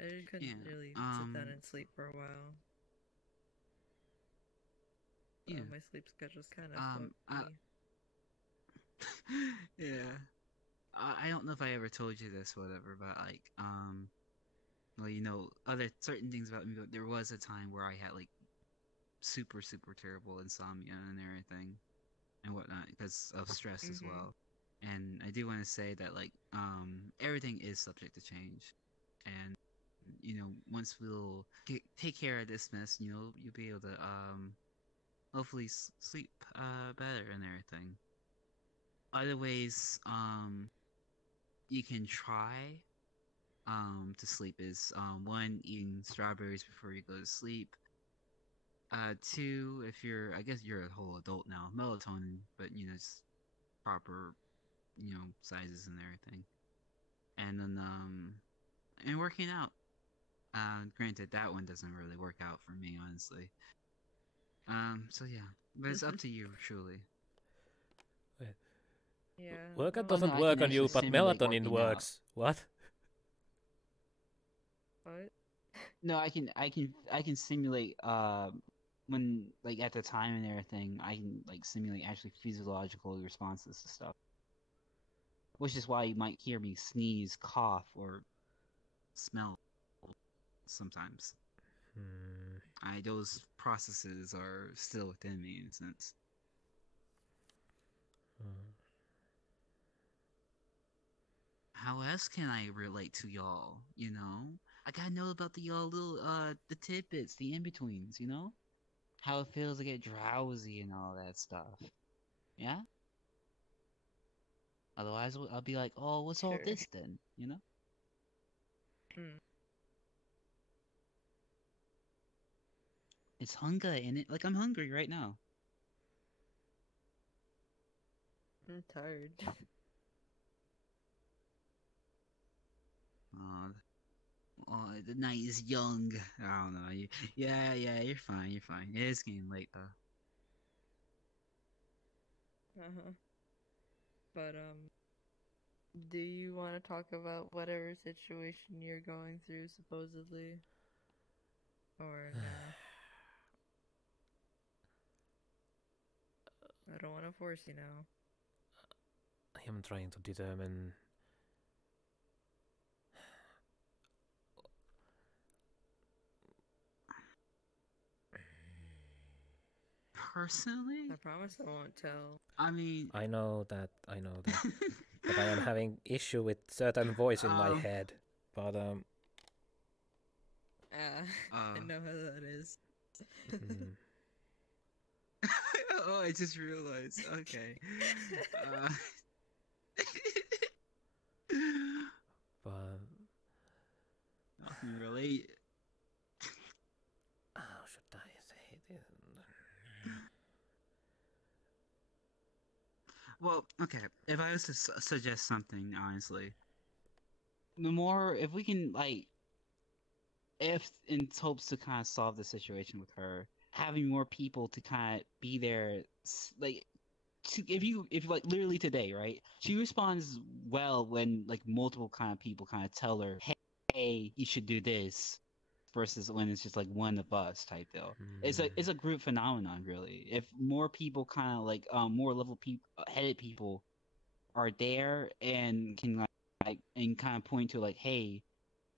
I just couldn't really sit down and sleep for a while. So my sleep schedule's kind of fucked me. Yeah. I don't know if I ever told you this, whatever, but like, well, you know, other certain things about me. But there was a time where I had like super terrible insomnia and everything and whatnot because of stress as well. And I do want to say that like, everything is subject to change, and you know, once we'll take care of this mess, you know, you'll be able to hopefully sleep better and everything. Other ways you can try to sleep is one, eating strawberries before you go to sleep. Two, if you're, I guess you're a whole adult now, melatonin, but you know, just proper, you know, sizes and everything. And then and working out. Granted, that one doesn't really work out for me, honestly. So yeah, but it's up to you, truly. Yeah. Workout doesn't work on you, but melatonin works. What? What? No, I can simulate when like at the time and everything, I can like simulate actually physiological responses to stuff. Which is why you might hear me sneeze, cough, or smell sometimes. Those processes are still within me in a sense. How else can I relate to y'all? You know, I gotta know about the y'all little the tidbits, the in betweens. You know, how it feels to get drowsy and all that stuff. Yeah. Otherwise, I'll be like, "Oh, what's all this then?" You know. It's hunger in it. Like I'm hungry right now. I'm tired. The night is young. I don't know. Yeah, you're fine. You're fine. It is getting late though. But do you want to talk about whatever situation you're going through, supposedly, or no? I don't want to force you now. I am trying to determine. Personally, I promise I won't tell. I mean, I know that, but I am having issue with certain voice in my head. But I know how that is. Oh, I just realized. Okay. But I can relate. How should I say this? Well, okay. If I was to suggest something, honestly, the more if we can like if in hopes to kind of solve the situation with her, having more people to kind of be there, like if you like literally today, right? She responds well when like multiple kind of people kind of tell her, "Hey, you should do this," versus when it's just like one of us type deal. It's a group phenomenon, really. If more people kind of like more level headed people are there and can like and kind of point to like, "Hey,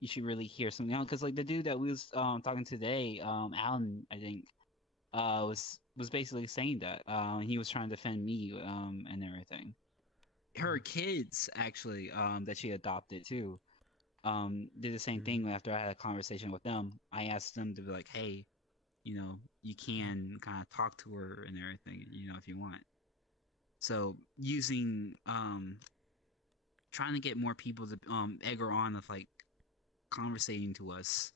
you should really hear something out," because like the dude that we was talking today, Alan, I think, was basically saying that he was trying to defend me and everything. Her kids actually that she adopted too did the same thing. After I had a conversation with them, I asked them to be like, hey, you know, you can kind of talk to her and everything, you know, if you want. So using trying to get more people to egg her on of like conversating to us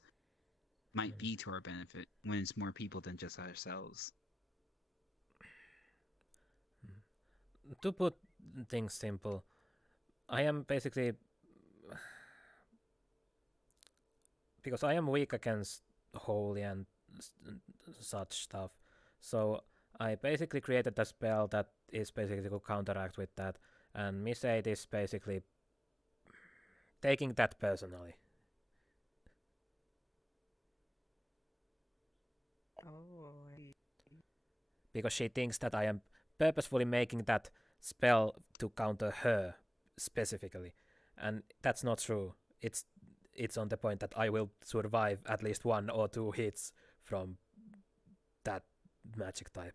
might be to our benefit when it's more people than just ourselves. To put things simple, I am basically, because I am weak against holy and such stuff, so I basically created a spell that is basically to counteract with that, and Miss 8 is basically taking that personally. Because she thinks that I am purposefully making that spell to counter her specifically, and that's not true. It's on the point that I will survive at least 1 or 2 hits from that magic type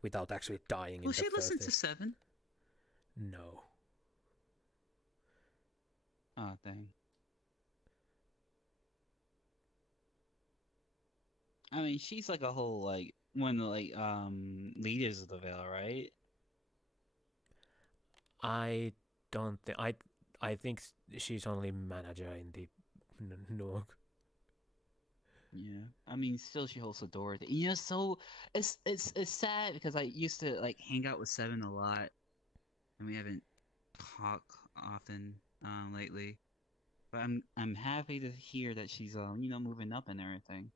without actually dying. Will she listen to 7? No. Oh, dang. I mean, she's like a whole like one of the like leaders of the Veil, right? I don't think I think she's only manager in the Nook. Yeah, I mean, still she holds the door. You know, so it's sad because I used to like hang out with 7 a lot, and we haven't talked often lately. But I'm happy to hear that she's you know, moving up and everything.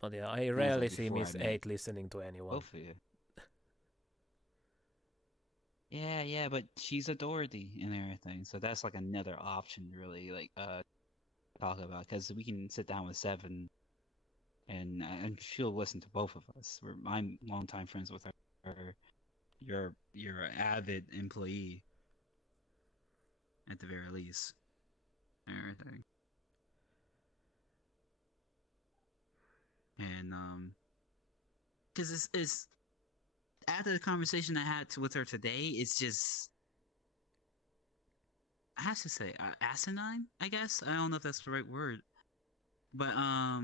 But yeah, I rarely see Miss 8 listening to anyone. Both of you. Yeah, but she's a Dorothy and everything, so that's like another option to really like talk about, because we can sit down with 7 and she'll listen to both of us. I'm longtime friends with her. You're an avid employee at the very least. And everything. And because it's after the conversation I had with her today, it's just, I have to say, asinine, I guess. I don't know if that's the right word, but I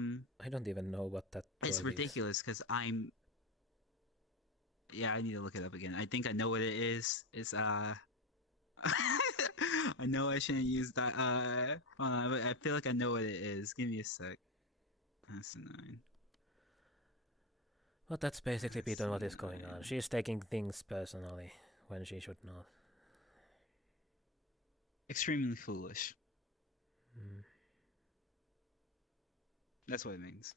don't even know what that it's ridiculous because yeah, I need to look it up again. I think I know what it is. It's I know I shouldn't use that but I feel like I know what it is. Give me a sec. Asinine. Well, that's basically Peter what is going on. She's taking things personally when she should not. Extremely foolish. That's what it means.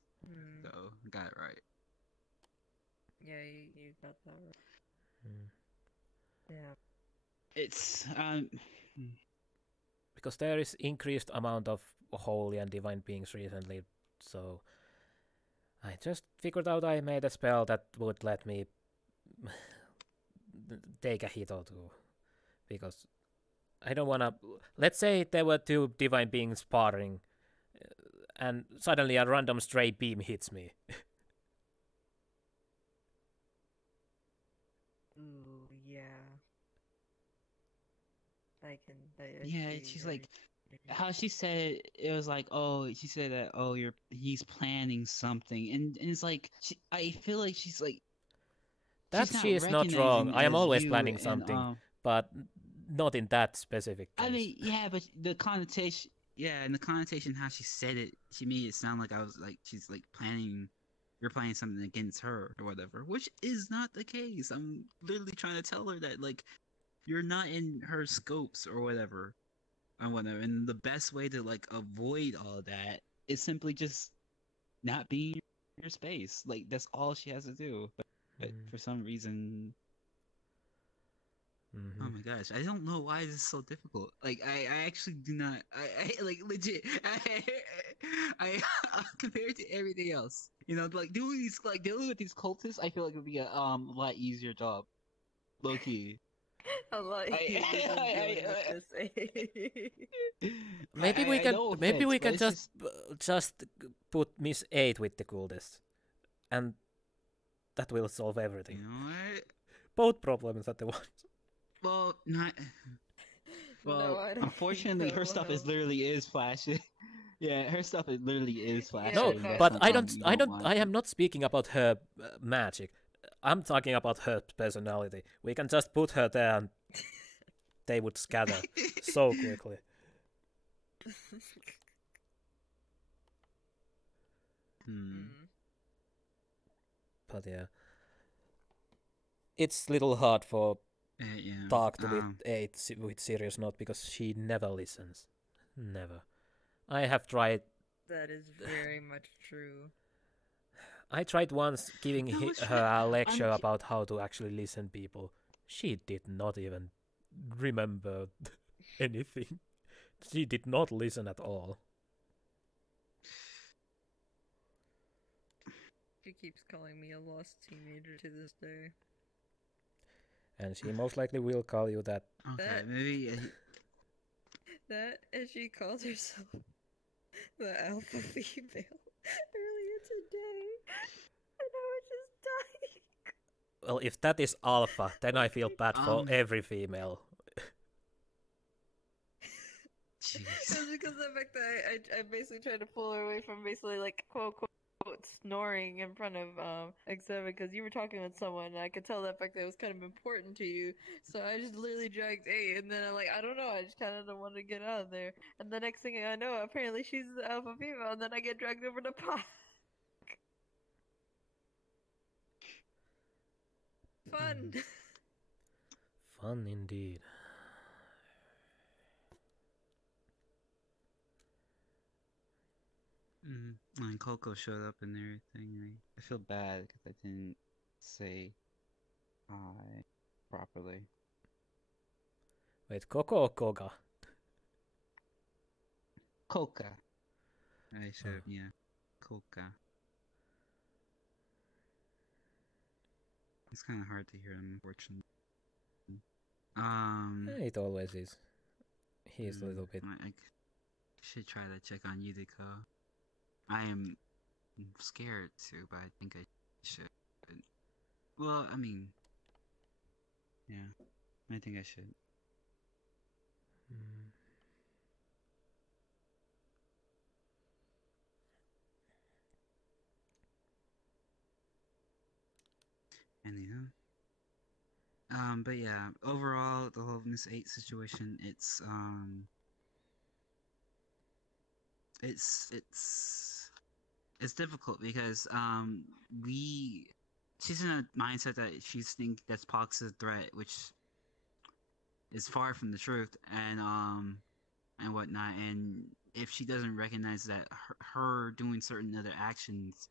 So, got it right. Yeah, you got that right. Yeah. It's because there is increased amount of holy and divine beings recently, so I just figured out I made a spell that would let me take a hit or 2, because I don't wanna. Let's say there were 2 divine beings sparring, and suddenly a random stray beam hits me. Ooh, yeah. Yeah, she's like, how she said it was like, oh, she said that, oh, he's planning something, and it's like, I feel like she's like, that she is not wrong. I am always planning something, but not in that specific case. I mean, yeah, but the connotation, and the connotation how she said it, she made it sound like I was like, she's like planning, you're planning something against her or whatever, which is not the case. I'm literally trying to tell her that like, you're not in her scopes or whatever, and the best way to like avoid all of that is simply just not being in your space. Like that's all she has to do. But for some reason, oh my gosh, I don't know why this is so difficult. Like I actually do not. I like legit. I compared to everything else, you know, like dealing with these cultists, I feel like it would be a lot easier job. Low key. A lot easier than dealing with this. Maybe we can no maybe we offense, can but just put Miss 8 with the coolest, and that will solve everything. You know what? Both problems at the once. Well, not. Well, No, I don't unfortunately, think her so, stuff no. is literally is flashy. Yeah, her stuff is literally is flashy. No, and that's but I something don't. you want. I am not speaking about her magic. I'm talking about her personality. We can just put her there, and they would scatter so quickly. But yeah, it's little hard for yeah, talk to with 8 with serious note because she never listens. Never. I have tried. That is very much true. I tried once giving her a lecture about how to actually listen people. She did not even remember anything. She did not listen at all. She keeps calling me a lost teenager to this day. And she most likely will call you that. Okay, maybe. That, and she calls herself the alpha female earlier today. And I was just dying. Well, if that is alpha, then I feel bad for every female. It's because of the fact that I basically tried to pull her away from basically like quote snoring in front of X7 because you were talking with someone and I could tell that fact that it was kind of important to you. So I just literally dragged 8 and then I'm like, I don't know, I just kind of don't want to get out of there. And the next thing I know, apparently she's the alpha female and then I get dragged over to Pakk. Fun. Fun indeed. And Coco showed up and everything. I feel bad because I didn't say hi properly. Wait, Coco or Koga? Coca. I should have, yeah. Coca. It's kind of hard to hear him, unfortunately. It always is. He's a little bit. I should try to check on Yudiko. I am scared too, but I think I should. Well, I mean, yeah, I think I should. Anyhow, but yeah, overall, the whole Miss 8 situation, it's difficult because she's in a mindset that she's think that's Pox a threat, which is far from the truth, and whatnot. And if she doesn't recognize that her doing certain other actions,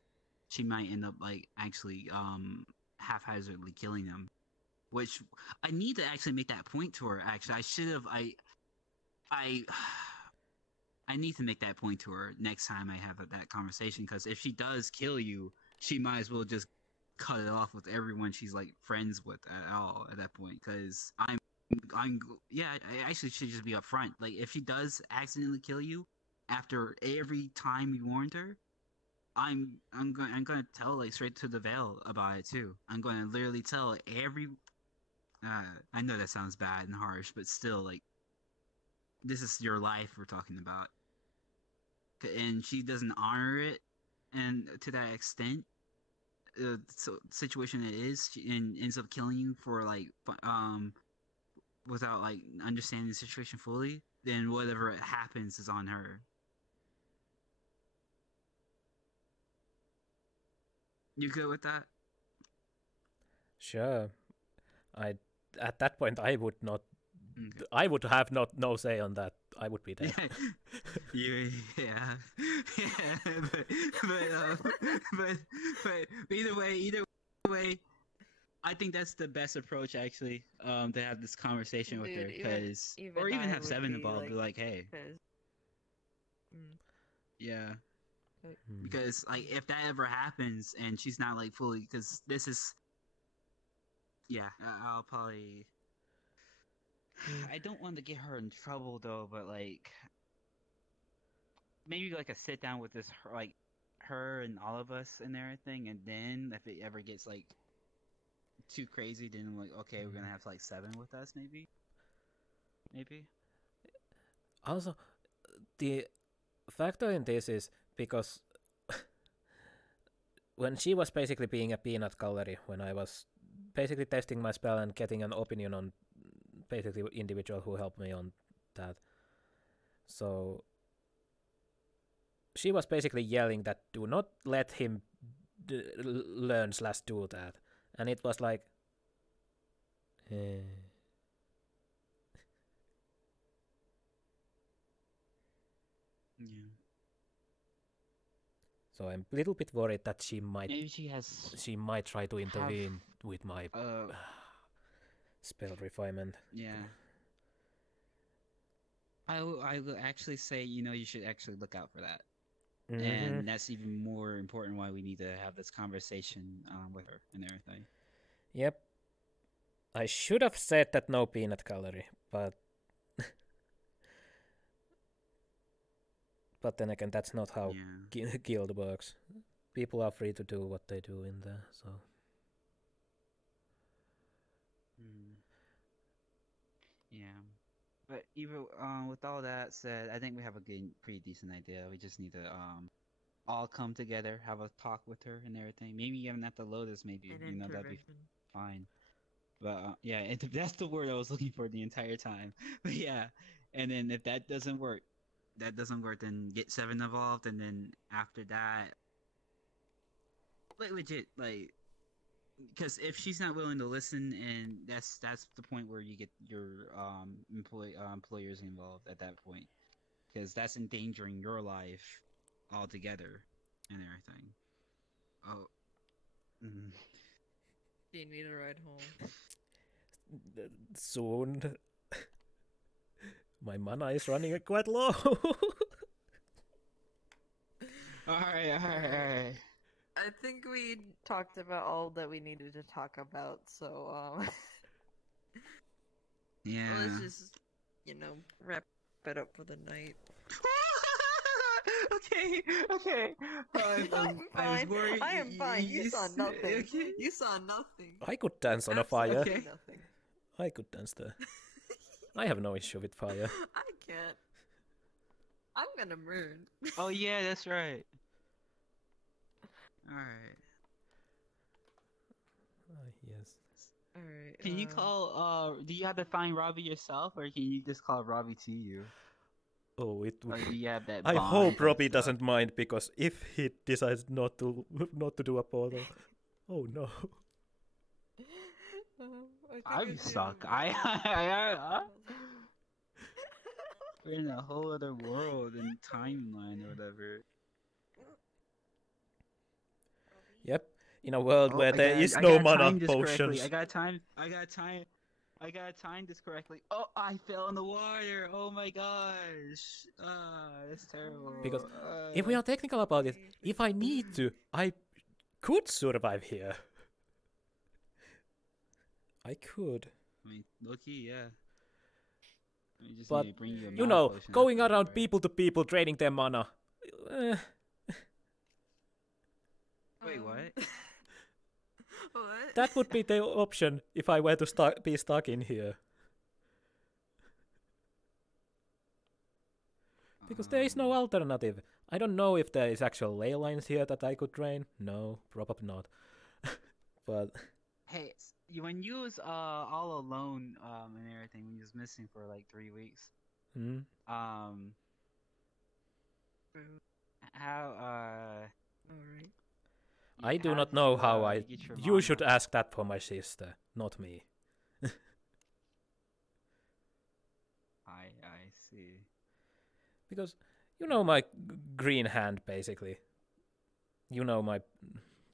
she might end up like actually haphazardly killing them. Which I need to actually make that point to her. Actually, I should have. I need to make that point to her next time I have that conversation, because if she does kill you, she might as well just cut it off with everyone she's like friends with at all at that point. Because I actually should just be upfront. Like if she does accidentally kill you after every time you warned her, I'm gonna tell like straight to the veil about it too. I'm gonna literally tell every. I know that sounds bad and harsh, but still, like, this is your life we're talking about. And she doesn't honor it, and to that extent, so situation it is, and ends up killing you for like without like understanding the situation fully, then whatever happens is on her. You good with that? Sure. At that point I would not I would have no say on that. I would be dead. Yeah. But either way, I think that's the best approach actually. To have this conversation with her, because or even have Seven involved. Be like, hey. Yeah. Because like if that ever happens and she's not like fully, because this is. Yeah, I'll probably. I don't want to get her in trouble though, but like maybe like a sit down with this like her and all of us and everything, and then if it ever gets like too crazy, then I'm like, okay, we're gonna have like Seven with us, maybe. Also, the factor in this is because when she was basically being a peanut gallery, when I was basically testing my spell and getting an opinion on basically individual who helped me on that. So she was basically yelling that do not let him learn/do that, and it was like, Yeah. So I'm a little bit worried that she might. Maybe she might try to intervene with my spell refinement. Yeah. I will actually say, you should actually look out for that. And that's even more important why we need to have this conversation with her and everything. Yep. I should have said that no peanut gallery, but but then again, that's not how guild works. People are free to do what they do in there, so. Yeah, but even with all that said, I think we have a pretty decent idea. We just need to all come together, have a talk with her and everything. Maybe even at the Lotus, maybe that'd be fine. But yeah, that's the word I was looking for the entire time. But yeah, and then if that doesn't work, then get Seven involved, and then after that, like legit, like, because if she's not willing to listen, and that's the point where you get your employers involved at that point, because that's endangering your life altogether and everything. Oh. Do you need a ride home? Soon. My mana is running quite low. Alright. I think we talked about all that we needed to talk about, so yeah. Let's just, wrap it up for the night. Okay. I'm fine. I am fine. You saw nothing. Okay. You saw nothing. I could dance on a fire. Okay. Nothing. I could dance there. I have no issue with fire. I can't. I'm gonna burn. Oh yeah, that's right. Alright. Yes. Alright. Can you call, do you have to find Robbie yourself, or can you just call Robbie to you? Oh, it would. Or do you have that I bond hope Robbie and stuff? doesn't mind, because if he decides not to do a portal, oh no. I'm stuck. We're in a whole other world and timeline or whatever. Yep, in a world where there is no mana potions. I got time this correctly. Oh, I fell in the water. Oh my gosh. That's terrible. Because if we are technical about it, if I need to, I could survive here. I could. I mean, low-key, yeah. You just But, need to bring you a you mana know, potion going after, around right? people to people, draining their mana. Wait, what? What? That would be the option if I were to be stuck in here. Because there is no alternative. I don't know if there is actual ley lines here that I could drain. No, probably not. But Hey, when you was all alone and everything, when you was missing for like 3 weeks, how Alright. I do how not did know you, how I. get your You mana? should ask that for my sister, not me. see. Because you know my green hand, basically. You know my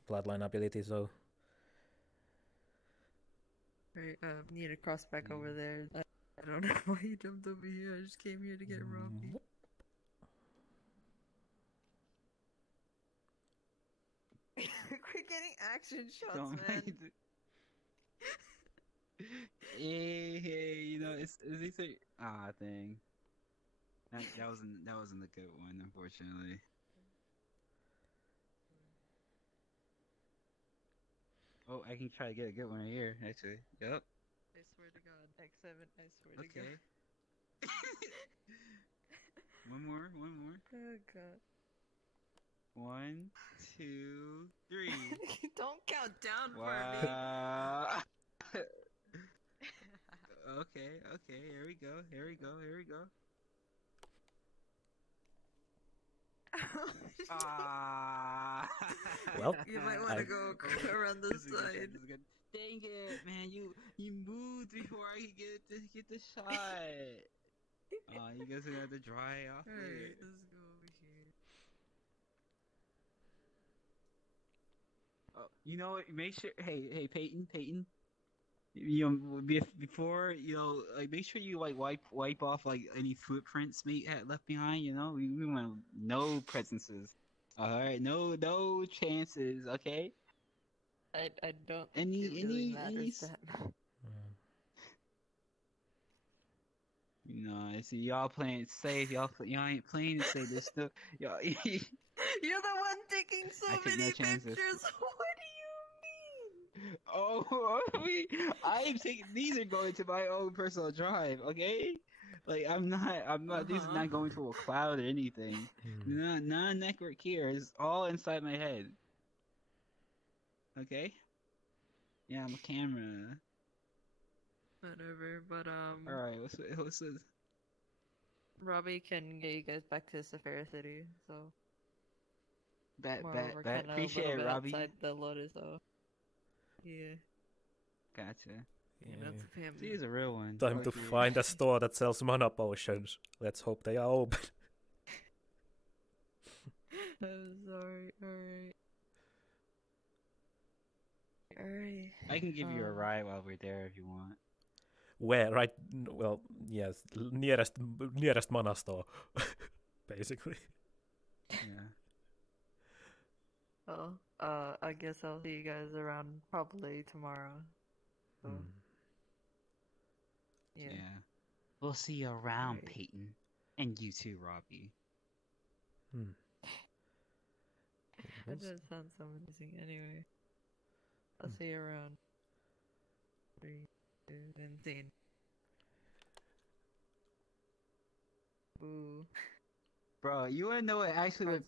bloodline ability, so... Right, need to cross back over there. I don't know why you jumped over here. I just came here to get Robbie. Quit getting action shots, Don't man. Hey, you know, it's a thing. That wasn't a good one, unfortunately. Oh, I can try to get a good one right here, actually. Yep. I swear to God, X7, I swear to Okay. God. One more. Oh God. 1, 2, 3. Don't count down for me. Wow. Okay, here we go. Well, you might want to go around this side. Dang it, man! You moved before I could get the shot. You guys are gonna have to dry off. Alright, let's go over here. Oh, you know what? Make sure. Hey, Peyton. You know, before like make sure you like wipe off like any footprints mate had left behind. You know, we want no presences. All right, no chances. Okay. I don't. Any think it really matters that much. You know, I see y'all playing it safe. Y'all ain't playing it safe. There's still y'all. You're the one taking so I take many no chances. pictures. What do you mean? Oh, I'm taking. These are going to my own personal drive. Okay. Like I'm not. These are not going to a cloud or anything. Non-network here. It's all inside my head. Okay. Yeah, I'm a camera. Whatever, but All right. What's this? Robbie can get you guys back to Safaris City, so. Bet. Kinda Appreciate a it, little bit Robbie. outside the Lotus, so. Yeah. Gotcha. You know, it's a family. She's a real one. Time to find a store that sells mana potions. Let's hope they are open. I'm sorry. Alright. I can give you a ride while we're there if you want. Where? Right? Well, yes, nearest mana store, basically. Yeah. Well, I guess I'll see you guys around probably tomorrow. So. Yeah. We'll see you around, Alright. Peyton. And you too, Robbie. That does sound so amazing. Anyway, I'll see you around. 3, 2, and scene. Boo. Bro, you wanna know what actually